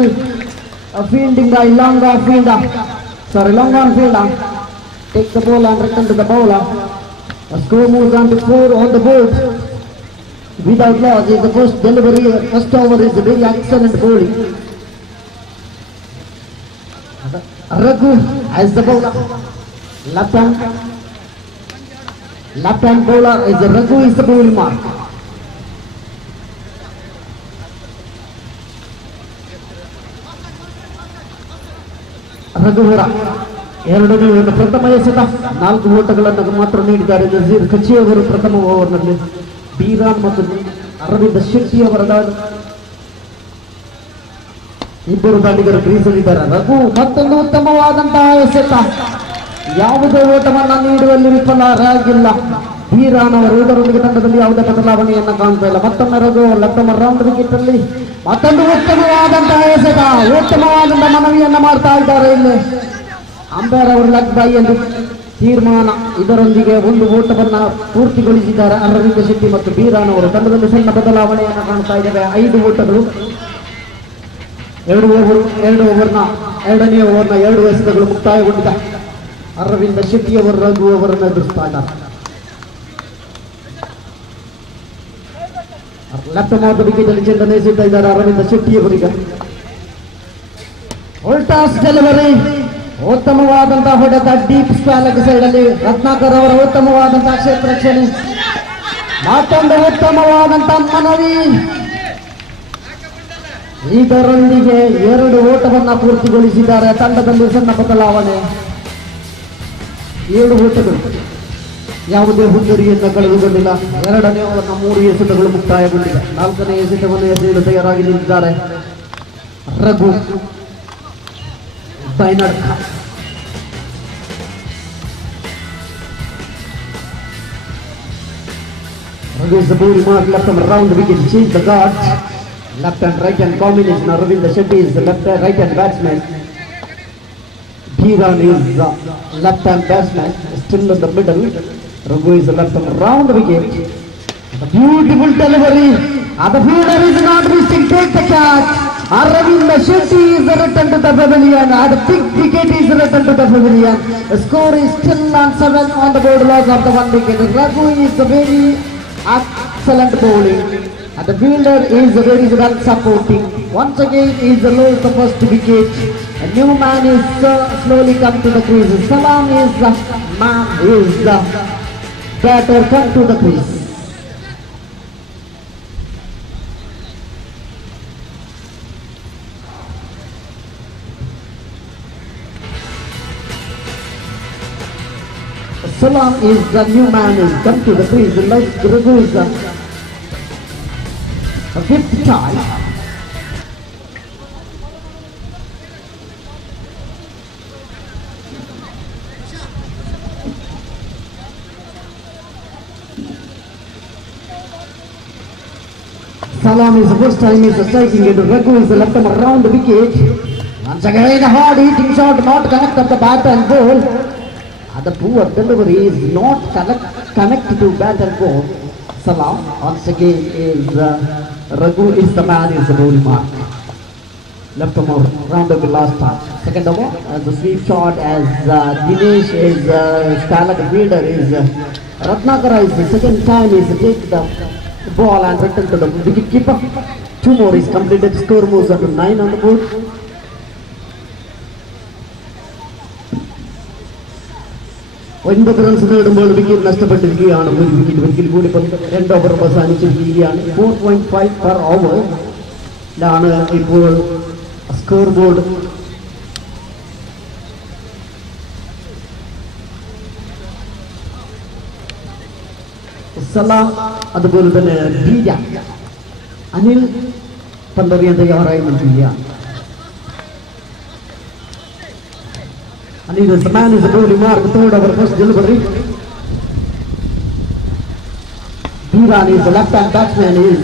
fielding by long on fielder. Take the ball and return to the bowler. The score moves on to 4 on the board. Without loss is the first delivery. First over is a very excellent bowling. Raghu as the bowler. Left hand bowler is Raghu is the bowling mark. ರಘುವರ ಎರಡನೇ ಪ್ರಥಮ ಎಸೆತ 4 ಓಟಗಳನ್ನು ಮಾತ್ರ ನೀಡಿದ್ದಾರೆ. ನಜೀರ್ ಖಚಿ ಅವರು ಪ್ರಥಮ ಓವರ್ನಲ್ಲಿ. ಬೀರಾನ್ ಮತ್ತು ಅರವಿಂದ ಶೆಟ್ಟಿ ಅವರ ಇಬ್ಬರು ದಾಂಡಿಗರು ಕ್ರೀಸಲ್ಲಿದ್ದಾರೆ. ರಘು ಮತ್ತೊಂದು ಉತ್ತಮವಾದಂತಹ ಎಸೆತ, ಯಾವುದೇ ಓಟವನ್ನ ನೀಡುವಲ್ಲಿ ವಿಫಲರಾಗಿಲ್ಲ ಬೀರಾನ್ ಅವರು. ಇದರೊಂದಿಗೆ ತಂಡದಲ್ಲಿ ಯಾವುದೇ ಬದಲಾವಣೆಯನ್ನ ಕಾಣ್ತಾ ಇಲ್ಲ. ಮತ್ತೊಮ್ಮೆ ರಘು ಲತ್ತಮ್ಮ ರೌಂಡ್ ವಿಕೆಟ್ ಅಲ್ಲಿ ಮತ್ತೊಂದು ಉತ್ತಮವಾದಂತಹ ಎಸೆತ, ಉತ್ತಮವಾದಂತಹ ಮನವಿಯನ್ನ ಮಾಡ್ತಾ ಇದ್ದಾರೆ. ಇಲ್ಲಿ ಅಂಬೈರ್ ಅವರು ಲೆಗ್ ಬೈ ಎಂದು ತೀರ್ಮಾನ. ಇದರೊಂದಿಗೆ ಒಂದು ಓಟವನ್ನ ಪೂರ್ತಿಗೊಳಿಸಿದ್ದಾರೆ ಅರವಿಂದ ಶೆಟ್ಟಿ ಮತ್ತು ಬೀರಾನ್ ಅವರು. ತಂಡದಲ್ಲಿ ಸಣ್ಣ ಬದಲಾವಣೆಯನ್ನು ಕಾಣ್ತಾ ಇದ್ದೇವೆ. 5 ಓಟಗಳು, 2 ಓವರ್ನ ಎರಡನೇ ಓವರ್ನ 2 ಎಸೆತಗಳು ಮುಕ್ತಾಯಗೊಂಡಿದೆ. ಅರವಿಂದ ಶೆಟ್ಟಿ ಅವರು ರಘು ಅವರನ್ನು ಎದುರಿಸ್ತಾ ಇದ್ದಾರೆ. ಲೆಫ್ಟ್ ಮಾರ್ಗ ವಿಕೆಟ್ ಅಲ್ಲಿ ಚೆಂಡನ್ನು ಎಸೆಯುತ್ತಾ ಇದ್ದಾರೆ ಅರವಿಂದ ಶೆಟ್ಟಿ ಅವರಿಗೆ. ಉಲ್ಟಾಸ್ ಡೆಲಿವರಿ, ಉತ್ತಮವಾದಂತಹ ಹೊಡೆತ ಡೀಪ್ ಸ್ಪ್ಯಾಲಕ್ ಸೈಡ್ ಅಲ್ಲಿ ರತ್ನಾಕರ್ ಅವರ ಉತ್ತಮವಾದಂತಹ ಕ್ಷೇತ್ರ ರಕ್ಷಣೆ. ಮತ್ತೊಂದು ಉತ್ತಮವಾದಂತಹ ಮನವಿ. ಇದರೊಂದಿಗೆ 2 ಓಟವನ್ನ ಪೂರ್ತಿಗೊಳಿಸಿದ್ದಾರೆ. ತಂಡದಲ್ಲಿ ಸಣ್ಣ ಬದಲಾವಣೆ, 7 ಓಟಗಳು, ಯಾವುದೇ ಹುದ್ದರಿಯನ್ನು ಕಳೆದುಕೊಂಡಿಲ್ಲ. ಎರಡನೇ ಓವರ್ನ 3 ಎಸೆತಗಳು ಮುಕ್ತಾಯಗೊಂಡಿದೆ. 4ನೇ ಎಸೆತವನ್ನು ಎಸೆಯಲು ತಯಾರಾಗಿ ನಿಂತಿದ್ದಾರೆ ರಘು ಬೈನಡ್. Raghu is the bowling mark, left and round wicket, change the guard. Left and right hand combination. Aravinda Shetty is the left and right hand batsman. Bhiran is the left hand batsman, still in the middle. Raghu is the left and round wicket. The beautiful delivery. The fielder is not missing. Take the catch. Aravinda Shetty is returned to the pavilion. The big wicket is returned to the pavilion. The score is still on 7 on the board, loss of the 1 wicket. Raghu is the very excellent bowling. And the fielder is very well supporting. Once again is the low the first wicket. A new man is slowly come to the crease. Salam is the man, is the batter come to the crease. Salam is the new man is come to the crease. Like Raghu is the 5th time. Salam is the first time is striking it. Raghu is the left arm around the wicket. Once again a hard hitting shot, not connect of the bat and ball. And the poor delivery is not connect to bat and ball. Salam once again is Raghu is the man, is the bowling mark. Left arm round of the last time. Second over as the sweep shot as Dinesh is Spalak fielder is Ratnakara is the second time is take the ball and return to the wicket keeper. 2 more is completed. Score moves up to 9 on the board. ഒൻപത് റൺസ് നേടുമ്പോൾ വിക്കറ്റ് നഷ്ടപ്പെട്ടിരിക്കുകയാണ്. ഒരു വിക്കറ്റ് കൂടി 2 ഓവർ അവസാനിച്ചിരിക്കുകയാണ്. 4.5 പെർ ഓവറിലാണ് ഇപ്പോൾ score board. സലാം അതുപോലെ തന്നെ ബീജ അനിൽ പന്തറിയാൻ തയ്യാറായി നിൽക്കുകയാണ്. Anil is the man, is the bowling mark, 3rd over first delivery. Bhiran is the left hand batsman, is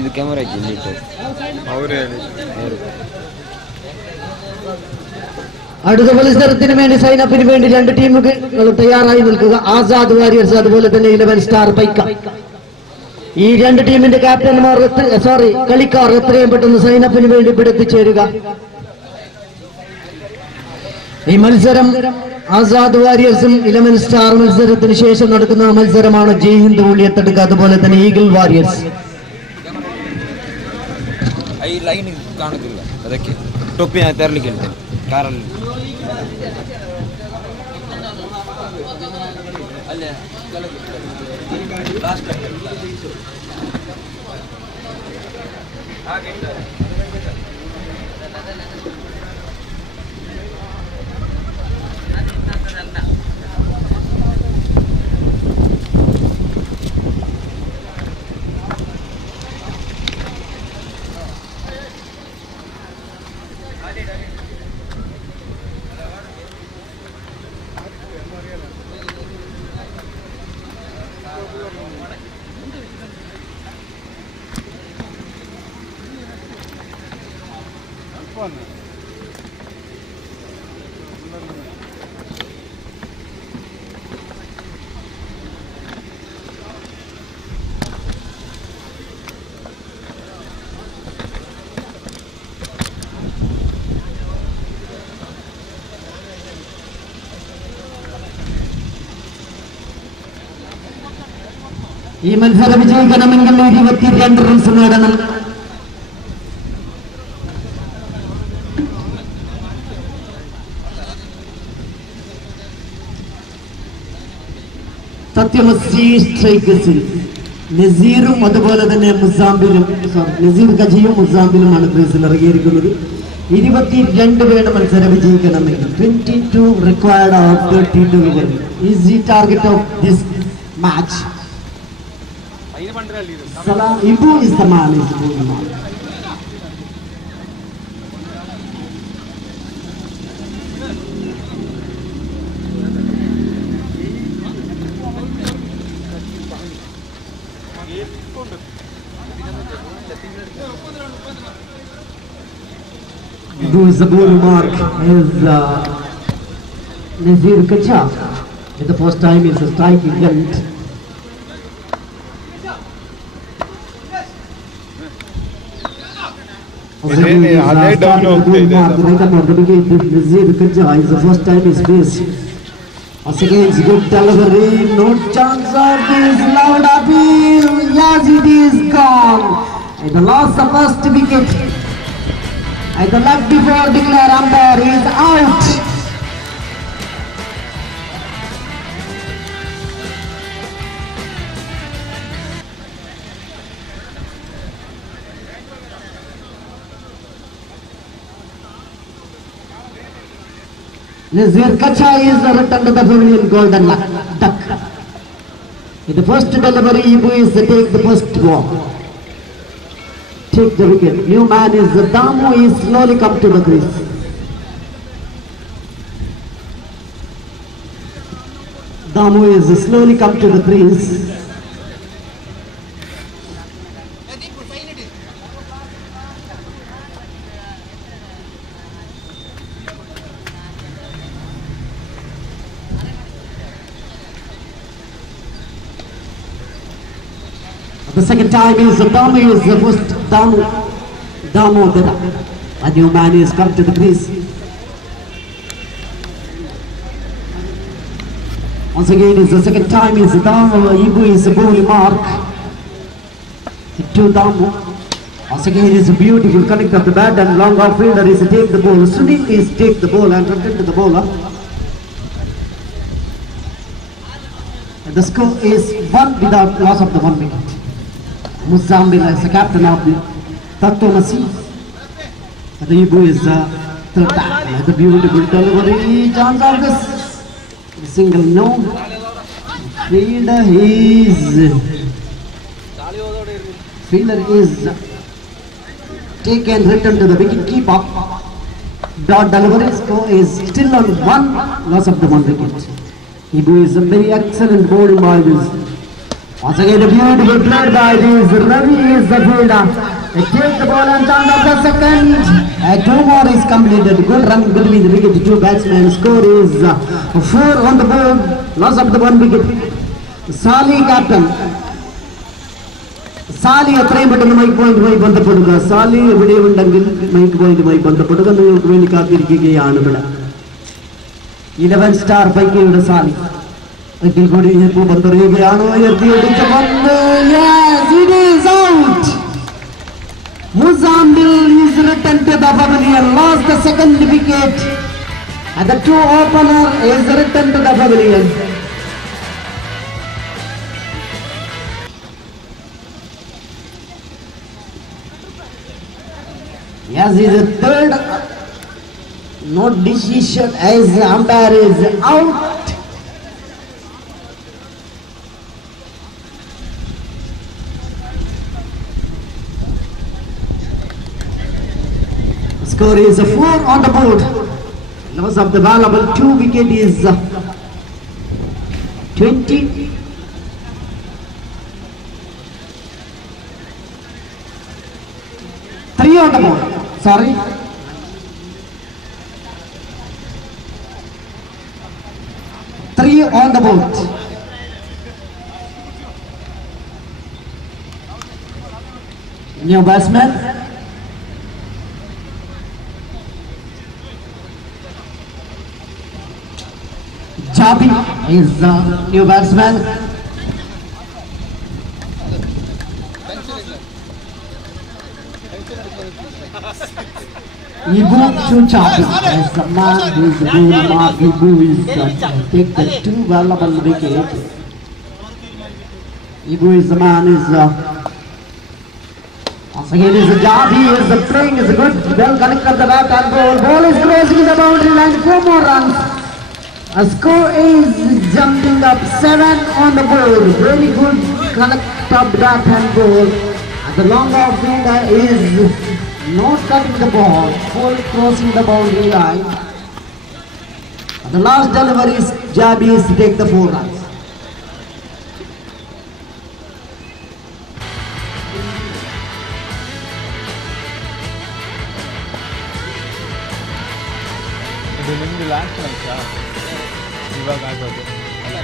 ಇದು ಕ್ಯಾಮರಾ ಇಲ್ಲಿಟ್ಟು ಅವರೇ അടുത്ത മത്സരത്തിന് വേണ്ടി സൈനപ്പിന് വേണ്ടി രണ്ട് ടീമുകൾ തയ്യാറായി നിൽക്കുക. ആസാദ് വാരിയേഴ്സ് അതുപോലെ തന്നെ 11 സ്റ്റാർ പൈക്ക. ഈ രണ്ട് ടീമിന്റെ ക്യാപ്റ്റന്മാർ കളിക്കാർ എത്രയും പെട്ടെന്ന് സൈനപ്പിന് വേണ്ടി ഇവിടെ എത്തിച്ചേരുക. ഈ മത്സരം ആസാദ് വാരിയേഴ്സും 11 സ്റ്റാർ മത്സരത്തിന് ശേഷം നടക്കുന്ന മത്സരമാണ് ജയ് ഹിന്ദ് ഉള്ളിയത്തടുക്ക അതുപോലെ തന്നെ ഈഗിൾ വാരിയേഴ്സ്. ಈ ಲೈನ್ ಕಾಣುತ್ತಿಲ್ಲ, ಅದಕ್ಕೆ ಟೊಪ್ಪಿ ತರಲಿಕ್ಕೆ ಹೇಳ್ತೇನೆ ಕಾರಲ್ಲಿ. ಅಲ್ಲೇ ಲಾಸ್ಟ್ ഈ മത്സരം വിജയിക്കണമെങ്കിൽ 22 റൺസ് നേടണം. സത്യമസി സ്ട്രൈക്കേഴ്സിൽ നസീറും അതുപോലെ തന്നെ നസീർ ഗജിയും മുസാമ്പിലുമാണ് ക്രീസിൽ ഇറങ്ങിയിരിക്കുന്നത്. 22 വേണം മത്സരം വിജയിക്കണമെങ്കിൽ. 22 required of 32 is the target of this match. Ibu is the man. Who's the ball mark is Nazir Kacha. The first time is a strike event. ಅದೇ ಡೌನ್ ಹೋಗ್ತಾ ಇದೆ. Nazir Kacha is the first time is faced. Once again, it's good delivery. No chance of this loud appeal. Yes, it is gone. And the loss of first wicket. And the left before declare umpire is out. Nazir Kacha is returned to the pavilion golden duck. In the first delivery, Ibu is to take the first ball. Take the wicket. New man is Damu is slowly come to the crease. Damu is slowly come to the crease. The second time is Damu is the first Damu Dada. A new man is come to the crease. Once again is the second time is Damu. Ibu is a bowling mark to Damu. Once again is a beautiful connect of the bat and long off fielder is to take the ball. Sunil is take the ball and return to the bowler. And the score is 1 without loss of the 1 wicket. Muzambil is the captain of the Tattomasi. The Ibu is the third tackle. The beautiful delivery. Chance of this single no. Fielder is taken return to the wicket keeper. Dot delivery score is still on 1 loss of the 1 wicket. Ibu is a very excellent bowling by this Once again, a beautiful play by this Ravi is the fielder. They take the ball and turn off the second. 2 more is completed. Good run between the wicket. 2 batsmen. Score is 4 on the board. Loss of the 1 wicket. Sali captain. Sali എത്രയും പെട്ടെന്ന് മൈക്ക് പോയിന്റുമായി ബന്ധപ്പെടുക. സാലി എവിടെ ഉണ്ടെങ്കിൽ മൈക്ക് പോയിന്റുമായി ബന്ധപ്പെടുക. നിങ്ങൾക്ക് വേണ്ടി കാത്തിരിക്കുകയാണ് ഇവിടെ 11 സ്റ്റാർ പൈക്കിയുടെ സാലി. ഒരിക്കൽ കൂടി ഇപ്പോൾ ബന്ധറിയുകയാണ്. ഉയർത്തിയെടുത്ത പന്ത്. Yes, it is out. Mozambique is returned to the pavilion. Lost the second wicket. And the 2 opener is returned to the pavilion. Yes, is the third no decision as umpire is out. Score is 4 on the board. Loss of the valuable 2 wicket is 20. Three on the board. Sorry. Three on the board. New batsman. Chapi is the new batsman. Ibu to Chapi as the man who is the goal mark. Ibu is take the 2 valuable wickets. Ibu is the man is once again is the job. He is the playing is good. Well connected the bat and ball. Ball is crossing the boundary line. 4 more runs. A score is jumping up 7 on the board. Very good connect up bat and ball. And the long off fielder is not cutting the ball, full crossing the boundary line. And the last delivery is Jabi is to take the 4 runs.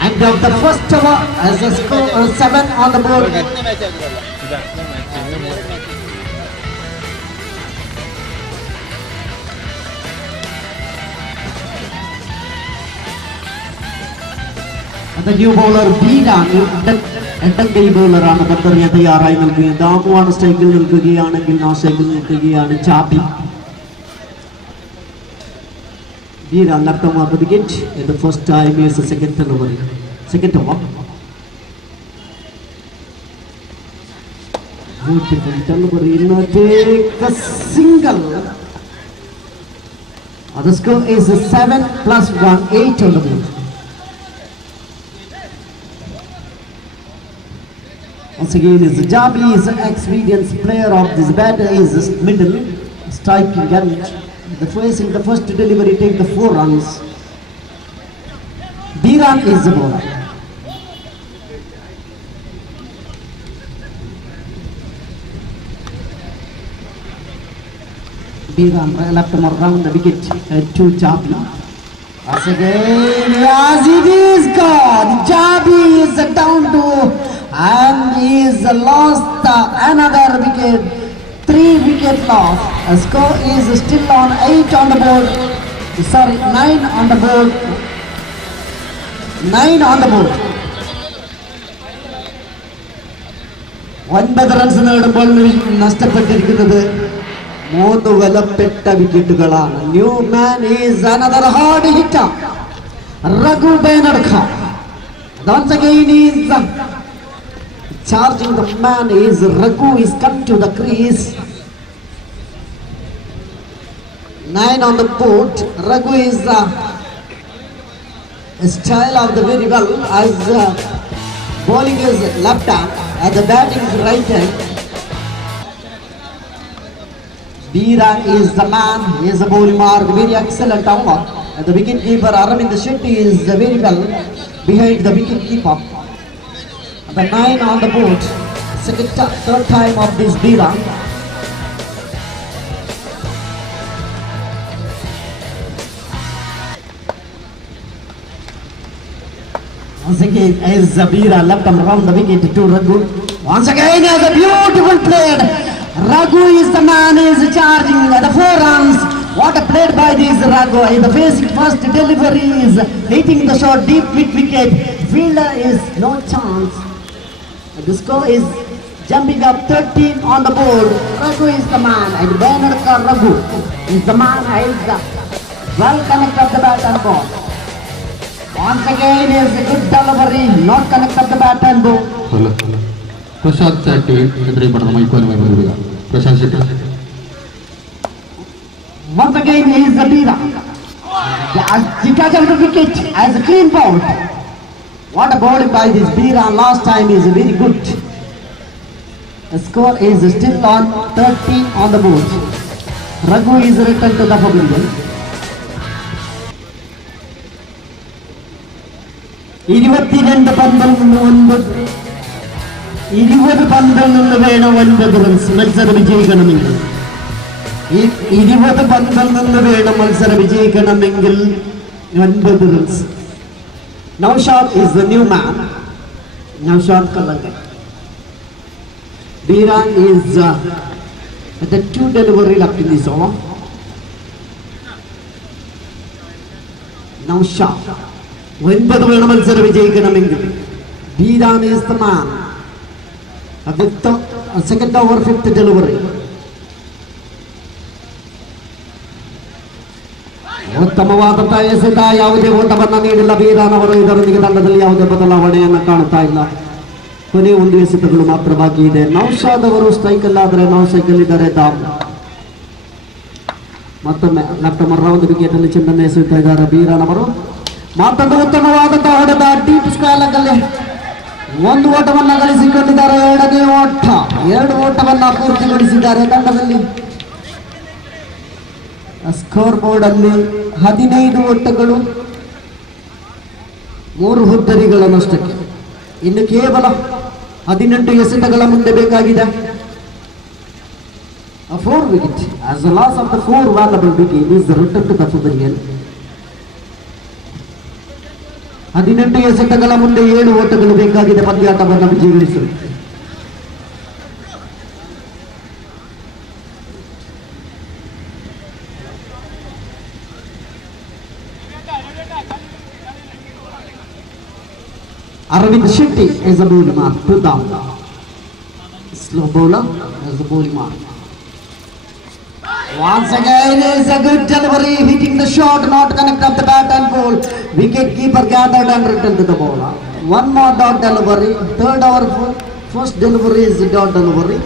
End of the first over as a score 7 on the board. The new bowler Bina, എട്ടങ്കൈ ബോളറാണ്. പന്തറിയാൻ തയ്യാറായി നിൽക്കുകയും ദാമുവാണ് സ്ട്രൈക്കിൽ നിൽക്കുകയാണെങ്കിൽ ആ സ്ട്രൈക്കിൽ നിൽക്കുകയാണ് ചാപ്പി. Bina left on the wicket in the first time is the second over. Beautiful delivery, take a single. The score is 7 plus 1, 8 on the board. Once again is Jabi is an experienced player of this batter is middle striking end. The first delivery take the 4 runs. Biran is the bowler. Biran left him around the wicket to Jabi. Once again, as it is gone. Jabi is down to and he is lost another wicket. 3 wicket loss. A score is still on 8 on the board. Sorry, 9 on the board. 9 on the board. 9 runs നേടുമ്പോൾ നഷ്ടപ്പെട്ടിരിക്കുന്നത് 3 വിലപ്പെട്ട വിക്കറ്റുകളാണ്. New man is another hard hitter. Raghu Benadka. Once again is charging the man is Raghu is come to the crease. 9 on the board. Raghu is style of the very well as bowling is left hand and the batting is right hand. Bira is the man. He is a bowling mark. Very excellent over. And the wicket keeper Aravind Shetty is very well behind the wicket keeper. The 9 on the board. Third time of this Bira. Once again, as Zabira left him around the wicket to Raghu. Once again, as a beautiful play. Raghu is the man who is charging the 4 runs. What a play by this Raghu. The basic first delivery is hitting the shot deep mid wicket. Fielder is no chance. The score is jumping up 13 on the board. Raghu is the man, and Banarkar Raghu is the man who is well connected the bat and ball. Once again is a good delivery, not connected the bat and ball. Prashant ചാട്ടി എത്രയും മൈക്കോനുമായി ബന്ധപ്പെടുക. പ്രശാന്ത് ശെട്ടി. Once again is the Bira. He catches the wicket as a clean ball. What a bowling by this Bira last time is very good. The score is still on 13 on the board. Raghu is returned to the pavilion. 22 പന്തിൽ നിന്ന് 20 പന്തിൽ നിന്ന് വേണം 9 റൺസ് മത്സരം വിജയിക്കണമെങ്കിൽ. 20 പന്തിൽ നിന്ന് വേണം മത്സരം വിജയിക്കണമെങ്കിൽ 9 runs. Naushad is the new man. Naushad Kalangan. Bira is at the 2 delivery left in this over. Naushad. 9 വേണം മത്സരം വിജയിക്കണമെങ്കിൽ. Bira is the man. Second over 5th delivery. ಉತ್ತಮವಾದಂಥ ಎಸೆತ, ಯಾವುದೇ ಓಟವನ್ನು ನೀಡಿಲ್ಲ ಬೀರಾನವರು. ಇದರೊಂದಿಗೆ ತಂಡದಲ್ಲಿ ಯಾವುದೇ ಬದಲಾವಣೆಯನ್ನು ಕಾಣುತ್ತಾ ಇಲ್ಲ. ಕೊನೆ ಒಂದು ಎಸೆತಗಳು ಮಾತ್ರ ಬಾಕಿ ಇದೆ. ನೌಶಾದ್ ಅವರು ಸ್ಟ್ರೈಕ್ ಅಲ್ಲಾದರೆ ನೌ ಸೈಕಲ್ ಇದ್ದಾರೆ. ದಾಮ್ ಮತ್ತೊಮ್ಮೆ ಲೆಫ್ಟ್ ರೌಂಡ್ ವಿಕೆಟ್ ಅಲ್ಲಿ ಚೆಂಡನ್ನು ಎಸೆಯುತ್ತಾ ಇದ್ದಾರೆ ಬೀರಾನವರು. ಮತ್ತೊಂದು ಉತ್ತಮವಾದಂತಹ ಹೊಡೆದ ಡೀಪ್ ಸ್ಕ್ವೇರ್ನಲ್ಲಿ 1 ಓಟವನ್ನು ಗಳಿಸಿಕೊಂಡಿದ್ದಾರೆ. 2ನೇ ಓಟ, 2 ಓಟವನ್ನು ಪೂರ್ತಿಗೊಳಿಸಿದ್ದಾರೆ ತಂಡದಲ್ಲಿ. ಸ್ಕೋರ್ ಬೋರ್ಡ್ ಅಲ್ಲಿ 15 ಓಟಗಳು, 3 ಹುದ್ದರಿಗಳ ನಷ್ಟಕ್ಕೆ. ಇನ್ನು ಕೇವಲ 18 ಎಸೆತಗಳ ಮುಂದೆ ಬೇಕಾಗಿದೆ. 4 wicket. As the loss of the 4 valuable wicket is the return to the pavilion. 18 ಎಸೆತಗಳ ಮುಂದೆ 7 ಓಟಗಳು ಬೇಕಾಗಿದೆ ಪಂದ್ಯಾಟವನ್ನು ವಿಜಯಗೊಳಿಸಲು. Arvind Shetty is a bowling mark, 2 down. Slow bowler as a bowling mark. Once again is a good delivery, hitting the shot, not connect up the bat and ball. Wicket keeper gathered and returned to the bowler. 1 more dot delivery. 3rd over, first delivery is the dot delivery.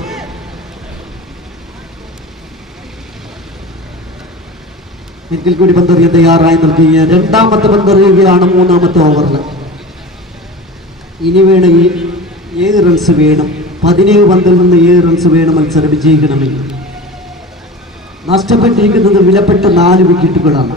ഒരിക്കൽ കൂടി പന്തെറിയാൻ തയ്യാറായി നിൽക്കുകയ. 2ാമത്തെ പന്തെറിയുകയാണ് 3ാമത്തെ ഓവറിൽ. ഇനി വേണം 7 റൺസ് വേണം. 17 പന്തിൽ നിന്ന് 7 റൺസ് വേണം മത്സരം വിജയിക്കണമെങ്കിൽ. നഷ്ടപ്പെട്ടിരിക്കുന്നത് വിലപ്പെട്ട 4 വിക്കറ്റുകളാണ്.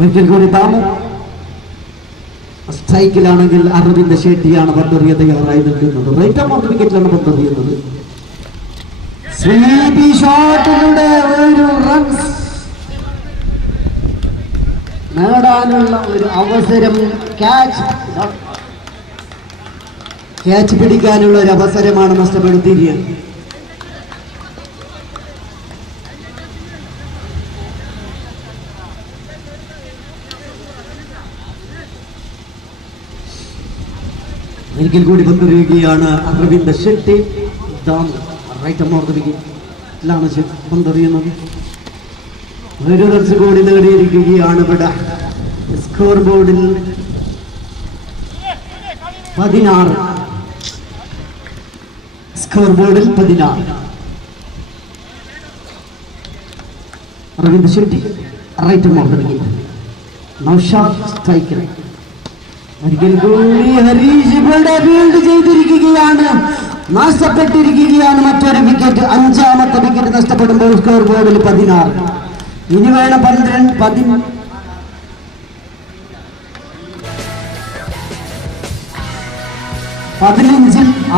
ഒരിക്കൽ കൂടി താമോ സ്ട്രൈക്കിലാണെങ്കിൽ അരവിന്ദ് ഷെട്ടിയാണ് പന്തെറിയാൻ തയ്യാറായി നിൽക്കുന്നത്. റൈറ്റ് ഓഫ് വിക്കറ്റിലാണ് പന്തെറിയുന്നത്. സ്വീപി ഷോട്ടിലൂടെ 1 റൺസ് നേടാനുള്ള ഒരു അവസരം, ക്യാച്ച് പിടിക്കാനുള്ള ഒരു അവസരമാണ് നഷ്ടപ്പെടുത്തിയിരിക്കുന്നത്. ഒരിക്കൽ കൂടി പന്തെറിയുകയാണ് Aravind Shetty. Right off the വിക്കറ്റിലാണ് പന്തെറിയുന്നത്. 1 റൺസ് കൂടി നേടിയിരിക്കുകയാണ് ഇവിടെ. സ്കോർ ബോർഡിൽ 16. സ്കോർ ബോർഡിൽ 16. Aravind Shetty right off the wicket. Noushad സ്ട്രൈക്കിൽ. ഒരിക്കൽ കൂടി ഹരീഷ് ഇവിടെ ഫീൽഡ് ചെയ്തിരിക്കുകയാണ്. നഷ്ടപ്പെട്ടിരിക്കുകയാണ് മറ്റൊരു വിക്കറ്റ്. 5ാമത്തെ വിക്കറ്റ് നഷ്ടപ്പെടുമ്പോൾ സ്കോർ ബോർഡിൽ 16. ഇനി വേണം 15-ൽ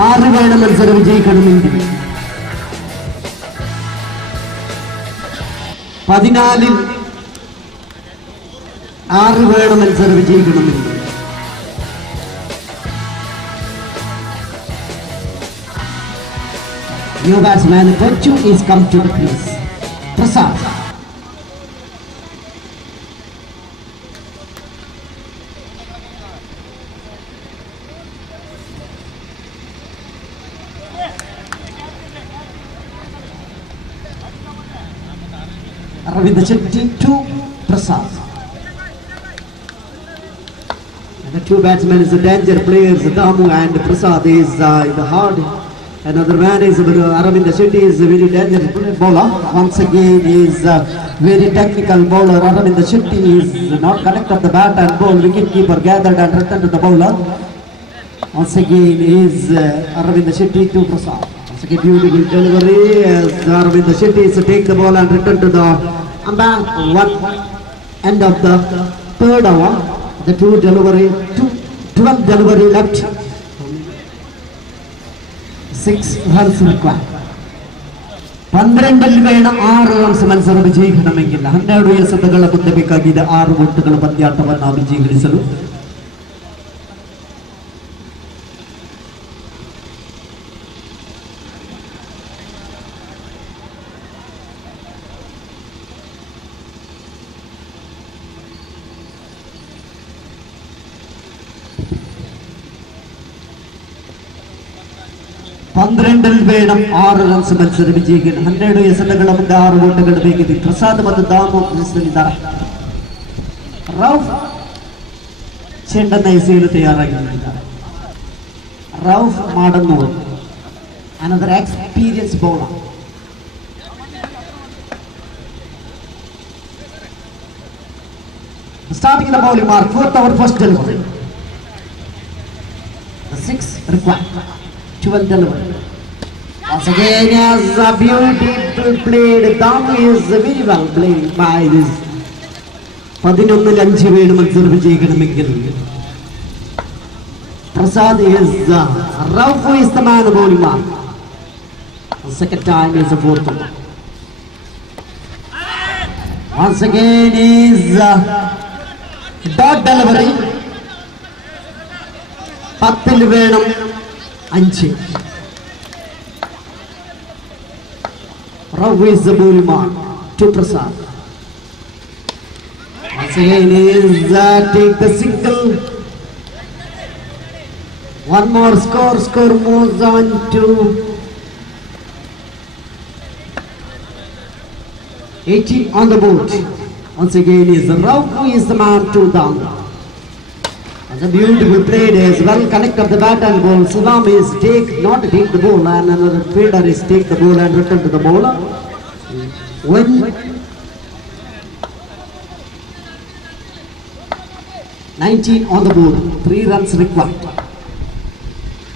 6 വേണം മത്സരം വിജയിക്കണമെങ്കിൽ. 14-ൽ 6 വേണം മത്സരം വിജയിക്കണമെങ്കിൽ. New batsman Kochu is come to the crease. Prasad. Ravinder Shetty to Prasad. And the two batsmen is the danger players, Damu and Prasad is in the hard. Another man is Aravind Shetty is a very dangerous bowler. Once again is a very technical bowler. Aravind Shetty is not connected the bat and ball. Wicket keeper gathered and returned to the bowler. Once again is Aravind Shetty to Prasad. Once again beautiful delivery as Aravind Shetty is to take the ball and return to the end of the third hour. The 12 delivery left. 6 runs required. 12-ൽ വേണം 6 റൺസ് ಮತ್ಸರ ವಿಜಯಿಸണമെങ്കിൽ. 12 ಎಸೆತಗಳ ಮುಂದೆ ಬೇಕಾಗಿದೆ 6 ಓಟಗಳ ಪಂದ್ಯಾಟವನ್ನು ವಿಜಯಗಳಿಸಲು. പന്ത്രണ്ടിൽ വേണം 6 റൺസ് മത്സര വിജയിക്കാൻ. 12 ಎಸೆತಗಳ ಮುಂದೆ 6 ಓಟಗಳು ಬೇಕಿದೆ. ಪ್ರಸಾದ್ ಮತ್ತು ದಾಮು ಕ್ರೀಸ್ನಲ್ಲಿದ್ದಾರೆ. ರೌಫ್ ಚೆಂಡನ್ನು ಎಸೆಯಲು ತಯಾರಾಗಿದ್ದಾರೆ. ರೌಫ್ ಮಾಡನ್ನೂರು another experienced bowler. Starting the bowling mark, 4th over first delivery. The 6 required. 12 delivery. Once again, as a beautiful played. Damu is very well played by this. 11-ൽ 5 വേണം മത്സരം വിജയിക്കണമെങ്കിൽ. Prasad is Rauf is the man bowling mark. The second time is the 4th one. Once again is dot delivery. 10-ൽ വേണം 5. Rauf is the bowling mark to Prasad. Once again is take the single. One more score moves on to 18 on the board. Once again is Rauf who is the man to down. And a beautiful play is well connected the bat and ball. Sivam is not take the ball, and another fielder is take the ball and return to the bowler. When 19 on the board, 3 runs required.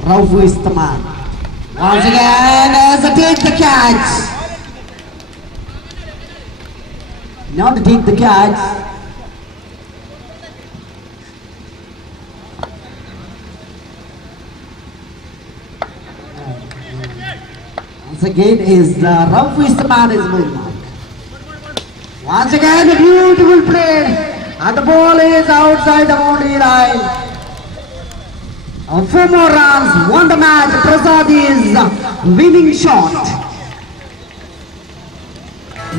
Rauf is the man. Once again as a take the catch. Not to take the catch. Once again is Rauf is the man is bowling mark. Once again a beautiful play. And the ball is outside the boundary line. 4 more runs, won the match. Prasad is winning shot.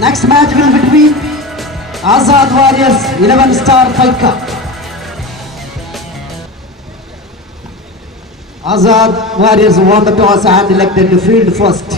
Next match will be between Azad Warriors 11 Star Fight Cup. Azad Warriors won the toss and elected to field first.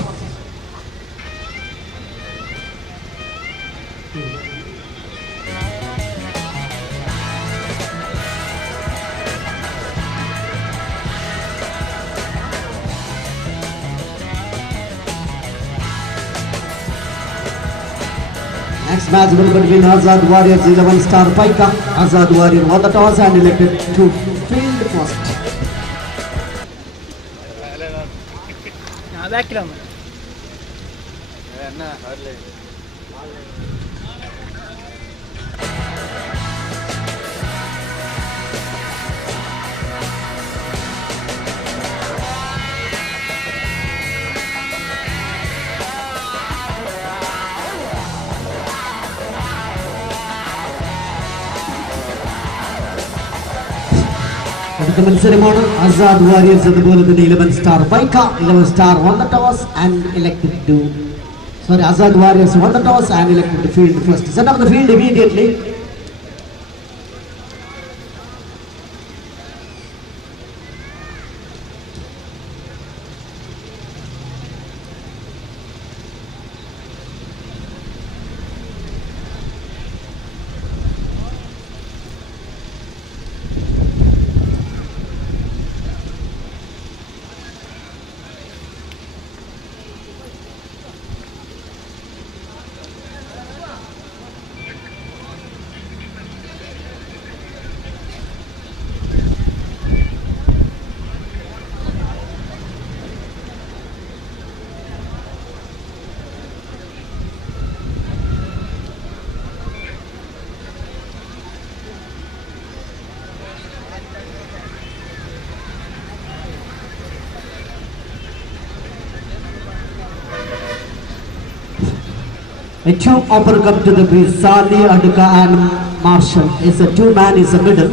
Next match will be between Azad Warriors 11 Star Fight Cup. Azad Warriors won the toss and elected to field first. അടുത്ത മത്സരമാണ് ആസാദ് വാരിയേഴ്സ് അതുപോലെ തന്നെ 11 star Baika 11 star won the toss and elected to Azad Warriors won the toss and elected to field first. Set up the field immediately. A two uppercut to the crease. Sali, Aduka and Marshall. It's a two man is the middle.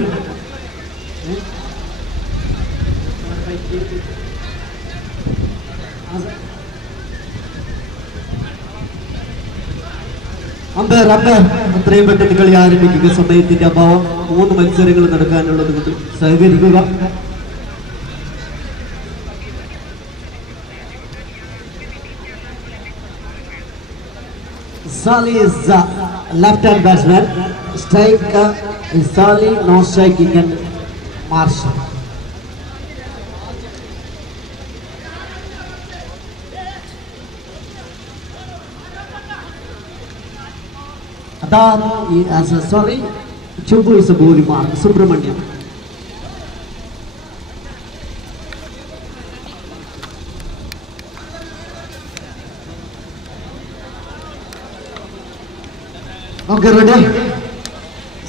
Umpire അത്രയും പെട്ടെന്ന് കളി ആരംഭിക്കുക. സമയത്തിന്റെ അഭാവം 3 മത്സരങ്ങൾ നടക്കാനുള്ളത് കൊണ്ട് സഹകരിക്കുക. Sali is left-hand batsman. Striker is Sali, no striking and Marshall. Adam is Chubu is a bowling mark. Subramanian. Okay, ready?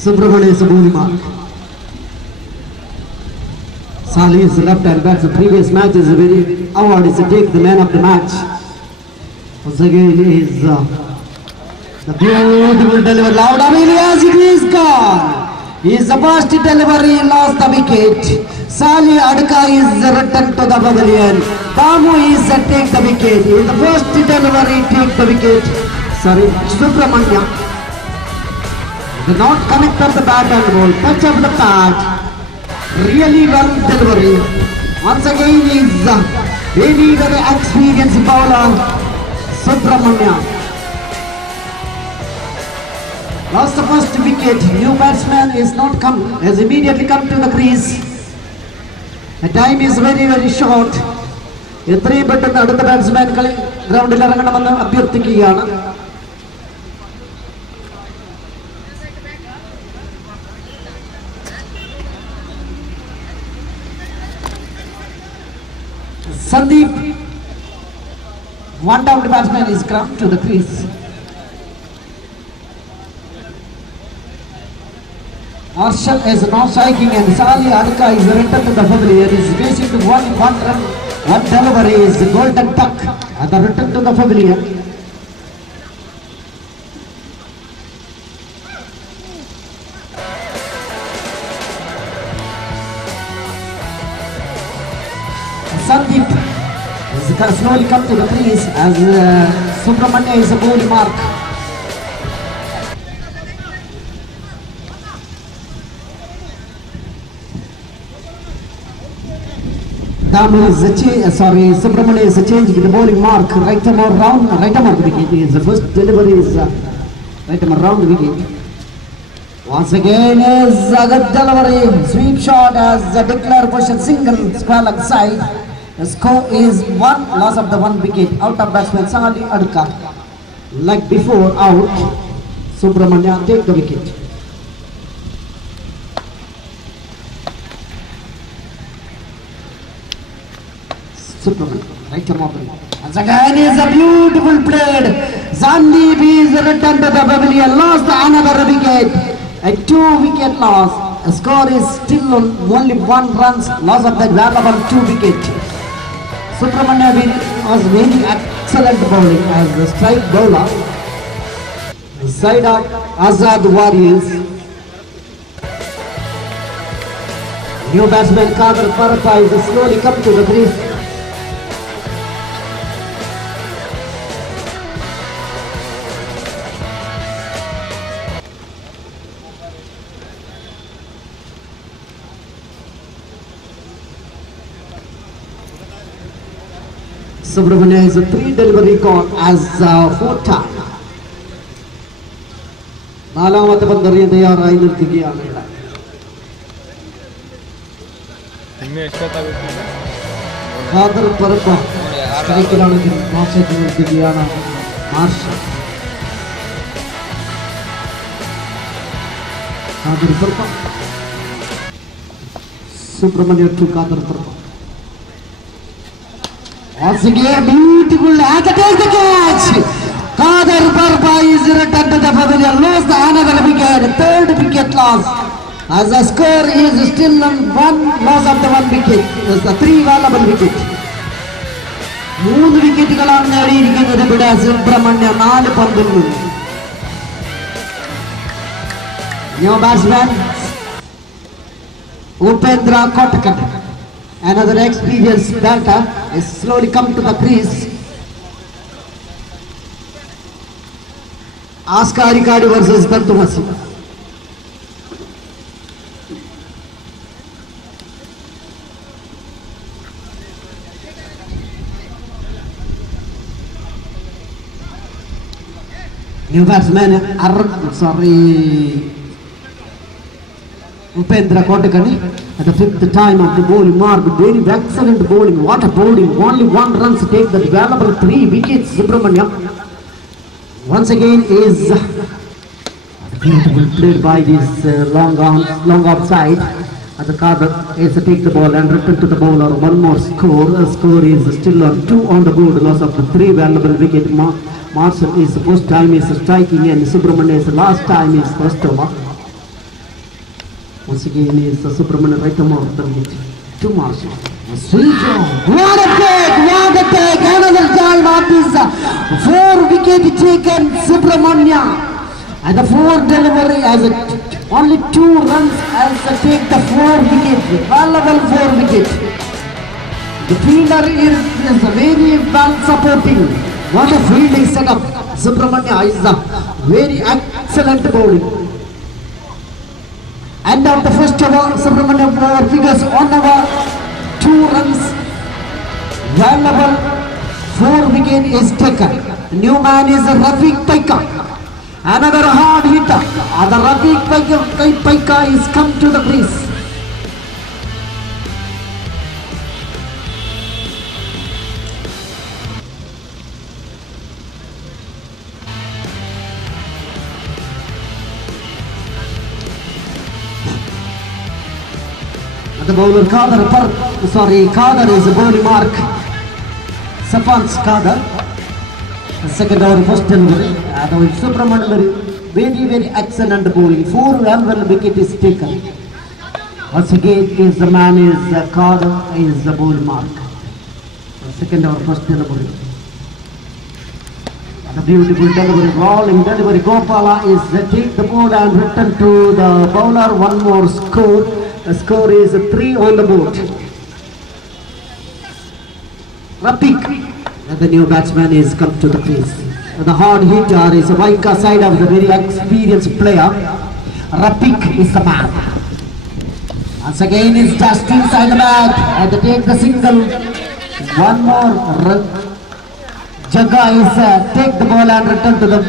Subramanian is a bowling mark. Sali is the left-hand batsman. The previous match is a very award is to take the man of the match. Once again is the beautiful delivery. Loud Amelias, it is gone. He is the first delivery, lost the wicket. Sali Adka is returned to the pavilion. Damu is take the wicket. He is the first delivery, take the wicket. Subramania. Did not connect up the bat and ball. Touch of the pad. Really well delivery. Once again is very very experienced bowler Subramania. Lost the first wicket. New batsman is not come. Has immediately come to the crease. The time is very very short. എത്രയും പെട്ടെന്ന് അടുത്ത ബാറ്റ്സ്മാൻ കളി ഗ്രൗണ്ടിൽ ഇറങ്ങണമെന്ന് അഭ്യർത്ഥിക്കുകയാണ്. Sandeep, one down batsman is come to the crease. Marshall is no striking and Sali Adka is returned to the pavilion. Is facing to one run, one delivery is the golden duck at the return to the pavilion. Sandeep is slowly come to the crease as Subramania is a bowling mark. Damu is Subramania is changing the bowling mark. Right arm around the wicket. Is the first delivery is right arm around the wicket. Once again is a good delivery. Sweep shot as a declare position single square leg side. The score is 1, loss of the 1 wicket. Out of batsman Sali Adka. Like before, out. Subramania take the wicket. Subramanian, right arm open. Once again is a beautiful played. Sandeep is returned to the pavilion, lost another wicket. A 2-wicket loss. The score is still on only 1 runs, loss of that valuable 2 wicket. Subramanian was very excellent bowling as the strike bowler. The side of Azad Warriors. New batsman Kader Paratha is slowly come to the crease. Subramanian is a 3 delivery call as 4 time. നാലാമത്തെ പന്തറിയാൻ തയ്യാറായി നിൽക്കുകയാണ് ഇവിടെ. ഖാദർ പർവ സ്ട്രൈക്കിലാണെങ്കിൽ marshal നിൽക്കുകയാണ്. Marshal Khader Parva Subramanian to Kader Parva. Once again, beautiful and take the catch. Kader Parva is returned to the pavilion, lost another wicket, 3rd wicket loss. As the score is still on 1 loss of the 1 wicket. There's the 3 valuable wicket. 3 വിക്കറ്റുകളാണ് നേടിയിരിക്കുന്നത് ഇവിടെ സുബ്രഹ്മണ്യ 4 പന്തിൽ നിന്ന്. New batsman Upendra Kotakad, another experienced batter, is slowly come to the crease. Askari Kadu versus Dantumasi. New batsman Upendra Kotakani at the 5th time of the bowling mark. Very excellent bowling. What a bowling. Only 1 run to take the valuable 3 wickets. Subramanian once again is beautiful played by this long offside. At the Kader is to take the ball and return to the bowler. 1 more score. The score is still on 2 on the board. Loss of the 3 valuable wicket. Marshall is the first time is striking and Subramanian is the last time is first over. Once again is the Subramanian right arm of the wicket to Marshall. What a take! Another time of this 4 wicket taken Subramanian. And the 4 delivery as only 2 runs as take the 4 wicket, valuable 4 wicket. The fielder is very well supporting. What a fielding setup. Subramanian is a very excellent bowling. End of the first over, Subramanian figures 1 over 2 runs. Valuable 4 wicket is taken. New man is Rafiq Paika. Another hard hitter. The Rafiq Paika is come to the crease. The bowler Kader is a bowling mark. Safan's Kader. The second over first delivery. Subramanian very excellent bowling. 4 valuable wicket is taken. Once again is the man is Kader is the bowling mark. The second over first delivery. The beautiful delivery, rolling delivery. Gopala is take the ball and return to the bowler. 1 more score. The score is 3 on the board. Rafiq, the new batsman is come to the crease. The hard hitter is a Vaika side of the very experienced player. Rafiq is the man. Once again is just inside the bat and they take the single. 1 more. Jaga is take the ball and return to the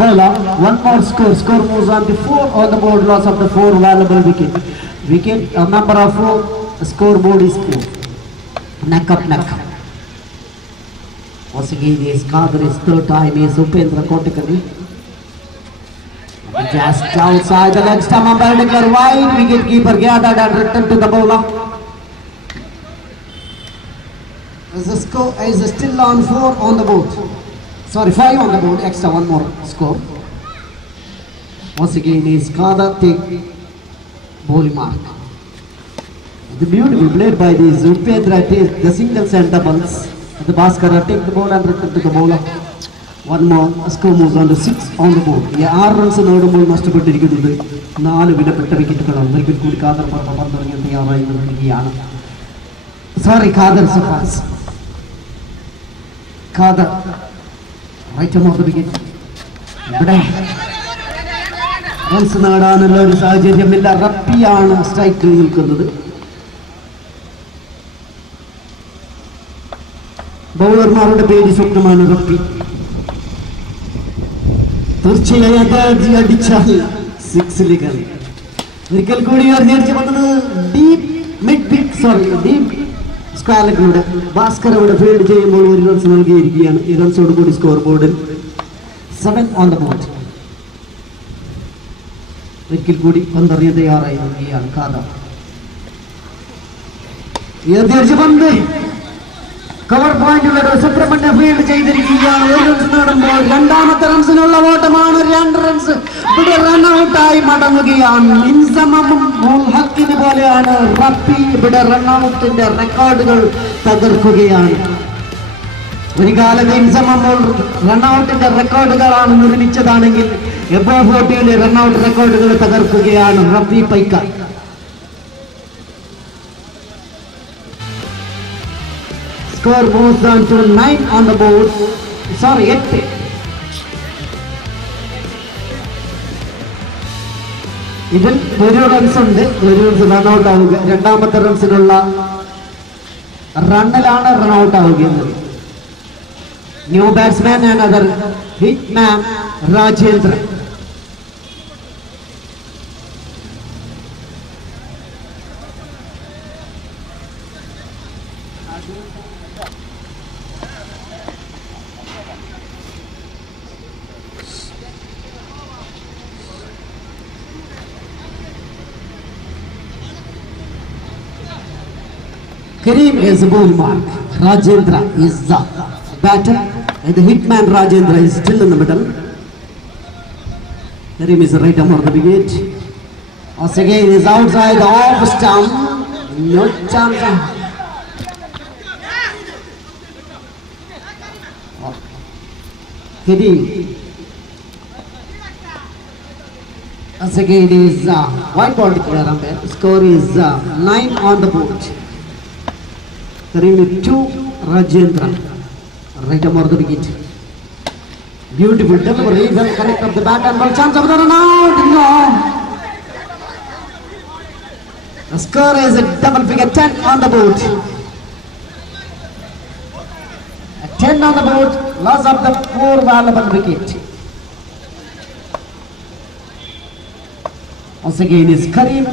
bowler. 1 more score. Score moves on to 4 on the board. Loss of the 4 valuable wicket. Wicket number of 4. Scoreboard is 4. Neck up neck. Once again is Kader is 3rd time is Upendra Kotakani. Just outside the leg stump umpire declare wide. Wicket keeper gathered and returned to the bowler. The score is still on 4 on the board. Sorry, 5 on the board. Extra one more score. Once again is Kada take bowling mark. The beautiful played by the Upendra takes the singles and doubles. The Bhaskara take the ball and return to the bowler. One more score moves on to 6 on the board. Yeah, 6 runs നേടുമ്പോൾ നഷ്ടപ്പെട്ടിരിക്കുന്നത് 4 വിലപ്പെട്ട വിക്കറ്റുകളാണ്. ഒരിക്കൽ കൂടി ഖാദർ പന്തെറിയാൻ തയ്യാറായി നിൽക്കുകയാണ്. Sorry, Khader Safas. Khader right off the wicket. ഇവിടെ റൺസ് നേടാനുള്ള ഒരു സാഹചര്യമില്ല. റപ്പിയാണ് സ്ട്രൈക്കിൽ നിൽക്കുന്നത്. ബൗളർമാരുടെ പേര് സ്വപ്നമാണ് റപ്പി. തീർച്ചയായും അടിച്ചാൽ 6 ഒരിക്കൽ കൂടി എറിഞ്ഞടിച്ച് വന്നത് ഡീപ് സ്ക്വാലകളുടെ ഭാസ്കർ ഇവിടെ ഫീൽഡ് ചെയ്യുമ്പോൾ 1 റൺസ് നൽകിയിരിക്കുകയാണ്. ഈ റൺസോട് കൂടി സ്കോർ ബോർഡിൽ 7 ഓൺ ദ ബോർഡ്. ഒരിക്കൽ കൂടി പന്തെറിയാൻ തയ്യാറായി നൽകുകയാണ് ഖാദർ. എറിഞ്ഞടിച്ച് പന്ത് കവർ പോയിന്റുള്ള സുബ്രഹ്മണ്യ ഫീൽഡ് ചെയ്തിരിക്കുകയാണ്. 1 റൺസ് നേടുമ്പോൾ രണ്ടാമത്തെ റൺസിനുള്ള ഓട്ടമാണ്. 2 റൺസ് ഇവിടെ റൺഔട്ടായി മടങ്ങുകയാണ്. ഇൻസമമും ഹക്കിന് പോലെയാണ് റപ്പി ഇവിടെ റൺഔട്ടിന്റെ റെക്കോർഡുകൾ തകർക്കുകയാണ്. ഒരു കാലത്ത് ഇൻസമമുൾ റൺഔട്ടിന്റെ റെക്കോർഡുകളാണ് നിർമ്മിച്ചതാണെങ്കിൽ എബോ 40 റൺഔട്ട് റെക്കോർഡുകൾ തകർക്കുകയാണ് റപ്പി Paika. Score moves on to 9 on the board. Sorry, 8. ഇതിൽ 1 റൺസ് ഉണ്ട്. 1 റൺസ് റൺഔട്ട് ആവുക. രണ്ടാമത്തെ റൺസിനുള്ള റണ്ണിലാണ് റൺഔട്ട് ആവുകയെന്നത്. New batsman and other hitman Rajendra. Kareem is a ball mark. Rajendra is the batter. And the hitman Rajendra is still in the middle. Kareem is right arm of the wicket. Once again is outside the off stump. No chance. Kareem. Once again is white ball declared umpire. Score is 9 on the board. Kareem 2, Rajendra right arm of the wicket. Beautiful delivery, well correct of the bat and ball, chance of the run out. No. The score is a double figure, 10 on the board. 10 on the board, loss of the 4 valuable wicket. Once again is Kareem,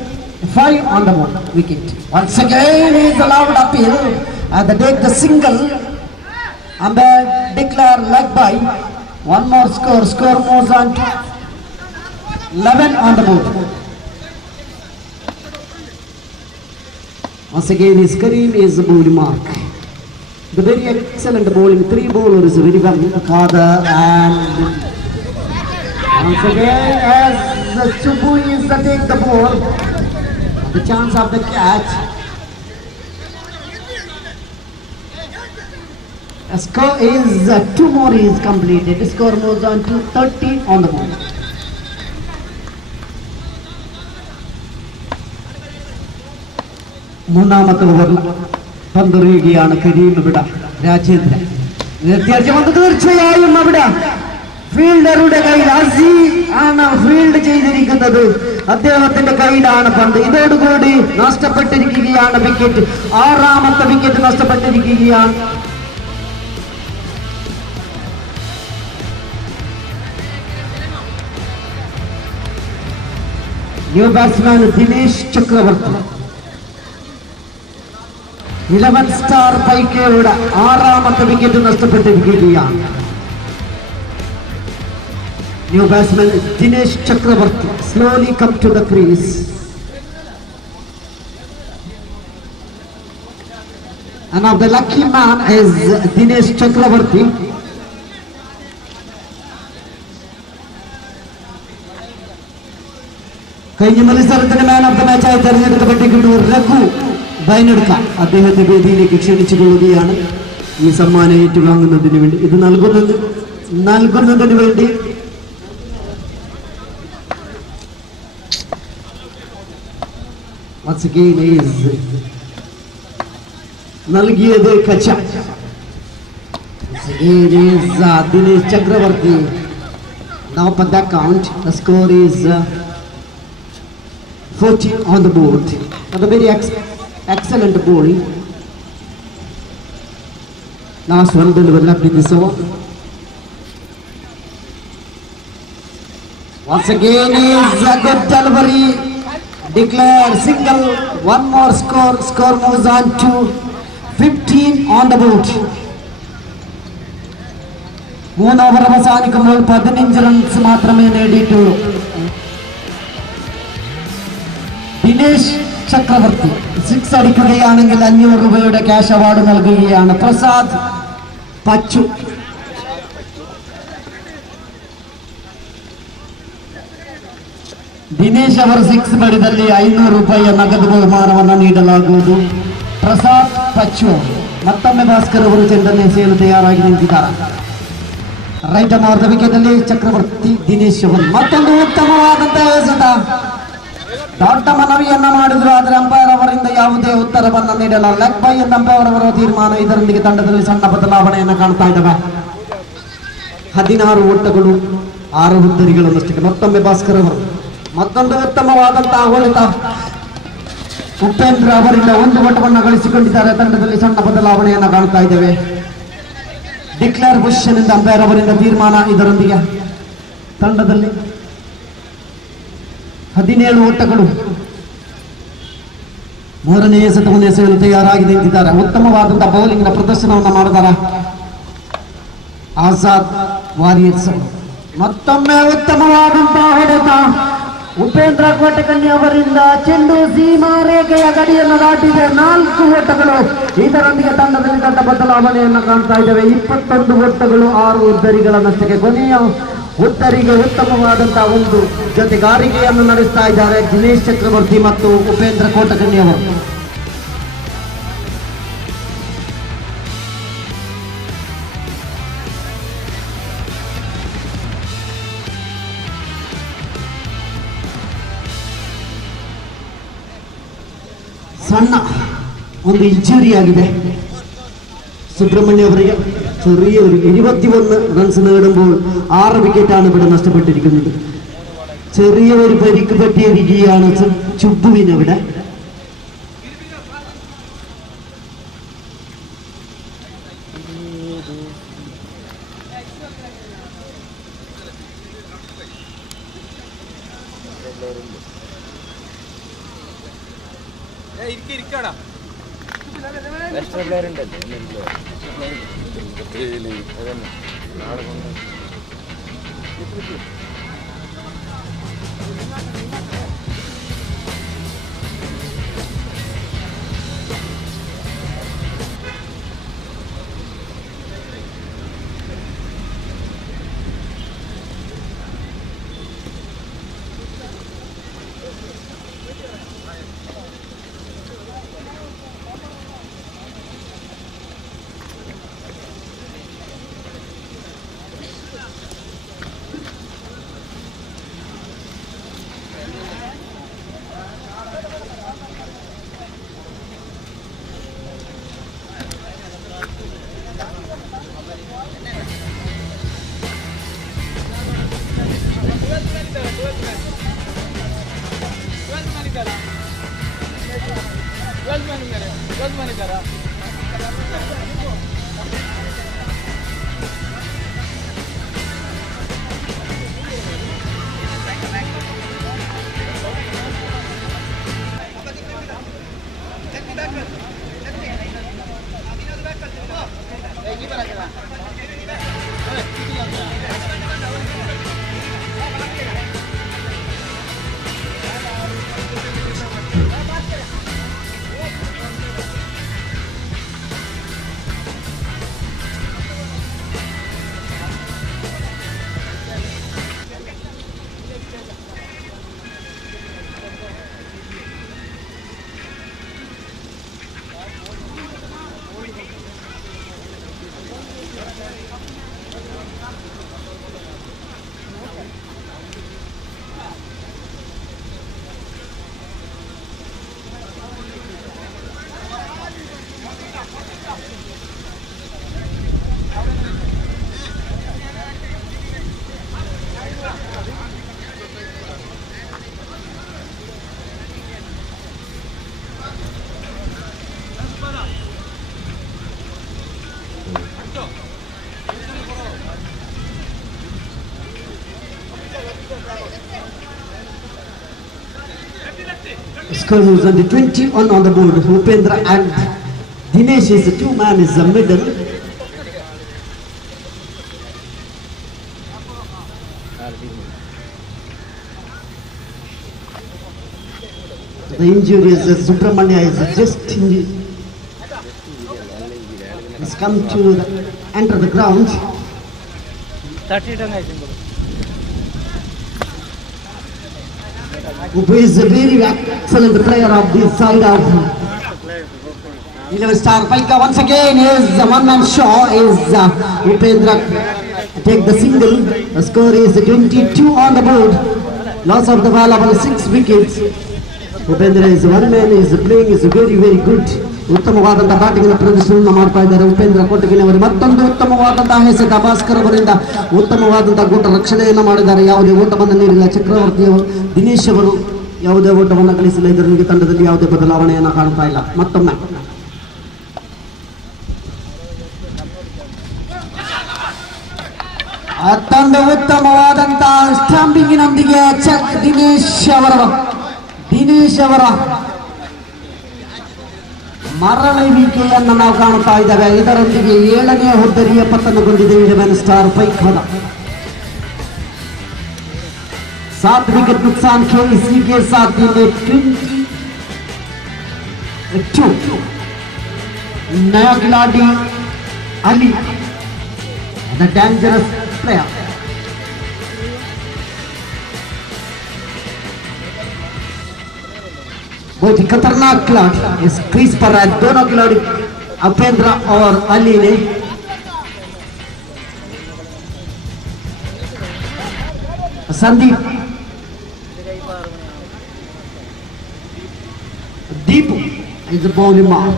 5 on the board wicket. Once again is allowed appeal and they take the single and they declare leg by. One more score moves on to 11 on the board. Once again is Kareem is the bowling mark. The very excellent bowling, 3 bowlers very well, Kada and once again as the Chubu is to take the ball. The chance of the catch. A score is 2 more is completed. The score moves on to 13 on the board. മൂന്നാമത്തെ ഓവറിൽ പന്തെറിയുകയാണ് കരീം ഇവിടെ രാജേന്ദ്രൻ. തീർച്ചയായും അവിടെ ഫീൽഡറുടെ കയ്യിൽ അസീസ് ആണ് ഫീൽഡ് ചെയ്തിരിക്കുന്നത്. അദ്ദേഹത്തിന്റെ കയ്യിലാണ് പന്ത്. ഇതോടുകൂടി നഷ്ടപ്പെട്ടിരിക്കുകയാണ് വിക്കറ്റ്. 6ാമത്തെ വിക്കറ്റ് നഷ്ടപ്പെട്ടിരിക്കുകയാണ്. New batsman Dinesh Chakravarthy 11 star പൈക്കയുടെ 6ാമത്തെ വിക്കറ്റ് നഷ്ടപ്പെട്ടിരിക്കുകയാണ്. New batsman Dinesh Chakravarti slowly come to the crease. And now the lucky man is Dinesh Chakravarti. കഴിഞ്ഞ മത്സരത്തിന് മാൻ ഓഫ് ദ മാച്ചായി തെരഞ്ഞെടുക്കപ്പെട്ടിരിക്കുന്നു രഘു ബൈനടുക്ക. അദ്ദേഹത്തെ വേദിയിലേക്ക് ക്ഷണിച്ചുകൊള്ളുകയാണ് ഈ സമ്മാനം ഏറ്റുവാങ്ങുന്നതിന് വേണ്ടി. ഇത് നൽകുന്നതിന് വേണ്ടി once again is നൽകിയത് കച്ച. Once again is Dinesh Chakravarti. Now for the count, the score is 40 on the board. But a very excellent bowling. Last one deliver left in this over. Once again is a good delivery. Declare single. One more score. Score moves on to 15 on the board. 3 ഓവർ അവസാനിക്കുമ്പോൾ 15 റൺസ് മാത്രമേ നേടിയിട്ടുള്ളൂ. ദിനേശ് ചക്രവർത്തി 6 അടിക്കുകയാണെങ്കിൽ 500 രൂപയുടെ cash award നൽകുകയാണ്. പ്രസാദ് പച്ചു ದಿನೇಶ್ ಅವರ 6 ಬಡಿದಲ್ಲಿ 500 ರೂಪಾಯಿಯ ನಗದು ಬಹುಮಾನವನ್ನು ನೀಡಲಾಗುವುದು. ಪ್ರಸಾದ್ ಪಚ್ಚು ಮತ್ತೊಮ್ಮೆ ಭಾಸ್ಕರ್ ಅವರು ಚೆಂಡನ್ನು ಎಸೆಯಲು ತಯಾರಾಗಿ ನಿಂತಿದ್ದಾರೆ. ರೈಟ್ ಮಾರ್ಗ ವಿಕೆಟಲ್ಲಿ ಚಕ್ರವರ್ತಿ ದಿನೇಶ್ ಅವರು ಮತ್ತೊಂದು ಉತ್ತಮವಾದಂತಹ ಎಸೆತ. ದೊಡ್ಡ ಮನವಿಯನ್ನ ಮಾಡಿದ್ರು, ಆದರೆ ಅಂಪೈರ್ ಅವರಿಂದ ಯಾವುದೇ ಉತ್ತರವನ್ನು ನೀಡಲ್ಲ. ಲೆಗ್ ಬೈ ಎಂದು ಅಂಪೈರ್ ಅವರ ತೀರ್ಮಾನ. ಇದರೊಂದಿಗೆ ತಂಡದಲ್ಲಿ ಸಣ್ಣ ಬದಲಾವಣೆಯನ್ನು ಕಾಣ್ತಾ ಇದ್ದಾವೆ. 16 ಓಟಗಳು 6 ಹುದ್ದರಿಗಳನ್ನಷ್ಟಕ್ಕೆ. ಮತ್ತೊಮ್ಮೆ ಭಾಸ್ಕರ್ ಅವರು ಮತ್ತೊಂದು ಉತ್ತಮವಾದಂತಹ ಹೊಡೆತ. ಉಪೇಂದ್ರ ಅವರಿಂದ 1 ಓಟವನ್ನು ಗಳಿಸಿಕೊಂಡಿದ್ದಾರೆ. ತಂಡದಲ್ಲಿ ಸಣ್ಣ ಬದಲಾವಣೆಯನ್ನು ಕಾಣ್ತಾ ಇದ್ದೇವೆ. ಡಿಕ್ಲೇರ್ ಪೊಸಿಷನ್ ಎಂದು ಅಂಪೈರ್ ಅವರಿಂದ ತೀರ್ಮಾನ. ಇದರೊಂದಿಗೆ ತಂಡದಲ್ಲಿ 17 ಓಟಗಳು 3ನೇ ಎಸೆತವನ್ನು ಎಸೆಯಲು ತಯಾರಾಗಿ ನಿಂತಿದ್ದಾರೆ. ಉತ್ತಮವಾದಂತಹ ಬೌಲಿಂಗ್ ನ ಪ್ರದರ್ಶನವನ್ನು ಮಾಡಿದ್ದಾರೆ ಆಜಾದ್ ವಾರಿಯರ್ಸ್. ಮತ್ತೊಮ್ಮೆ ಉತ್ತಮವಾದಂತಹ ಹೊಡೆತ ಉಪೇಂದ್ರ ಕೋಟಕನ್ನಿ ಅವರಿಂದ. ಚೆಂಡು ಸೀಮಾ ರೇಖೆಯ ಗಡಿಯನ್ನು ದಾಟಿದೆ. 4 ಓಟಗಳು. ಇದರೊಂದಿಗೆ ತಂಡದಲ್ಲಿ ದೊಡ್ಡ ಬದಲಾವಣೆಯನ್ನು ಕಾಣ್ತಾ ಇದ್ದೇವೆ. 21 ಓಟಗಳು 6 ಉದ್ದರಿಗಳನ್ನಷ್ಟಕ್ಕೆ. ಕೊನೆಯ ಉತ್ತರಿಗೆ ಉತ್ತಮವಾದಂತಹ ಒಂದು ಜೊತೆಗಾರಿಕೆಯನ್ನು ನಡೆಸ್ತಾ ಇದ್ದಾರೆ ದಿನೇಶ್ ಚಕ್ರವರ್ತಿ ಮತ್ತು ಉಪೇಂದ್ರ ಕೋಟಕನ್ನಿ ಅವರು. ಸಣ್ಣ ಒಂದು ಇಂಜುರಿ ಆಗಿದೆ സുബ്രഹ്മണ്യ അവರಿಗೆ. ചെറിയ ഒരു 21 റൺസ് നേടുമ്പോൾ 6 വിക്കറ്റാണ് ഇവിടെ നഷ്ടപ്പെട്ടിരിക്കുന്നത്. ചെറിയ ഒരു പരിക്ക് പറ്റിയിരിക്കുകയാണ് ചുബുവിനവിടെ. score moves on to 21 on the board. Upendra and Dinesh is the two man is the middle. The injury is Subramania is just has come to enter the ground. 30 run I think. Who is a very excellent player of this side of 11 star Paika. Once again is the one man show is Upendra take the single. The score is 22 on the board. Loss of the ball about 6 wickets. Upendra is one man is playing is very good. ಉತ್ತಮವಾದಂತಹ ಬ್ಯಾಟಿಂಗ್ ಪ್ರದರ್ಶನವನ್ನು ಮಾಡ್ತಾ ಇದ್ದಾರೆ ಉಪೇಂದ್ರ ಕೊಟ್ಟಗಿನವರು. ಮತ್ತೊಂದು ಉತ್ತಮವಾದಂತಹ ಹೆಸರು ಭಾಸ್ಕರ್ ಅವರಿಂದ ಉತ್ತಮವಾದಂತಹ ಗೂಟ ರಕ್ಷಣೆಯನ್ನು ಮಾಡಿದ್ದಾರೆ. ಯಾವುದೇ ಓಟವನ್ನು ನೀಡಿಲ್ಲ ಚಕ್ರವರ್ತಿ ದಿನೇಶ್ ಅವರು ಯಾವುದೇ ಓಟವನ್ನು ಗಳಿಸಿಲ್ಲ. ಇದರಲ್ಲಿ ತಂಡದಲ್ಲಿ ಯಾವುದೇ ಬದಲಾವಣೆಯನ್ನು ಕಾಣ್ತಾ ಇಲ್ಲ. ಮತ್ತೊಮ್ಮೆ ಅತ್ತೊಂದು ಉತ್ತಮವಾದಂತಹ ಸ್ಟಾಂಪಿಂಗಿನೊಂದಿಗೆ ದಿನೇಶ್ ಅವರ ಮರಳುವಿಕೆಯನ್ನು ನಾವು ಕಾಣುತ್ತಾ ಇದ್ದೇವೆ. ಇದರೊಂದಿಗೆ 7ನೇ ಹುದ್ದರಿಯ ಪತನಗೊಂಡಿದೆ 11 स्टार पैखाना. 7 विकेट नुकसान के इसी के साथ 22 नया खिलाड़ी अली द डेंजरस प्लेयर. बहुत ही खतरनाक खिलाड़ी इस क्रीज पर है. दोनों खिलाड़ी उपेंद्र और अली ने संदीप Deepu is a bowling mark.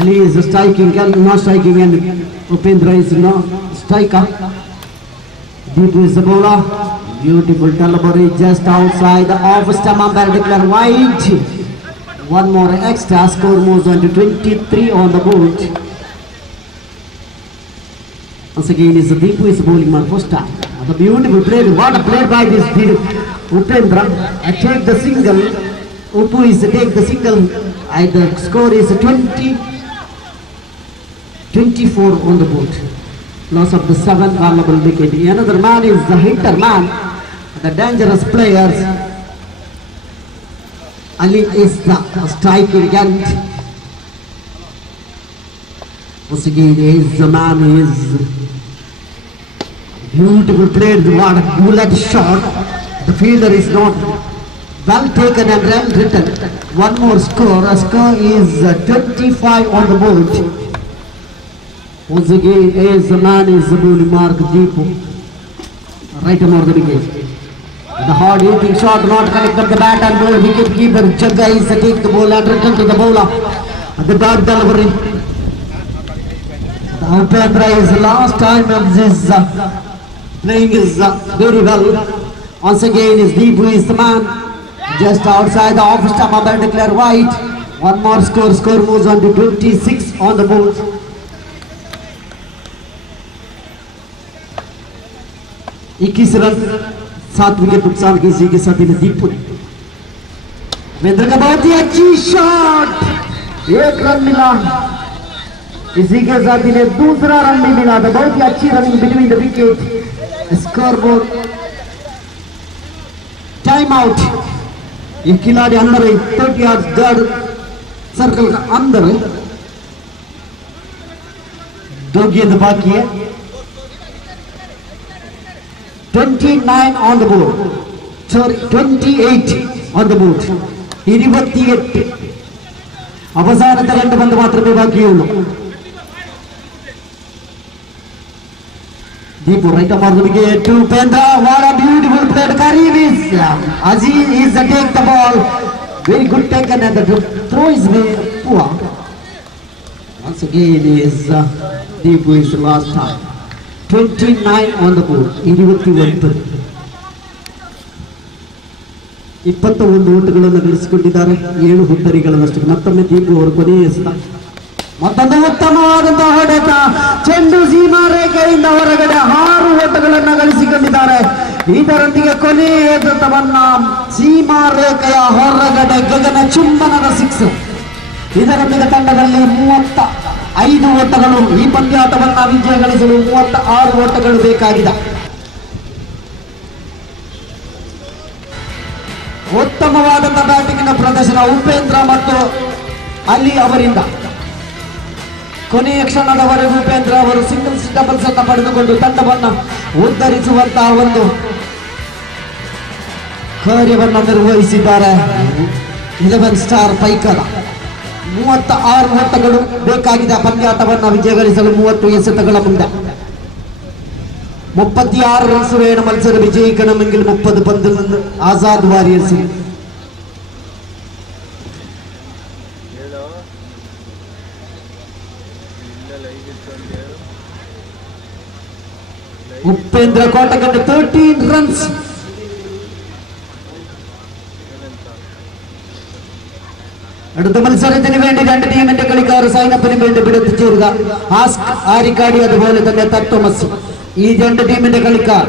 Ali is striking, not striking, and Upendra is not striker. Deepu is the bowler. Beautiful delivery just outside the off stump. Umpire declare wide. One more extra. Score moves on to 23 on the board. Once again, is Deepu is bowling man first time. The beautiful play. What a play by this Upendra. I take the single. Upu is take the single. And the score is 24 on the board. Loss of the 7th valuable wicket. Another man is the hitter man. The dangerous players. Ali is the striking end. Once again, is the man is beautiful played. What a bullet shot. The fielder is not well taken and well written. One more score. A score is 25 on the board. Once again, is the man is the bowling mark Deepu. Right over the wicket. The hard hitting shot not connected the bat and ball. Wicket keeper Jagga is to take the ball and return to the bowler. The dot delivery. The Upendra is last time of this playing is very well. Once again is Deepu is the man. Just outside the off stump. Umpire declare wide. One more score. Score moves on to 26 on the board. 21 रन 7 विकेट नुकसान की इसी के साथ ही दीपू ने महेंद्र का बहुत ही अच्छी शॉट 1 रन मिला. इसी के साथ ही दूसरा रन भी मिला था. बहुत ही अच्छी running between the wicket. Score board time out. ये खिलाड़ी अंदर है 30 यार्ड गार्ड सर्कल का अंदर है. 2 गेंद बाकी है. 29 on the board. Sorry, 28 on the board. 28. അവസാനത്തെ 2 പന്ത് മാത്രമേ ബാക്കിയുള്ളൂ. Deepu right over the wicket to Upendra. What a beautiful play. Karim is Aziz is to take the ball. Very good taken and the throw is very poor. Once again is Deepu is the last time. 29 on the board. 21 ಓಟಗಳನ್ನು ಗಳಿಸಿಕೊಂಡಿದ್ದಾರೆ. 7 ಹುದ್ದರಿಗಳಷ್ಟು. ಮತ್ತೊಮ್ಮೆ ದೀಪು ಅವರು ಕೊನೆಯ ಮತ್ತೊಂದು ಉತ್ತಮವಾದಂತಹ ಹೊಡೆತ. ಚೆಂಡು ಸೀಮಾ ರೇಖೆಯಿಂದ ಹೊರಗಡೆ 6 ಓಟಗಳನ್ನು ಗಳಿಸಿಕೊಂಡಿದ್ದಾರೆ. ಇದರೊಂದಿಗೆ ಕೊನೆಯ ದತ್ತವನ್ನ ಸೀಮಾರೇಖೆಯ ಹೊರಗಡೆ ಗಗನ ಚುಂಬನದ 6. ಇದರೊಂದಿಗೆ ತಂಡದಲ್ಲಿ 35 ಓಟಗಳು. ಈ ಪಂದ್ಯಾಟವನ್ನ ವಿಜಯಗಳಿಸಲು 36 ಓಟಗಳು ಬೇಕಾಗಿದೆ. ಉತ್ತಮವಾದಂತಹ ಬ್ಯಾಟಿಂಗಿನ ಪ್ರದರ್ಶನ ಉಪೇಂದ್ರ ಮತ್ತು ಅಲಿ ಅವರಿಂದ. ಕೊನೆಯ ಕ್ಷಣದವರೆಗೂ ಉಪೇಂದ್ರ ಅವರು ಸಿಂಗಲ್ಸ್ ಡಬಲ್ಸ್ ಅನ್ನು ಪಡೆದುಕೊಂಡು ತಂಡವನ್ನು ಉದ್ಧರಿಸುವಂತಹ ಒಂದು ಕಾರ್ಯವನ್ನು ನಿರ್ವಹಿಸಿದ್ದಾರೆ. 11 ಸ್ಟಾರ್ ಪೈಕರ 36 ಓಟಗಳು ಬೇಕಾಗಿದೆ ಪಂದ್ಯಾಟವನ್ನು ವಿಜಯಗಳಿಸಲು. 30 ಎಸೆತಗಳ ಮುಂದೆ 36 ರನ್ಸ್ വേണം മത്സരം വിജയിക്കണമെങ്കിൽ. 30 പന്തിൽ നിന്ന് ആസാദ് വാരിയേഴ്സിന് ഉപേന്ദ്ര കോട്ടക്കന്റെ 13 റൺസ്. അടുത്ത മത്സരത്തിന് വേണ്ടി രണ്ട് ടീമിന്റെ കളിക്കാർ സൈനപ്പിന് വേണ്ടി ഇവിടെ എത്തിച്ചേരുക. ആസ്ക്, ആരിക്കാടി, അതുപോലെ തന്നെ തത്വമസി. ഈ രണ്ട് ടീമിന്റെ കളിക്കാർ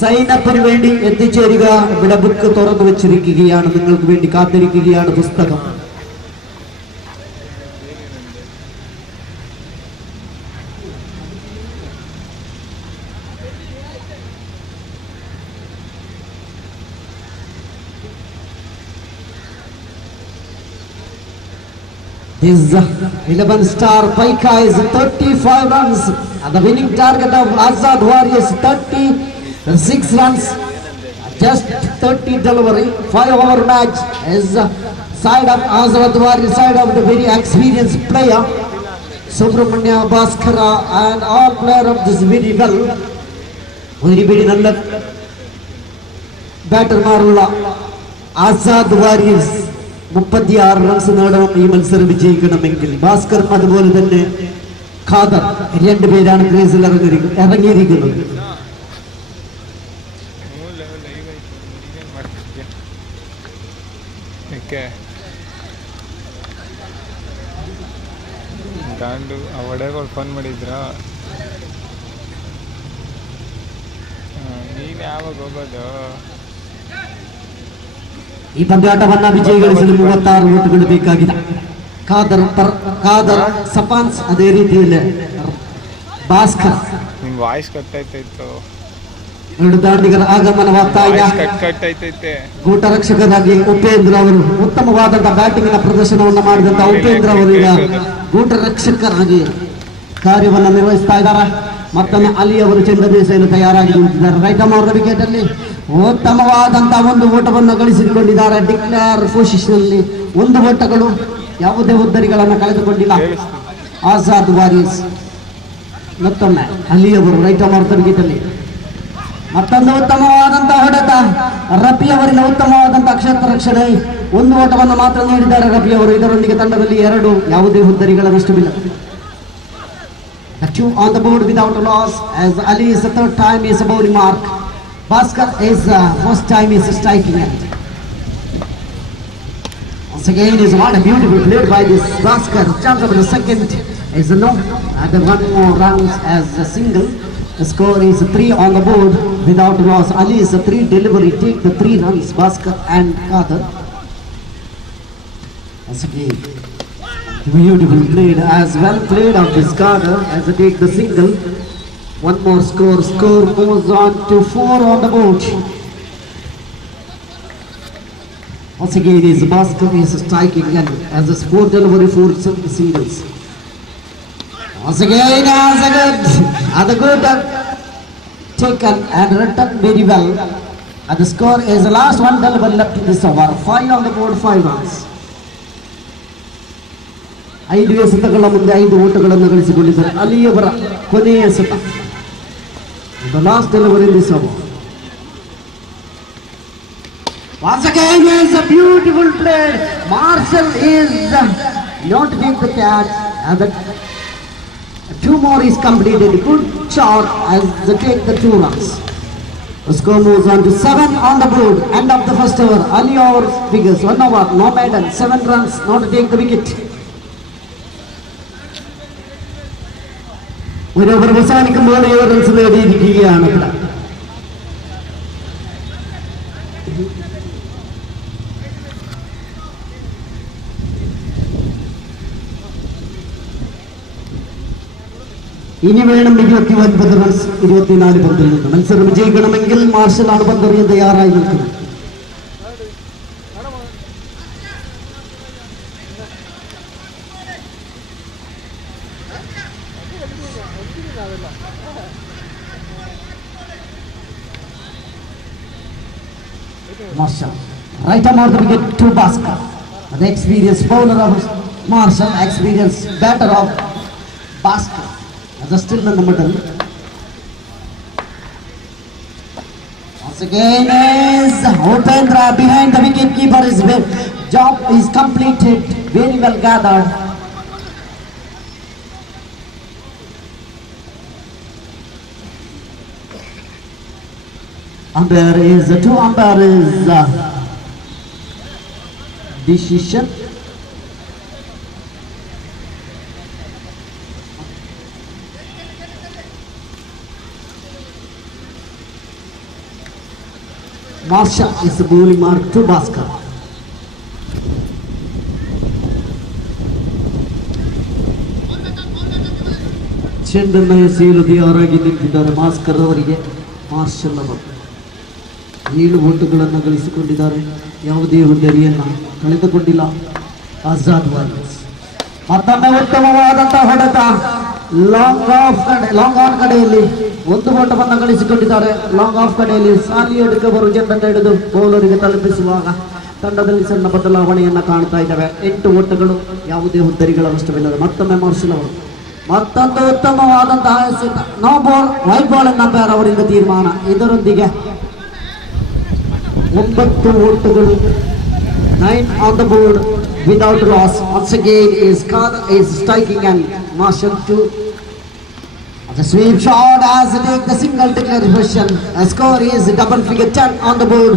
സൈനപ്പിന് വേണ്ടി എത്തിച്ചേരുക. ഇവിടെ ബുക്ക് തുറന്നു വെച്ചിരിക്കുകയാണ്, നിങ്ങൾക്ക് വേണ്ടി കാത്തിരിക്കുകയാണ് പുസ്തകം. His 11 star Paika is 35 runs. And the winning target of Azad Warriors 36 runs. Just 30 delivery. 5-over match is side of Azad Warriors, side of the very experienced player Subramanya Bhaskara, and all player of this very well. Very നല്ല ബാറ്റർമാരുള്ള ആസാദ് വാരിയേഴ്സ് 36 റൺസ് നേടണം ഈ മത്സരം വിജയിക്കണമെങ്കിൽ. ഭാസ്കർ അതുപോലെ തന്നെ ഖാദർ രണ്ടുപേരാണ് ക്രീസിൽ ഇറങ്ങിയിരിക്കുന്നത്. ಅವಡೆ ಫೋನ್ ಮಾಡಿದ್ರ ನೀನು ಯಾವಾಗ ಹೋಗೋದು? ಈ ಪಂದ್ಯಾಟವನ್ನ ವಿಜಯಗಳಿಸಲು 36 ಓಟುಗಳು ಬೇಕಾಗಿದೆ. ಖಾದರ್ ಸಪಾನ್ಸ್, ಅದೇ ರೀತಿಯಲ್ಲಿ ಭಾಸ್ಕರ್. ನಿಮ್ ವಾಯ್ಸ್ ಕಟ್ಟಾಯ್ತಾಯ್ತು. ಎರಡು ದಾಂಡಿಗರ ಆಗಮನವಾಗ್ತಾ ಇದೆ. ಗೂಟರಕ್ಷಕರಾಗಿ ಉಪೇಂದ್ರ ಅವರು ಉತ್ತಮವಾದಂತಹ ಬ್ಯಾಟಿಂಗಿನ ಪ್ರದರ್ಶನವನ್ನು ಮಾಡಿದಂತಹ ಉಪೇಂದ್ರ ಅವರು ಈಗ ಗೂಟರಕ್ಷಕರಾಗಿ ಕಾರ್ಯವನ್ನು ನಿರ್ವಹಿಸ್ತಾ ಇದ್ದಾರೆ. ಮತ್ತೊಮ್ಮೆ ಅಲಿ ಅವರು ಚೆಂಡ ಬೀಸಲು ತಯಾರಾಗಿ ನಿಂತಿದ್ದಾರೆ. ರೈಟ್ ಆರ್ಮ್ ಅವರ ವಿಕೆಟ್ ಅಲ್ಲಿ ಉತ್ತಮವಾದಂತಹ ಒಂದು ಓಟವನ್ನು ಗಳಿಸಿಕೊಂಡಿದ್ದಾರೆ. ಡಿಕ್ಲೇರ್ ಪೊಸಿಷನ್ ಅಲ್ಲಿ 1 ಓಟಗಳು, ಯಾವುದೇ ಉದ್ದರಿಗಳನ್ನು ಕಳೆದುಕೊಂಡಿಲ್ಲ ಆಜಾದ್ ವಾರಿಯರ್ಸ್. ಮತ್ತೊಮ್ಮೆ ಅಲಿ ಅವರು ರೈಟ್ ಆರ್ಮ್ ಅವರ ವಿಕೆಟ್ ಅಲ್ಲಿ ಮತ್ತೊಂದು ಉತ್ತಮವಾದಂತಹ ಹೊಡೆತ. ರಫಿ ಅವರಿಂದ ಉತ್ತಮವಾದಂತಹ ಕ್ಷೇತ್ರ ರಕ್ಷಣೆ. 1 ಓಟವನ್ನು ಮಾತ್ರ ನೀಡಿದ್ದಾರೆ ರಫಿ ಅವರು. ಇದರೊಂದಿಗೆ ತಂಡದಲ್ಲಿ 2 ಯಾವುದೇ ಉದ್ದರಿಗಳ ನಷ್ಟವಿಲ್ಲ. 2 on the board without a loss, as Ali is the 3rd time is a bowling mark. Bhaskar is first time is striking end. Once again is what a beautiful play by this Bhaskar. Chance of the second is a no, and 1 more runs as a single. The score is 3 on the board without a loss. Ali is a 3 delivery, take the 3 runs. Bhaskar and Khadar. Once again, beautiful played, as well played of this Khadar as they take the single. 1 more score. Score moves on to 4 on the board. Once again is Bhaskar is striking and as a 4 delivery, 4 singles. Once again as a good taken and returned very well. And the score is the last 1 delivery left in this over. 5 on the board, 5 runs. 5 ಎಸೆತಗಳ ಮುಂದೆ 5 ಓಟಗಳನ್ನು ಗಳಿಸಿಕೊಂಡಿದ್ದಾರೆ. ಅಲಿಯವರ ಕೊನೆಯ ಎಸೆತ, the last delivery in this over. Once again is a beautiful play. Marshall is not take the catch, and the 2 more is completed. Good shot as they take the 2 runs. The score moves on to 7 on the board. End of the first over. Ali over figures 1 over, no maiden, 7 runs, not to take the wicket. ഒരു ഓവർ അവസാനിക്കുമ്പോൾ 7 റൺസ് നേടിയിരിക്കുകയാണ്. ഇനി വേണം 29 റൺസ് 24 പന്തിൽ നിന്ന്. മത്സരം വിജയിക്കണമെങ്കിൽ മാർഷലാണ് പന്തെറിയാൻ തയ്യാറായി നിൽക്കുന്നത്. Marshall, right arm of the wicket to Bhaskar. The experienced bowler of Marshall, experienced batter of Bhaskar. Just still in the middle. Once again is Utendra behind the wicket keeper. His job is completed. Very well gathered. Umpire is two umpire is decision. Marshall is the bowling mark to Bhaskar. ಚೆಂಡನ್ನು ಎಸೆಯಲು ತಯಾರಾಗಿ ನಿಂತಿದ್ದಾರೆ ಭಾಸ್ಕರ್ ಅವರಿಗೆ. ಮಾರ್ಷಲ್ ಅವರು 7 ಓಟುಗಳನ್ನು ಗಳಿಸಿಕೊಂಡಿದ್ದಾರೆ. ಯಾವುದೇ ಹುದ್ದರಿಯನ್ನು ಕಳೆದುಕೊಂಡಿಲ್ಲ. ಆಜಾದ್ ವಾರಿಯರ್ಸ್ ಮತ್ತೊಮ್ಮೆ ಉತ್ತಮವಾದಂತಹ ಹೊಡೆತ ಲಾಂಗ್ ಆನ್ ಕಡೆಯಲ್ಲಿ 1 ಓಟವನ್ನು ಗಳಿಸಿಕೊಂಡಿದ್ದಾರೆ. ಲಾಂಗ್ ಆಫ್ ಕಡೆಯಲ್ಲಿ ಸಾಲಿ ಎಡುಕವರು ಚೆಂಡನ್ನು ಹಿಡಿದು ಬೌಲರಿಗೆ ತಲುಪಿಸುವಾಗ ತಂಡದಲ್ಲಿ ಸಣ್ಣ ಬದಲಾವಣೆಯನ್ನು ಕಾಣ್ತಾ ಇದ್ದಾವೆ. 8 ಓಟಗಳು, ಯಾವುದೇ ಹುದ್ದರಿಗಳ ನಷ್ಟವಿಲ್ಲದೆ ಮತ್ತೊಮ್ಮೆ ಮಾರ್ಷಲ್ ಅವರು ಮತ್ತೊಂದು ಉತ್ತಮವಾದಂತಹ ಎಸೆತ. No ball, wide ball umpire ಅವರಿಂದ ತೀರ್ಮಾನ. ಇದರೊಂದಿಗೆ 9 ಓಟಗಳು, 9 on the board without loss. Once again is striking and Marshall to the sweep shot as they take the single declaration. A score is double figure, 10 on the board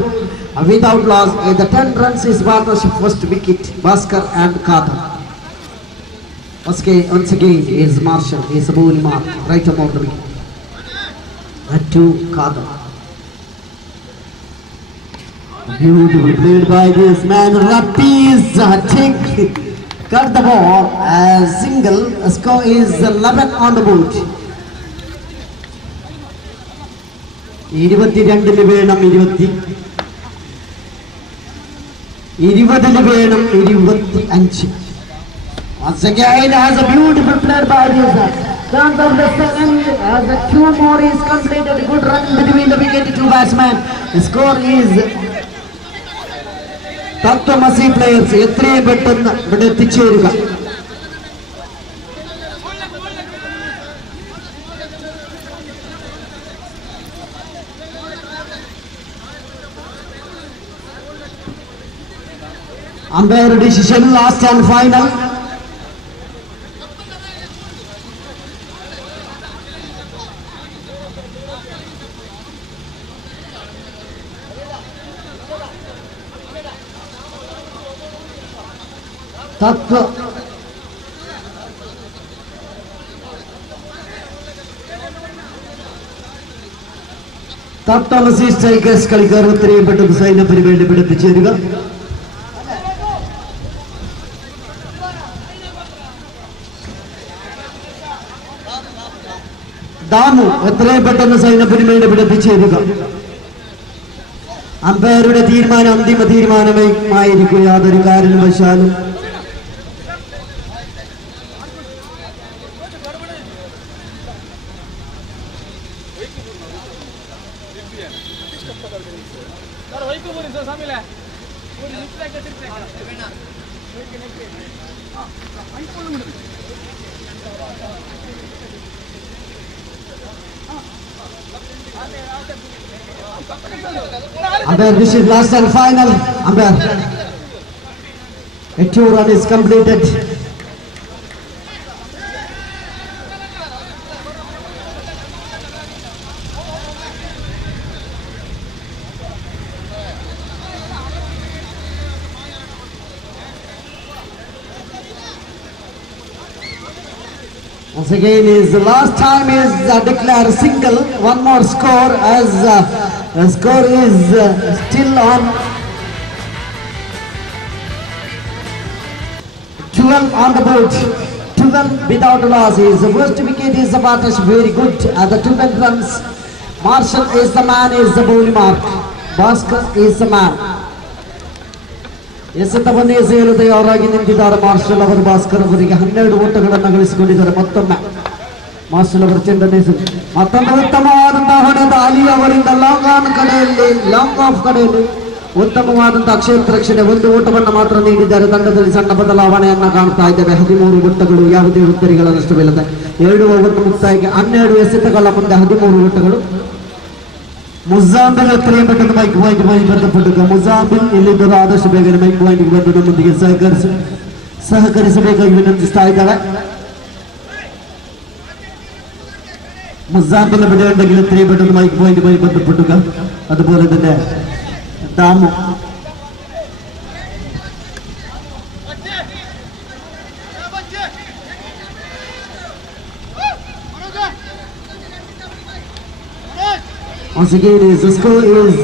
without loss. The 10 runs is partnership first wicket, Bhaskar and Kadar. Once again is Marshall, is a bowling mark, right above the wicket. That to Kadar. Beautifully played by this man. Rapiz cut the ball as single. A score is 11 on the board. 22 വേണം 20. 20 വേണം 25. Once again has a beautiful play by this man. Turns of the second as the 2 more is completed. Good run between the wicket to batsman. The score is തത്വമസി പ്ലേയേഴ്സ് എത്രയും പെട്ടെന്ന് ഇവിടെ എത്തിച്ചേരുക. Umpire decision last and final. തത്വമസി സ്ട്രൈക്കേഴ്സ് കളിക്കാർ എത്രയും പെട്ടെന്ന് സൈന്യത്തിന് വേണ്ടി ഇവിടെ എത്തിച്ചേരുക. ദാമു എത്രയും പെട്ടെന്ന് സൈന്യത്തിന് വേണ്ടി ഇവിടെ എത്തിച്ചേരുക. അമ്പയറുടെ തീരുമാനം അന്തിമ തീരുമാനമായിരിക്കും. യാതൊരു കാരണവശാലും Umpire, this is last and final. Umpire, a 2 run is completed. Once again is the last time is declared single. One more score as the score is still on 12 on the board. 12 12 without losses. The first wicket is the partnership very good at the 12 runs. Marshall is the man, is the bowling mark. Bhaskar is the man. ಎಸೆತವನ್ನೇ ಸೇರು ತಯಾರಾಗಿ ನಿಂತಿದ್ದಾರೆ ಮಾರ್ಷಲ್ ಅವರು. ಭಾಸ್ಕರ್ ಅವರಿಗೆ 12 ಓಟಗಳನ್ನು ಗಳಿಸಿಕೊಂಡಿದ್ದಾರೆ. ಮತ್ತೊಮ್ಮೆ ಮಾರ್ಷಲ್ ಅವರ ಚೆಂಡನ್ನೇ ಮತ್ತೊಂದು ಉತ್ತಮವಾದಂತಹ ಹೊಡೆದ ಅಲಿ ಅವರಿಂದ ಲಾಂಗ್ ಆನ್ ಕಡೆಯಲ್ಲಿ, ಲಾಂಗ್ ಆಫ್ ಕಡೆಯಲ್ಲಿ ಉತ್ತಮವಾದಂತಹ ಕ್ಷೇತ್ರ ರಕ್ಷಣೆ. ಒಂದು ಓಟವನ್ನು ಮಾತ್ರ ನೀಡಿದ್ದಾರೆ. ತಂಡದಲ್ಲಿ ಸಣ್ಣ ಬದಲಾವಣೆಯನ್ನ ಕಾಣ್ತಾ ಇದ್ದೇವೆ. 13 ಓಟಗಳು, ಯಾವುದೇ ಉತ್ತರಿಗಳ ನಷ್ಟವಿಲ್ಲದೆ 2 ಓವರ್ ಮುಕ್ತಾಯಕ್ಕೆ 12 ಎಸೆತಗಳ ಮುಂದೆ 13 ಓಟಗಳು. ಮುಜಾಂಬಿಲ್ ಎತ್ತರೆಯ ಬೆಟ್ಟದ ಮೈಕ್ ಪಾಯಿಂಟ್ ಬಂಧಪಟ್ಟುಕ. ಮುಜಾಂಬಿಲ್ ಇಲ್ಲಿದ್ದರೂ ಆದಷ್ಟು ಬೇಗನೆ ಮೈಕ್ ಪಾಯಿಂಟ್ಗೆ ಬಂದು ನಮ್ಮೊಂದಿಗೆ ಸಹಕರಿಸಬೇಕಾಗಿ ವಿನಂತಿಸ್ತಾ ಇದ್ದಾರೆ. മുസാബിൽ ഇവിടെ ഉണ്ടെങ്കിൽ എത്രയും പെട്ടെന്ന് മൈക്ക് പോയിന്റുമായി ബന്ധപ്പെട്ടുക. അതുപോലെ തന്നെ Damu once again the score is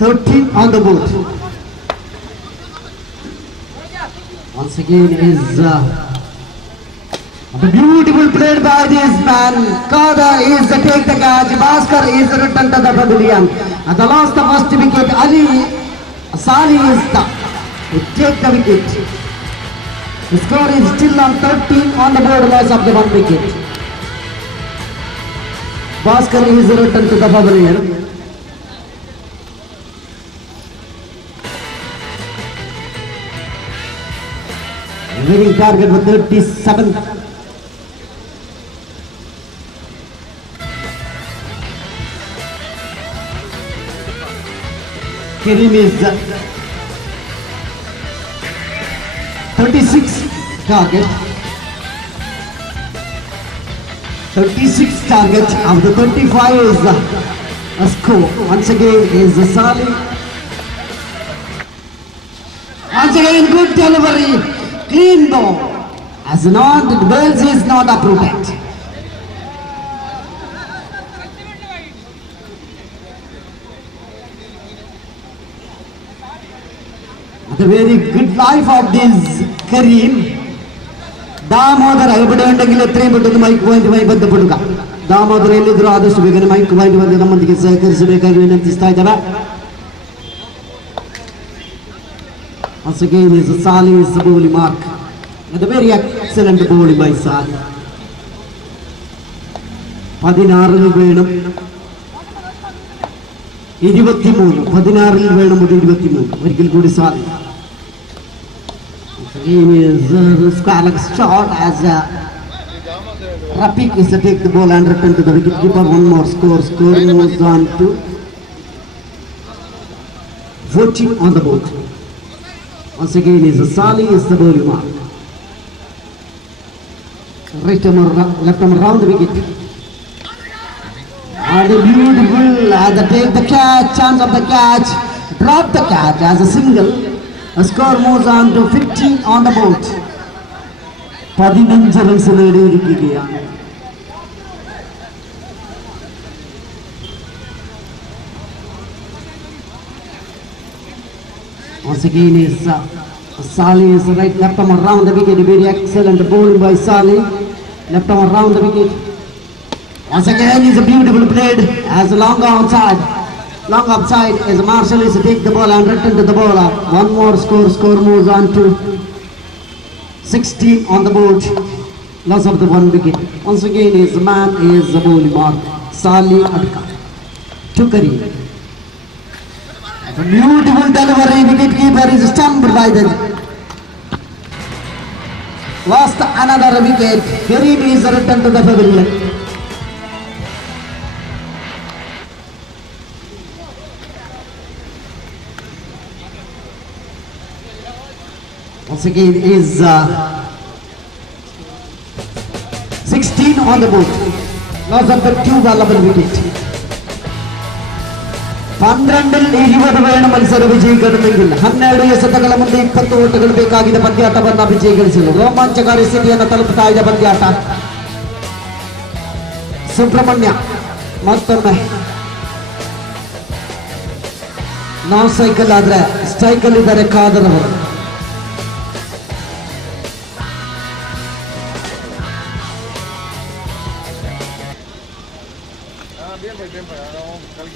13 on the board. Once again is the beautiful played by this man. Kada is the take the catch. Bhaskar is the return to the pavilion. At the last the first wicket, Ali Sali is the take the wicket. The score is still on 13 on the board, loss of the 1 wicket. Bhaskar is the return to the pavilion. Winning target for 37. Karim is 36 target. 36 target of the 35 is a score. Once again is Sali. Once again good delivery. Clean ball. As not, the Wells is not uprooted. The very good life of this Karim. Damodar, everybody undergil 3 but the mic point by Badapuka. Damodar ಎಲ್ಲಿದ್ರು ಆದಷ್ಟು ಬೇಗನೆ mic point ಬಂದು ನಮ್ಮೊಂದಿಗೆ ಸಹಕರಿಸಬೇಕಾಗಿ ವಿನಂತಿಸ್ತಾ ಇದ್ದಾರೆ. Once again is Sali is the bowling mark. And a very excellent bowling by Sali. 16 വേണം 23. 16 വേണം 23. ഒരിക്കൽ കൂടി Sali. Once again is Squalak shot as Rafiq is to take the ball and return to the wicket keeper. One more score. Score moves on to 14 on the board. Once again is Sali is the bowling mark. Right arm left arm around the wicket. And a beautiful take the catch, chance of the catch, drop the catch as a single. A score moves on to 15 on the board. 15 runs നേടിയിരിക്കുകയാണ്. Once again is Sali is right left arm around the wicket. Very excellent bowling by Sali. Left arm around the wicket. Once again is a beautiful played as a long outside. Long upside as Marshall is to take the ball and return to the bowler. One more score. Score moves on to 16 on the board. Loss of the 1 wicket. Once again is the man is the bowling mark. Sali Adka. Tukari. A beautiful delivery. Wicket keeper is stunned by the. Lost another wicket. Karim is returned to the pavilion. Once again is 16 on the board. Loss of the 2 valuable wicket. 12 20 വേണം മത്സരം വിജയിക്കണമെങ്കിൽ 12 ಎಸೆತಗಳ ಮುಂದೆ 20 ಓಟಗಳು ಬೇಕಾಗಿದೆ ಪಂದ್ಯಾಟವನ್ನು ವಿಜಯಗಳಿಸಲು. ರೋಮಾಂಚಕಾರಿ ಸ್ಥಿತಿಯನ್ನು ತಲುಪುತ್ತಾ ಇದೆ ಪಂದ್ಯಾಟ. ಸುಬ್ರಹ್ಮಣ್ಯ ಮತ್ತೊಮ್ಮೆ ನಾನ್ ಸೈಕಲ್ ಆದ್ರೆ ಸ್ಟ್ರೈಕಲ್ ಇದ್ದಾರೆ ಖಾದರ್ ಅವರು.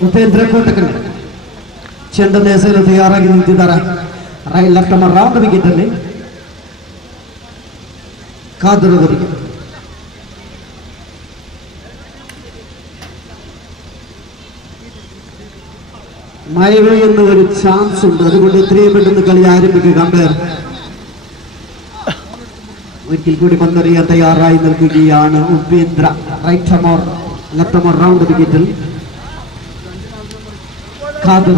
ಉಪೇಂದ್ರ ಕೋಟಕಲ್ ಚೆಂಡನ್ನು ಎಸೆಯಲು ತಯಾರಾಗಿ ನಿಂತಿದ್ದಾರೆ. ಲೆಫ್ಟ್ ರೌಂಡ್ ವಿಕೆಟ್ ಅಲ್ಲಿ ಖಾದರ್ ಅವರಿಗೆ. മഴ എന്ന ഒരു ചാൻസ് ഉണ്ട്, അതുകൊണ്ട് എത്രയും പെട്ടെന്ന് കളി ആരംഭിക്കുക. അമ്പയർ ഒരിക്കൽ കൂടി പന്തെറിയാൻ തയ്യാറായി നിൽക്കുകയാണ് ഉപേന്ദ്ര. ലെഫ്റ്റ് റൗണ്ട് വിക്കറ്റിൽ ഖാദർ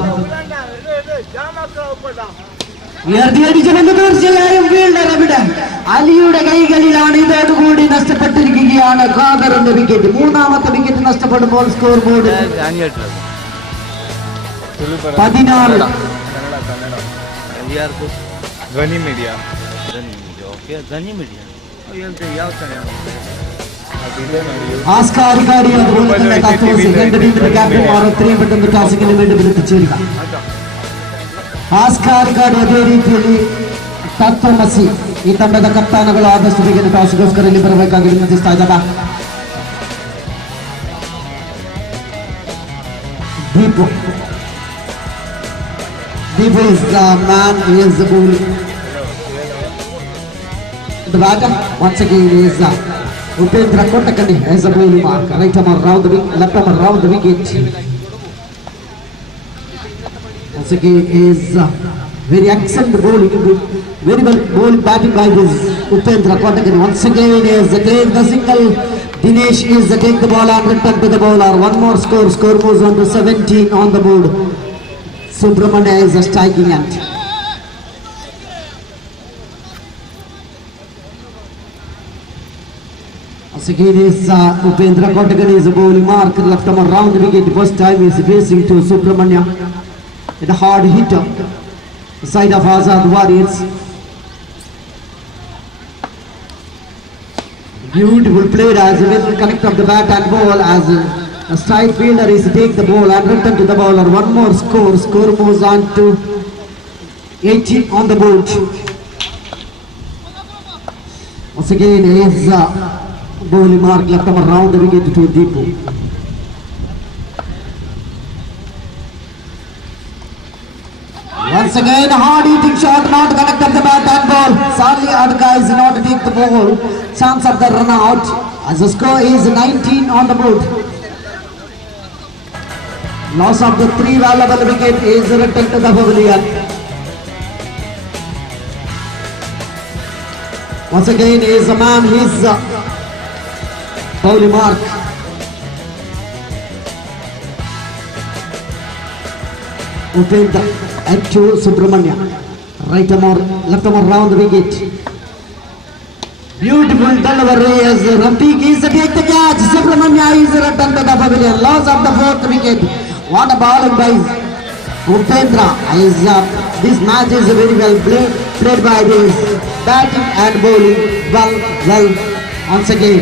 തീർച്ചയായും ഫീൽഡർ അവിടെ അലിയുടെ കൈകളിലാണ്. ഇതോടുകൂടി നഷ്ടപ്പെട്ടിരിക്കുകയാണ് ഖാദറിന്റെ വിക്കറ്റ്. മൂന്നാമത്തെ വിക്കറ്റ് നഷ്ടപ്പെടുമ്പോൾ സ്കോർ ബോർഡ് 16. ಧ್ವನಿ ಮೀಡಿಯಾ ആസ്കാരികാരി അതുപോലെ തന്നെ തത്വസി രണ്ട് ടീമിന്റെ ക്യാപ്റ്റന്മാർ എത്രയും പെട്ടെന്ന് ടാസ്കിന് വേണ്ടി എത്തിച്ചേരുക. ಆಸ್ಕಾರಿಗಾಡಿ ಅದೇ ರೀತಿಯಲ್ಲಿ ತತ್ವಮಸಿ ಈ ತಂಡದ ಕಪ್ತಾನಗಳು ಆದಷ್ಟು ಬೇಗನೆ ಟಾಸ್ಗೋಸ್ಕರ ಇಲ್ಲಿ ಬರಬೇಕಾಗಿ ವಿನಂತಿಸ್ತಾ ಇದ್ದಾರೆ. Deepu is the man, he is the goal. The batter once again is Upendra Kotakani as a bowling mark. Right arm around the wicket, left arm around the wicket. Once again is very excellent bowling, very well bowling batting by this Upendra Kotakani. Once again is again the single. Dinesh is take the ball and return to the bowler. One more score moves on to 17 on the board. Subramania is a striking end. Once again is Upendra Kotakani is a bowling mark. Left arm around the wicket. First time is facing to Subramania. With a hard hitter. The side of Azad Warriors. Beautiful played as a little connect of the bat and ball as a strike fielder is to take the ball and return to the bowler. One more score moves on to 18 on the board. Once again is bowling mark left arm around the wicket to Deepu. Once again hard hitting shot, not connect of the bat and ball. Sadly Adka is not to take the ball. Chance of the run out as the score is 19 on the board. Loss of the 3 valuable wicket is returned to the pavilion. Once again is a man, his bowling mark. Upendra and to Subramania. Right arm or left arm around the wicket. Beautiful delivery as Rafiq is to take the catch. Subramania is returned to the pavilion. Loss of the 4th wicket. What a bowling by Upendra. This match is very well played by this batting and bowling. Well once again.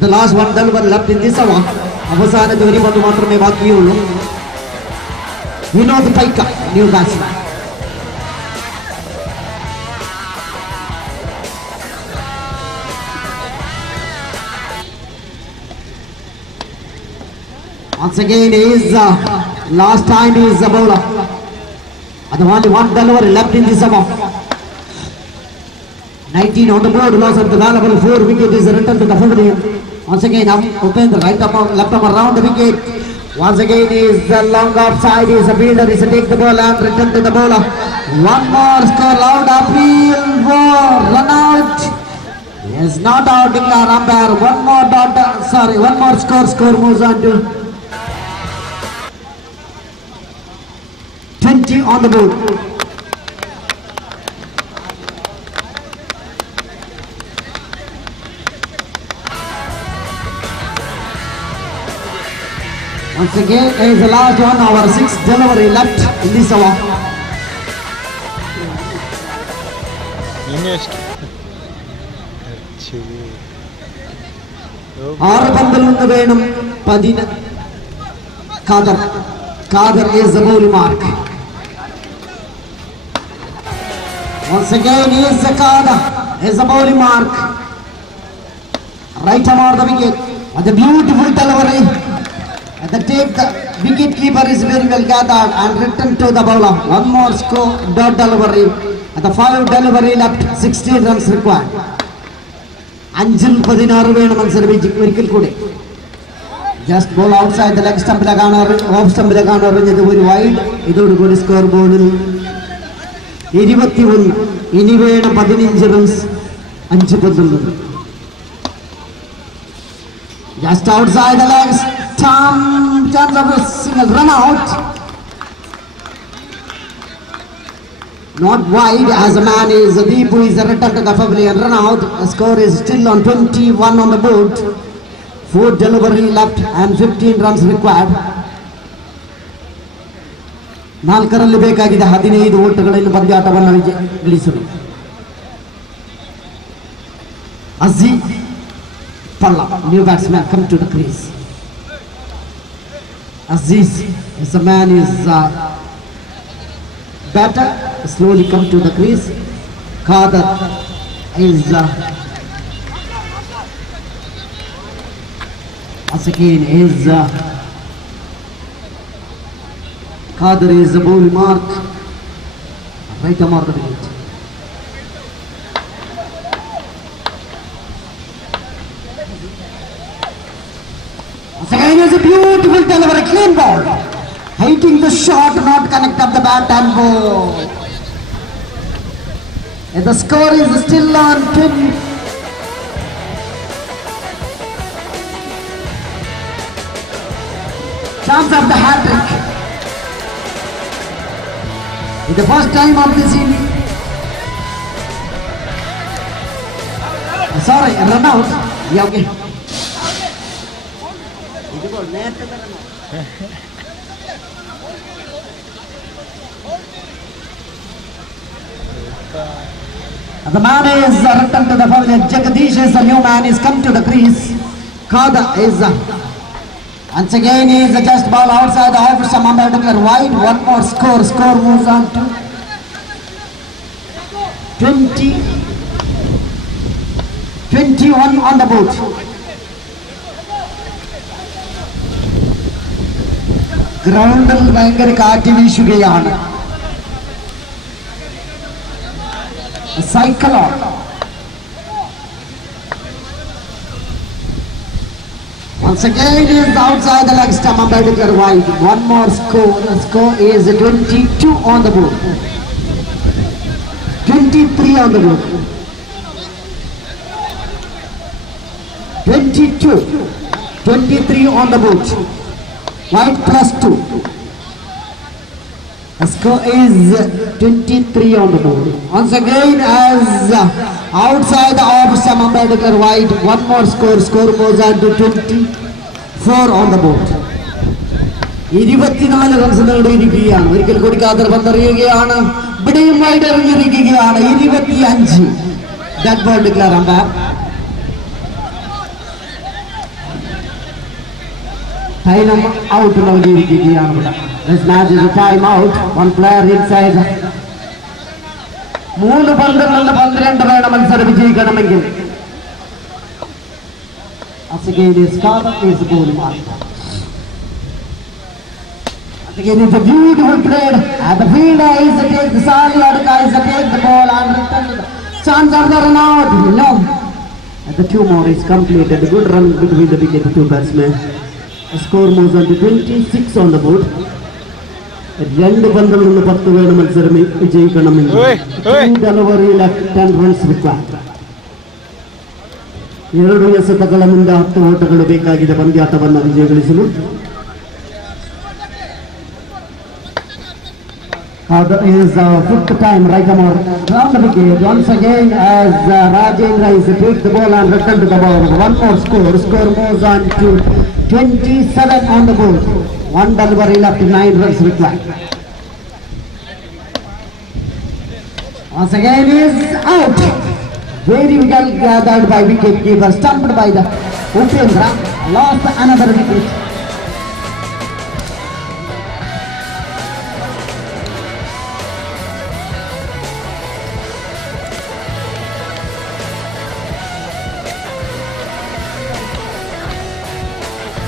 The last one delivery left in this hour. ಅವಸಾನ ಧ್ವನಿ ಒಂದು ಮಾತ್ರಮೇ ಬಾಕಿಯುಳ್ಳು. Vinod Paika new batsman. Once again is last time is the bowler. And only one delivery left in this over. 19 on the board. Loss of the valuable 4 wicket is returned to the pavilion. Once again Upendra right arm left arm around the wicket. Once again is the long offside is the fielder is to take the ball and return to the bowler. One more score, loud appeal for run out. Is not out, declare umpire. One more score moves on to 20 on the board. Once again is the last one, our 6th delivery left in this over. 6 പന്തിൽ നിന്ന് വേണം Kader is the ball mark. Once again is the Kader is the ball mark. Right on the wicket with a beautiful delivery. At the take, the wicket keeper is very well gathered and returned to the bowler. One more score, dot delivery. At the 5 delivery left, 16 runs required. Anjil 16 വേണം മത്സരം ഒരിക്കൽ കൂടി. Just ball outside the leg stump, off stump, ഒരു wide. ഇതോടുകൂടി സ്കോർ ബോർഡിൽ 21. ഇനി വേണം 15 runs 5 പന്തിൽ നിന്ന്. Just outside the legs, chance of a single run out. Not wide as a man is deep, who is a return to the pavilion, run out. The score is still on 21 on the board. 4 delivery left and 15 runs required. ನಾಲ್ಕರಲ್ಲಿ ಬೇಕಾಗಿದೆ 15 ಓಟಗಳಲ್ಲಿ ಪಂದ್ಯಾಟವನ್ನು ಗಳಿಸಲು. Aziz Palla, new batsman, come to the crease. Aziz is the man is batter, slowly come to the crease. Kader is once again is Kader is the ball mark, right arm of the wicket. Again is a beautiful delivery, clean ball. Hitting the shot, not connect up the bat and ball. And the score is still on 10. Chance of the hat-trick. It's the first time of this inning. Sorry, run out. Yeah, okay. The man is returned to the pavilion. Jagadish is the new man. He's come to the crease. Kader is once again is just ball outside the off some umpire declare wide. One more score. Score moves on to 21 on the board. ഗ്രൗണ്ടിൽ ഭയങ്കര കാറ്റ് വീശുകയാണ്. Cyclone. Once again is outside the leg stump, umpire declare wide. One more score. The score is 22 on the board. 23 on the board. 22. 23 on the board. White plus 2. The score is 23 on the board. Once again as outside the off stump, umpire declare wide. One more score. Score goes on to 24 on the board. 24 runs നേടിയിരിക്കുകയാണ്. ഒരിക്കൽ കൂടി കാദർ പന്തെറിയുകയാണ്. ഇവിടെയും wide എറിഞ്ഞിരിക്കുകയാണ്. 25. Dead ball declare umpire. Time out നൽകിയിരിക്കുകയാണ് ഇവിടെ. This match is a time out. One player inside. 3 പന്തിൽ നിന്ന് 12 വേണം മത്സരം വിജയിക്കണമെങ്കിൽ. Again is Kader is the ball mark. Again it's a beautiful play. And the fielder is the take. The Sali Adaka is the take the ball and return the chance of the run out. No. And the 2 more is completed. A good run between the wicket 2 batsmen. The score moves on to 26 on the board. 2 പന്തിൽ നിന്ന് 10 വേണം മത്സരം വിജയിക്കണമെങ്കിൽ. Delivery left 10 runs required. 2 ಎಸೆತಗಳ ಮುಂದೆ 10 ಓಟಗಳು ಬೇಕಾಗಿದೆ ಪಂದ್ಯಾಟವನ್ನು ವಿಜಯಗಳಿಸಲು. Kader is 5th time right arm round the wicket. Once again as Rajendra is take the ball and return to the ball. One more score. Score moves on to 27 on the board. 1 delivery left, 9 runs required. Once again is out. Very well gathered by wicket keeper, stumped by the Upendra, lost another wicket.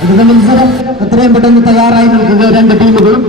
അടുത്ത മത്സരം എത്രയും പെട്ടെന്ന് തയ്യാറായി നിൽക്കുക രണ്ട് ടീമുകളും.